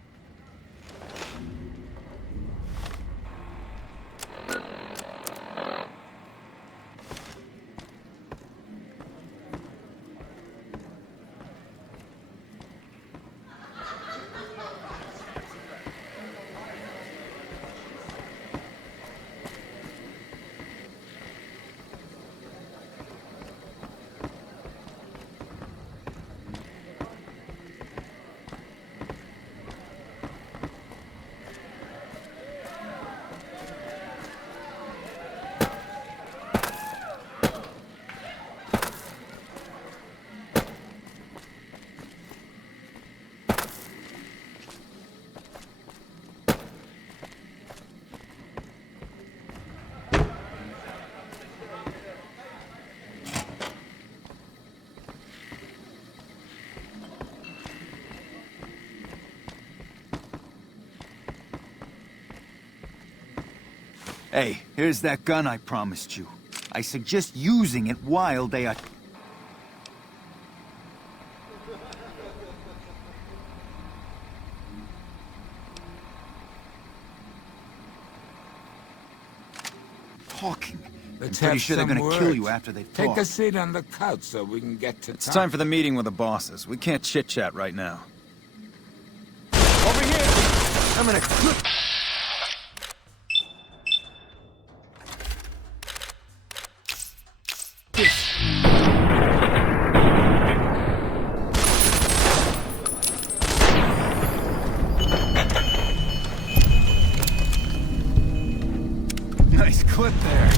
Hey, here's that gun I promised you. I suggest using it while they are... talking. Let's I'm pretty have sure they're some gonna kill words. you after they've Take talked. a seat on the couch so we can get to It's time for the meeting with the bosses. We can't chit-chat right now. Over here! I'm gonna clip... Nice clip there.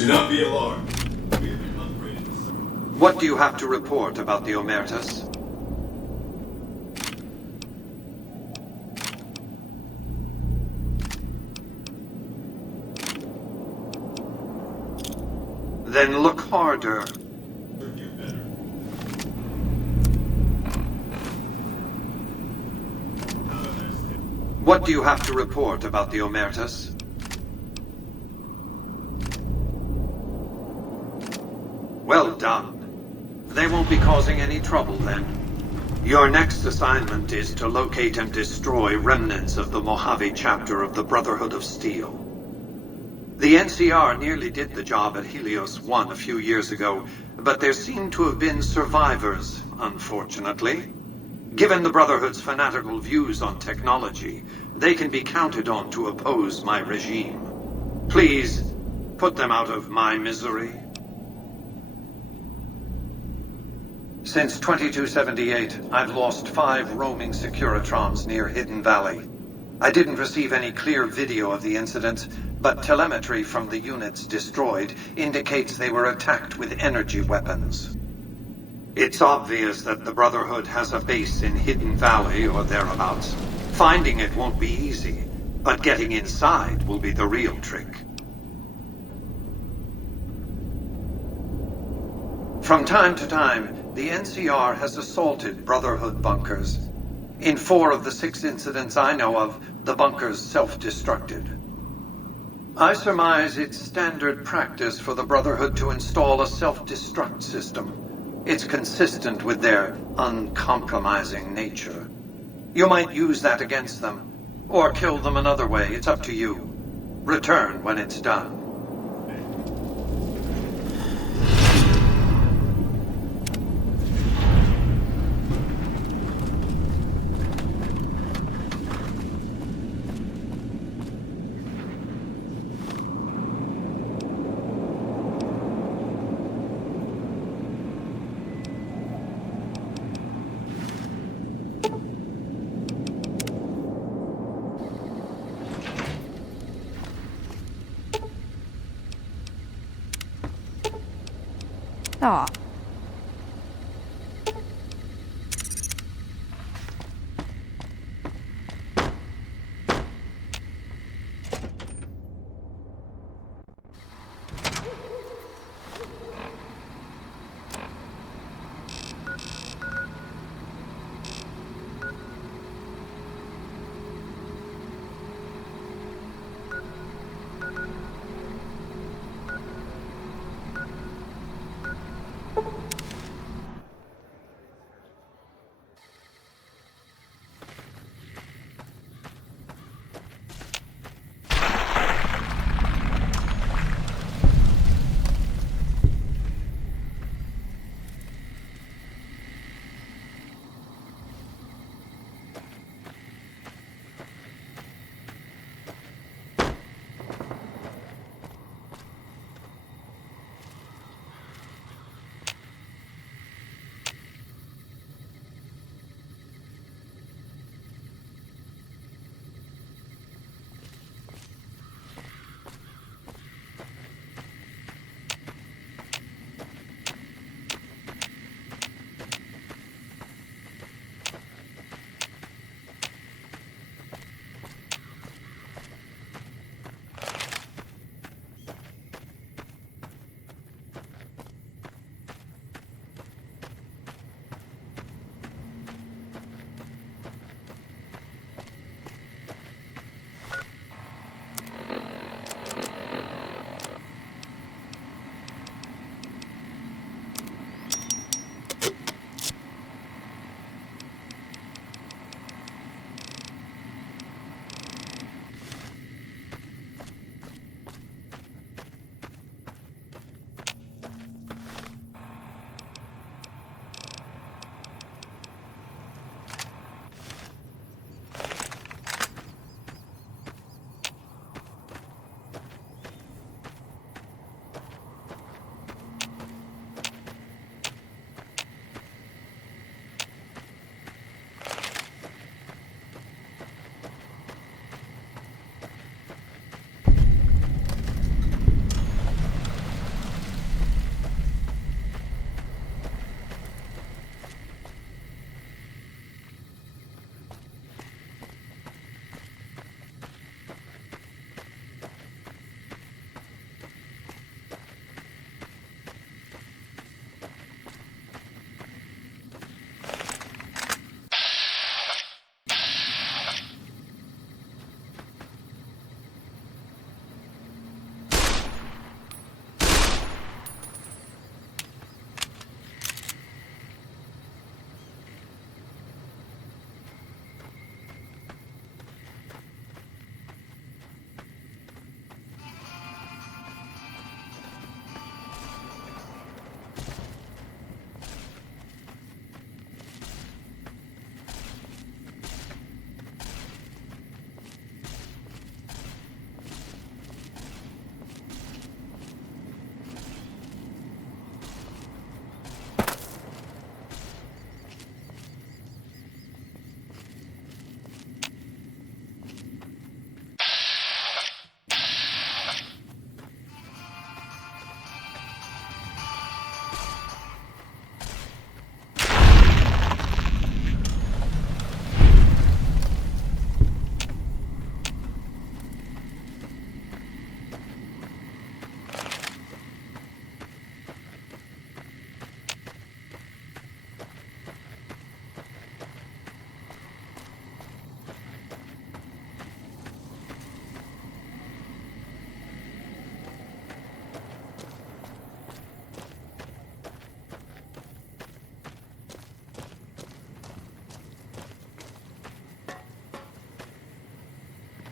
Do not be alarmed. What do you have to report about the Omertas? Then look harder. What do you have to report about the Omertas? Well done. They won't be causing any trouble then. Your next assignment is to locate and destroy remnants of the Mojave chapter of the Brotherhood of Steel. The NCR nearly did the job at Helios 1 a few years ago, but there seem to have been survivors, unfortunately. Given the Brotherhood's fanatical views on technology, they can be counted on to oppose my regime. Please, put them out of my misery. Since 2278, I've lost 5 roaming Securitrons near Hidden Valley. I didn't receive any clear video of the incident, but telemetry from the units destroyed indicates they were attacked with energy weapons. It's obvious that the Brotherhood has a base in Hidden Valley or thereabouts. Finding it won't be easy, but getting inside will be the real trick. From time to time, the NCR has assaulted Brotherhood bunkers. In 4 of the 6 incidents I know of, the bunkers self-destructed. I surmise it's standard practice for the Brotherhood to install a self-destruct system. It's consistent with their uncompromising nature. You might use that against them, or kill them another way. It's up to you. Return when it's done. Aw.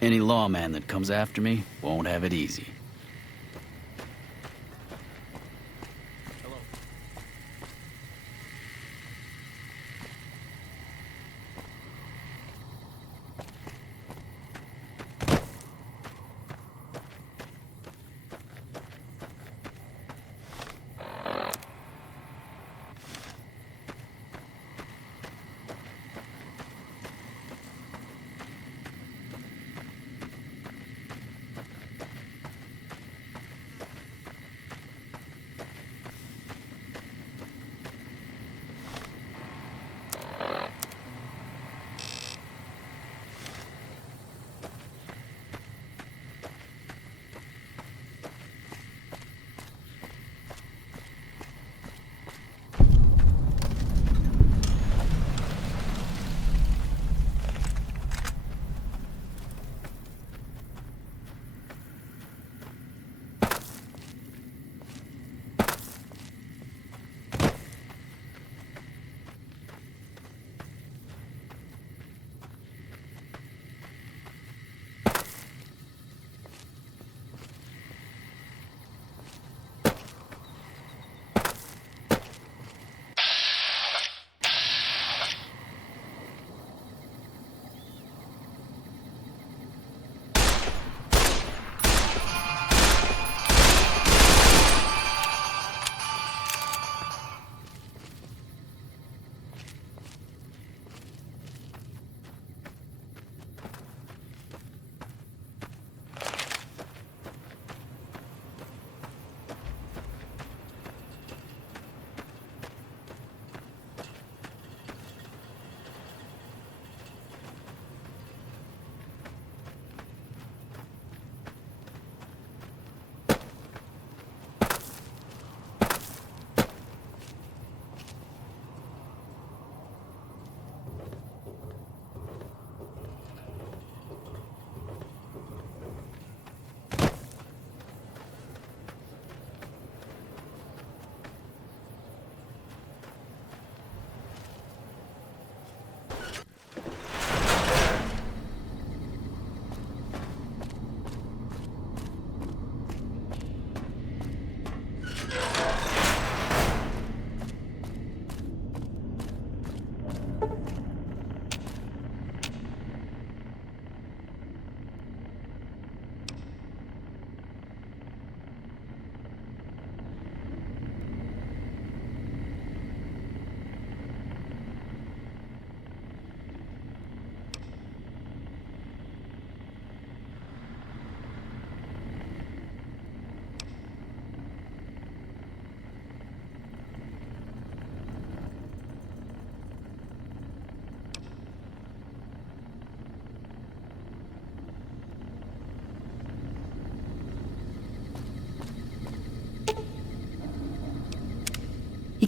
Any lawman that comes after me won't have it easy.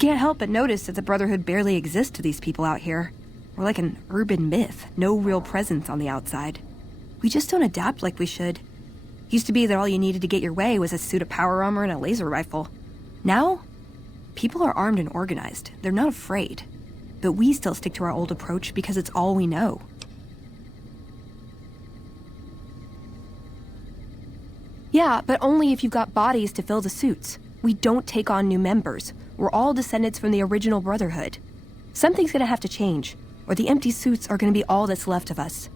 You can't help but notice that the Brotherhood barely exists to these people out here. We're like an urban myth, no real presence on the outside. We just don't adapt like we should. Used to be that all you needed to get your way was a suit of power armor and a laser rifle. Now, people are armed and organized. They're not afraid. But we still stick to our old approach because it's all we know. Yeah, but only if you've got bodies to fill the suits. We don't take on new members. We're all descendants from the original Brotherhood. Something's gonna have to change, or the empty suits are gonna be all that's left of us.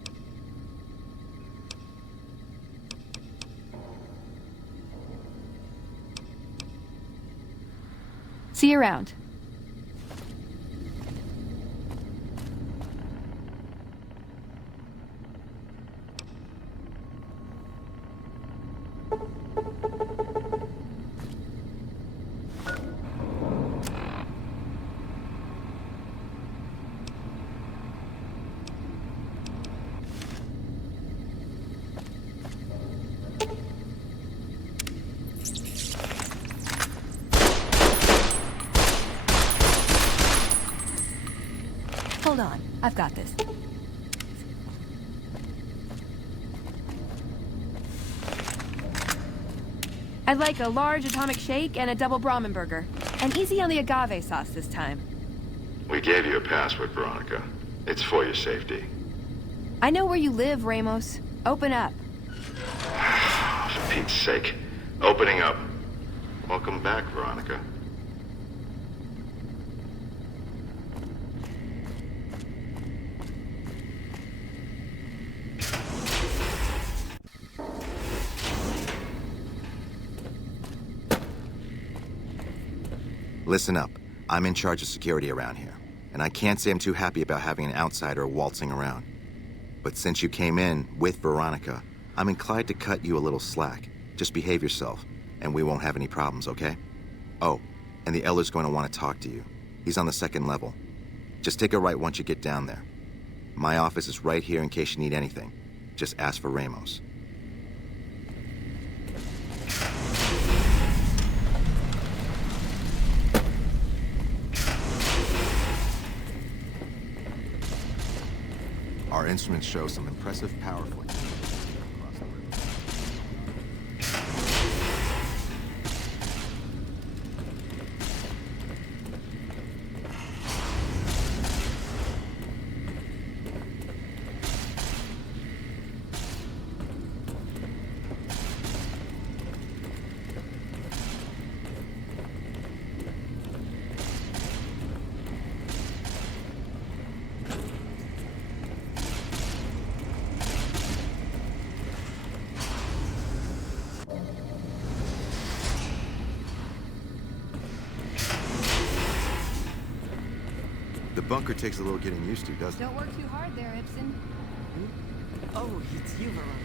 See you around. Hold on, I've got this. I'd like a large atomic shake and a double Brahmin burger. And easy on the agave sauce this time. We gave you a password, Veronica. It's for your safety. I know where you live, Ramos. Open up. For Pete's sake. Opening up. Welcome back, Veronica. Listen up. I'm in charge of security around here, and I can't say I'm too happy about having an outsider waltzing around. But since you came in with Veronica, I'm inclined to cut you a little slack. Just behave yourself, and we won't have any problems, okay? Oh, and the Elder's going to want to talk to you. He's on the 2nd level. Just take a right once you get down there. My office is right here in case you need anything. Just ask for Ramos. Our instruments show some impressive power flicks. The bunker takes a little getting used to, doesn't it? Don't work too hard there, Ibsen. Oh, it's you, Veronica.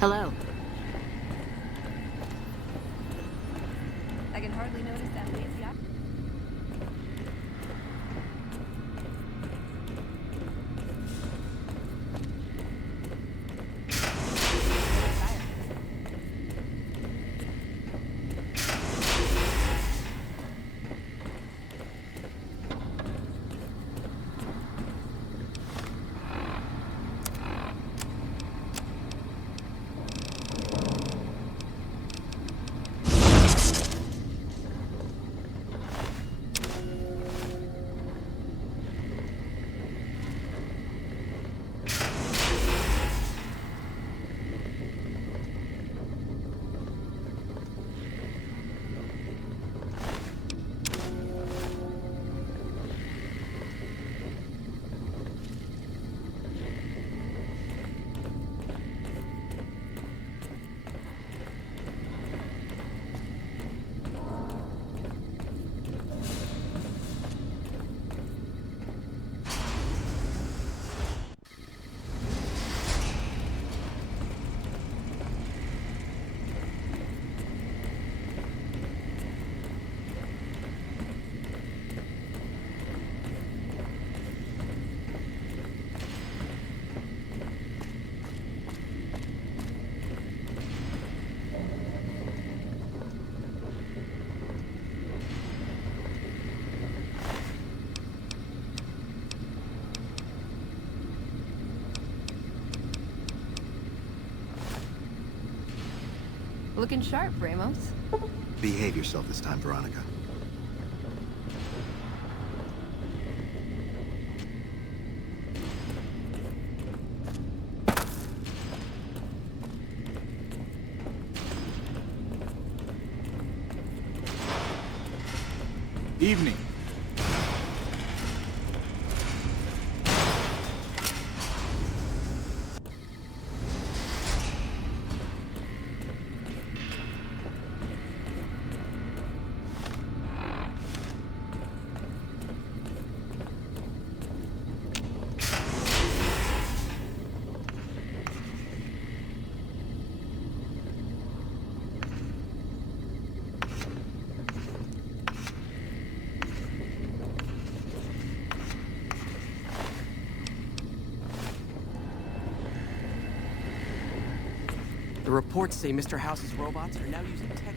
Hello. I can hardly notice that lazy eye. Looking sharp, Ramos. Behave yourself this time, Veronica. Evening. The reports say Mr. House's robots are now using tech.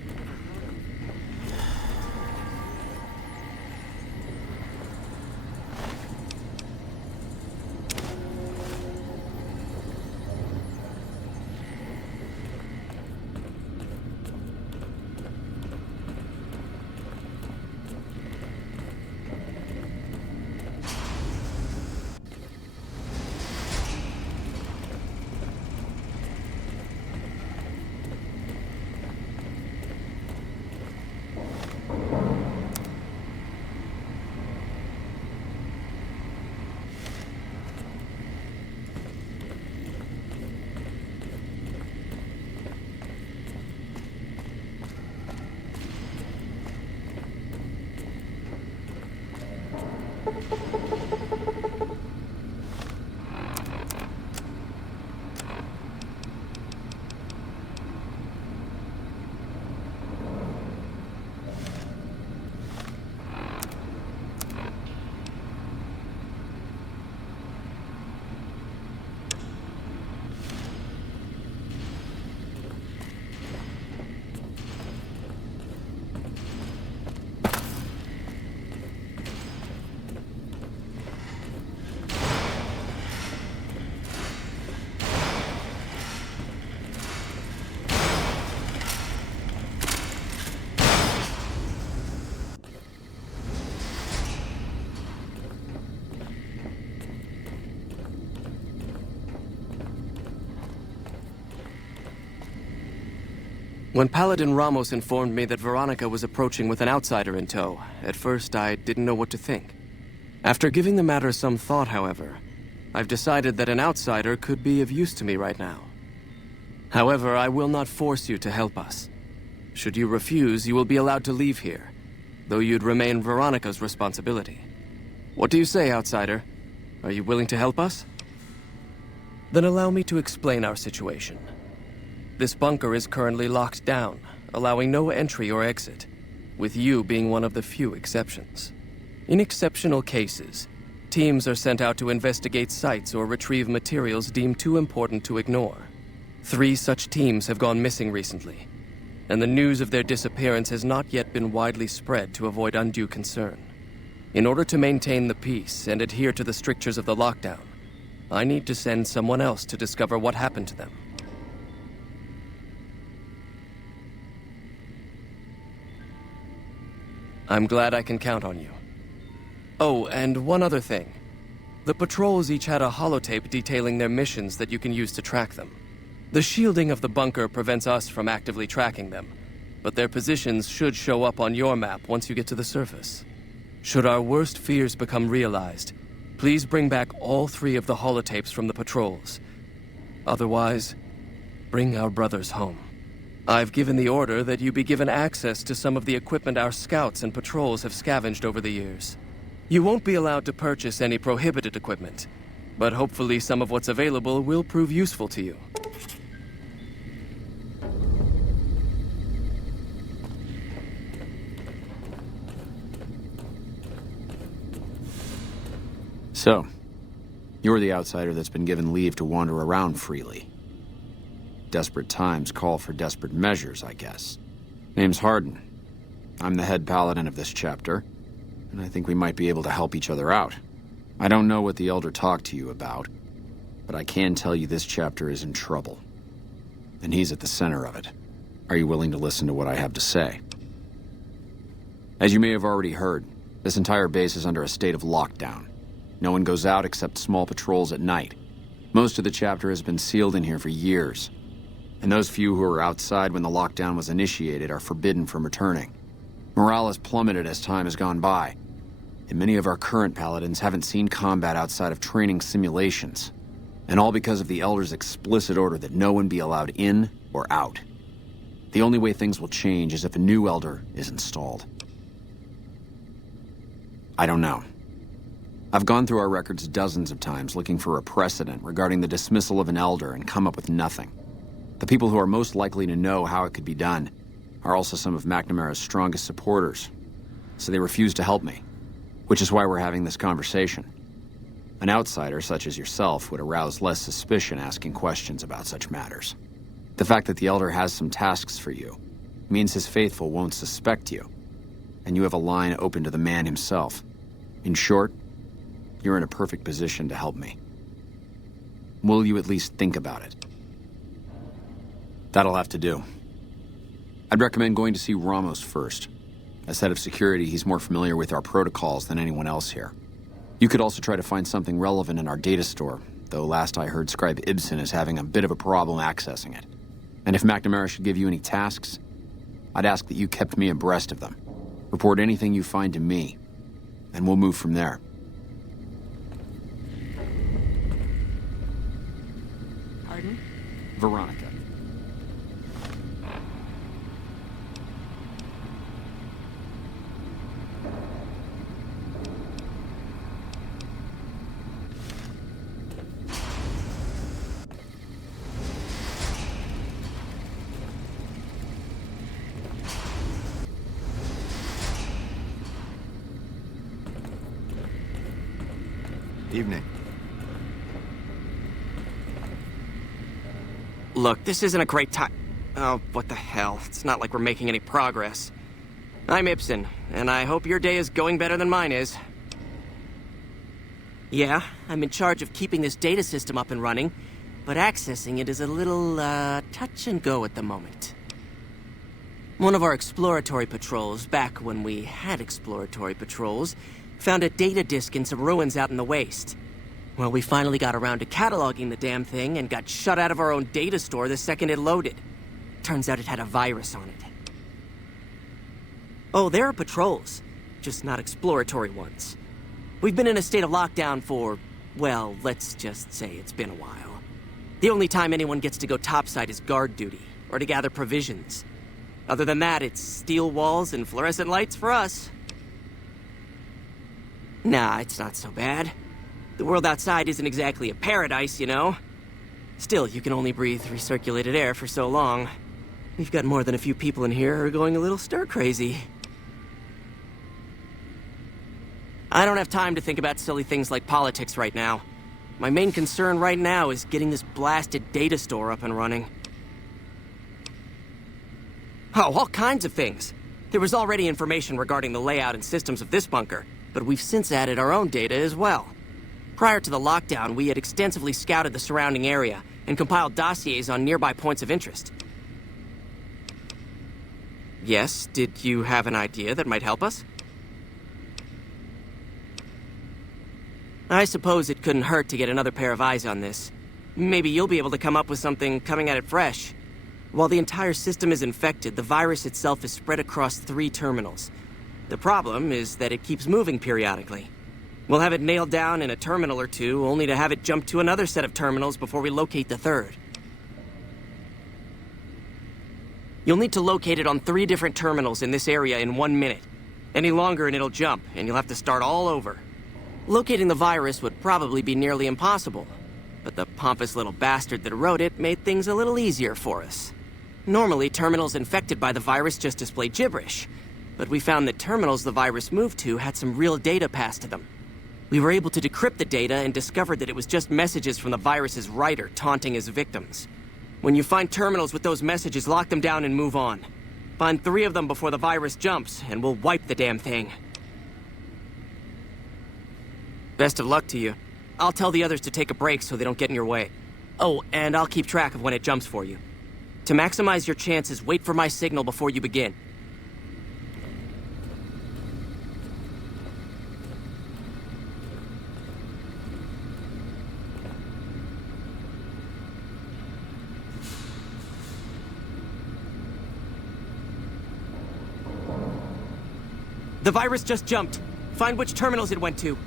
When Paladin Ramos informed me that Veronica was approaching with an outsider in tow, at first I didn't know what to think. After giving the matter some thought, however, I've decided that an outsider could be of use to me right now. However, I will not force you to help us. Should you refuse, you will be allowed to leave here, though you'd remain Veronica's responsibility. What do you say, outsider? Are you willing to help us? Then allow me to explain our situation. This bunker is currently locked down, allowing no entry or exit, with you being one of the few exceptions. In exceptional cases, teams are sent out to investigate sites or retrieve materials deemed too important to ignore. 3 such teams have gone missing recently, and the news of their disappearance has not yet been widely spread to avoid undue concern. In order to maintain the peace and adhere to the strictures of the lockdown, I need to send someone else to discover what happened to them. I'm glad I can count on you. Oh, and one other thing. The patrols each had a holotape detailing their missions that you can use to track them. The shielding of the bunker prevents us from actively tracking them, but their positions should show up on your map once you get to the surface. Should our worst fears become realized, please bring back all 3 of the holotapes from the patrols. Otherwise, bring our brothers home. I've given the order that you be given access to some of the equipment our scouts and patrols have scavenged over the years. You won't be allowed to purchase any prohibited equipment, but hopefully some of what's available will prove useful to you. So, you're the outsider that's been given leave to wander around freely. Desperate times call for desperate measures, I guess. Name's Hardin. I'm the head paladin of this chapter, and I think we might be able to help each other out. I don't know what the Elder talked to you about, but I can tell you this chapter is in trouble. And he's at the center of it. Are you willing to listen to what I have to say? As you may have already heard, this entire base is under a state of lockdown. No one goes out except small patrols at night. Most of the chapter has been sealed in here for years. And those few who were outside when the lockdown was initiated are forbidden from returning. Morale has plummeted as time has gone by. And many of our current paladins haven't seen combat outside of training simulations. And all because of the Elder's explicit order that no one be allowed in or out. The only way things will change is if a new Elder is installed. I don't know. I've gone through our records dozens of times looking for a precedent regarding the dismissal of an Elder and come up with nothing. The people who are most likely to know how it could be done are also some of McNamara's strongest supporters, so they refuse to help me, which is why we're having this conversation. An outsider such as yourself would arouse less suspicion asking questions about such matters. The fact that the Elder has some tasks for you means his faithful won't suspect you, and you have a line open to the man himself. In short, you're in a perfect position to help me. Will you at least think about it? That'll have to do. I'd recommend going to see Ramos first. As head of security, he's more familiar with our protocols than anyone else here. You could also try to find something relevant in our data store, though last I heard Scribe Ibsen is having a bit of a problem accessing it. And if McNamara should give you any tasks, I'd ask that you kept me abreast of them. Report anything you find to me, and we'll move from there. Pardon? Veronica. Evening. Look, this isn't a great time. Oh, what the hell. It's not like we're making any progress. I'm Ibsen, and I hope your day is going better than mine is. Yeah, I'm in charge of keeping this data system up and running, but accessing it is a little, touch and go at the moment. One of our exploratory patrols, back when we had exploratory patrols, found a data disk in some ruins out in the waste. Well, we finally got around to cataloging the damn thing and got shut out of our own data store the second it loaded. Turns out it had a virus on it. Oh, there are patrols, just not exploratory ones. We've been in a state of lockdown for, well, let's just say it's been a while. The only time anyone gets to go topside is guard duty, or to gather provisions. Other than that, it's steel walls and fluorescent lights for us. Nah, it's not so bad. The world outside isn't exactly a paradise, you know. Still, you can only breathe recirculated air for so long. We've got more than a few people in here who are going a little stir-crazy. I don't have time to think about silly things like politics right now. My main concern right now is getting this blasted data store up and running. Oh, all kinds of things. There was already information regarding the layout and systems of this bunker, but we've since added our own data as well. Prior to the lockdown, we had extensively scouted the surrounding area and compiled dossiers on nearby points of interest. Yes, did you have an idea that might help us? I suppose it couldn't hurt to get another pair of eyes on this. Maybe you'll be able to come up with something coming at it fresh. While the entire system is infected, the virus itself is spread across 3 terminals. The problem is that it keeps moving periodically. We'll have it nailed down in a terminal or 2, only to have it jump to another set of terminals before we locate the 3rd. You'll need to locate it on 3 different terminals in this area in 1 minute. Any longer and it'll jump, and you'll have to start all over. Locating the virus would probably be nearly impossible, but the pompous little bastard that wrote it made things a little easier for us. Normally, terminals infected by the virus just display gibberish, but we found that terminals the virus moved to had some real data passed to them. We were able to decrypt the data and discovered that it was just messages from the virus's writer taunting his victims. When you find terminals with those messages, lock them down and move on. Find 3 of them before the virus jumps, and we'll wipe the damn thing. Best of luck to you. I'll tell the others to take a break so they don't get in your way. Oh, and I'll keep track of when it jumps for you. To maximize your chances, wait for my signal before you begin. The virus just jumped. Find which terminals it went to.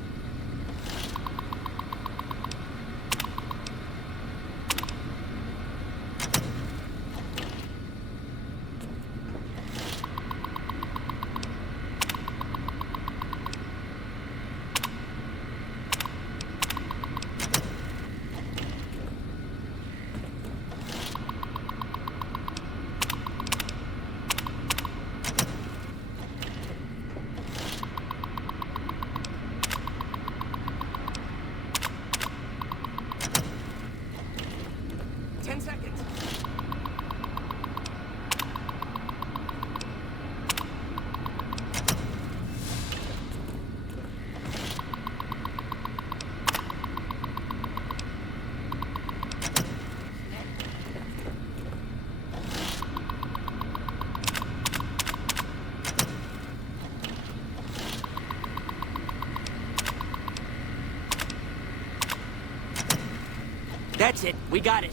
That's it. We got it.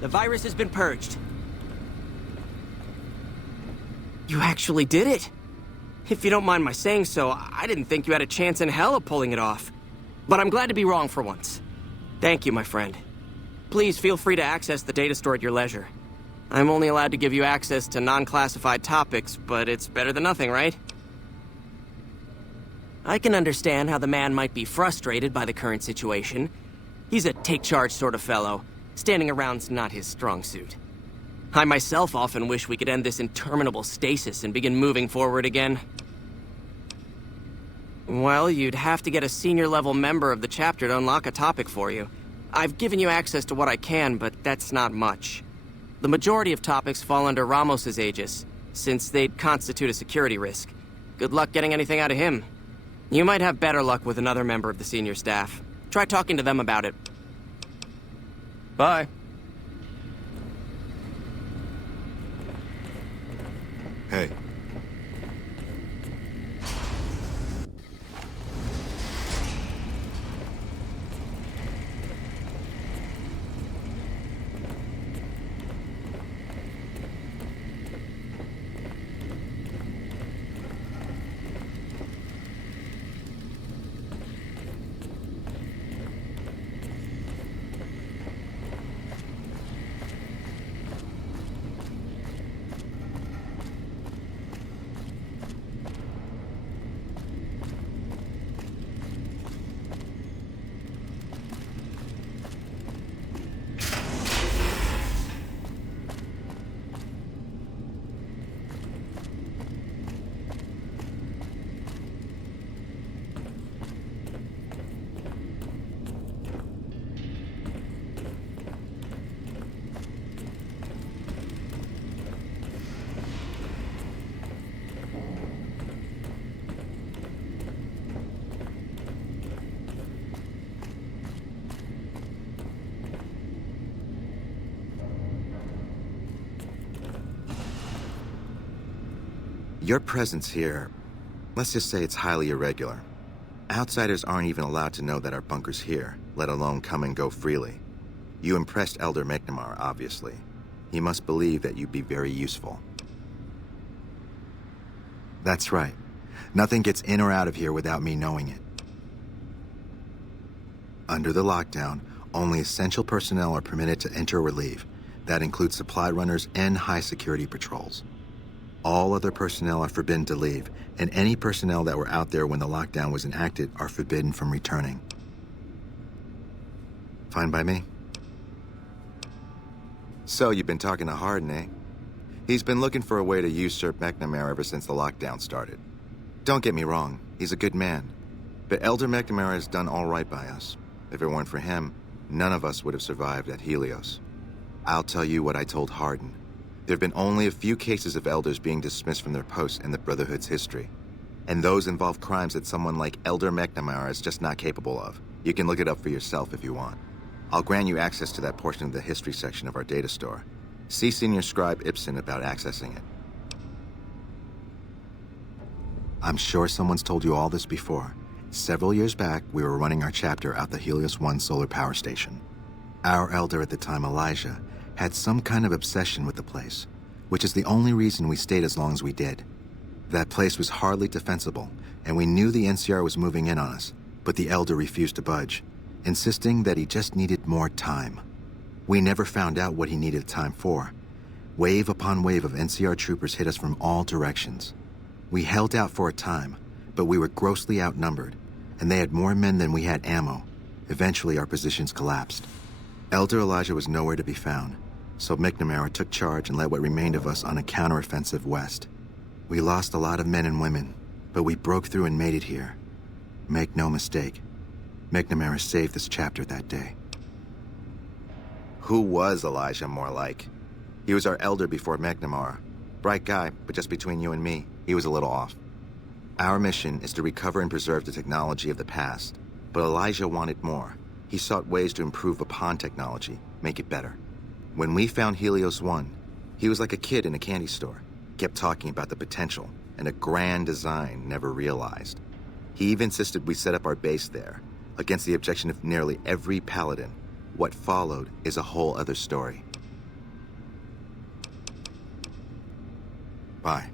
The virus has been purged. You actually did it. If you don't mind my saying so, I didn't think you had a chance in hell of pulling it off. But I'm glad to be wrong for once. Thank you, my friend. Please feel free to access the data store at your leisure. I'm only allowed to give you access to non-classified topics, but it's better than nothing, right? I can understand how the man might be frustrated by the current situation. He's a take-charge sort of fellow. Standing around's not his strong suit. I myself often wish we could end this interminable stasis and begin moving forward again. Well, you'd have to get a senior-level member of the chapter to unlock a topic for you. I've given you access to what I can, but that's not much. The majority of topics fall under Ramos's aegis, since they'd constitute a security risk. Good luck getting anything out of him. You might have better luck with another member of the senior staff. Try talking to them about it. Bye. Hey. Your presence here, let's just say it's highly irregular. Outsiders aren't even allowed to know that our bunker's here, let alone come and go freely. You impressed Elder McNamara, obviously. He must believe that you'd be very useful. That's right. Nothing gets in or out of here without me knowing it. Under the lockdown, only essential personnel are permitted to enter or leave. That includes supply runners and high-security patrols. All other personnel are forbidden to leave, and any personnel that were out there when the lockdown was enacted are forbidden from returning. Fine by me? So, you've been talking to Hardin, eh? He's been looking for a way to usurp McNamara ever since the lockdown started. Don't get me wrong, he's a good man. But Elder McNamara has done all right by us. If it weren't for him, none of us would have survived at Helios. I'll tell you what I told Hardin. There have been only a few cases of elders being dismissed from their posts in the Brotherhood's history. And those involve crimes that someone like Elder McNamara is just not capable of. You can look it up for yourself if you want. I'll grant you access to that portion of the history section of our data store. See Senior Scribe Ibsen about accessing it. I'm sure someone's told you all this before. Several years back, we were running our chapter out the Helios 1 solar power station. Our elder at the time, Elijah, had some kind of obsession with the place, which is the only reason we stayed as long as we did. That place was hardly defensible, and we knew the NCR was moving in on us, but the elder refused to budge, insisting that he just needed more time. We never found out what he needed time for. Wave upon wave of NCR troopers hit us from all directions. We held out for a time, but we were grossly outnumbered, and they had more men than we had ammo. Eventually, our positions collapsed. Elder Elijah was nowhere to be found, so McNamara took charge and led what remained of us on a counteroffensive west. We lost a lot of men and women, but we broke through and made it here. Make no mistake, McNamara saved this chapter that day. Who was Elijah more like? He was our elder before McNamara. Bright guy, but just between you and me, he was a little off. Our mission is to recover and preserve the technology of the past, but Elijah wanted more. He sought ways to improve upon technology, make it better. When we found Helios 1, he was like a kid in a candy store, kept talking about the potential and a grand design never realized. He even insisted we set up our base there, against the objection of nearly every paladin. What followed is a whole other story. Bye.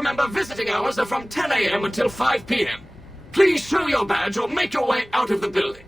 remember visiting hours are from 10 a.m. until 5 p.m. Please show your badge or make your way out of the building.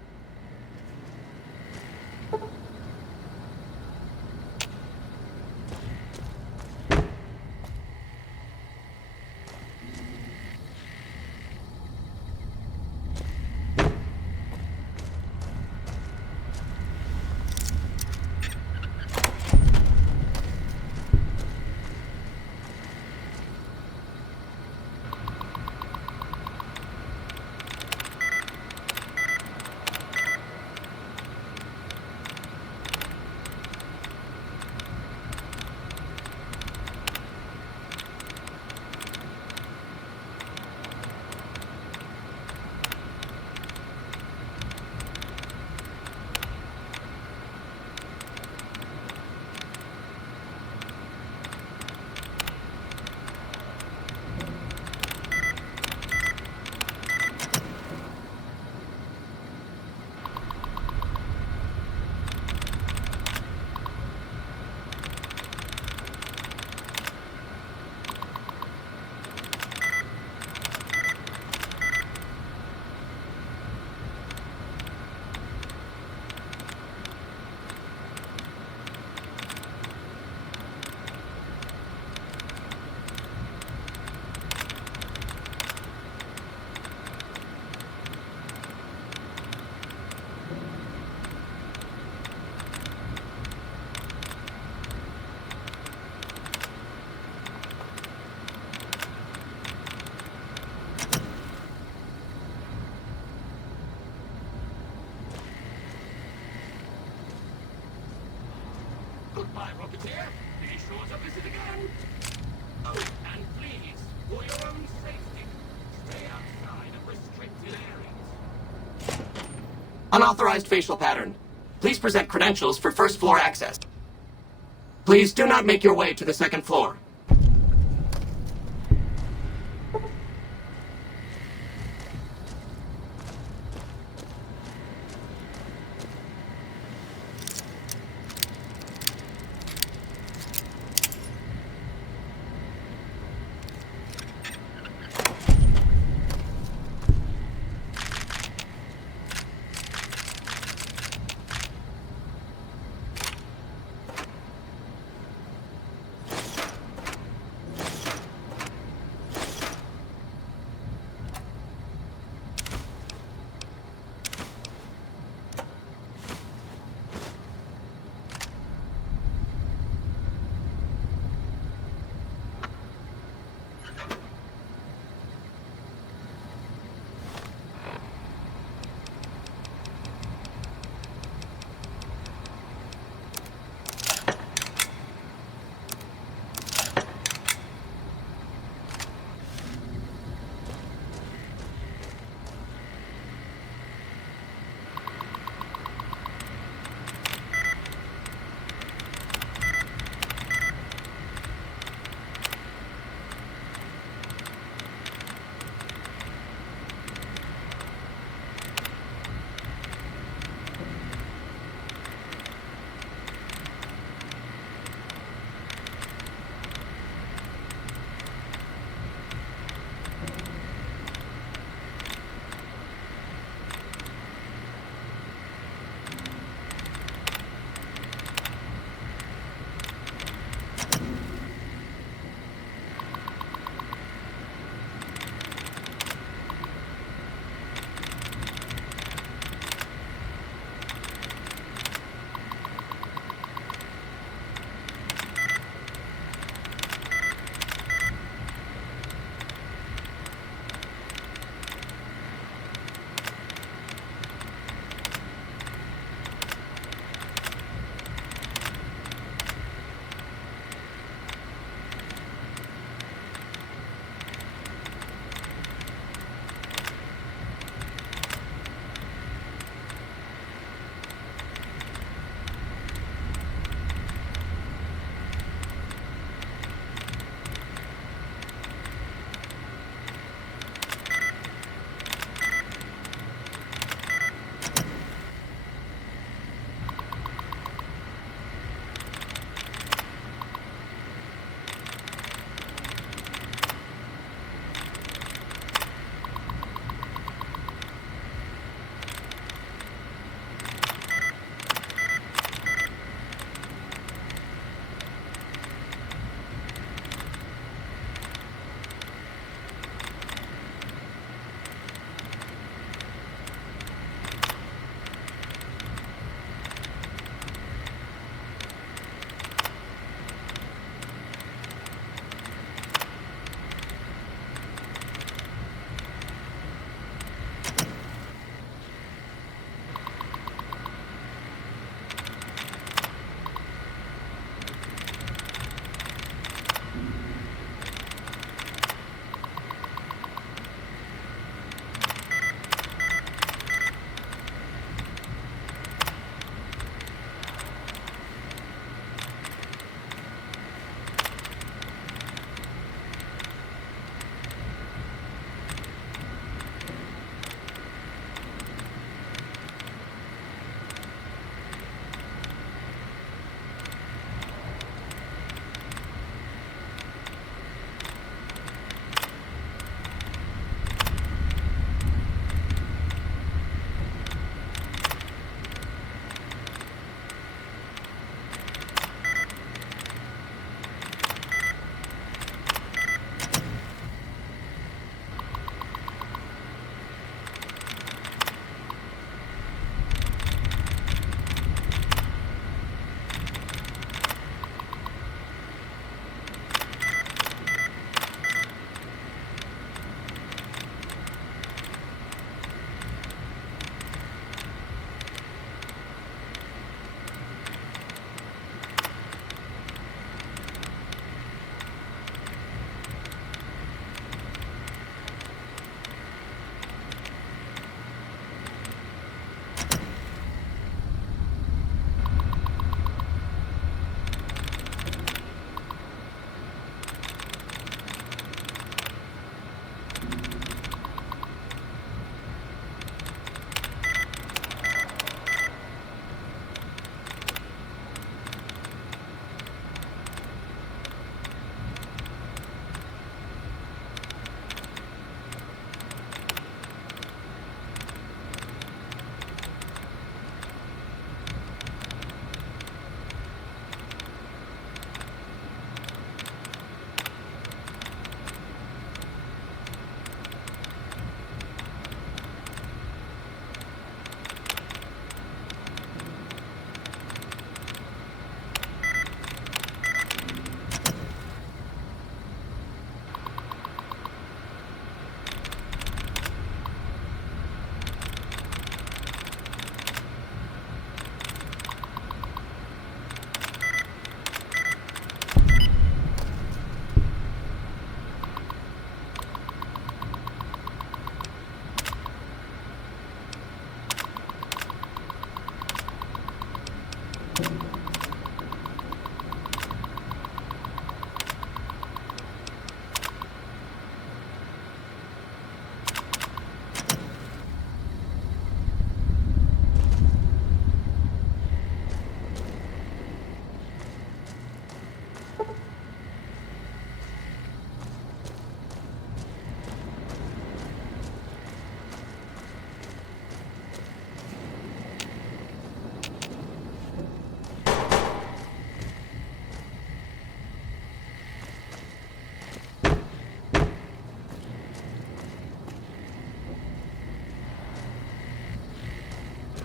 Goodbye, Rocketeer. Be sure to visit again. Oh, and please, for your own safety, stay outside of restricted areas. Unauthorized facial pattern. Please present credentials for first floor access. Please do not make your way to the second floor.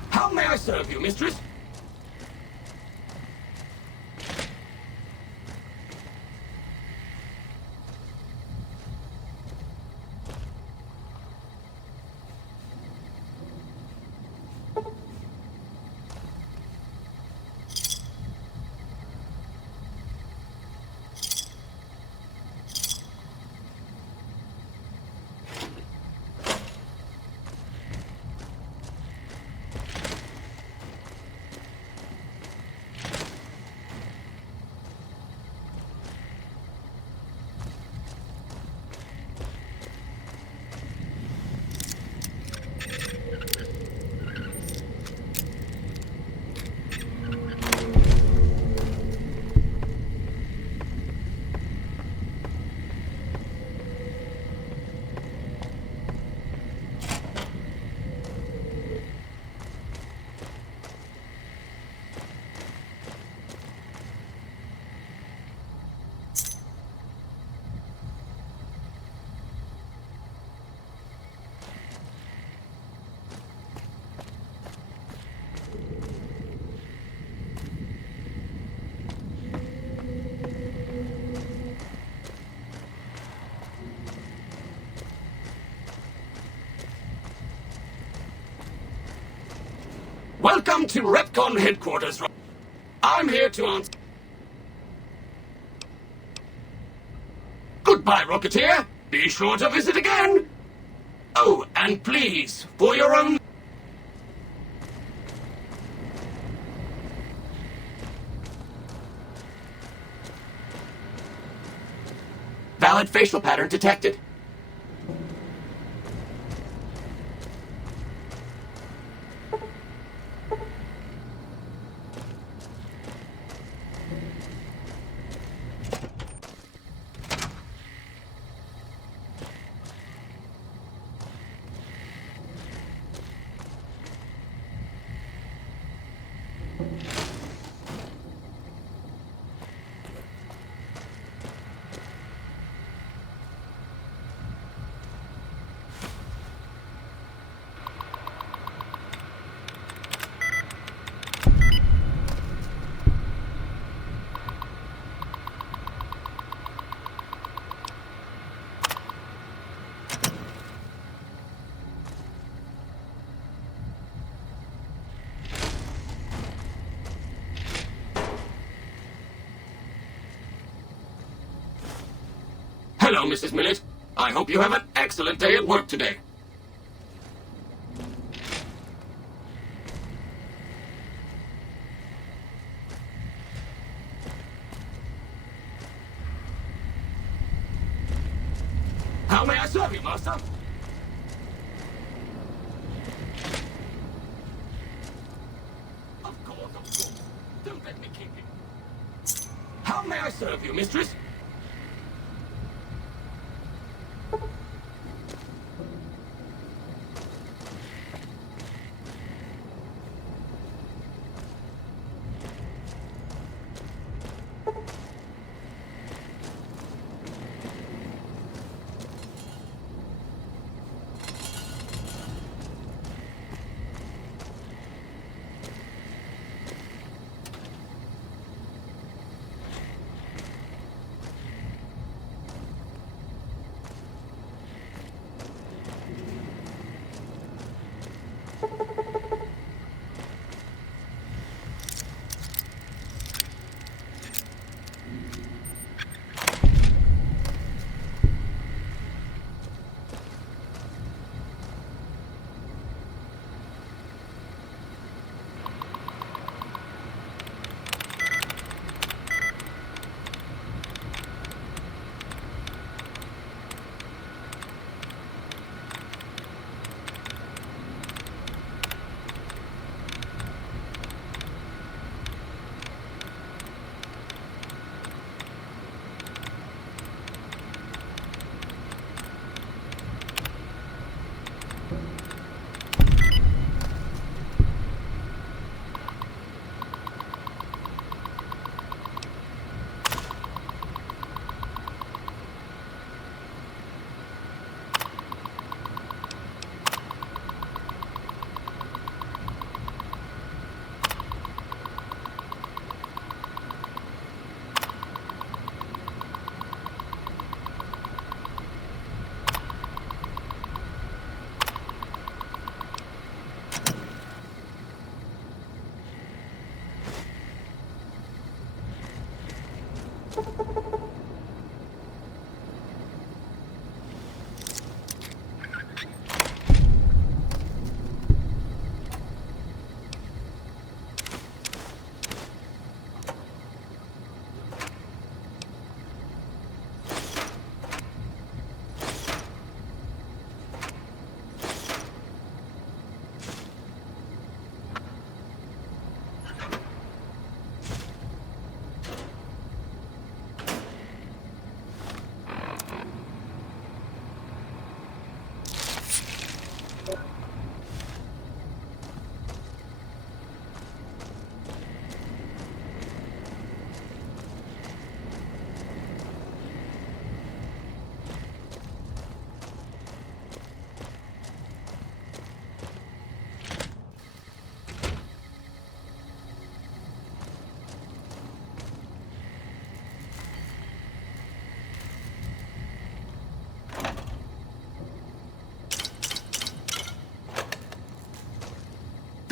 How may I serve you, mistress? Welcome to Retcon headquarters. I'm here to answer. Goodbye, Rocketeer. Be sure to visit again. Oh, and please, for your own... Valid facial pattern detected. Hello, Mrs. Millet. I hope you have an excellent day at work today. How may I serve you, Master? Of course. Don't let me keep you. How may I serve you, mistress?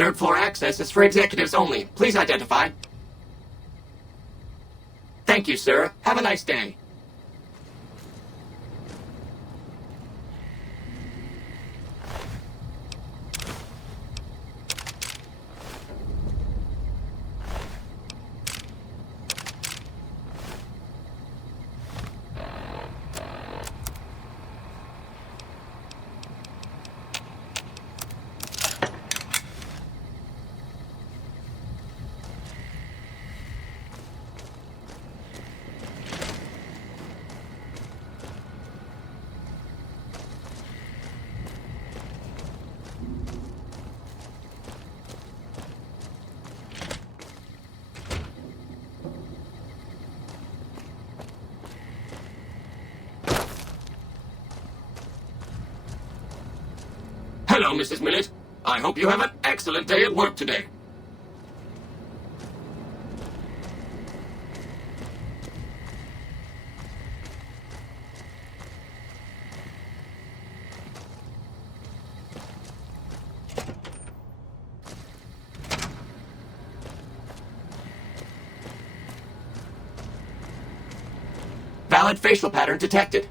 Third floor access is for executives only. Please identify. Thank you, sir. Have a nice day. Hello, Mrs. Millett. I hope you have an excellent day at work today. Valid facial pattern detected.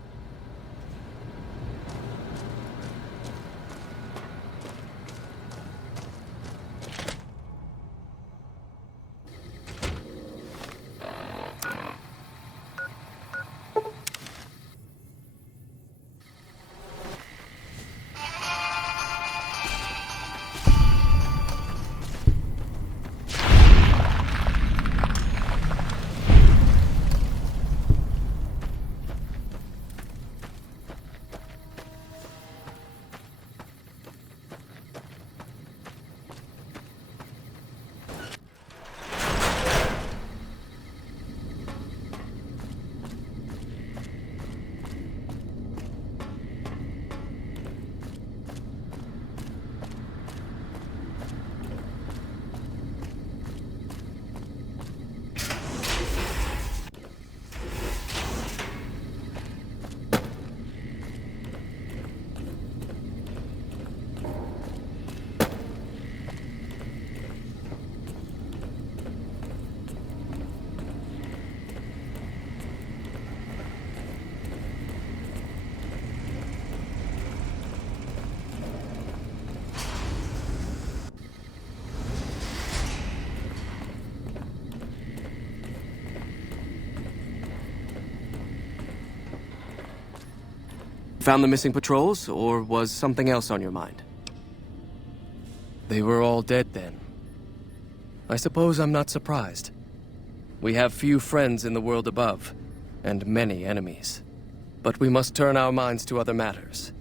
Found the missing patrols, or was something else on your mind? They were all dead then. I suppose I'm not surprised. We have few friends in the world above, and many enemies. But we must turn our minds to other matters.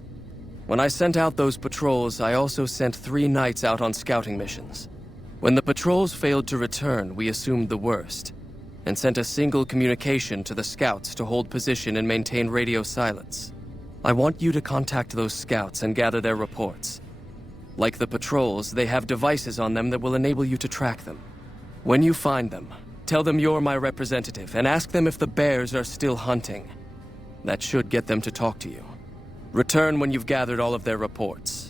When I sent out those patrols, I also sent 3 knights out on scouting missions. When the patrols failed to return, we assumed the worst, and sent a single communication to the scouts to hold position and maintain radio silence. I want you to contact those scouts and gather their reports. Like the patrols, they have devices on them that will enable you to track them. When you find them, tell them you're my representative and ask them if the bears are still hunting. That should get them to talk to you. Return when you've gathered all of their reports.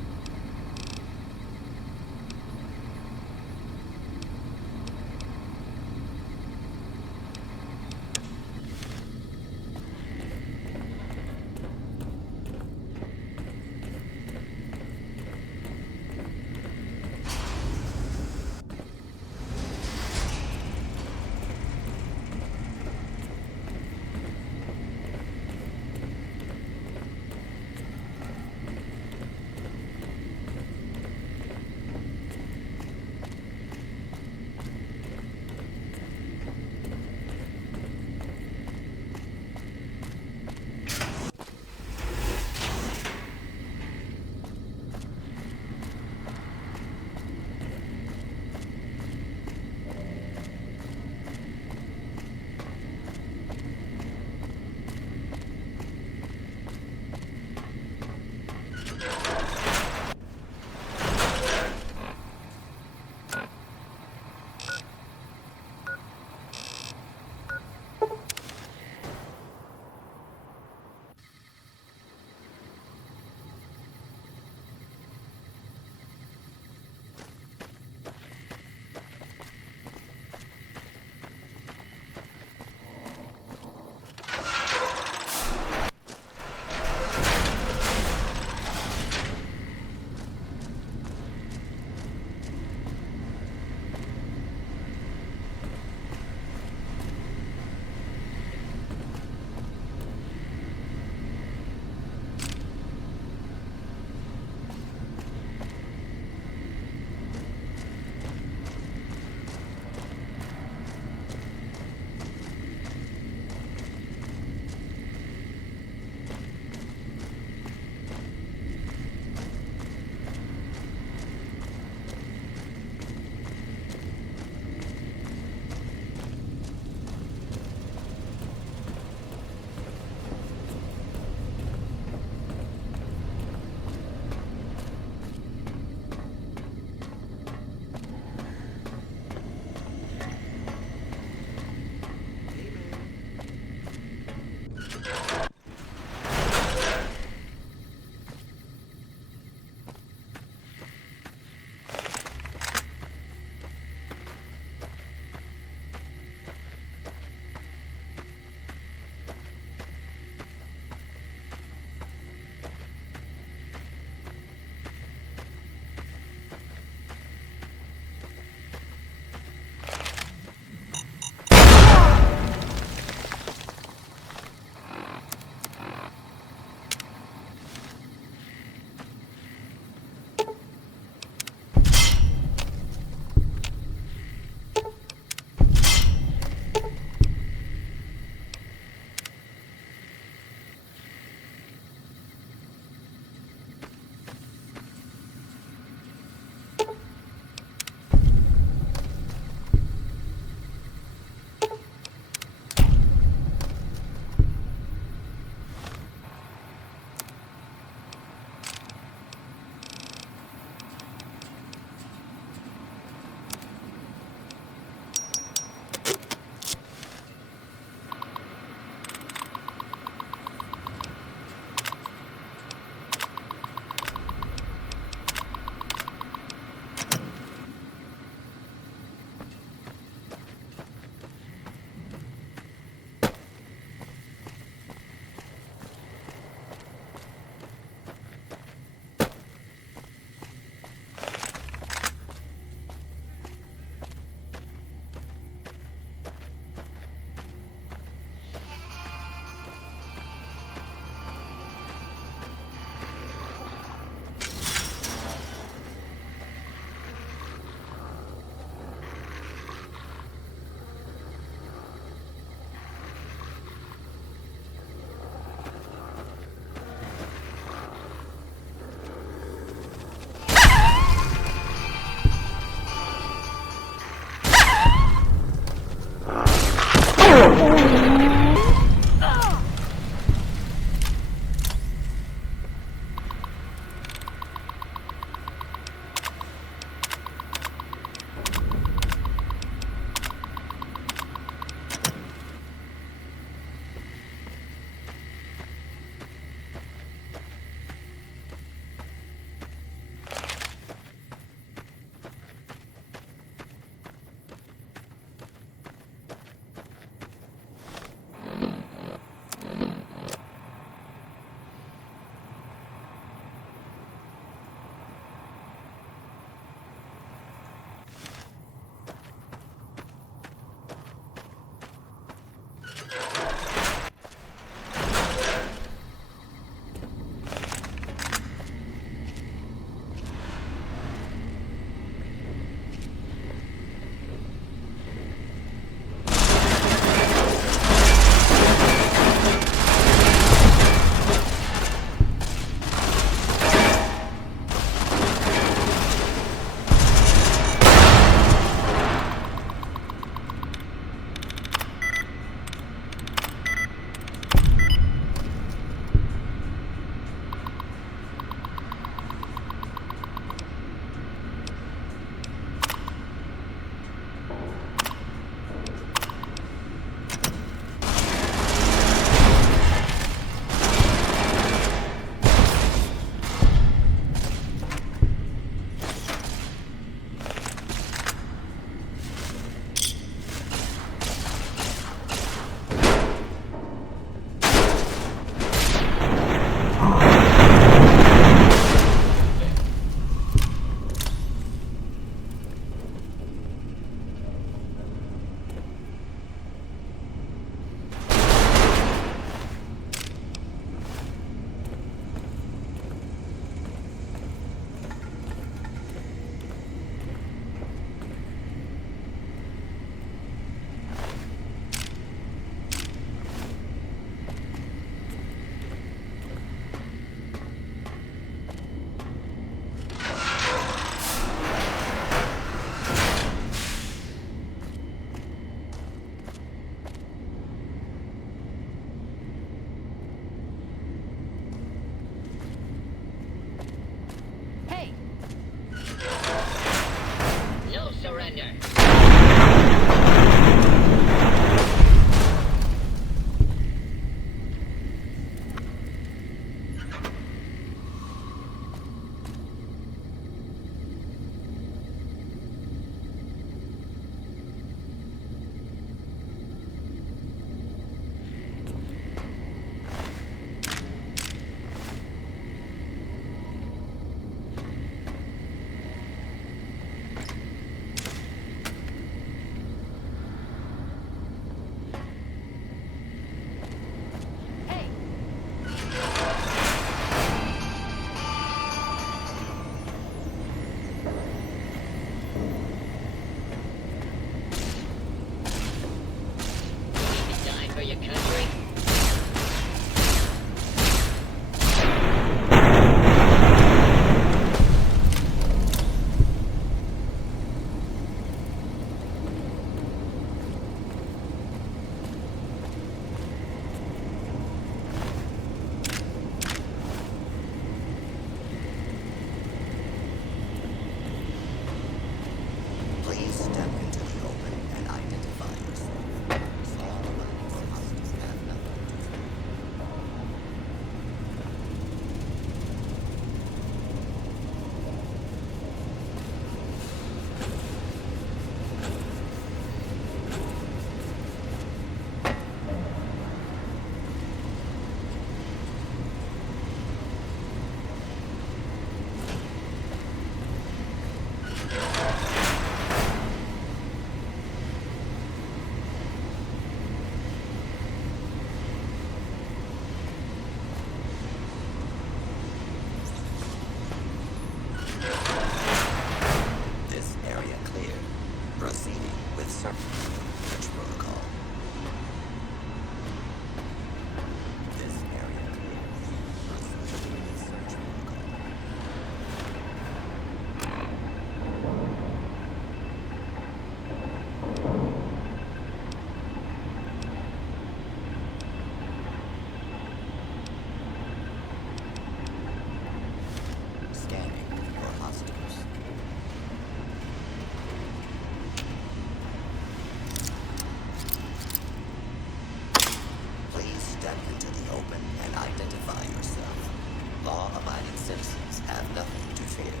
located.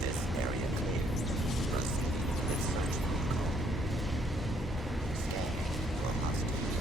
This area cleared. Proceed with search protocol. Scan for hostiles.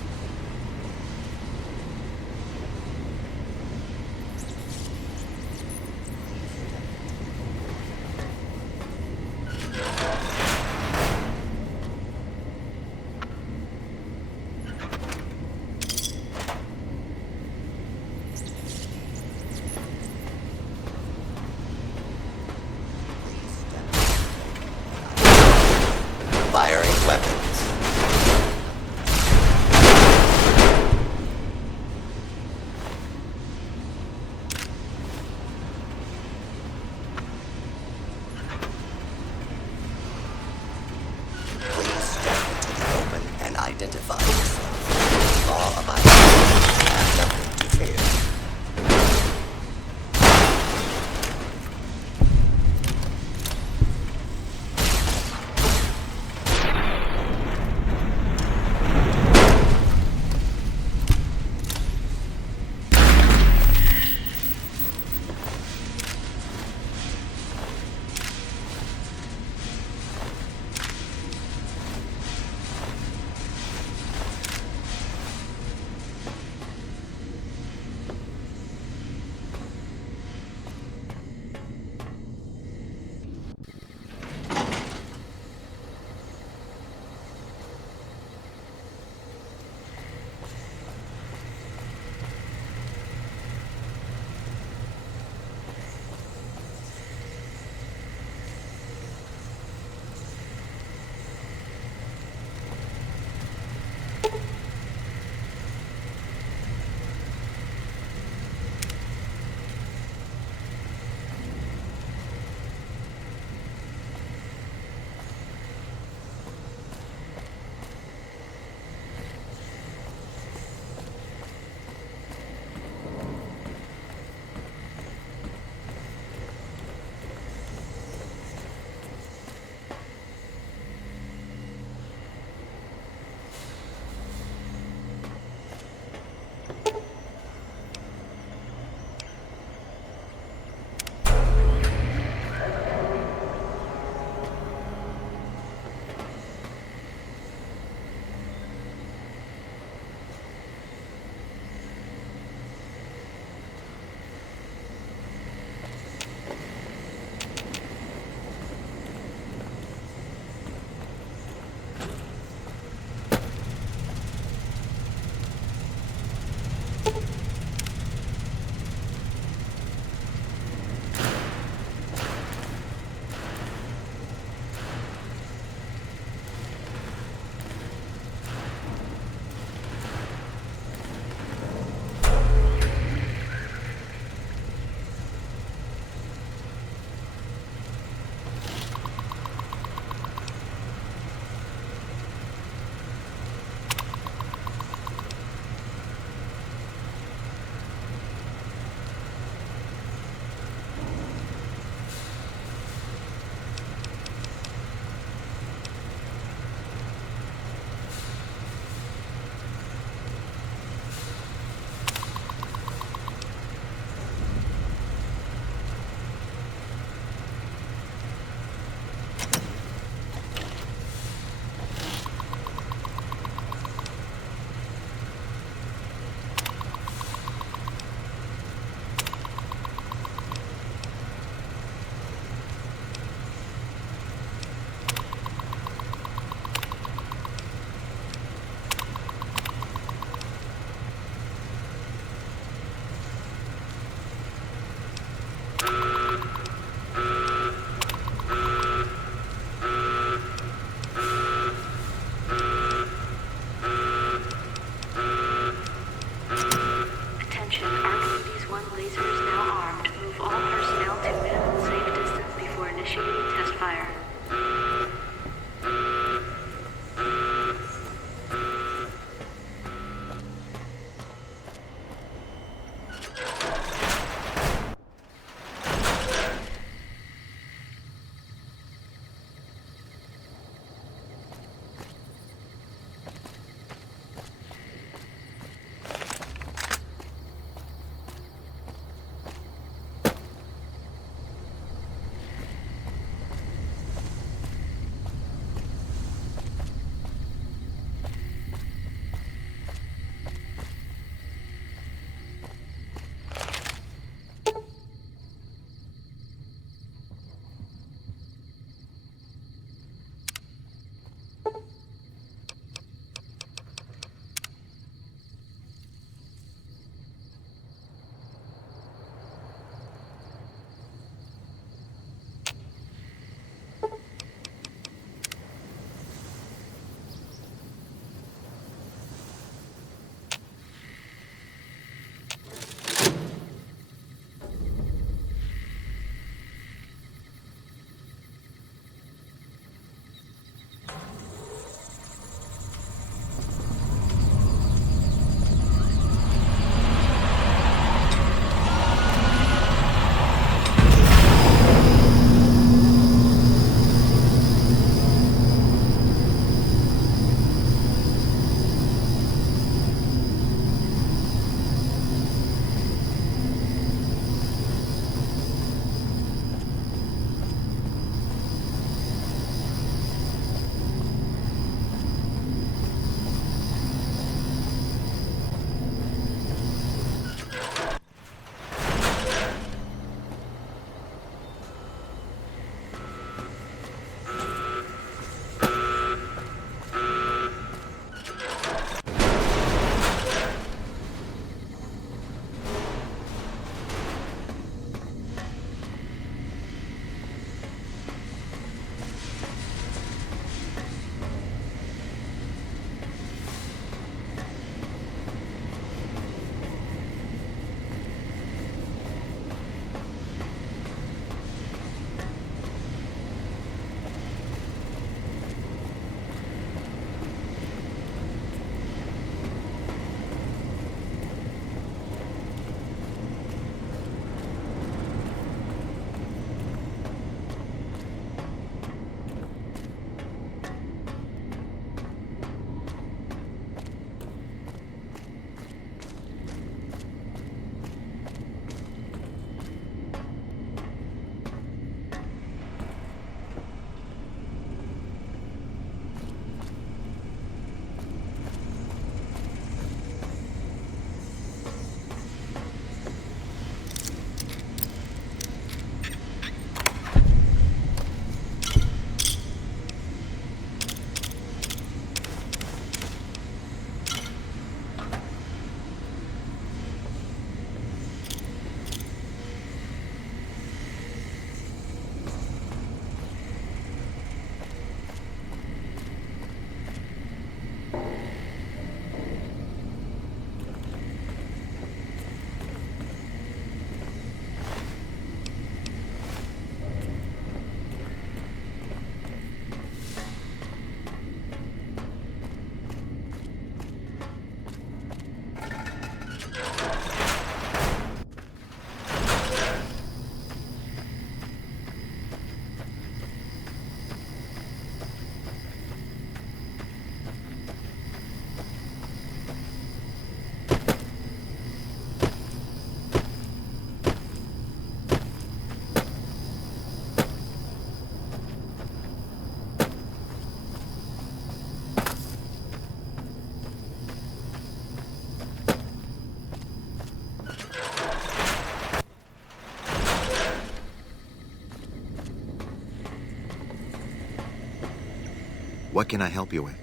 What can I help you with?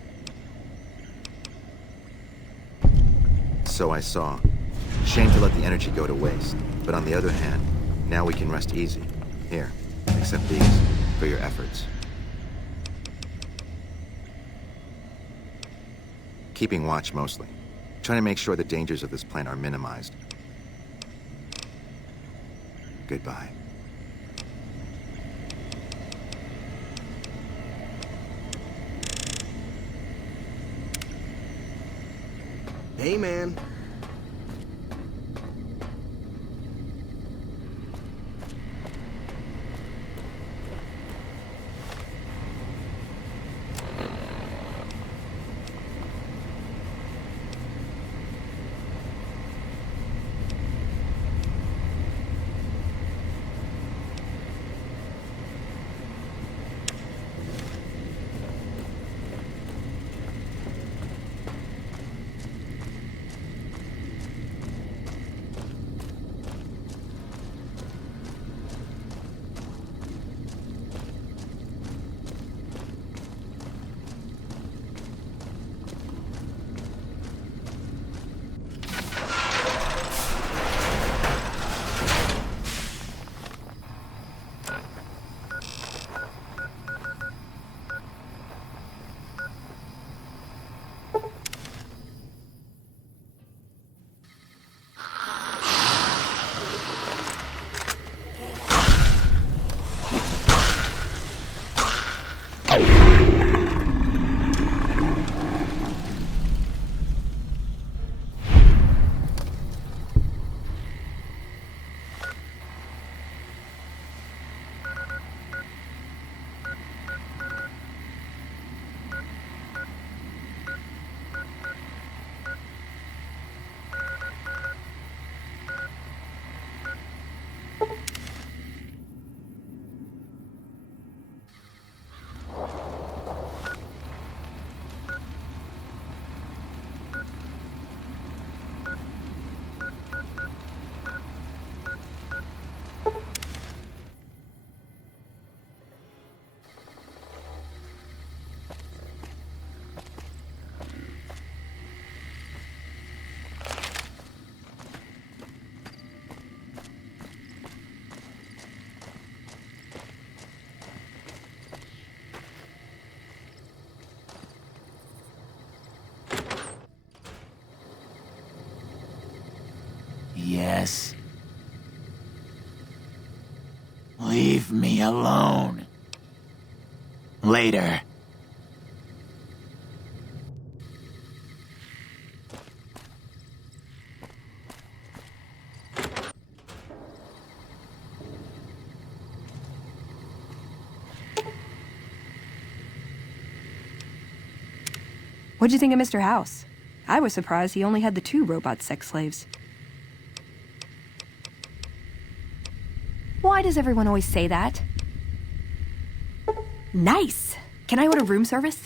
So I saw. Shame to let the energy go to waste. But on the other hand, now we can rest easy. Here, accept these for your efforts. Keeping watch mostly. Trying to make sure the dangers of this plant are minimized. Goodbye. Hey, man. Yes. Leave me alone. Later. What'd you think of Mr. House? I was surprised he only had the 2 robot sex slaves. Why does everyone always say that? Nice! Can I order room service?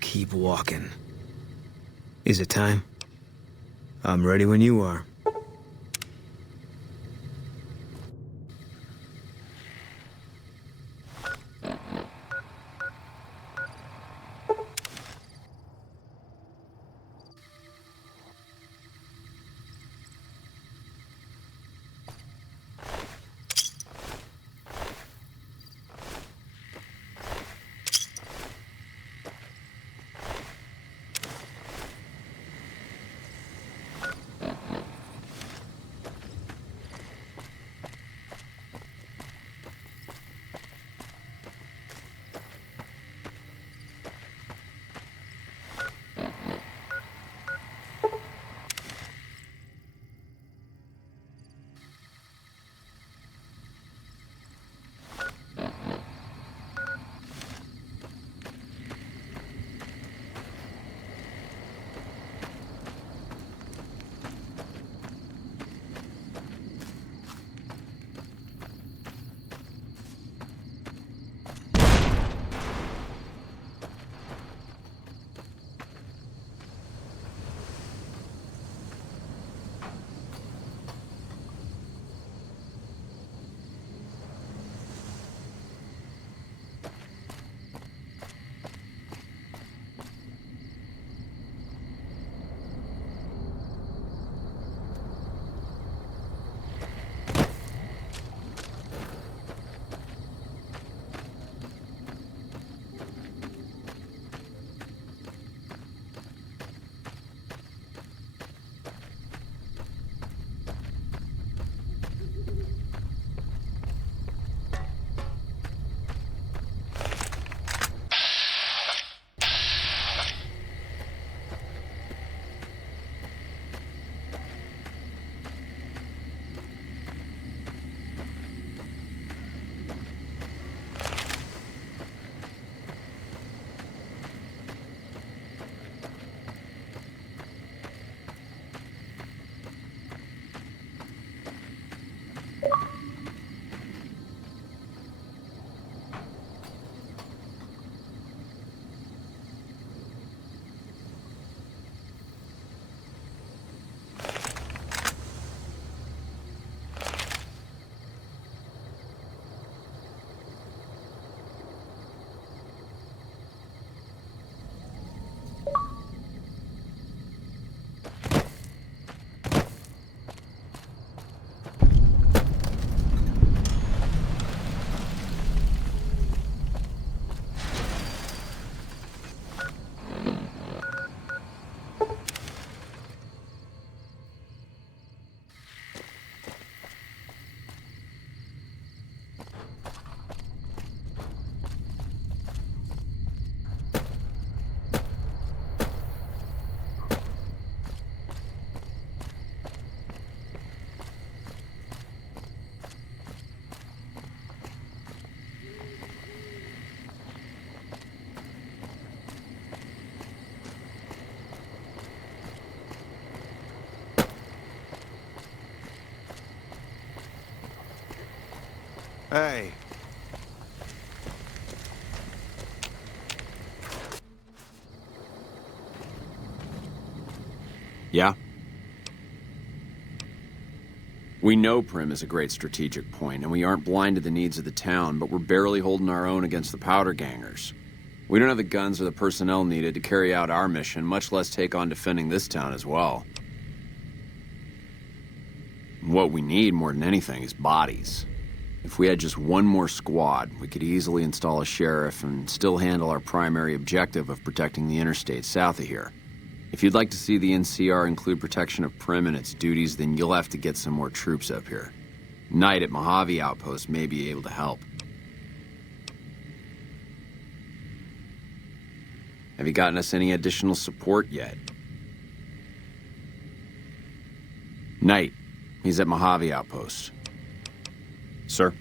Keep walking. Is it time? I'm ready when you are. Hey. Yeah? We know Prim is a great strategic point, and we aren't blind to the needs of the town, but we're barely holding our own against the powder gangers. We don't have the guns or the personnel needed to carry out our mission, much less take on defending this town as well. What we need more than anything is bodies. If we had just one more squad, we could easily install a sheriff and still handle our primary objective of protecting the interstate south of here. If you'd like to see the NCR include protection of Prim and its duties, then you'll have to get some more troops up here. Knight at Mojave Outpost may be able to help. Have you gotten us any additional support yet? Knight. He's at Mojave Outpost. Sir?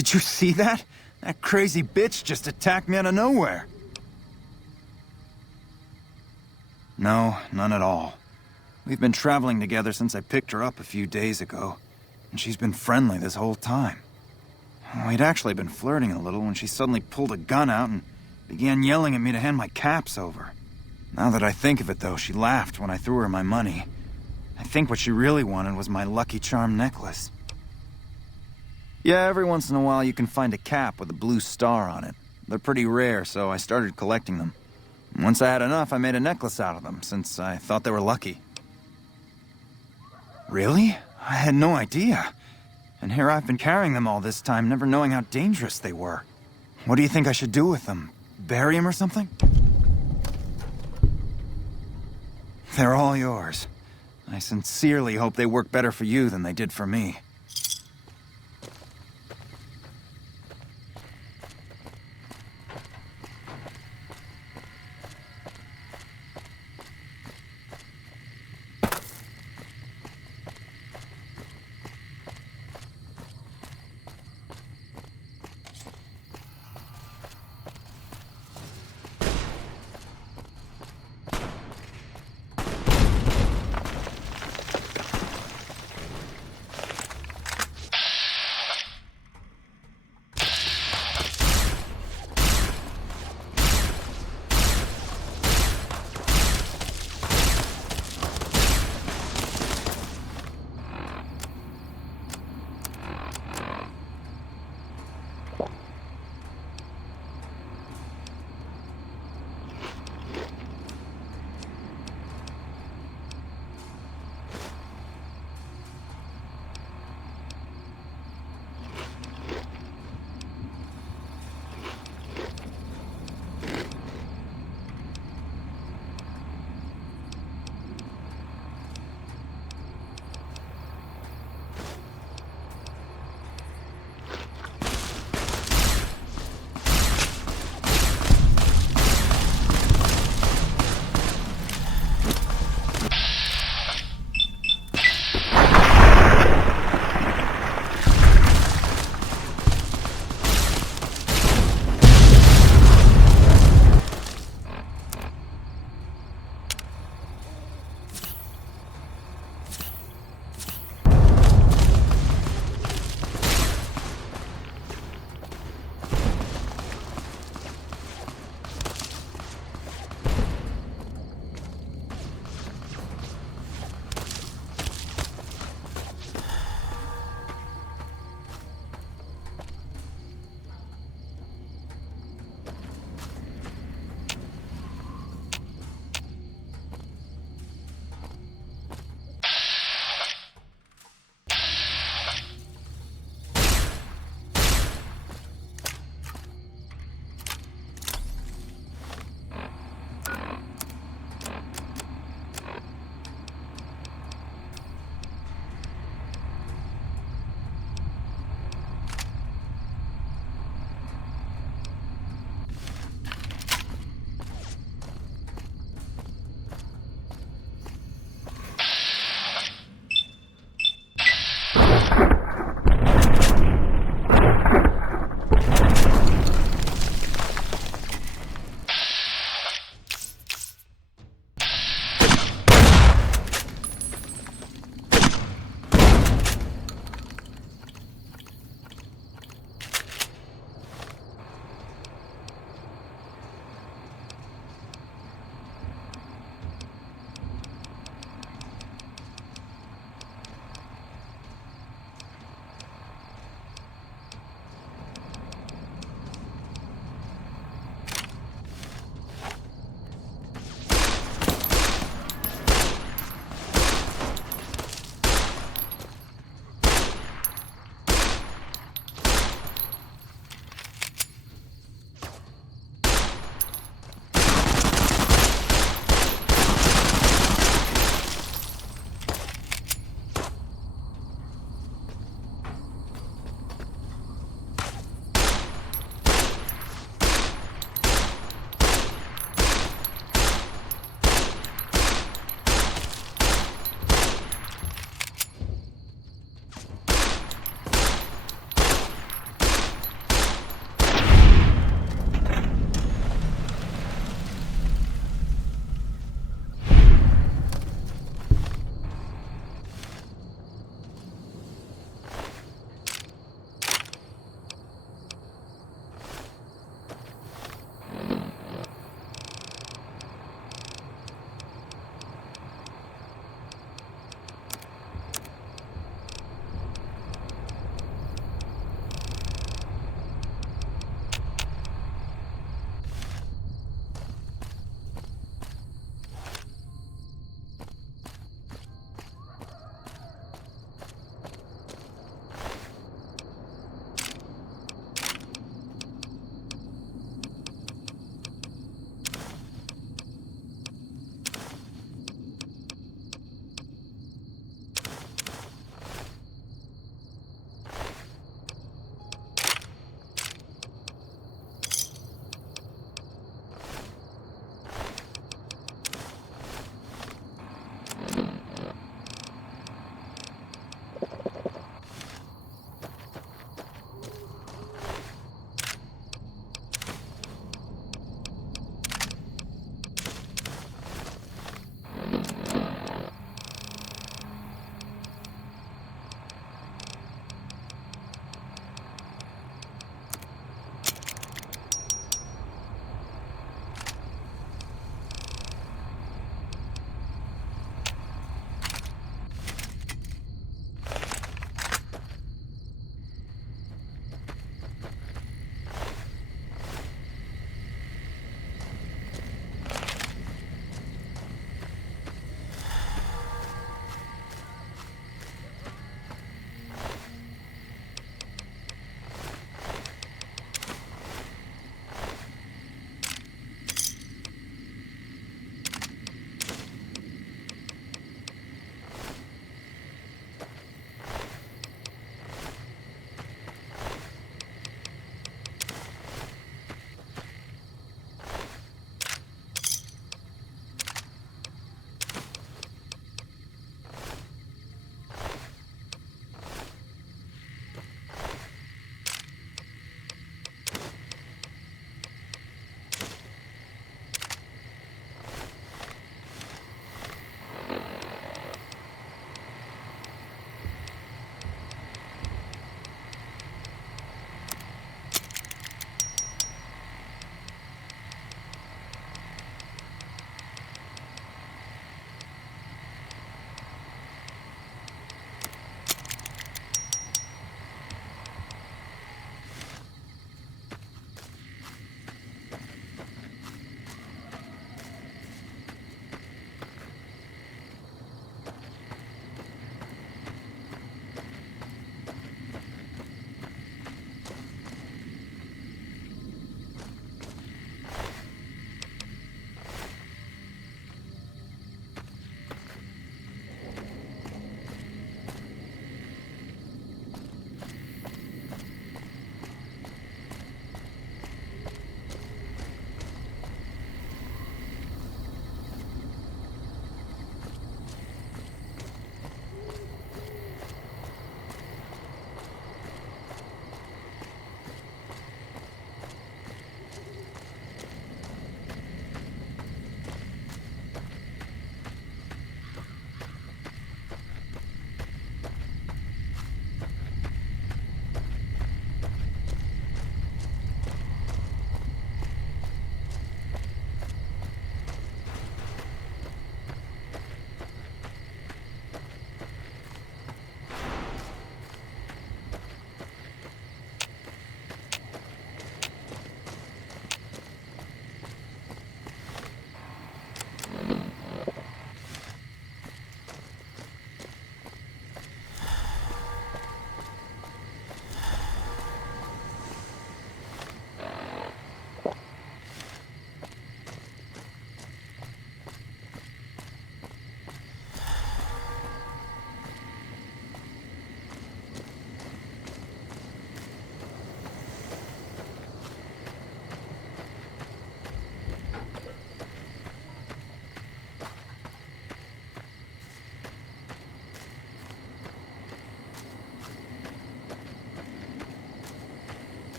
Did you see that? That crazy bitch just attacked me out of nowhere. No, none at all. We've been traveling together since I picked her up a few days ago, and she's been friendly this whole time. We'd actually been flirting a little when she suddenly pulled a gun out and began yelling at me to hand my caps over. Now that I think of it, though, she laughed when I threw her my money. I think what she really wanted was my Lucky Charm necklace. Yeah, every once in a while you can find a cap with a blue star on it. They're pretty rare, so I started collecting them. Once I had enough, I made a necklace out of them, since I thought they were lucky. Really? I had no idea. And here I've been carrying them all this time, never knowing how dangerous they were. What do you think I should do with them? Bury them or something? They're all yours. I sincerely hope they work better for you than they did for me.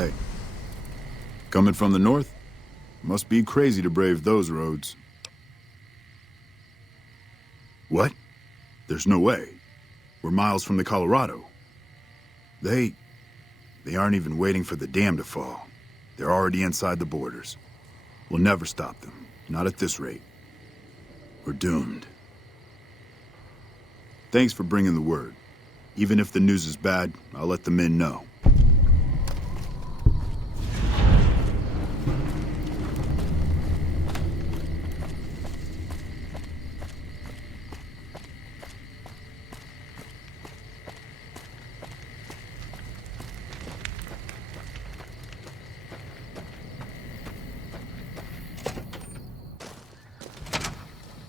Hey. Coming from the north? Must be crazy to brave those roads. What? There's no way. We're miles from the Colorado. They aren't even waiting for the dam to fall. They're already inside the borders. We'll never stop them. Not at this rate. We're doomed. Thanks for bringing the word. Even if the news is bad, I'll let the men know.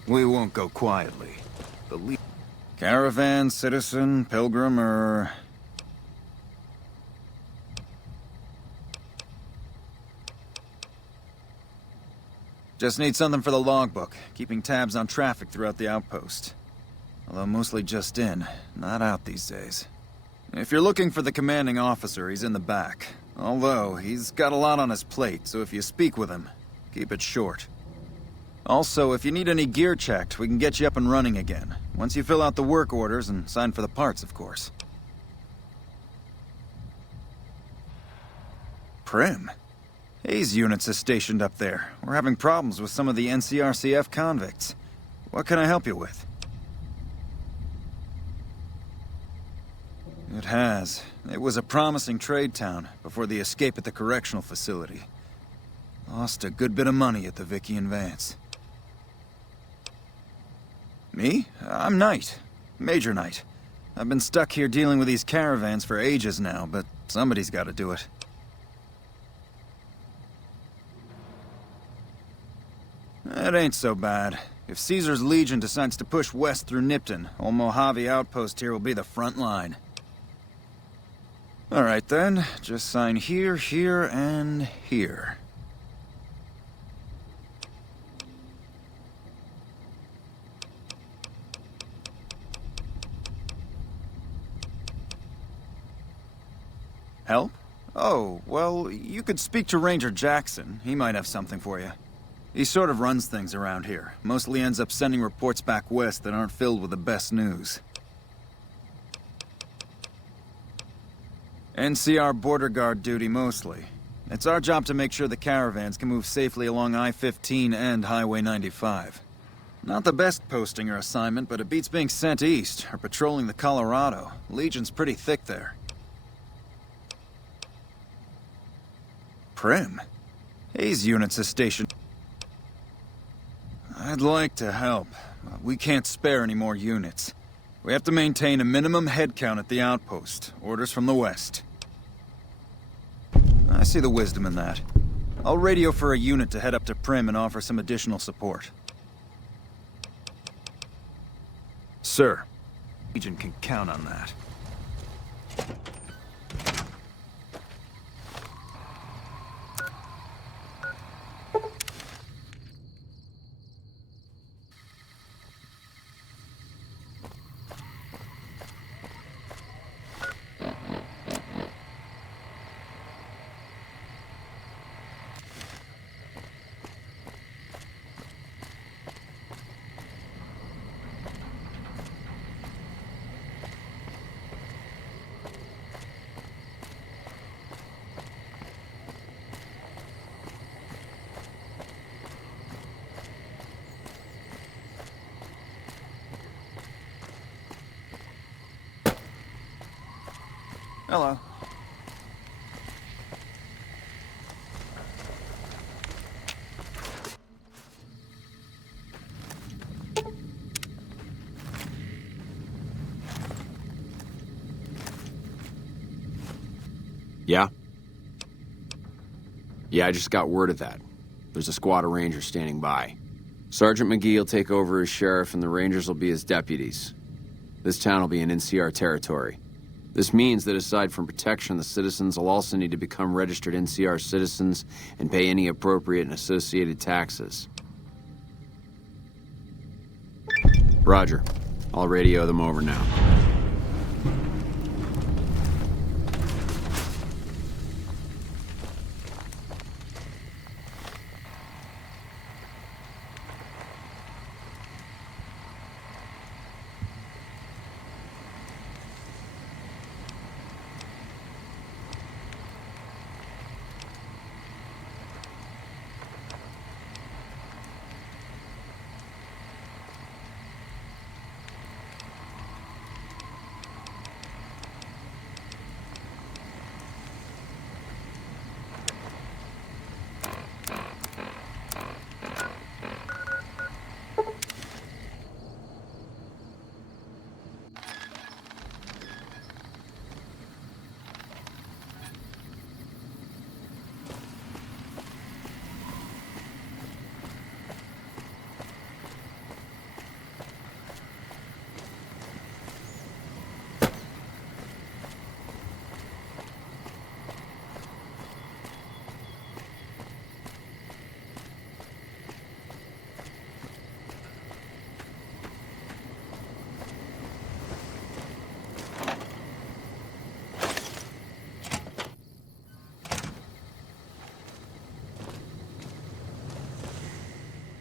We won't go quietly. The caravan, citizen, pilgrim, or... Just need something for the logbook, keeping tabs on traffic throughout the outpost. Although mostly just in, not out these days. If you're looking for the commanding officer, he's in the back. Although, he's got a lot on his plate, so if you speak with him, keep it short. Also, if you need any gear checked, we can get you up and running again. Once you fill out the work orders and sign for the parts, of course. Prim? Hayes units is stationed up there. We're having problems with some of the NCRCF convicts. What can I help you with? It has. It was a promising trade town before the escape at the correctional facility. Lost a good bit of money at the Vicky and Vance. Me? I'm Knight. Major Knight. I've been stuck here dealing with these caravans for ages now, but somebody's got to do it. It ain't so bad. If Caesar's Legion decides to push west through Nipton, old Mojave outpost here will be the front line. Alright then, just sign here, here, and here. Help? Oh, well, you could speak to Ranger Jackson. He might have something for you. He sort of runs things around here. Mostly ends up sending reports back west that aren't filled with the best news. NCR border guard duty mostly. It's our job to make sure the caravans can move safely along I-15 and Highway 95. Not the best posting or assignment, but it beats being sent east or patrolling the Colorado. Legion's pretty thick there. Prim? Hayes units is stationed. I'd like to help, but we can't spare any more units. We have to maintain a minimum headcount at the outpost. Orders from the west. I see the wisdom in that. I'll radio for a unit to head up to Prim and offer some additional support. Sir, Legion can count on that. Hello. Yeah? Yeah, I just got word of that. There's a squad of rangers standing by. Sergeant McGee will take over as sheriff and the rangers will be his deputies. This town will be in NCR territory. This means that aside from protection, the citizens will also need to become registered NCR citizens and pay any appropriate and associated taxes. Roger. I'll radio them over now.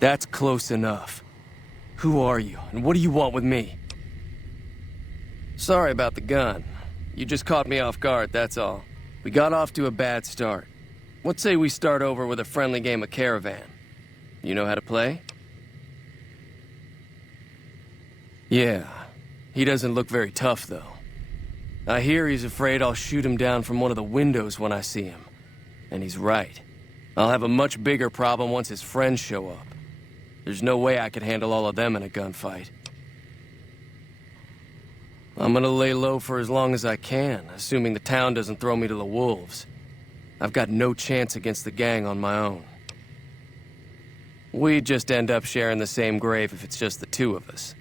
That's close enough. Who are you, and what do you want with me? Sorry about the gun. You just caught me off guard, that's all. We got off to a bad start. What say we start over with a friendly game of Caravan? You know how to play? Yeah. He doesn't look very tough, though. I hear he's afraid I'll shoot him down from one of the windows when I see him. And he's right. I'll have a much bigger problem once his friends show up. There's no way I could handle all of them in a gunfight. I'm gonna lay low for as long as I can, assuming the town doesn't throw me to the wolves. I've got no chance against the gang on my own. We'd just end up sharing the same grave if it's just the two of us.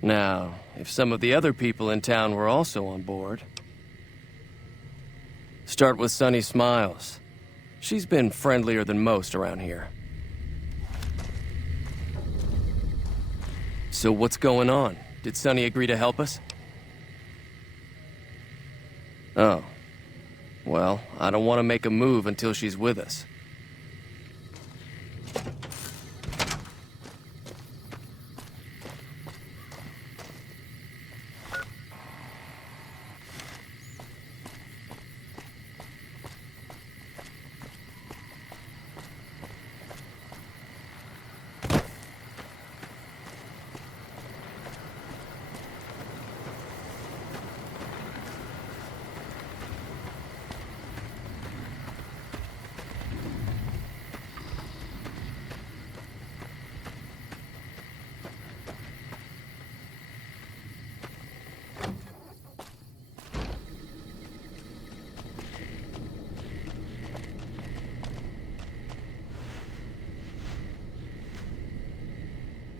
Now, if some of the other people in town were also on board... Start with Sunny Smiles. She's been friendlier than most around here. So what's going on? Did Sunny agree to help us? Oh. Well, I don't want to make a move until she's with us.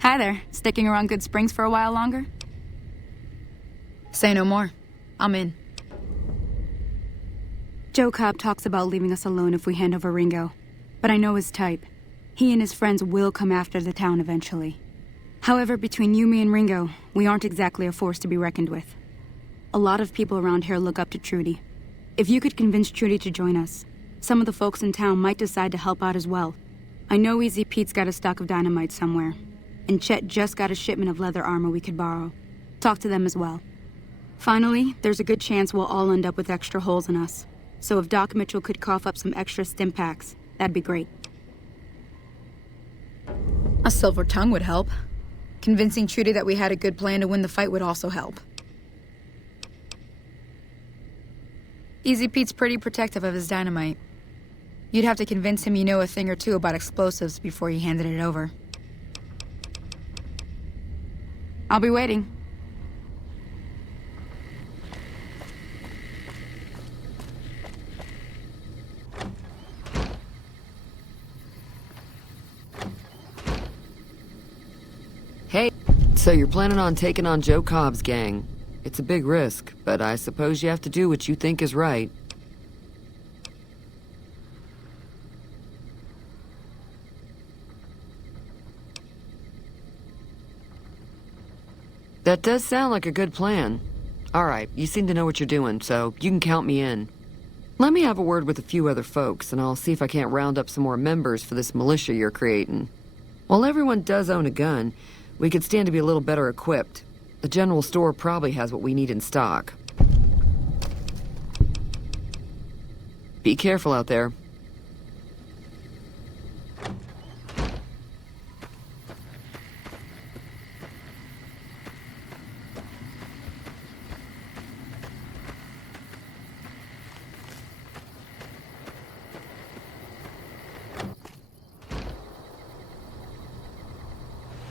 Hi there. Sticking around Good Springs for a while longer? Say no more. I'm in. Joe Cobb talks about leaving us alone if we hand over Ringo. But I know his type. He and his friends will come after the town eventually. However, between you, me, and Ringo, we aren't exactly a force to be reckoned with. A lot of people around here look up to Trudy. If you could convince Trudy to join us, some of the folks in town might decide to help out as well. I know Easy Pete's got a stock of dynamite somewhere. And Chet just got a shipment of leather armor we could borrow. Talk to them as well. Finally, there's a good chance we'll all end up with extra holes in us. So if Doc Mitchell could cough up some extra stim packs, that'd be great. A silver tongue would help. Convincing Trudy that we had a good plan to win the fight would also help. Easy Pete's pretty protective of his dynamite. You'd have to convince him you know a thing or two about explosives before you handed it over. I'll be waiting. Hey, so you're planning on taking on Joe Cobb's gang. It's a big risk, but I suppose you have to do what you think is right. That does sound like a good plan. All right, you seem to know what you're doing, so you can count me in. Let me have a word with a few other folks, and I'll see if I can't round up some more members for this militia you're creating. While everyone does own a gun, we could stand to be a little better equipped. The general store probably has what we need in stock. Be careful out there.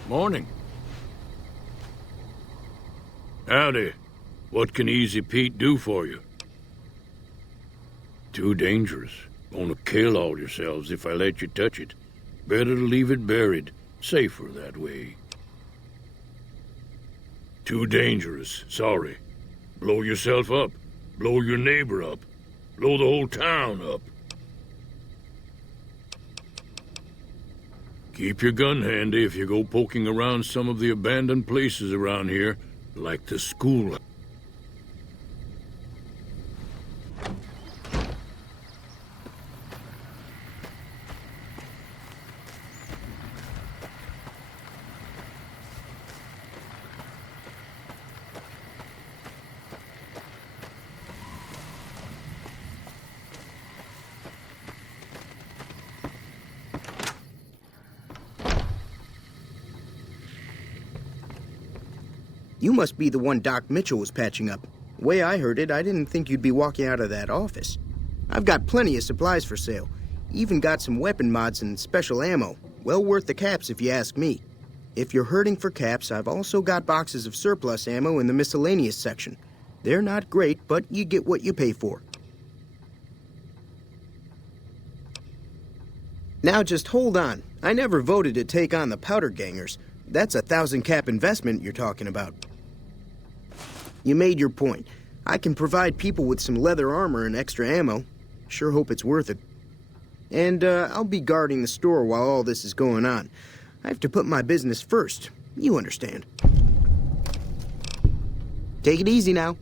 Morning. Howdy. What can Easy Pete do for you? Too dangerous. Gonna kill all yourselves if I let you touch it. Better to leave it buried. Safer that way. Too dangerous. Sorry. Blow yourself up. Blow your neighbor up. Blow the whole town up. Keep your gun handy if you go poking around some of the abandoned places around here, like the school. You must be the one Doc Mitchell was patching up. The way I heard it, I didn't think you'd be walking out of that office. I've got plenty of supplies for sale. Even got some weapon mods and special ammo. Well worth the caps if you ask me. If you're hurting for caps, I've also got boxes of surplus ammo in the miscellaneous section. They're not great, but you get what you pay for. Now just hold on. I never voted to take on the powder gangers. That's a 1,000 cap investment you're talking about. You made your point. I can provide people with some leather armor and extra ammo. Sure hope it's worth it. And I'll be guarding the store while all this is going on. I have to put my business first. You understand. Take it easy now.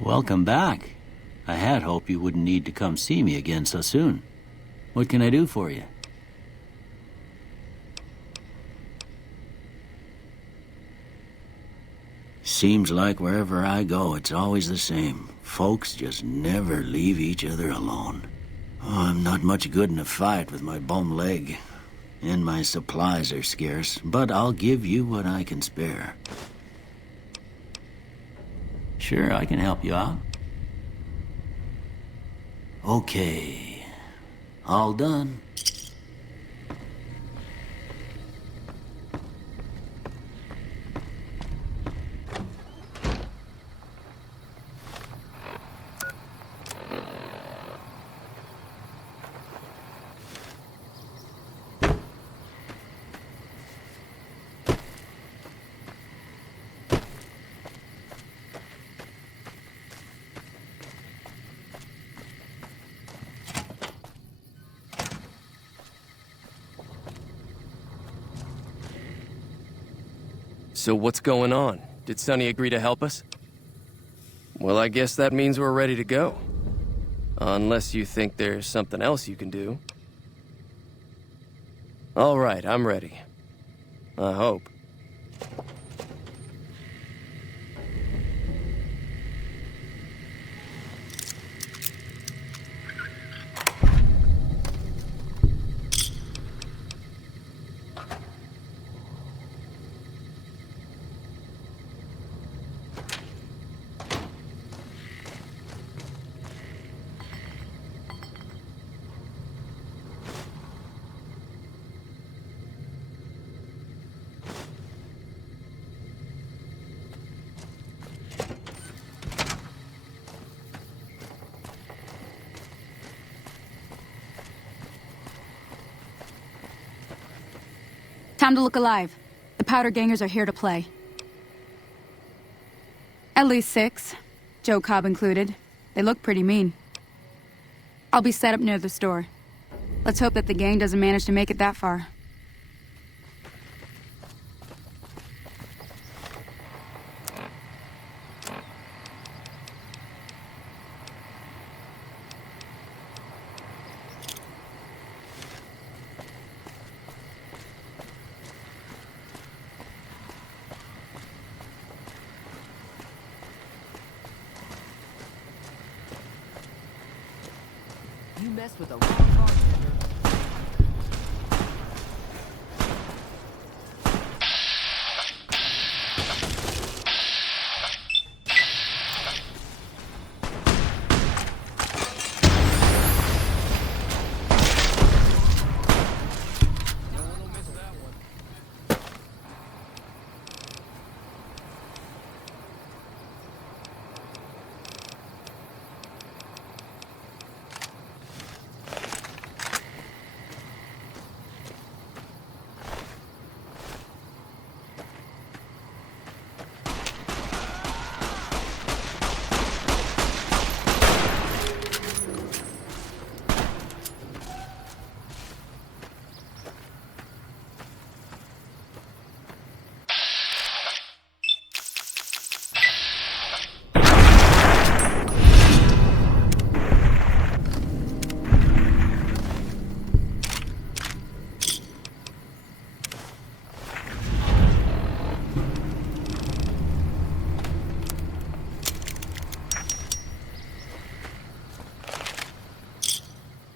Welcome back. I had hoped you wouldn't need to come see me again so soon. What can I do for you? Seems like wherever I go, it's always the same. Folks just never leave each other alone. Oh, I'm not much good in a fight with my bum leg. And my supplies are scarce, but I'll give you what I can spare. Sure, I can help you out. Okay. All done. So what's going on? Did Sonny agree to help us? Well, I guess that means we're ready to go. Unless you think there's something else you can do. All right, I'm ready. I hope. Time to look alive. The powder gangers are here to play. At least 6, Joe Cobb included. They look pretty mean. I'll be set up near the store. Let's hope that the gang doesn't manage to make it that far. You messed with the wrong bartender.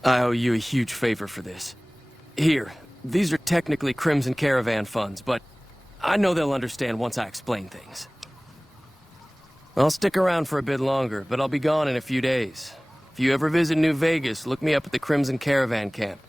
I owe you a huge favor for this. Here, these are technically Crimson Caravan funds, but I know they'll understand once I explain things. I'll stick around for a bit longer, but I'll be gone in a few days. If you ever visit New Vegas, look me up at the Crimson Caravan camp.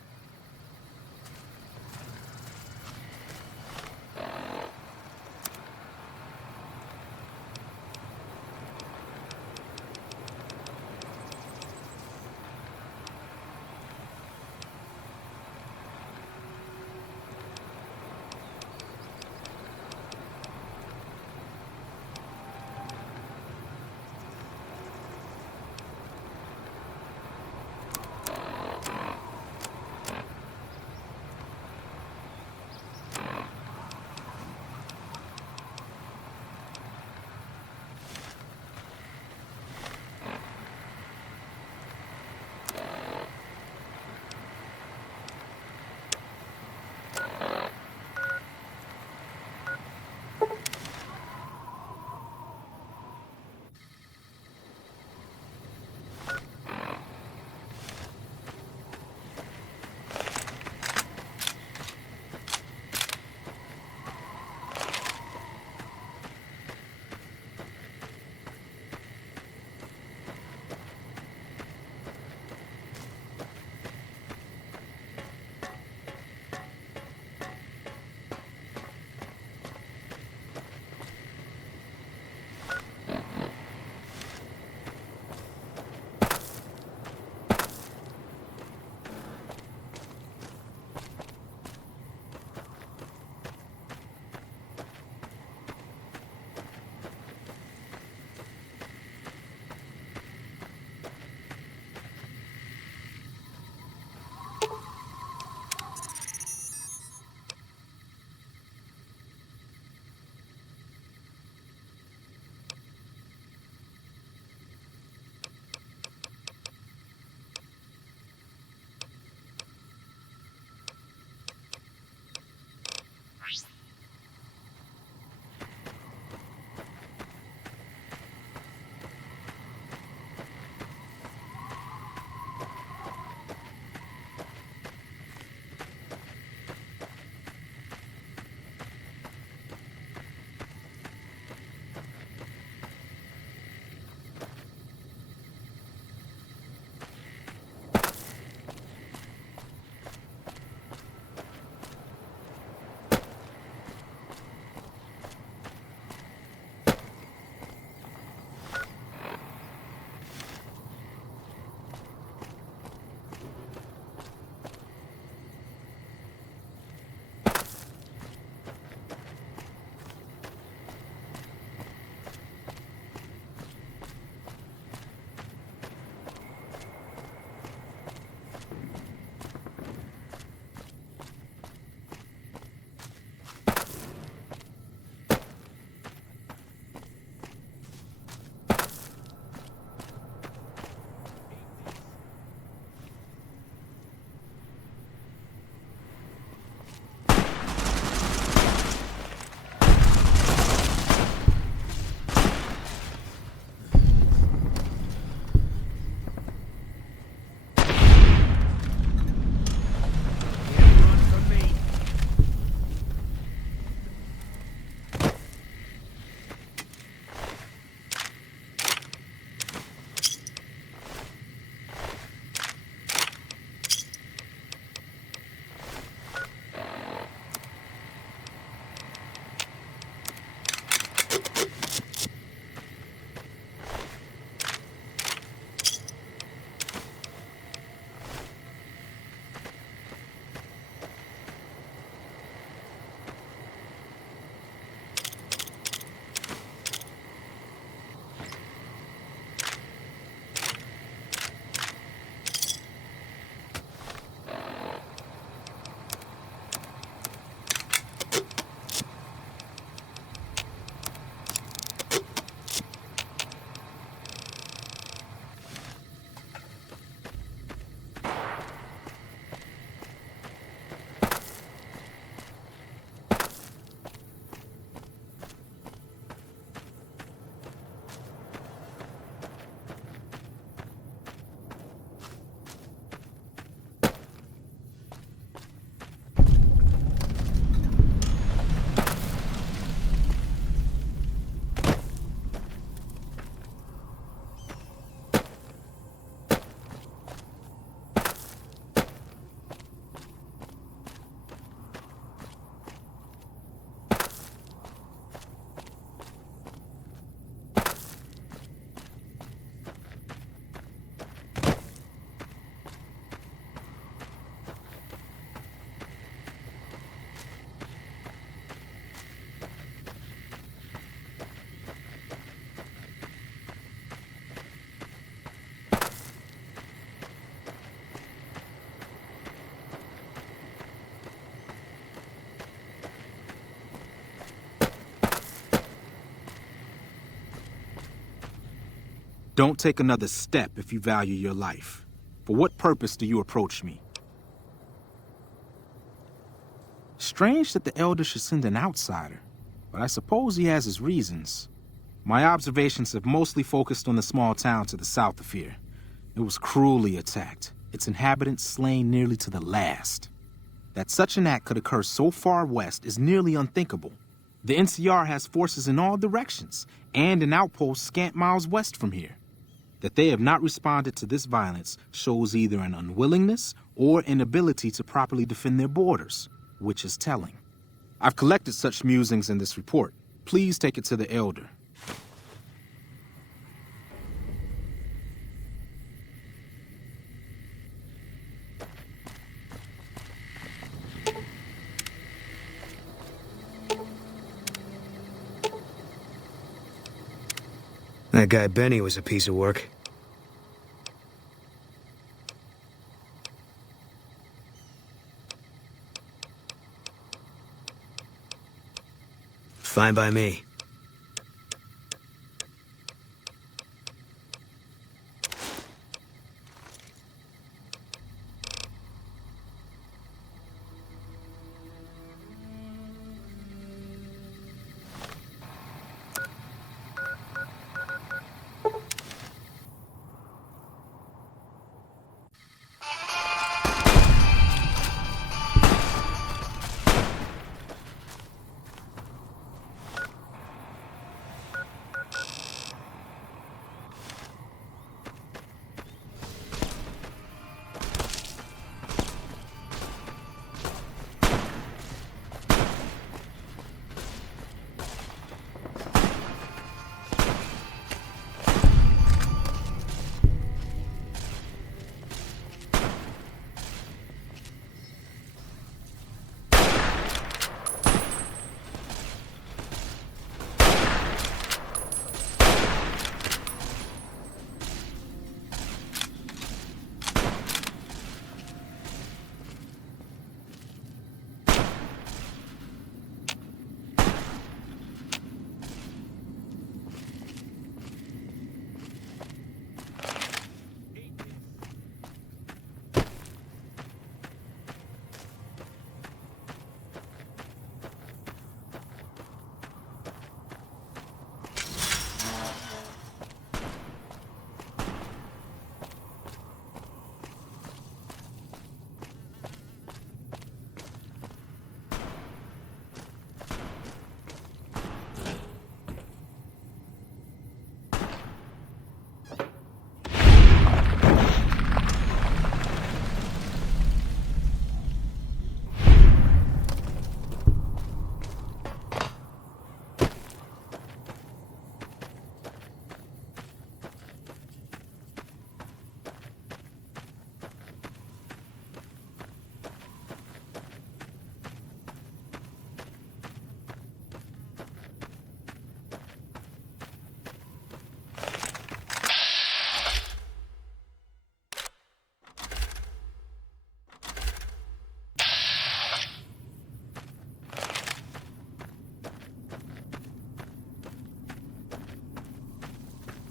Don't take another step if you value your life. For what purpose do you approach me? Strange that the Elder should send an outsider, but I suppose he has his reasons. My observations have mostly focused on the small town to the south of here. It was cruelly attacked, its inhabitants slain nearly to the last. That such an act could occur so far west is nearly unthinkable. The NCR has forces in all directions, and an outpost scant miles west from here. That they have not responded to this violence shows either an unwillingness or inability to properly defend their borders, which is telling. I've collected such musings in this report. Please take it to the Elder. That guy Benny was a piece of work. Fine by me.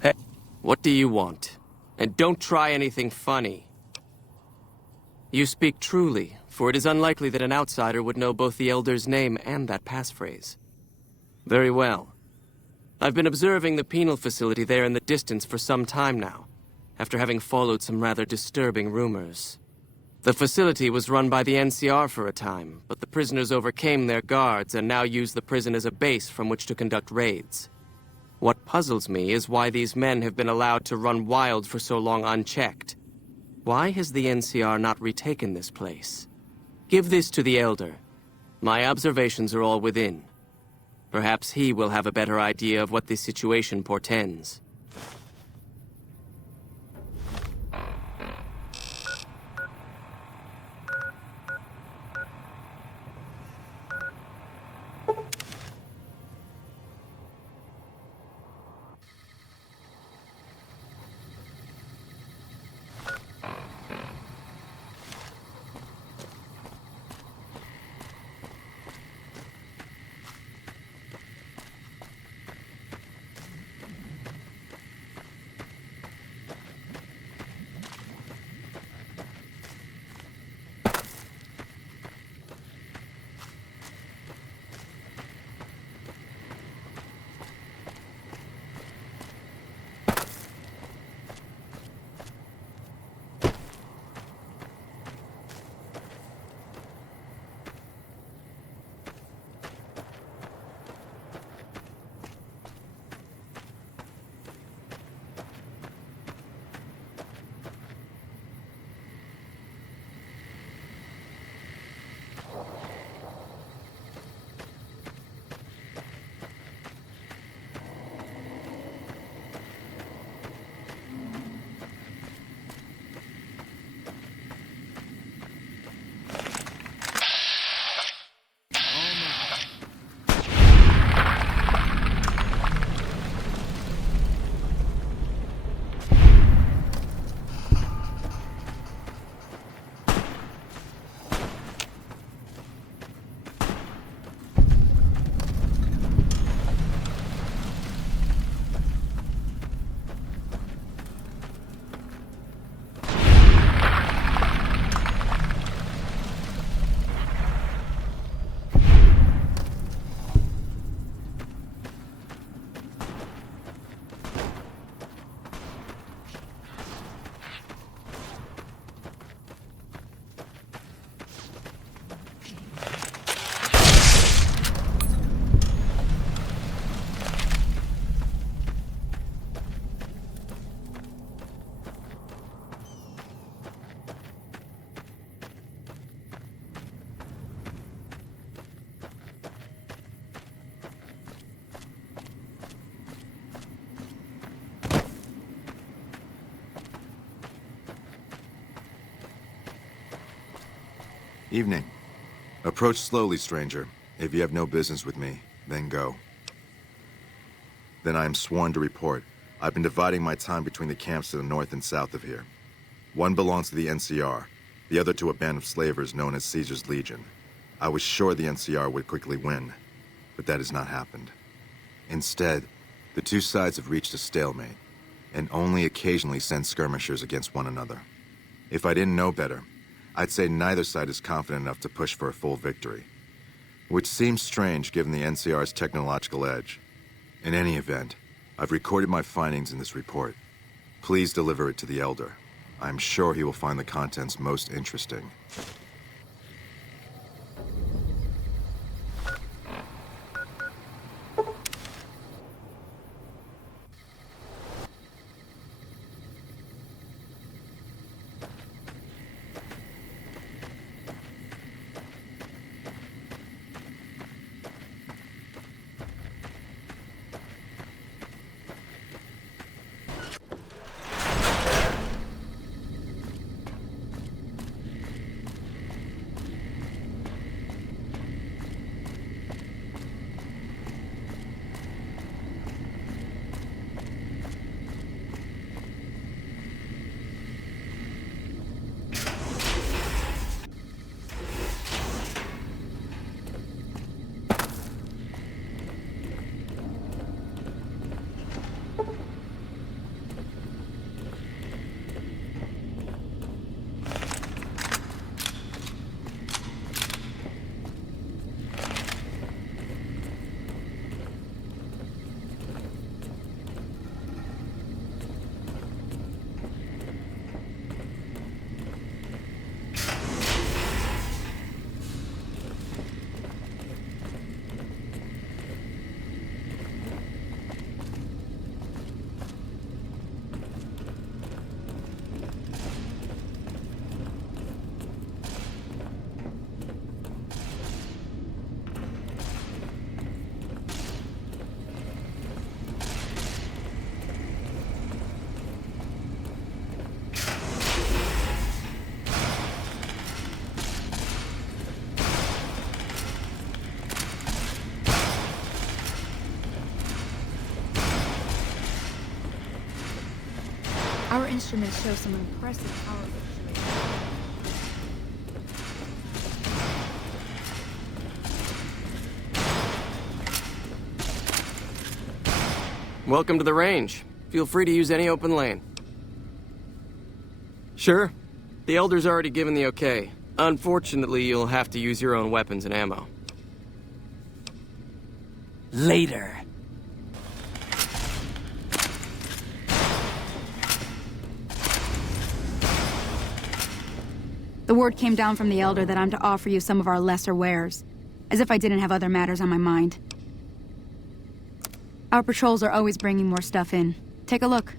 Hey, what do you want? And don't try anything funny. You speak truly, for it is unlikely that an outsider would know both the Elder's name and that passphrase. Very well. I've been observing the penal facility there in the distance for some time now, after having followed some rather disturbing rumors. The facility was run by the NCR for a time, but the prisoners overcame their guards and now use the prison as a base from which to conduct raids. What puzzles me is why these men have been allowed to run wild for so long unchecked. Why has the NCR not retaken this place? Give this to the Elder. My observations are all within. Perhaps he will have a better idea of what this situation portends. Evening. Approach slowly, stranger. If you have no business with me, then go. Then I am sworn to report. I've been dividing my time between the camps to the north and south of here. One belongs to the NCR, the other to a band of slavers known as Caesar's Legion. I was sure the NCR would quickly win, but that has not happened. Instead, the two sides have reached a stalemate, and only occasionally send skirmishers against one another. If I didn't know better, I'd say neither side is confident enough to push for a full victory. Which seems strange given the NCR's technological edge. In any event, I've recorded my findings in this report. Please deliver it to the Elder. I'm sure he will find the contents most interesting. Our instruments show some impressive power fluctuations. Welcome to the range. Feel free to use any open lane. Sure. The Elder's already given the okay. Unfortunately, you'll have to use your own weapons and ammo. Later. The word came down from the Elder that I'm to offer you some of our lesser wares. As if I didn't have other matters on my mind. Our patrols are always bringing more stuff in. Take a look.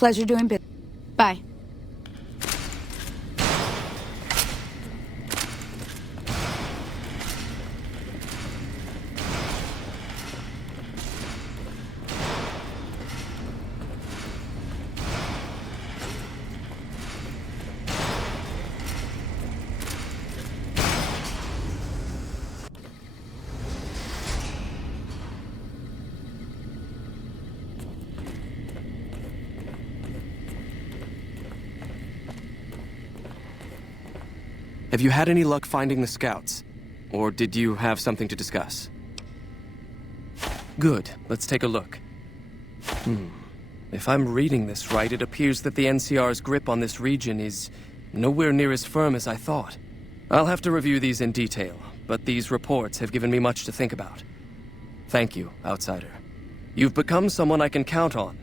Pleasure doing business. Bye. Have you had any luck finding the scouts? Or did you have something to discuss? Good. Let's take a look. If I'm reading this right, it appears that the NCR's grip on this region is nowhere near as firm as I thought. I'll have to review these in detail, but these reports have given me much to think about. Thank you, Outsider. You've become someone I can count on,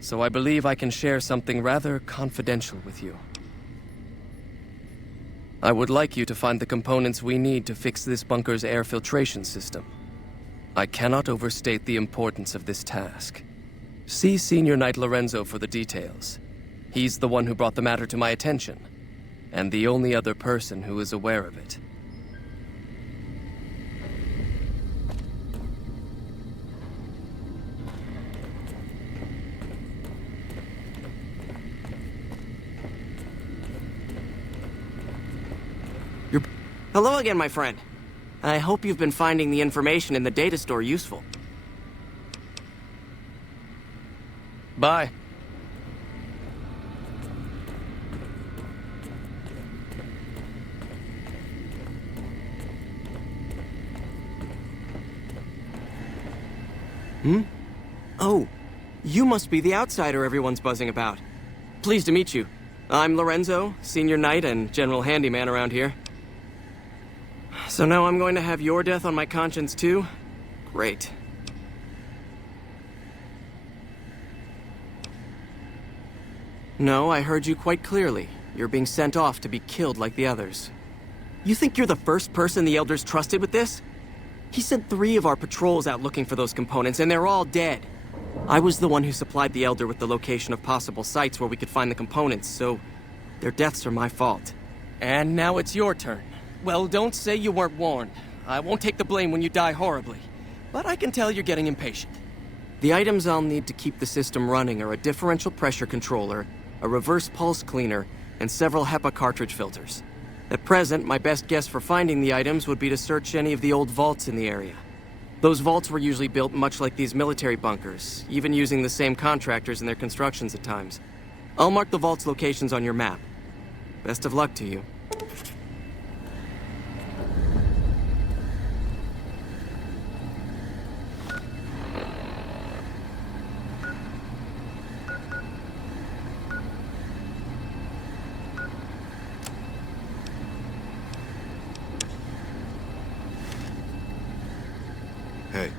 so I believe I can share something rather confidential with you. I would like you to find the components we need to fix this bunker's air filtration system. I cannot overstate the importance of this task. See Senior Knight Lorenzo for the details. He's the one who brought the matter to my attention, and the only other person who is aware of it. Hello again, my friend. I hope you've been finding the information in the data store useful. Bye. Oh, you must be the outsider everyone's buzzing about. Pleased to meet you. I'm Lorenzo, Senior Knight and General Handyman around here. So now I'm going to have your death on my conscience too? Great. No, I heard you quite clearly. You're being sent off to be killed like the others. You think you're the first person the Elders trusted with this? He sent 3 of our patrols out looking for those components, and they're all dead. I was the one who supplied the Elder with the location of possible sites where we could find the components, so their deaths are my fault. And now it's your turn. Well, don't say you weren't warned. I won't take the blame when you die horribly. But I can tell you're getting impatient. The items I'll need to keep the system running are a differential pressure controller, a reverse pulse cleaner, and several HEPA cartridge filters. At present, my best guess for finding the items would be to search any of the old vaults in the area. Those vaults were usually built much like these military bunkers, even using the same contractors in their constructions at times. I'll mark the vault's locations on your map. Best of luck to you. Hey.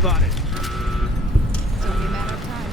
Spotted. It's only a matter of time.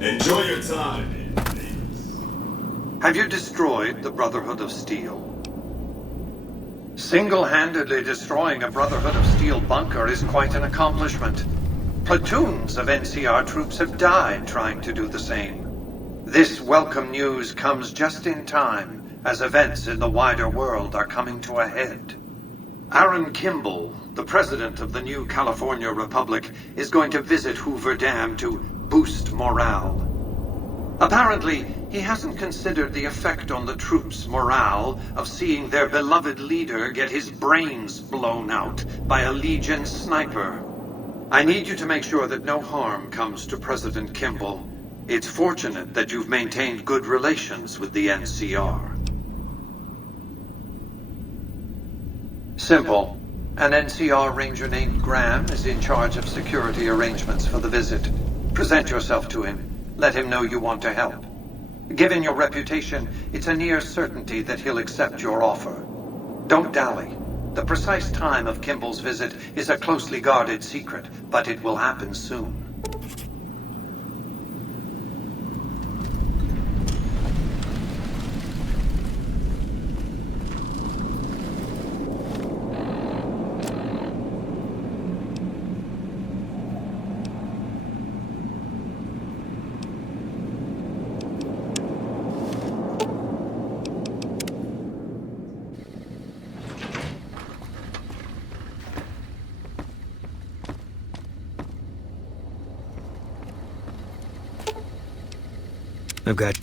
Enjoy your time. Have you destroyed the Brotherhood of Steel? Single-handedly destroying a Brotherhood of Steel bunker is quite an accomplishment. Platoons of NCR troops have died trying to do the same. This welcome news comes just in time, as events in the wider world are coming to a head. Aaron Kimball, the president of the new California Republic, is going to visit Hoover Dam to boost morale. Apparently, he hasn't considered the effect on the troops' morale of seeing their beloved leader get his brains blown out by a Legion sniper. I need you to make sure that no harm comes to President Kimball. It's fortunate that you've maintained good relations with the NCR. Simple. An NCR ranger named Graham is in charge of security arrangements for the visit. Present yourself to him. Let him know you want to help. Given your reputation, it's a near certainty that he'll accept your offer. Don't dally. The precise time of Kimball's visit is a closely guarded secret, but it will happen soon. I've got...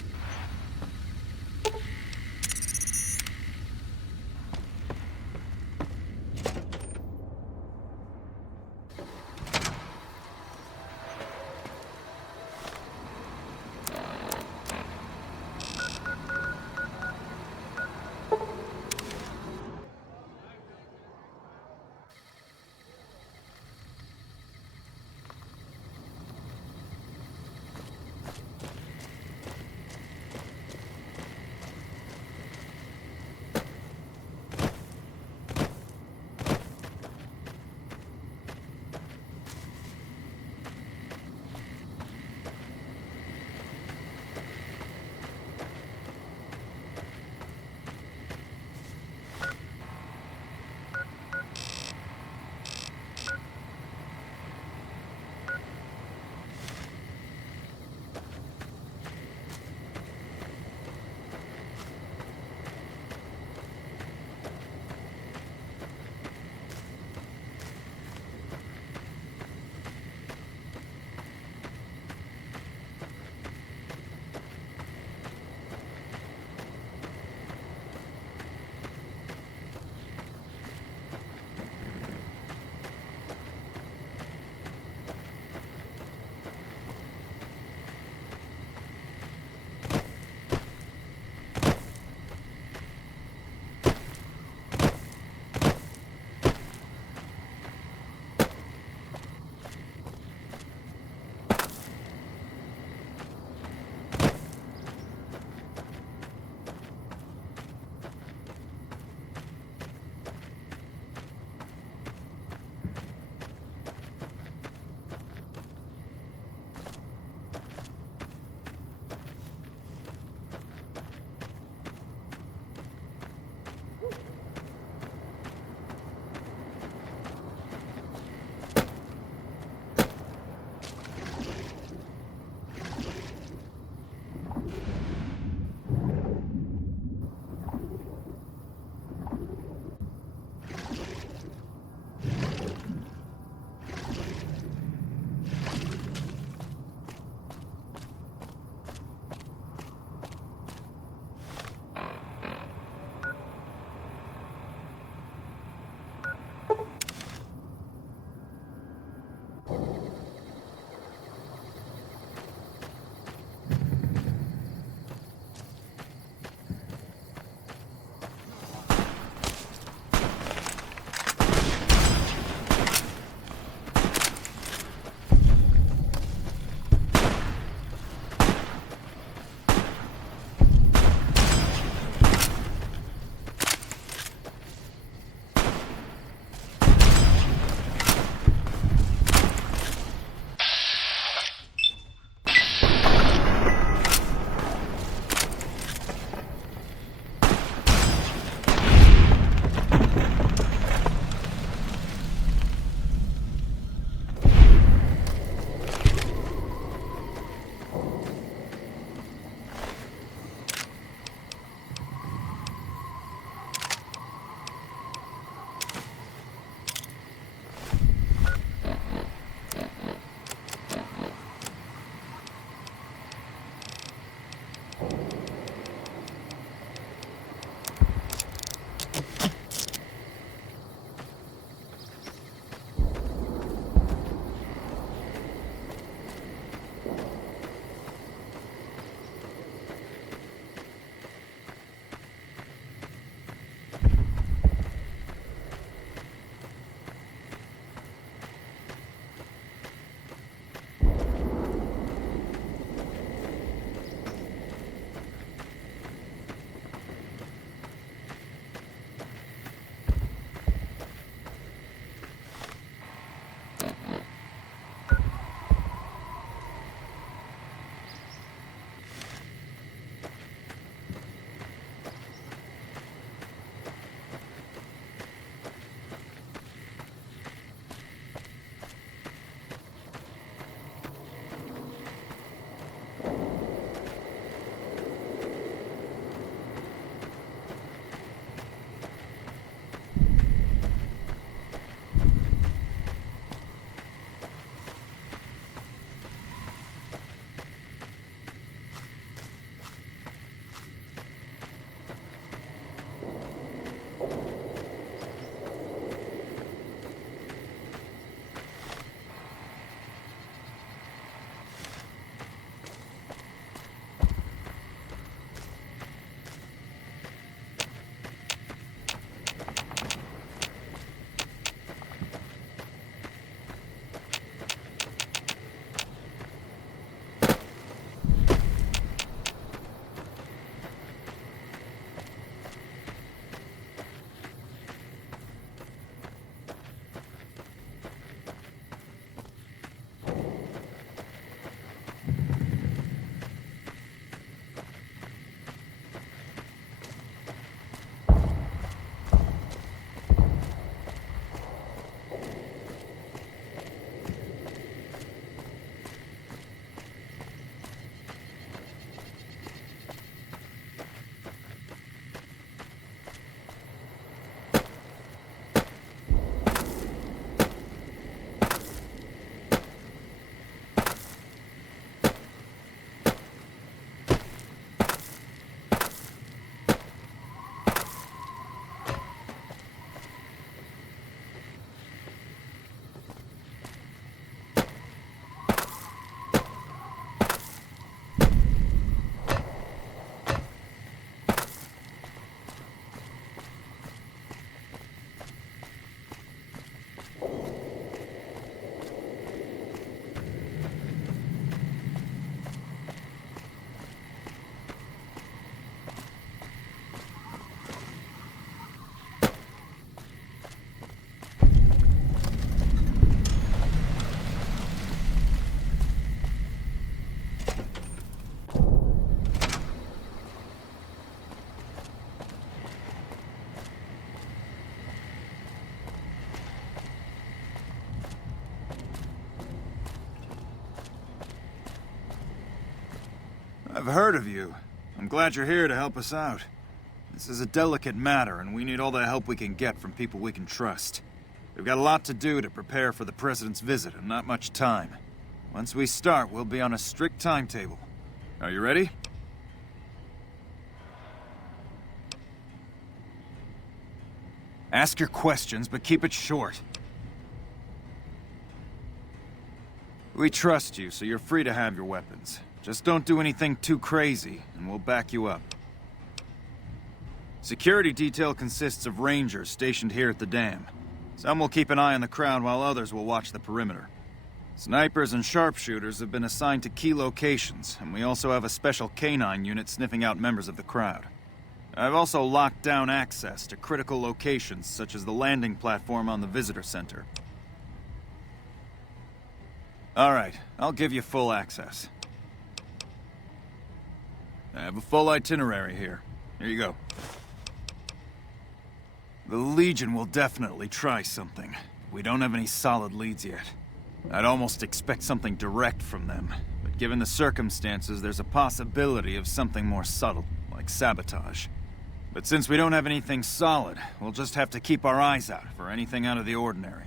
I've heard of you. I'm glad you're here to help us out. This is a delicate matter, and we need all the help we can get from people we can trust. We've got a lot to do to prepare for the President's visit, and not much time. Once we start, we'll be on a strict timetable. Are you ready? Ask your questions, but keep it short. We trust you, so you're free to have your weapons. Just don't do anything too crazy, and we'll back you up. Security detail consists of rangers stationed here at the dam. Some will keep an eye on the crowd while others will watch the perimeter. Snipers and sharpshooters have been assigned to key locations, and we also have a special canine unit sniffing out members of the crowd. I've also locked down access to critical locations such as the landing platform on the visitor center. Alright, I'll give you full access. I have a full itinerary here. Here you go. The Legion will definitely try something. We don't have any solid leads yet. I'd almost expect something direct from them, but given the circumstances, there's a possibility of something more subtle, like sabotage. But since we don't have anything solid, we'll just have to keep our eyes out for anything out of the ordinary.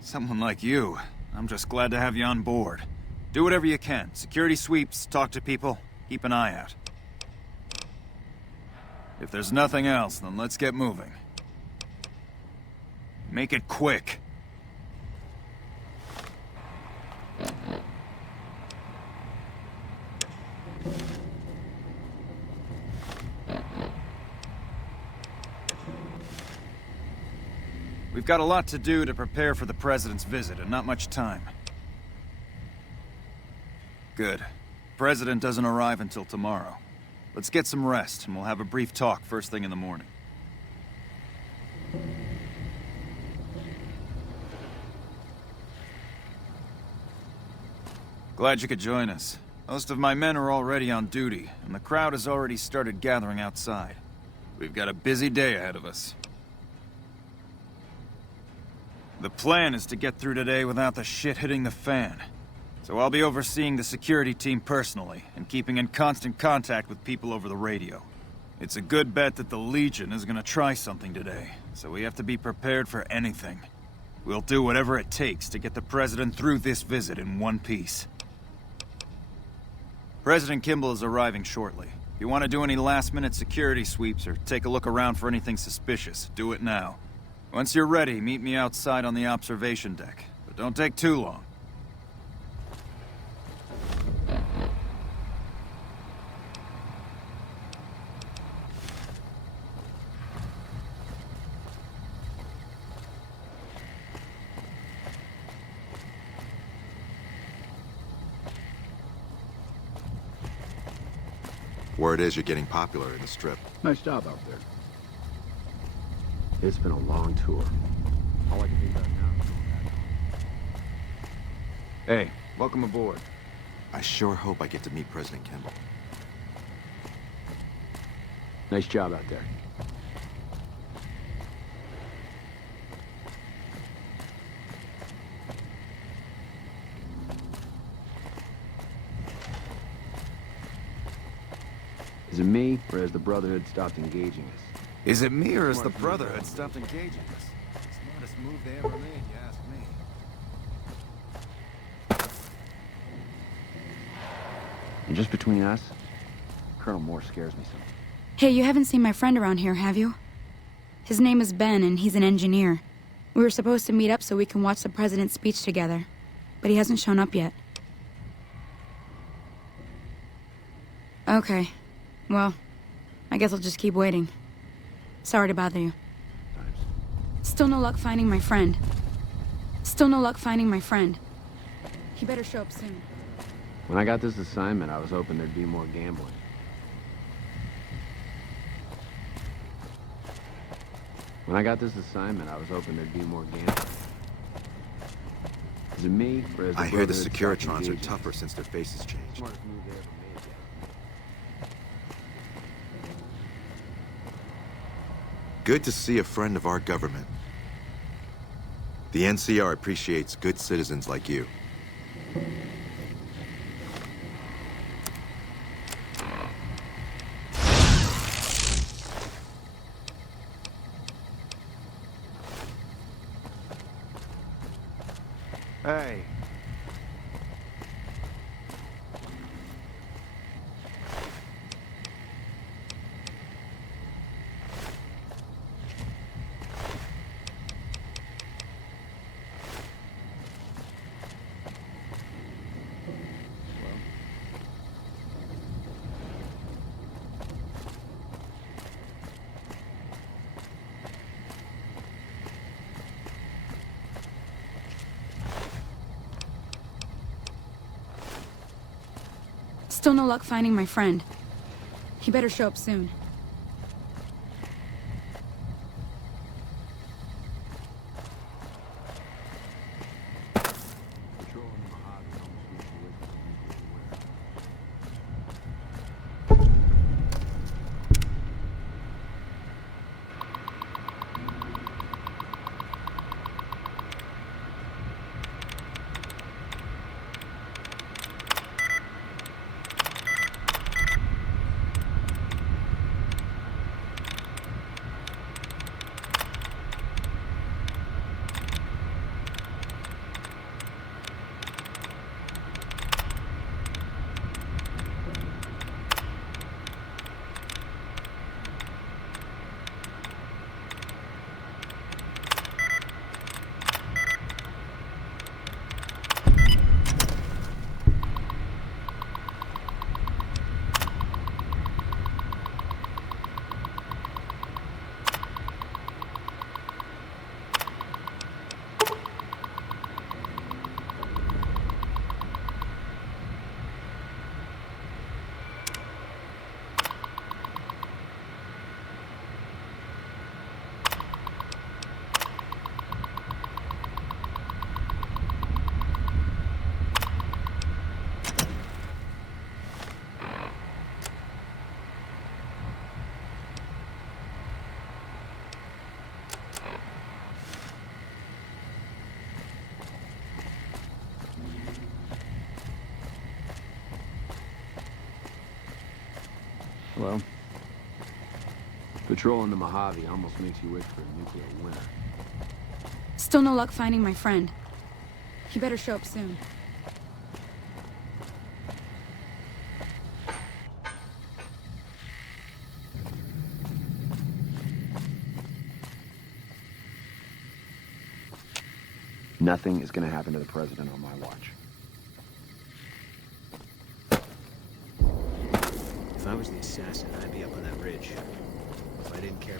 Someone like you, I'm just glad to have you on board. Do whatever you can. Security sweeps, talk to people, keep an eye out. If there's nothing else, then let's get moving. Make it quick. We've got a lot to do to prepare for the President's visit, and not much time. Good. President doesn't arrive until tomorrow. Let's get some rest, and we'll have a brief talk first thing in the morning. Glad you could join us. Most of my men are already on duty, and the crowd has already started gathering outside. We've got a busy day ahead of us. The plan is to get through today without the shit hitting the fan. So I'll be overseeing the security team personally, and keeping in constant contact with people over the radio. It's a good bet that the Legion is gonna try something today, so we have to be prepared for anything. We'll do whatever it takes to get the President through this visit in one piece. President Kimball is arriving shortly. If you want to do any last-minute security sweeps or take a look around for anything suspicious, do it now. Once you're ready, meet me outside on the observation deck. But don't take too long. Word is you're getting popular in the Strip. Nice job out there. It's been a long tour. All I can think about now is going back. Hey, welcome aboard. I sure hope I get to meet President Kimball. Nice job out there. Is it me, or has the Brotherhood stopped engaging us? Is it me, or has the Brotherhood stopped engaging us? Smartest move they ever made, you ask me. And just between us, Colonel Moore scares me some. Hey, you haven't seen my friend around here, have you? His name is Ben, and he's an engineer. We were supposed to meet up so we can watch the president's speech together, but he hasn't shown up yet. Okay. Well, I guess I'll just keep waiting. Sorry to bother you. Still no luck finding my friend. Still no luck finding my friend. He better show up soon. When I got this assignment, I was hoping there'd be more gambling. When I got this assignment, I was hoping there'd be more gambling. Is it me, or is I hear the Securitrons are tougher since their faces changed. Smartest move they ever made, yeah. Good to see a friend of our government. The NCR appreciates good citizens like you. Hey. Still no luck finding my friend. He better show up soon. Hello? Patrolling the Mojave almost makes you wish for a nuclear winter. Still no luck finding my friend. He better show up soon. Nothing is gonna happen to the president on my watch. If I was the assassin, I'd be up on that ridge. If I didn't care.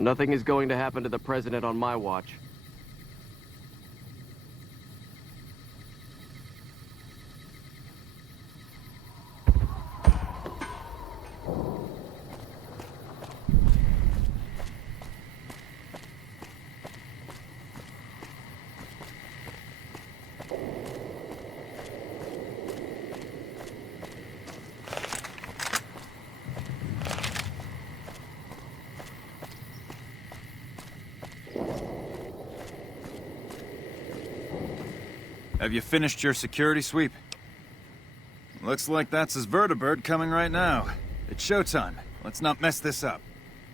Nothing is going to happen to the president on my watch. Have you finished your security sweep? Looks like that's his vertibird coming right now. It's showtime. Let's not mess this up.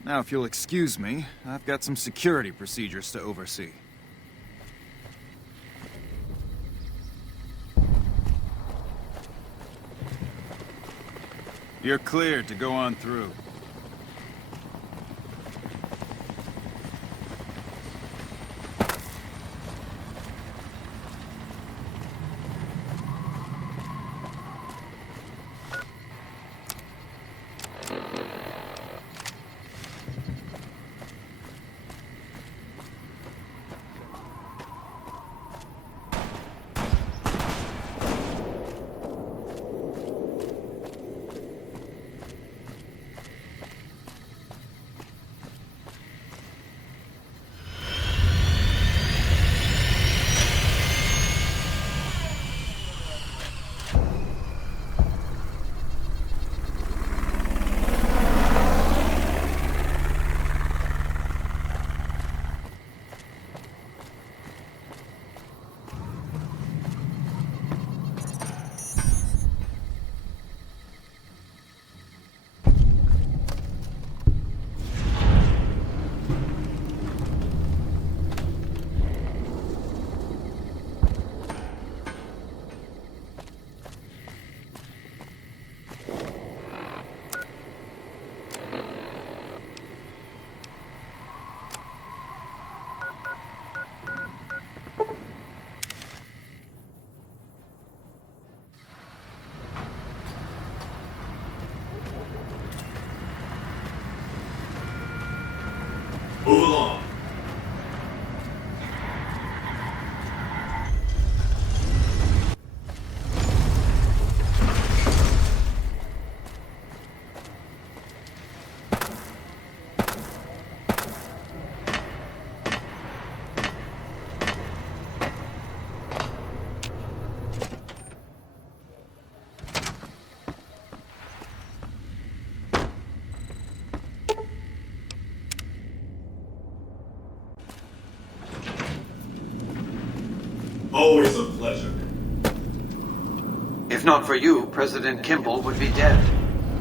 Now, if you'll excuse me, I've got some security procedures to oversee. You're cleared to go on through. Move along. Always a pleasure. If not for you, President Kimball would be dead.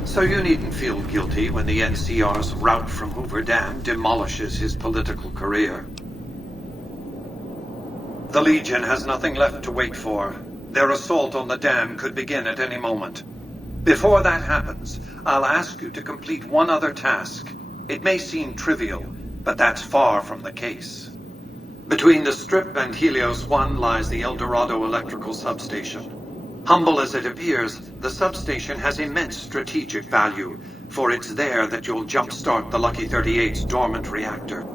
So you needn't feel guilty when the NCR's rout from Hoover Dam demolishes his political career. The Legion has nothing left to wait for. Their assault on the dam could begin at any moment. Before that happens, I'll ask you to complete one other task. It may seem trivial, but that's far from the case. Between the Strip and Helios 1 lies the El Dorado electrical substation. Humble as it appears, the substation has immense strategic value, for it's there that you'll jumpstart the Lucky 38's dormant reactor.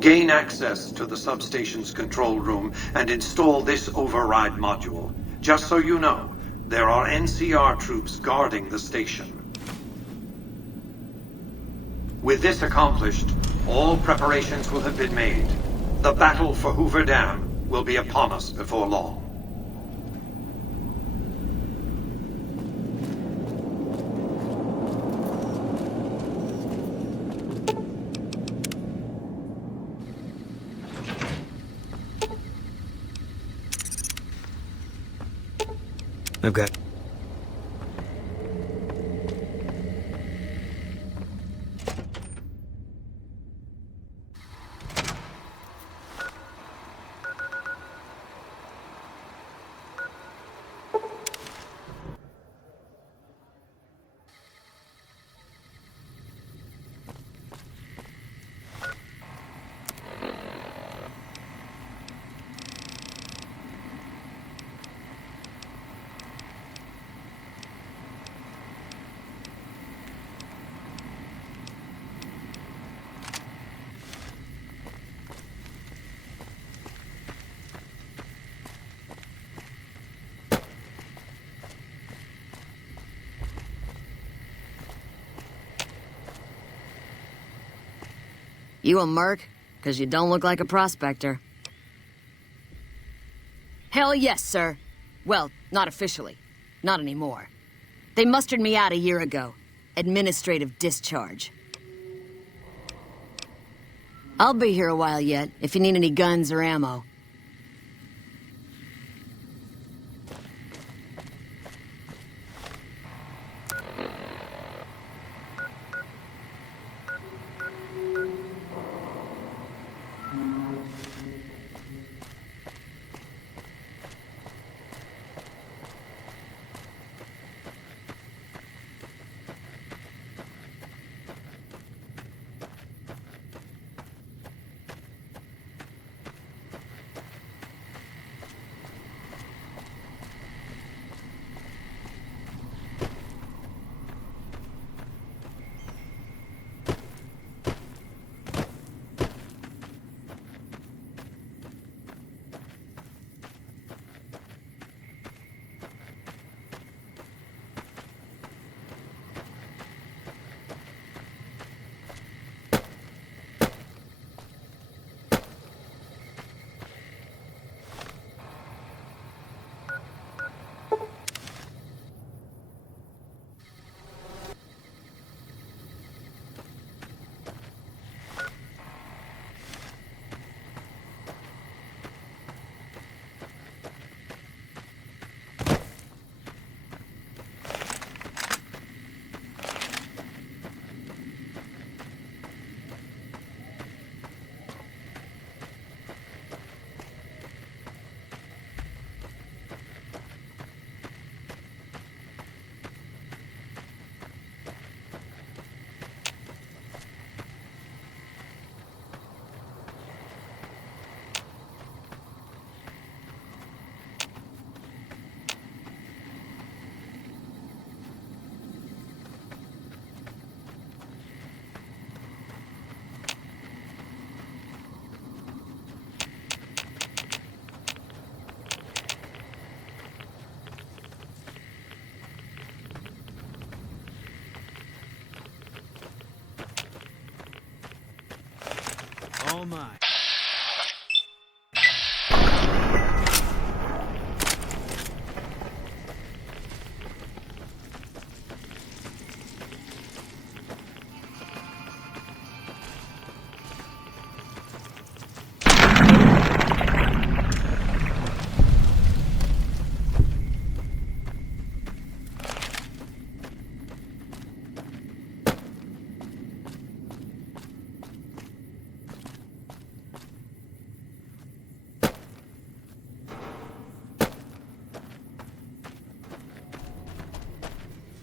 Gain access to the substation's control room and install this override module. Just so you know, there are NCR troops guarding the station. With this accomplished, all preparations will have been made. The battle for Hoover Dam will be upon us before long. I've got... You a merc? 'Cause you don't look like a prospector. Hell yes, sir. Well, not officially. Not anymore. They mustered me out a year ago. Administrative discharge. I'll be here a while yet, if you need any guns or ammo. Oh my.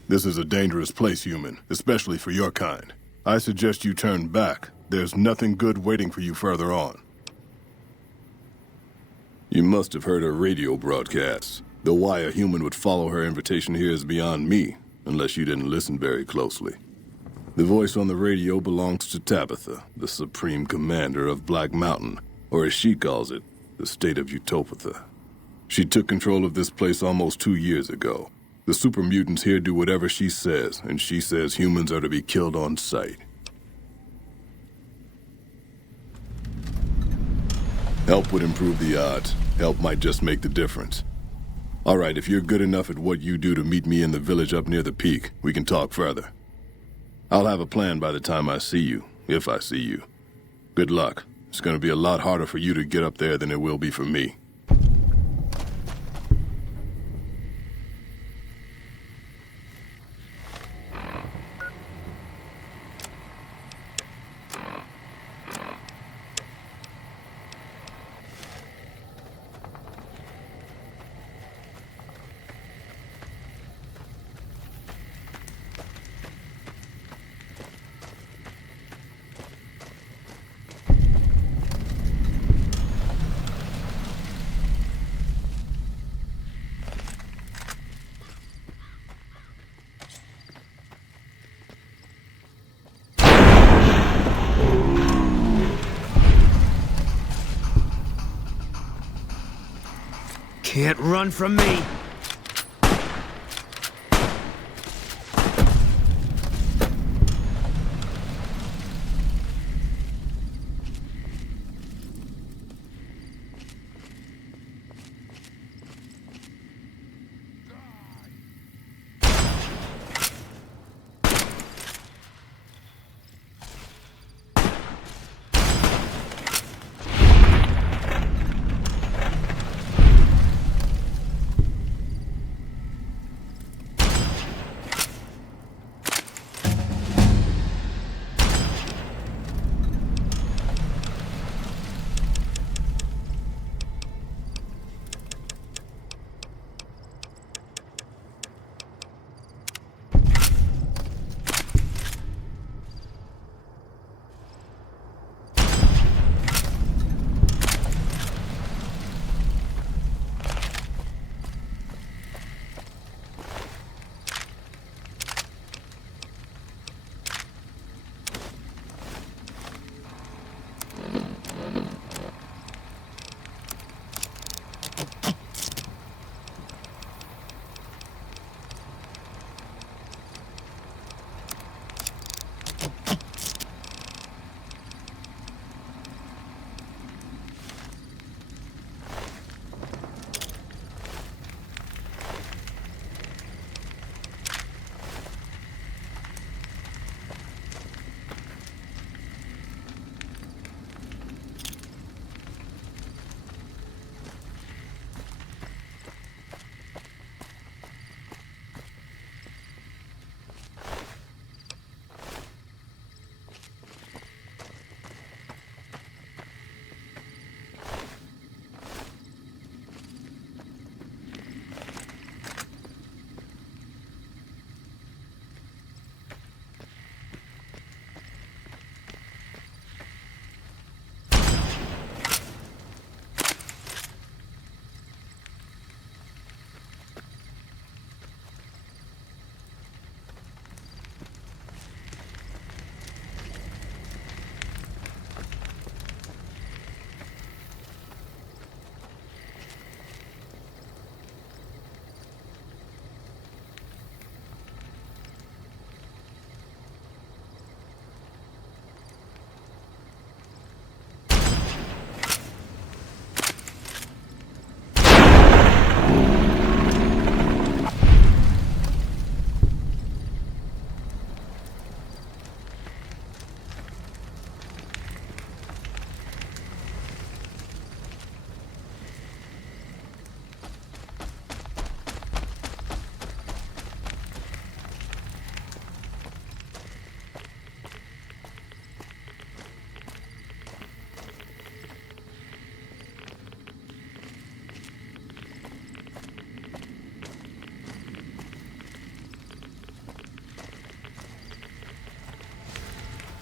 This is a dangerous place, human, especially for your kind. I suggest you turn back. There's nothing good waiting for you further on. You must have heard her radio broadcasts. Though why a human would follow her invitation here is beyond me, unless you didn't listen very closely. The voice on the radio belongs to Tabitha, the Supreme Commander of Black Mountain, or as she calls it, the state of Utopatha. She took control of this place almost 2 years ago. The super mutants here do whatever she says, and she says humans are to be killed on sight. Help would improve the odds. Help might just make the difference. All right, if you're good enough at what you do to meet me in the village up near the peak, we can talk further. I'll have a plan by the time I see you, if I see you. Good luck. It's gonna be a lot harder for you to get up there than it will be for me. Can't run from me.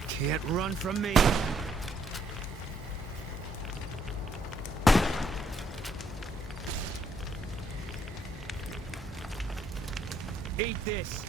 Can't run from me. Eat this.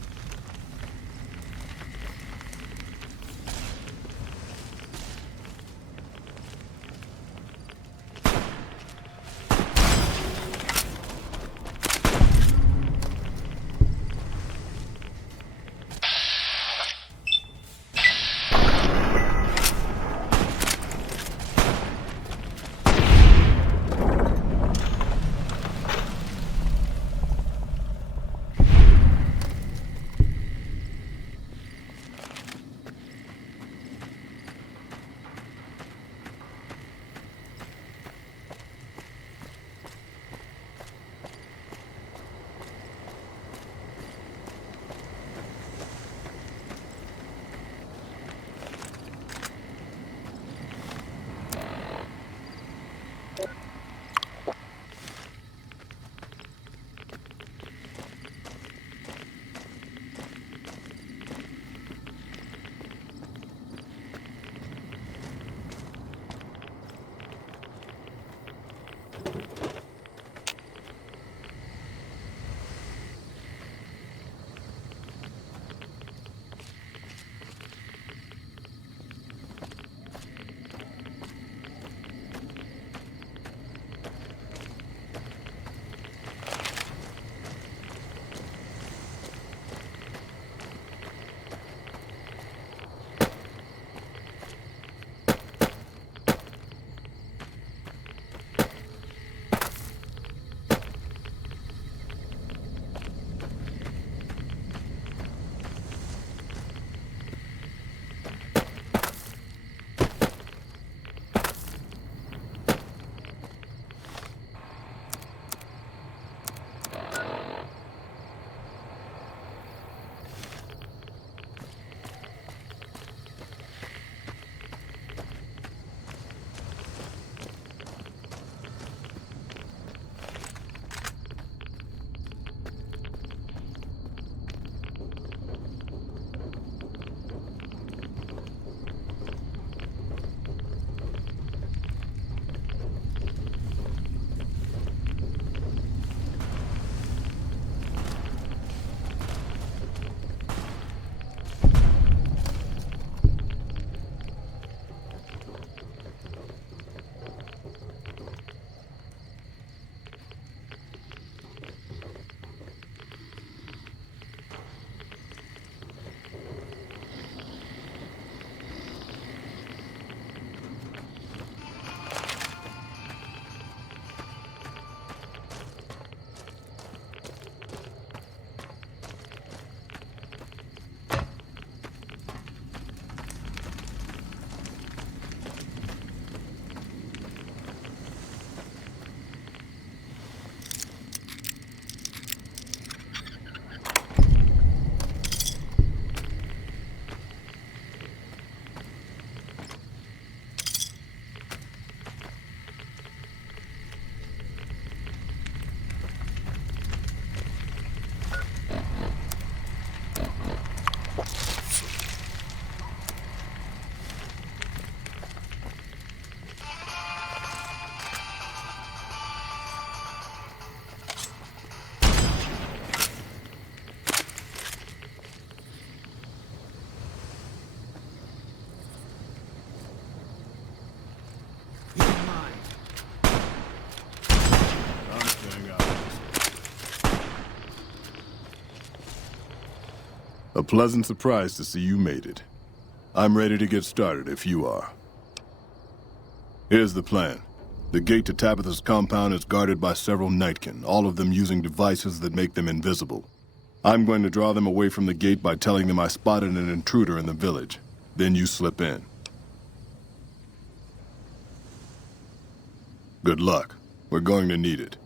A pleasant surprise to see you made it. I'm ready to get started if you are. Here's the plan. The gate to Tabitha's compound is guarded by several Nightkin, all of them using devices that make them invisible. I'm going to draw them away from the gate by telling them I spotted an intruder in the village. Then you slip in. Good luck. We're going to need it.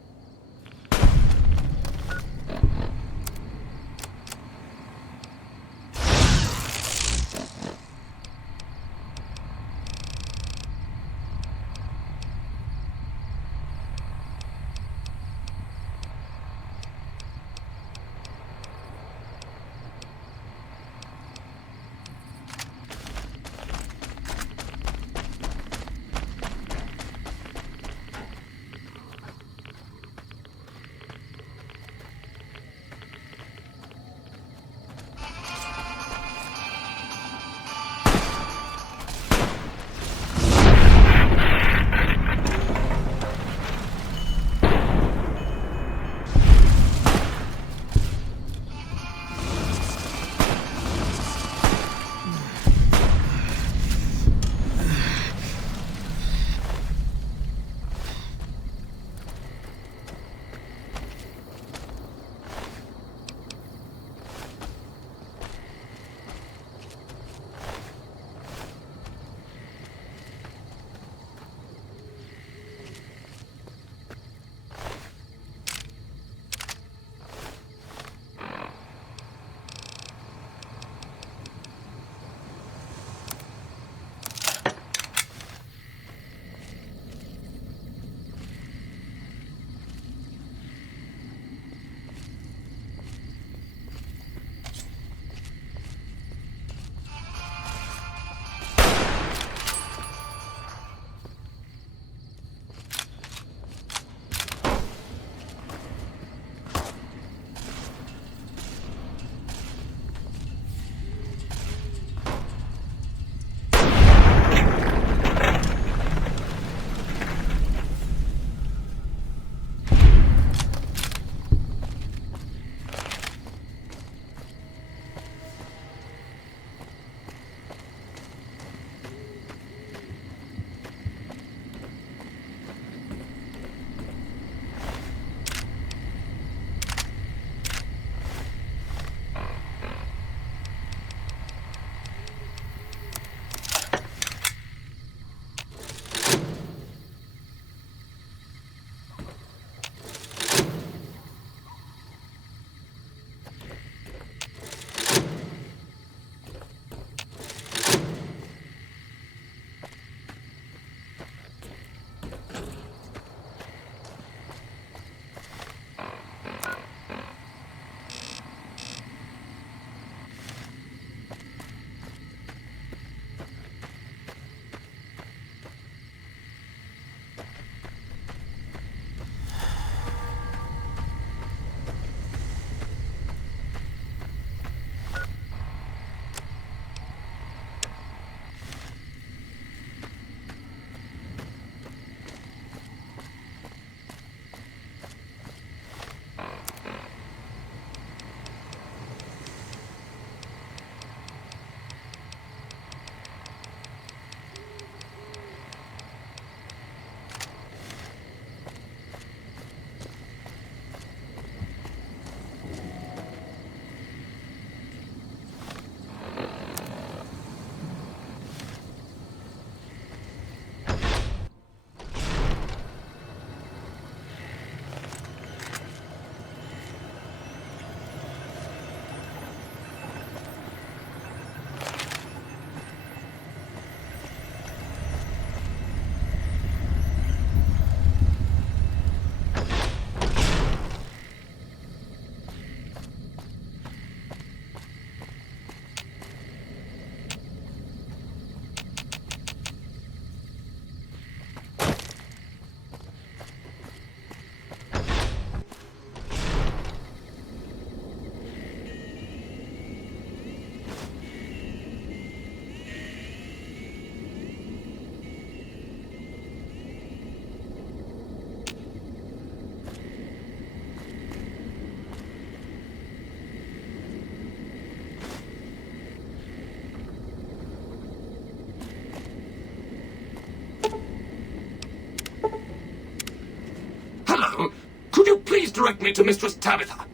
direct me to Mistress Tabitha.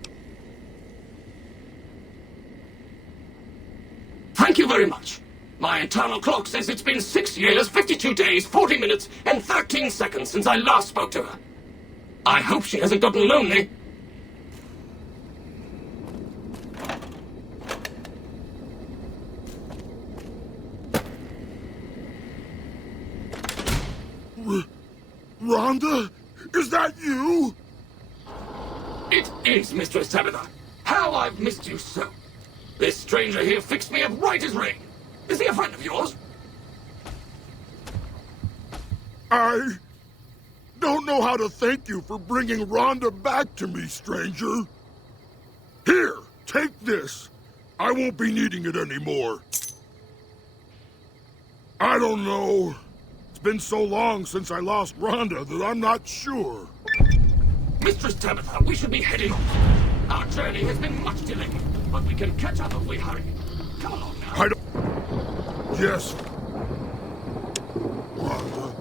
Thank you very much. My internal clock says it's been 6 years, 52 days, 40 minutes, and 13 seconds since I last spoke to her. I hope she hasn't gotten lonely. Rhonda? Is that you? It is, Mistress Tabitha. How I've missed you so. This stranger here fixed me up right as rain. Is he a friend of yours? I don't know how to thank you for bringing Rhonda back to me, stranger. Here, take this. I won't be needing it anymore. I don't know. It's been so long since I lost Rhonda that I'm not sure. Mistress Tabitha, we should be heading off. Our journey has been much delayed, but we can catch up if we hurry. Come along now. I don't... Yes. Rhonda.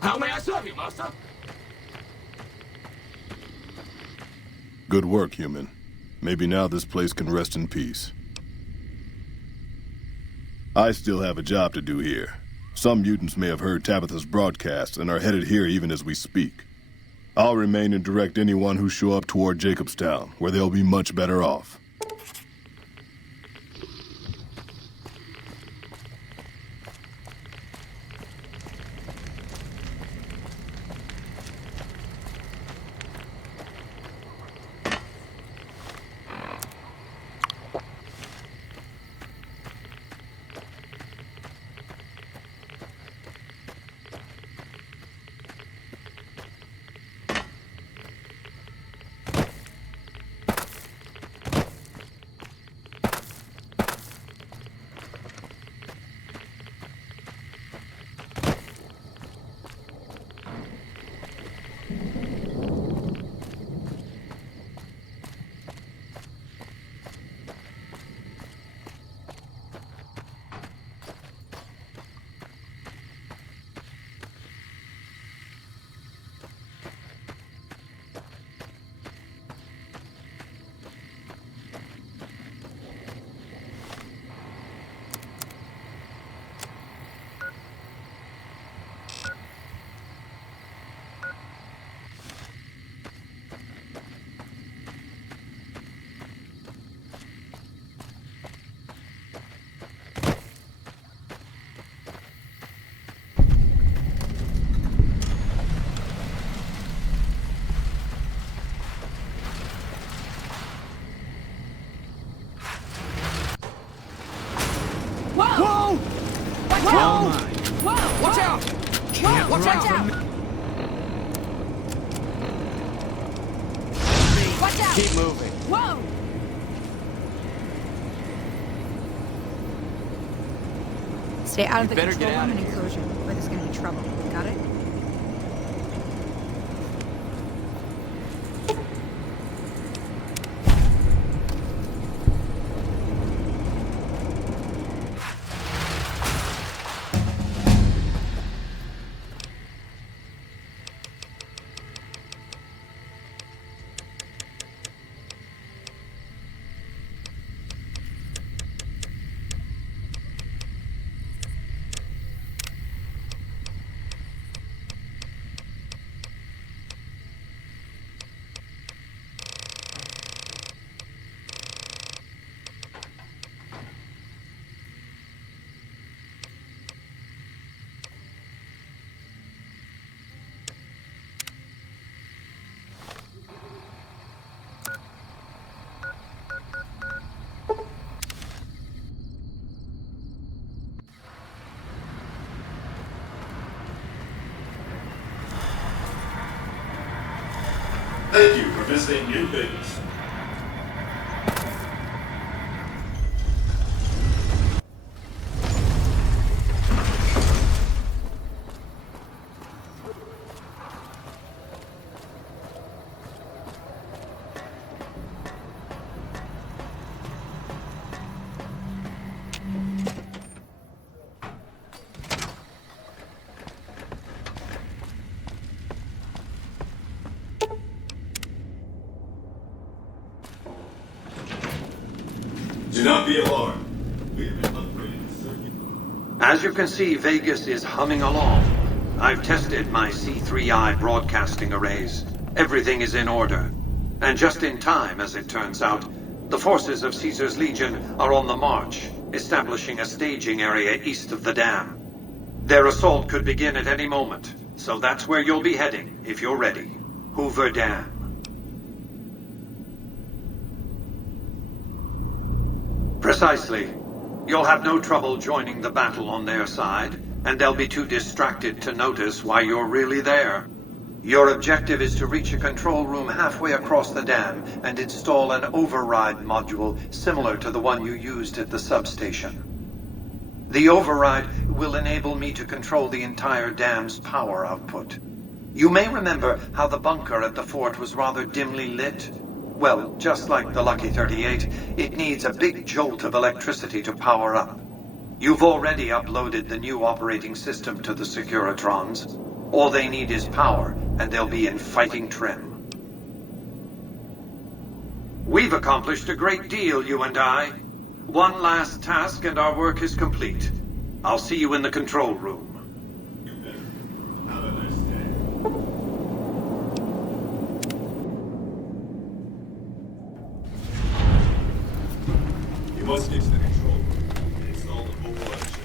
How may I serve you, Master? Good work, human. Maybe now this place can rest in peace. I still have a job to do here. Some mutants may have heard Tabitha's broadcast and are headed here even as we speak. I'll remain and direct anyone who show up toward Jacobstown, where they'll be much better off. all mine. Whoa! Watch out! Can't Watch run out! from me. Watch out! Keep moving. Whoa! Stay out of the better control get out room of and here. enclosure, or there's gonna be trouble. Got it? Thank you for visiting New Vegas. Do not be alarmed. We have been upgraded to circuit. As you can see, Vegas is humming along. I've tested my C3I broadcasting arrays. Everything is in order. And just in time, as it turns out, the forces of Caesar's Legion are on the march, establishing a staging area east of the dam. Their assault could begin at any moment, so that's where you'll be heading, if you're ready. Hoover Dam. Precisely. You'll have no trouble joining the battle on their side, and they'll be too distracted to notice why you're really there. Your objective is to reach a control room halfway across the dam and install an override module similar to the one you used at the substation. The override will enable me to control the entire dam's power output. You may remember how the bunker at the fort was rather dimly lit. Well, just like the Lucky 38, it needs a big jolt of electricity to power up. You've already uploaded the new operating system to the Securitrons. All they need is power, and they'll be in fighting trim. We've accomplished a great deal, you and I. One last task and our work is complete. I'll see you in the control room. Have a nice day. You must get to the control room and install the override chip.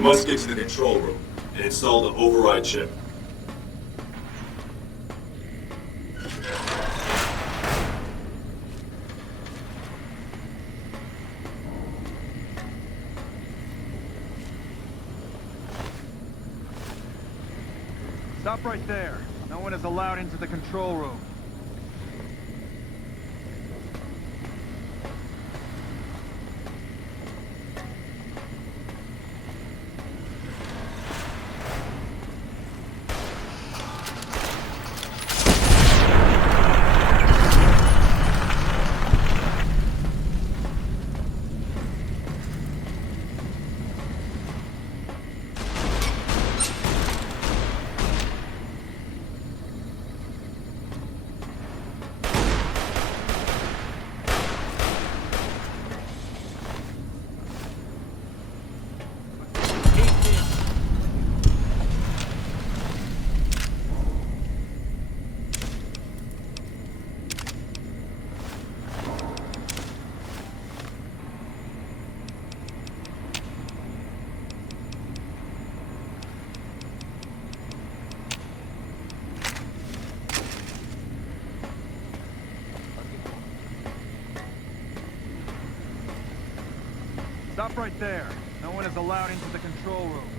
You must get to the control room and install the override chip. Stop right there. No one is allowed into the control room. Stop right there. No one is allowed into the control room.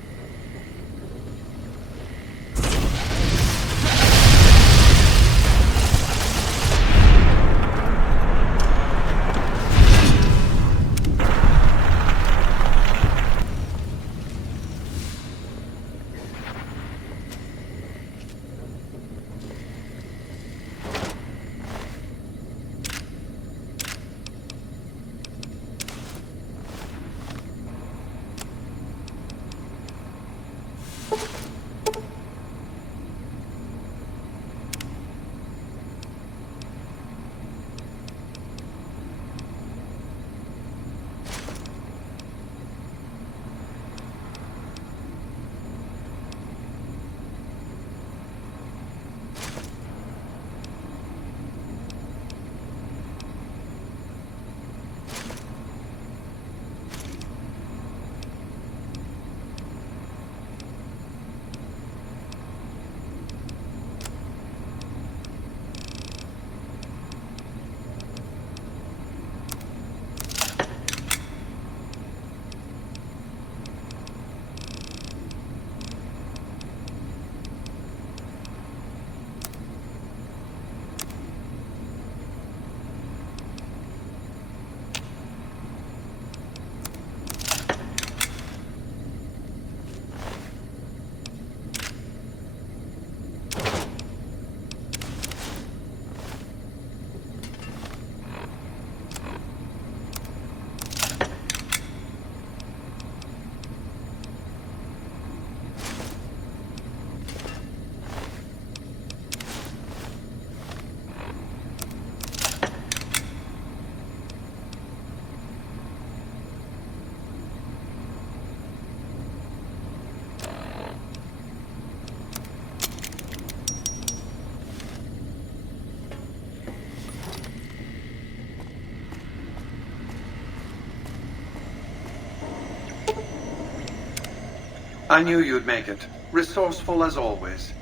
I knew you'd make it. Resourceful as always.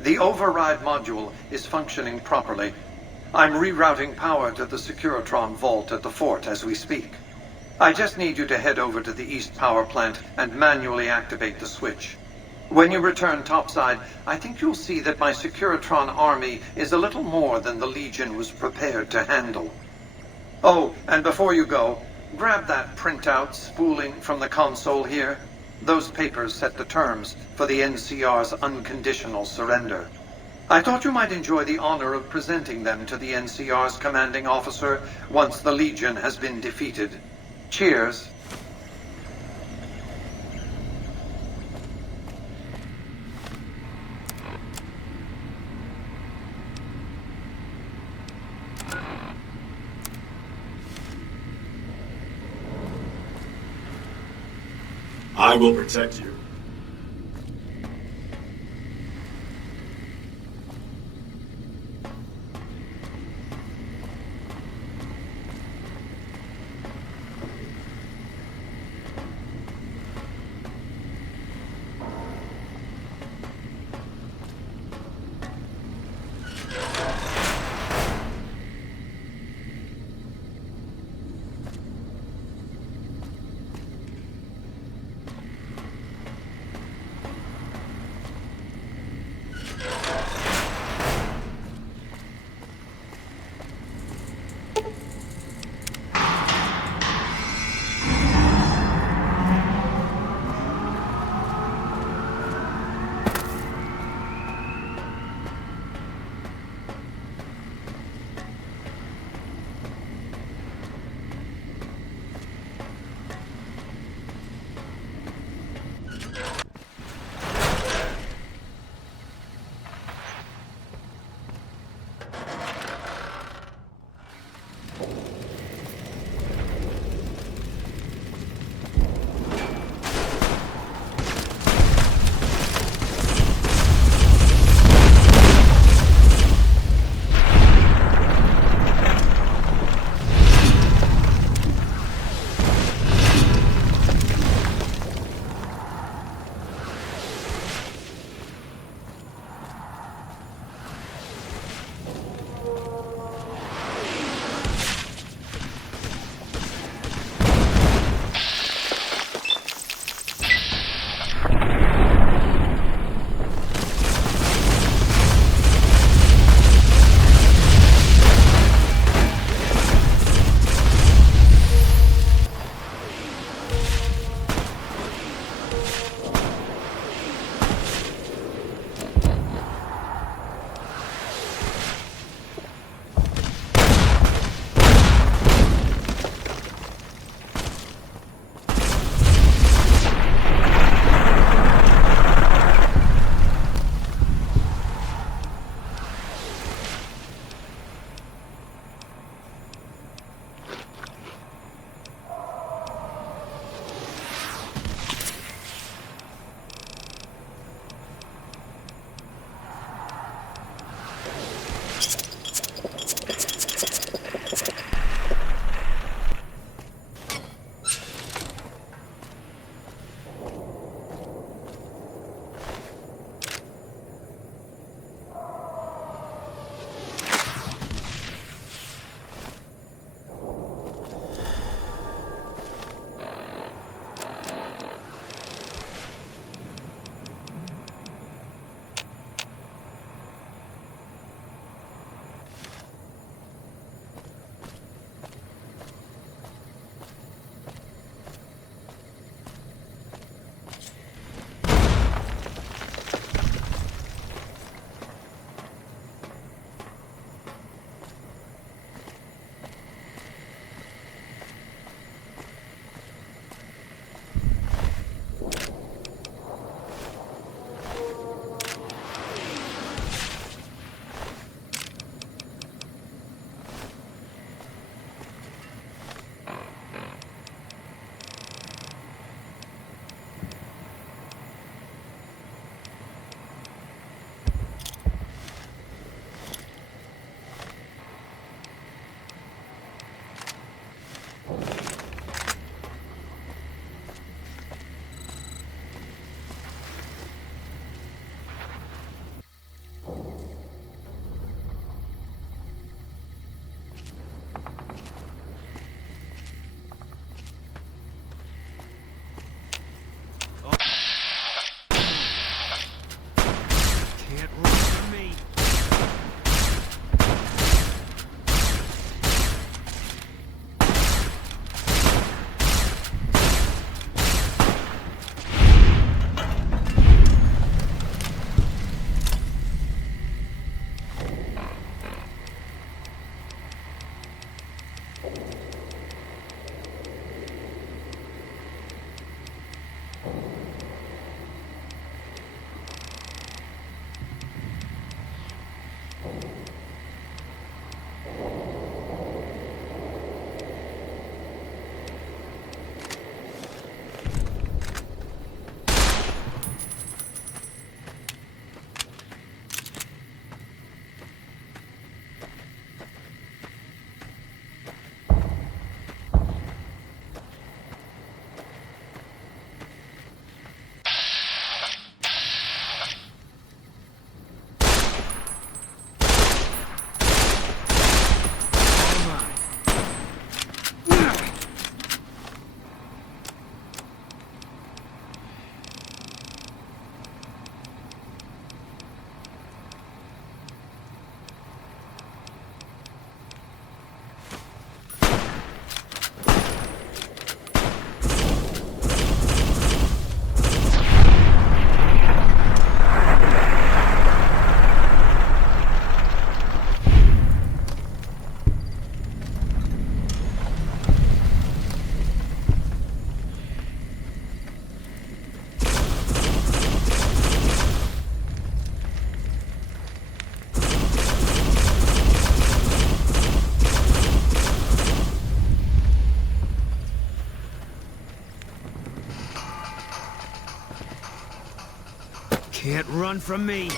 The override module is functioning properly. I'm rerouting power to the Securitron vault at the fort as we speak. I just need you to head over to the East Power Plant and manually activate the switch. When you return topside, I think you'll see that my Securitron army is a little more than the Legion was prepared to handle. Oh, and before you go, grab that printout spooling from the console here. Those papers set the terms for the NCR's unconditional surrender. I thought you might enjoy the honor of presenting them to the NCR's commanding officer once the Legion has been defeated. Cheers. I will protect you. can't run from me.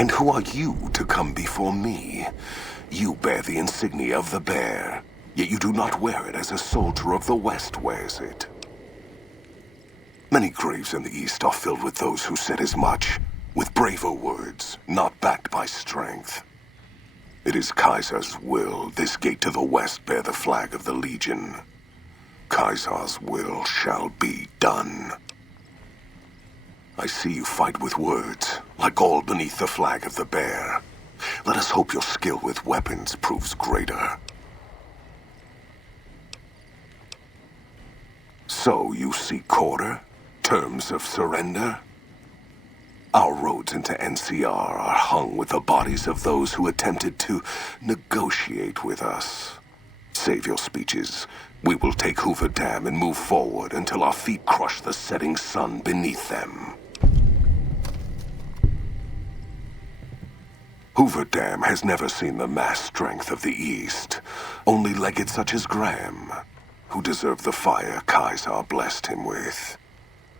And who are you to come before me? You bear the insignia of the bear, yet you do not wear it as a soldier of the West wears it. Many graves in the East are filled with those who said as much, with braver words, not backed by strength. It is Kaiser's will this gate to the West bear the flag of the Legion. Kaiser's will shall be done. I see you fight with words, like all beneath the flag of the bear. Let us hope your skill with weapons proves greater. So you seek quarter? Terms of surrender? Our roads into NCR are hung with the bodies of those who attempted to negotiate with us. Save your speeches. We will take Hoover Dam and move forward until our feet crush the setting sun beneath them. Hoover Dam has never seen the mass strength of the East. Only legates such as Graham, who deserve the fire Kaiser blessed him with.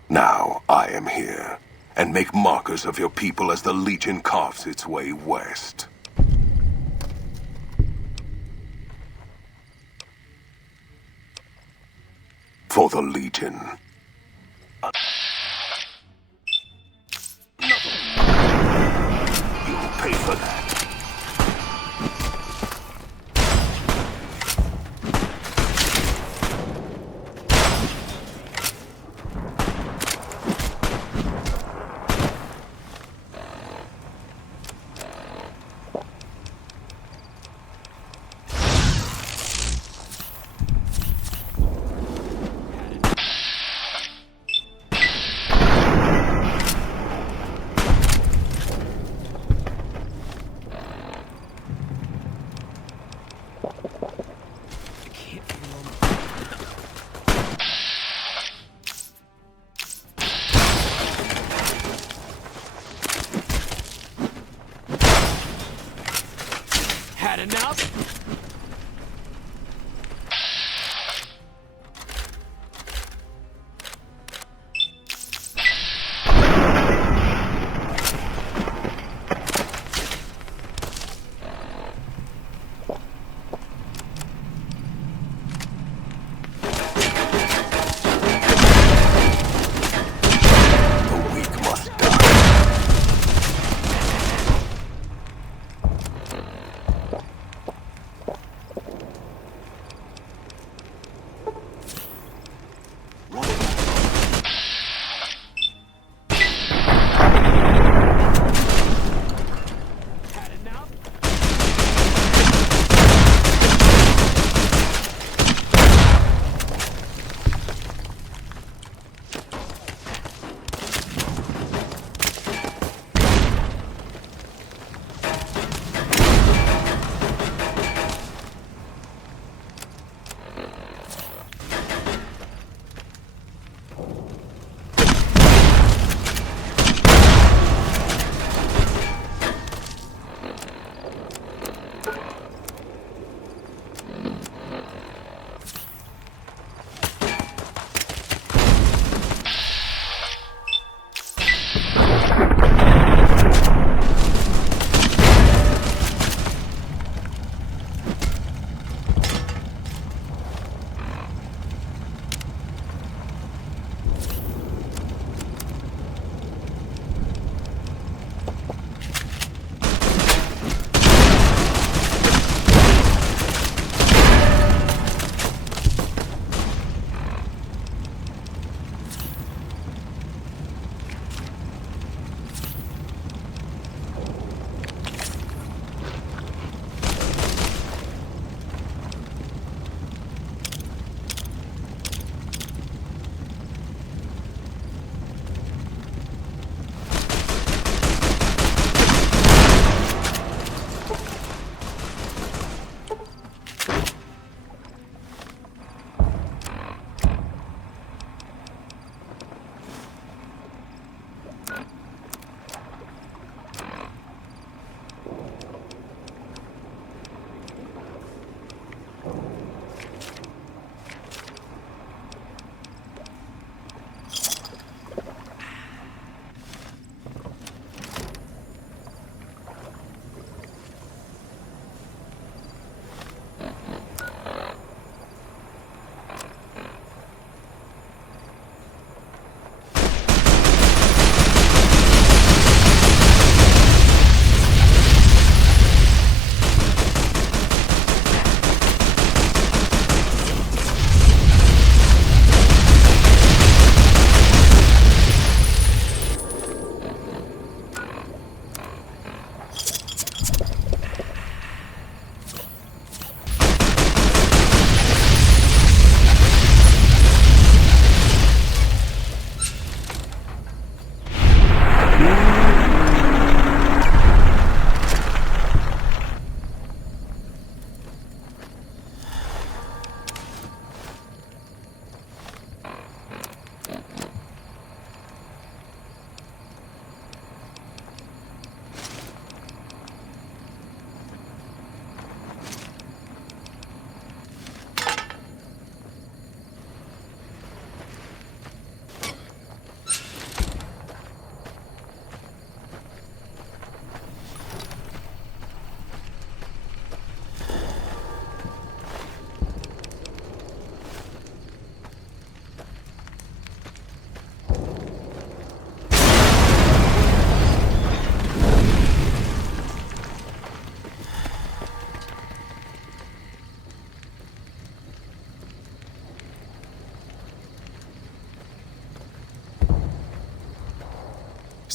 Now I am here, and make markers of your people as the Legion carves its way west. For the Legion. You'll pay for that.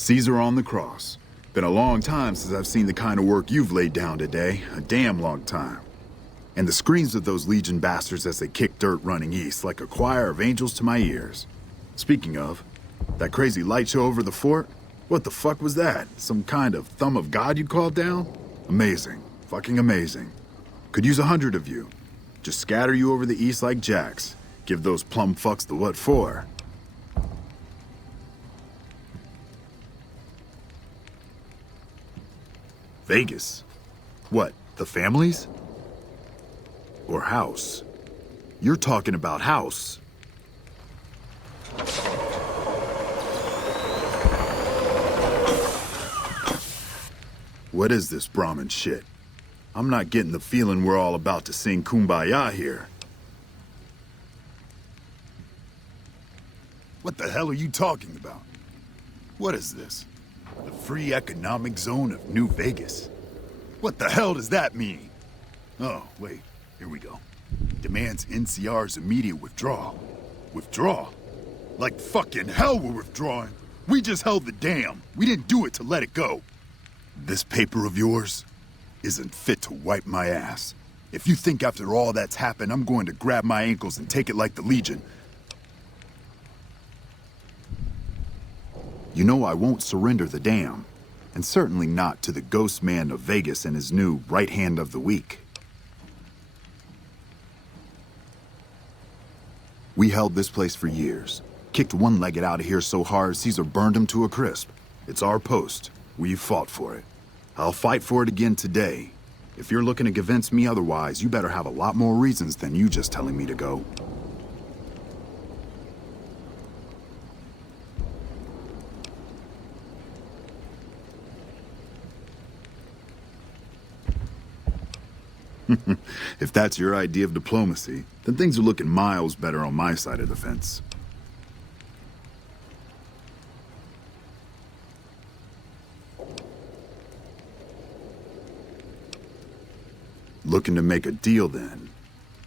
Caesar on the cross. Been a long time since I've seen the kind of work you've laid down today. A damn long time. And the screams of those Legion bastards as they kick dirt running east like a choir of angels to my ears. Speaking of, that crazy light show over the fort? What the fuck was that? Some kind of thumb of God you called down? Amazing. Fucking amazing. Could use 100 of you. Just scatter you over the east like jacks. Give those plum fucks the what for. Vegas? What, the families? Or house? You're talking about house. What is this Brahmin shit? I'm not getting the feeling we're all about to sing Kumbaya here. What the hell are you talking about? What is this? The free economic zone of New Vegas? What the hell does that mean? Oh, wait, here we go. Demands NCR's immediate withdrawal. Withdraw? Like fucking hell we're withdrawing. We just held the dam. We didn't do it to let it go. This paper of yours isn't fit to wipe my ass. If you think after all that's happened, I'm going to grab my ankles and take it like the Legion. You know I won't surrender the dam. And certainly not to the ghost man of Vegas and his new right hand of the week. We held this place for years. Kicked one-legged out of here so hard Caesar burned him to a crisp. It's our post. We fought for it. I'll fight for it again today. If you're looking to convince me otherwise, you better have a lot more reasons than you just telling me to go. If that's your idea of diplomacy, then things are looking miles better on my side of the fence. Looking to make a deal, then.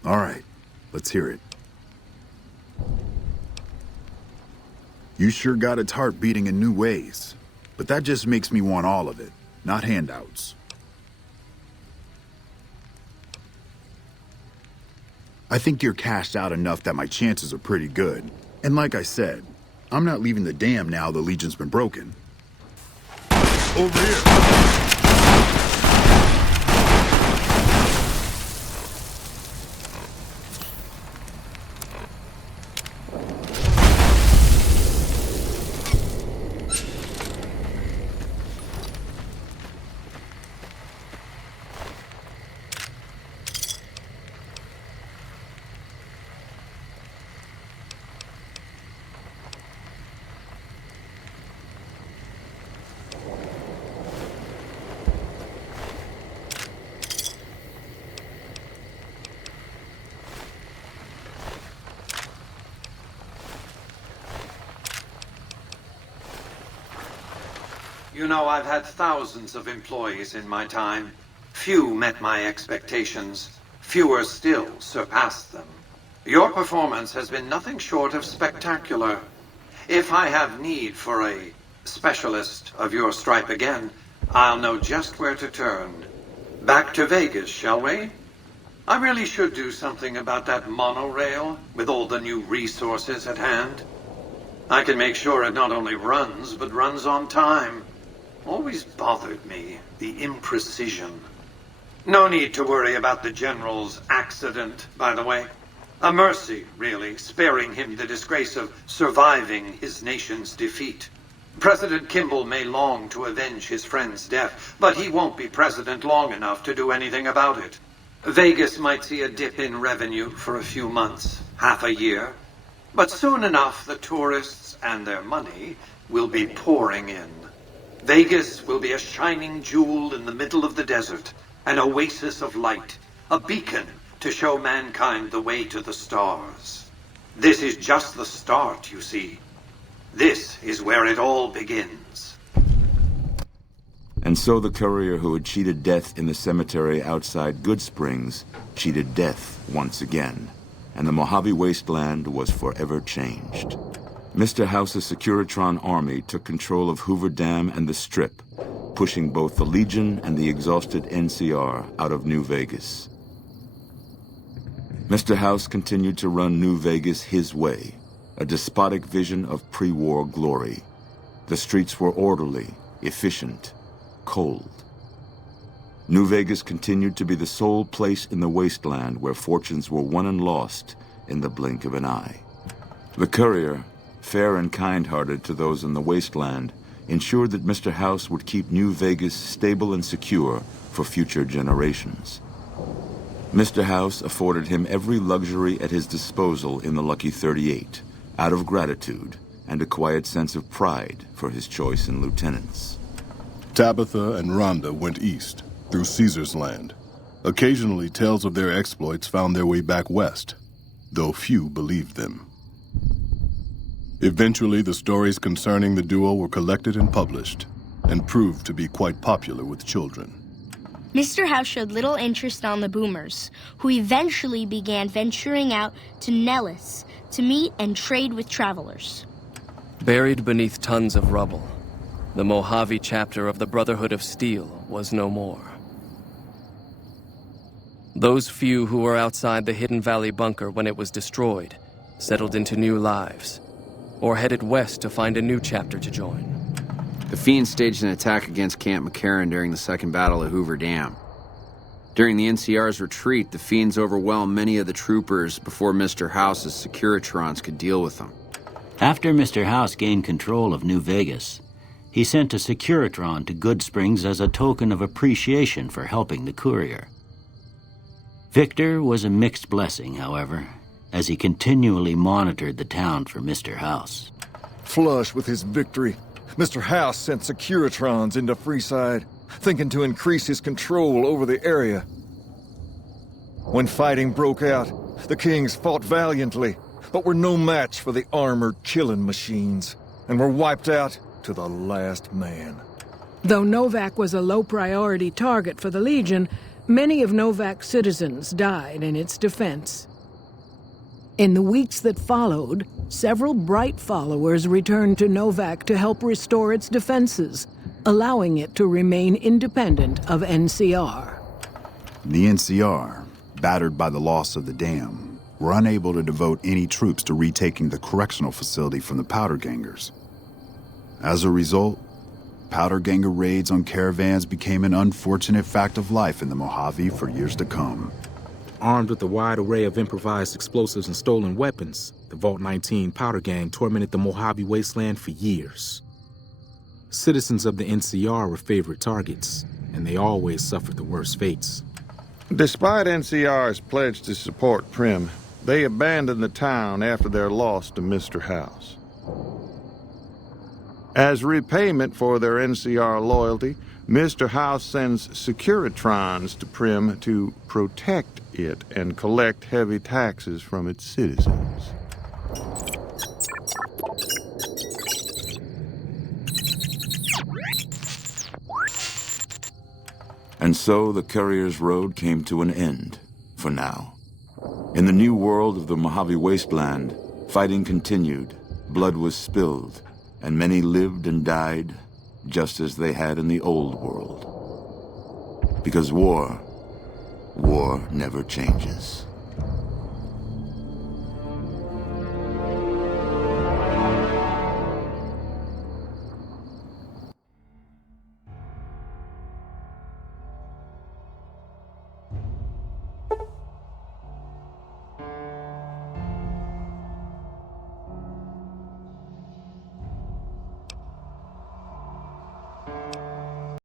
All right, let's hear it. You sure got its heart beating in new ways, but that just makes me want all of it, not handouts. I think you're cashed out enough that my chances are pretty good. And like I said, I'm not leaving the dam now the Legion's been broken. Over here! You know, I've had thousands of employees in my time. Few met my expectations. Fewer still surpassed them. Your performance has been nothing short of spectacular. If I have need for a specialist of your stripe again, I'll know just where to turn. Back to Vegas, shall we? I really should do something about that monorail with all the new resources at hand. I can make sure it not only runs, but runs on time. Always bothered me, the imprecision. No need to worry about the General's accident, by the way. A mercy, really, sparing him the disgrace of surviving his nation's defeat. President Kimball may long to avenge his friend's death, but he won't be president long enough to do anything about it. Vegas might see a dip in revenue for a few months, half a year. But soon enough, the tourists and their money will be pouring in. Vegas will be a shining jewel in the middle of the desert, an oasis of light, a beacon to show mankind the way to the stars. This is just the start, you see. This is where it all begins. And so the courier who had cheated death in the cemetery outside Good Springs cheated death once again, and the Mojave wasteland was forever changed. Mr. House's Securitron army took control of Hoover Dam and the Strip, pushing both the Legion and the exhausted NCR out of New Vegas. Mr. House continued to run New Vegas his way, a despotic vision of pre-war glory. The streets were orderly, efficient, cold. New Vegas continued to be the sole place in the wasteland where fortunes were won and lost in the blink of an eye. The courier, fair and kind-hearted to those in the wasteland, ensured that Mr. House would keep New Vegas stable and secure for future generations. Mr. House afforded him every luxury at his disposal in the Lucky 38, out of gratitude and a quiet sense of pride for his choice in lieutenants. Tabitha and Rhonda went east, through Caesar's land. Occasionally, tales of their exploits found their way back west, though few believed them. Eventually, the stories concerning the duo were collected and published, and proved to be quite popular with children. Mr. House showed little interest on the boomers, who eventually began venturing out to Nellis to meet and trade with travelers. Buried beneath tons of rubble, the Mojave chapter of the Brotherhood of Steel was no more. Those few who were outside the Hidden Valley bunker when it was destroyed settled into new lives, or headed west to find a new chapter to join. The Fiends staged an attack against Camp McCarran during the Second Battle of Hoover Dam. During the NCR's retreat, the Fiends overwhelmed many of the troopers before Mr. House's Securitrons could deal with them. After Mr. House gained control of New Vegas, he sent a Securitron to Goodsprings as a token of appreciation for helping the courier. Victor was a mixed blessing, however, as he continually monitored the town for Mr. House. Flush with his victory, Mr. House sent Securitrons into Freeside, thinking to increase his control over the area. When fighting broke out, the Kings fought valiantly, but were no match for the armored killing machines, and were wiped out to the last man. Though Novak was a low-priority target for the Legion, many of Novak's citizens died in its defense. In the weeks that followed, several bright followers returned to Novak to help restore its defenses, allowing it to remain independent of NCR. The NCR, battered by the loss of the dam, were unable to devote any troops to retaking the correctional facility from the Powder Gangers. As a result, Powder Ganger raids on caravans became an unfortunate fact of life in the Mojave for years to come. Armed with a wide array of improvised explosives and stolen weapons, the Vault 19 Powder Gang tormented the Mojave wasteland for years. Citizens of the NCR were favorite targets, and they always suffered the worst fates. Despite NCR's pledge to support Prim, they abandoned the town after their loss to Mr. House. As repayment for their NCR loyalty, Mr. House sends Securitrons to Prim to protect it and collect heavy taxes from its citizens. And so the courier's road came to an end, for now. In the new world of the Mojave Wasteland, fighting continued, blood was spilled, and many lived and died just as they had in the old world. Because war never changes.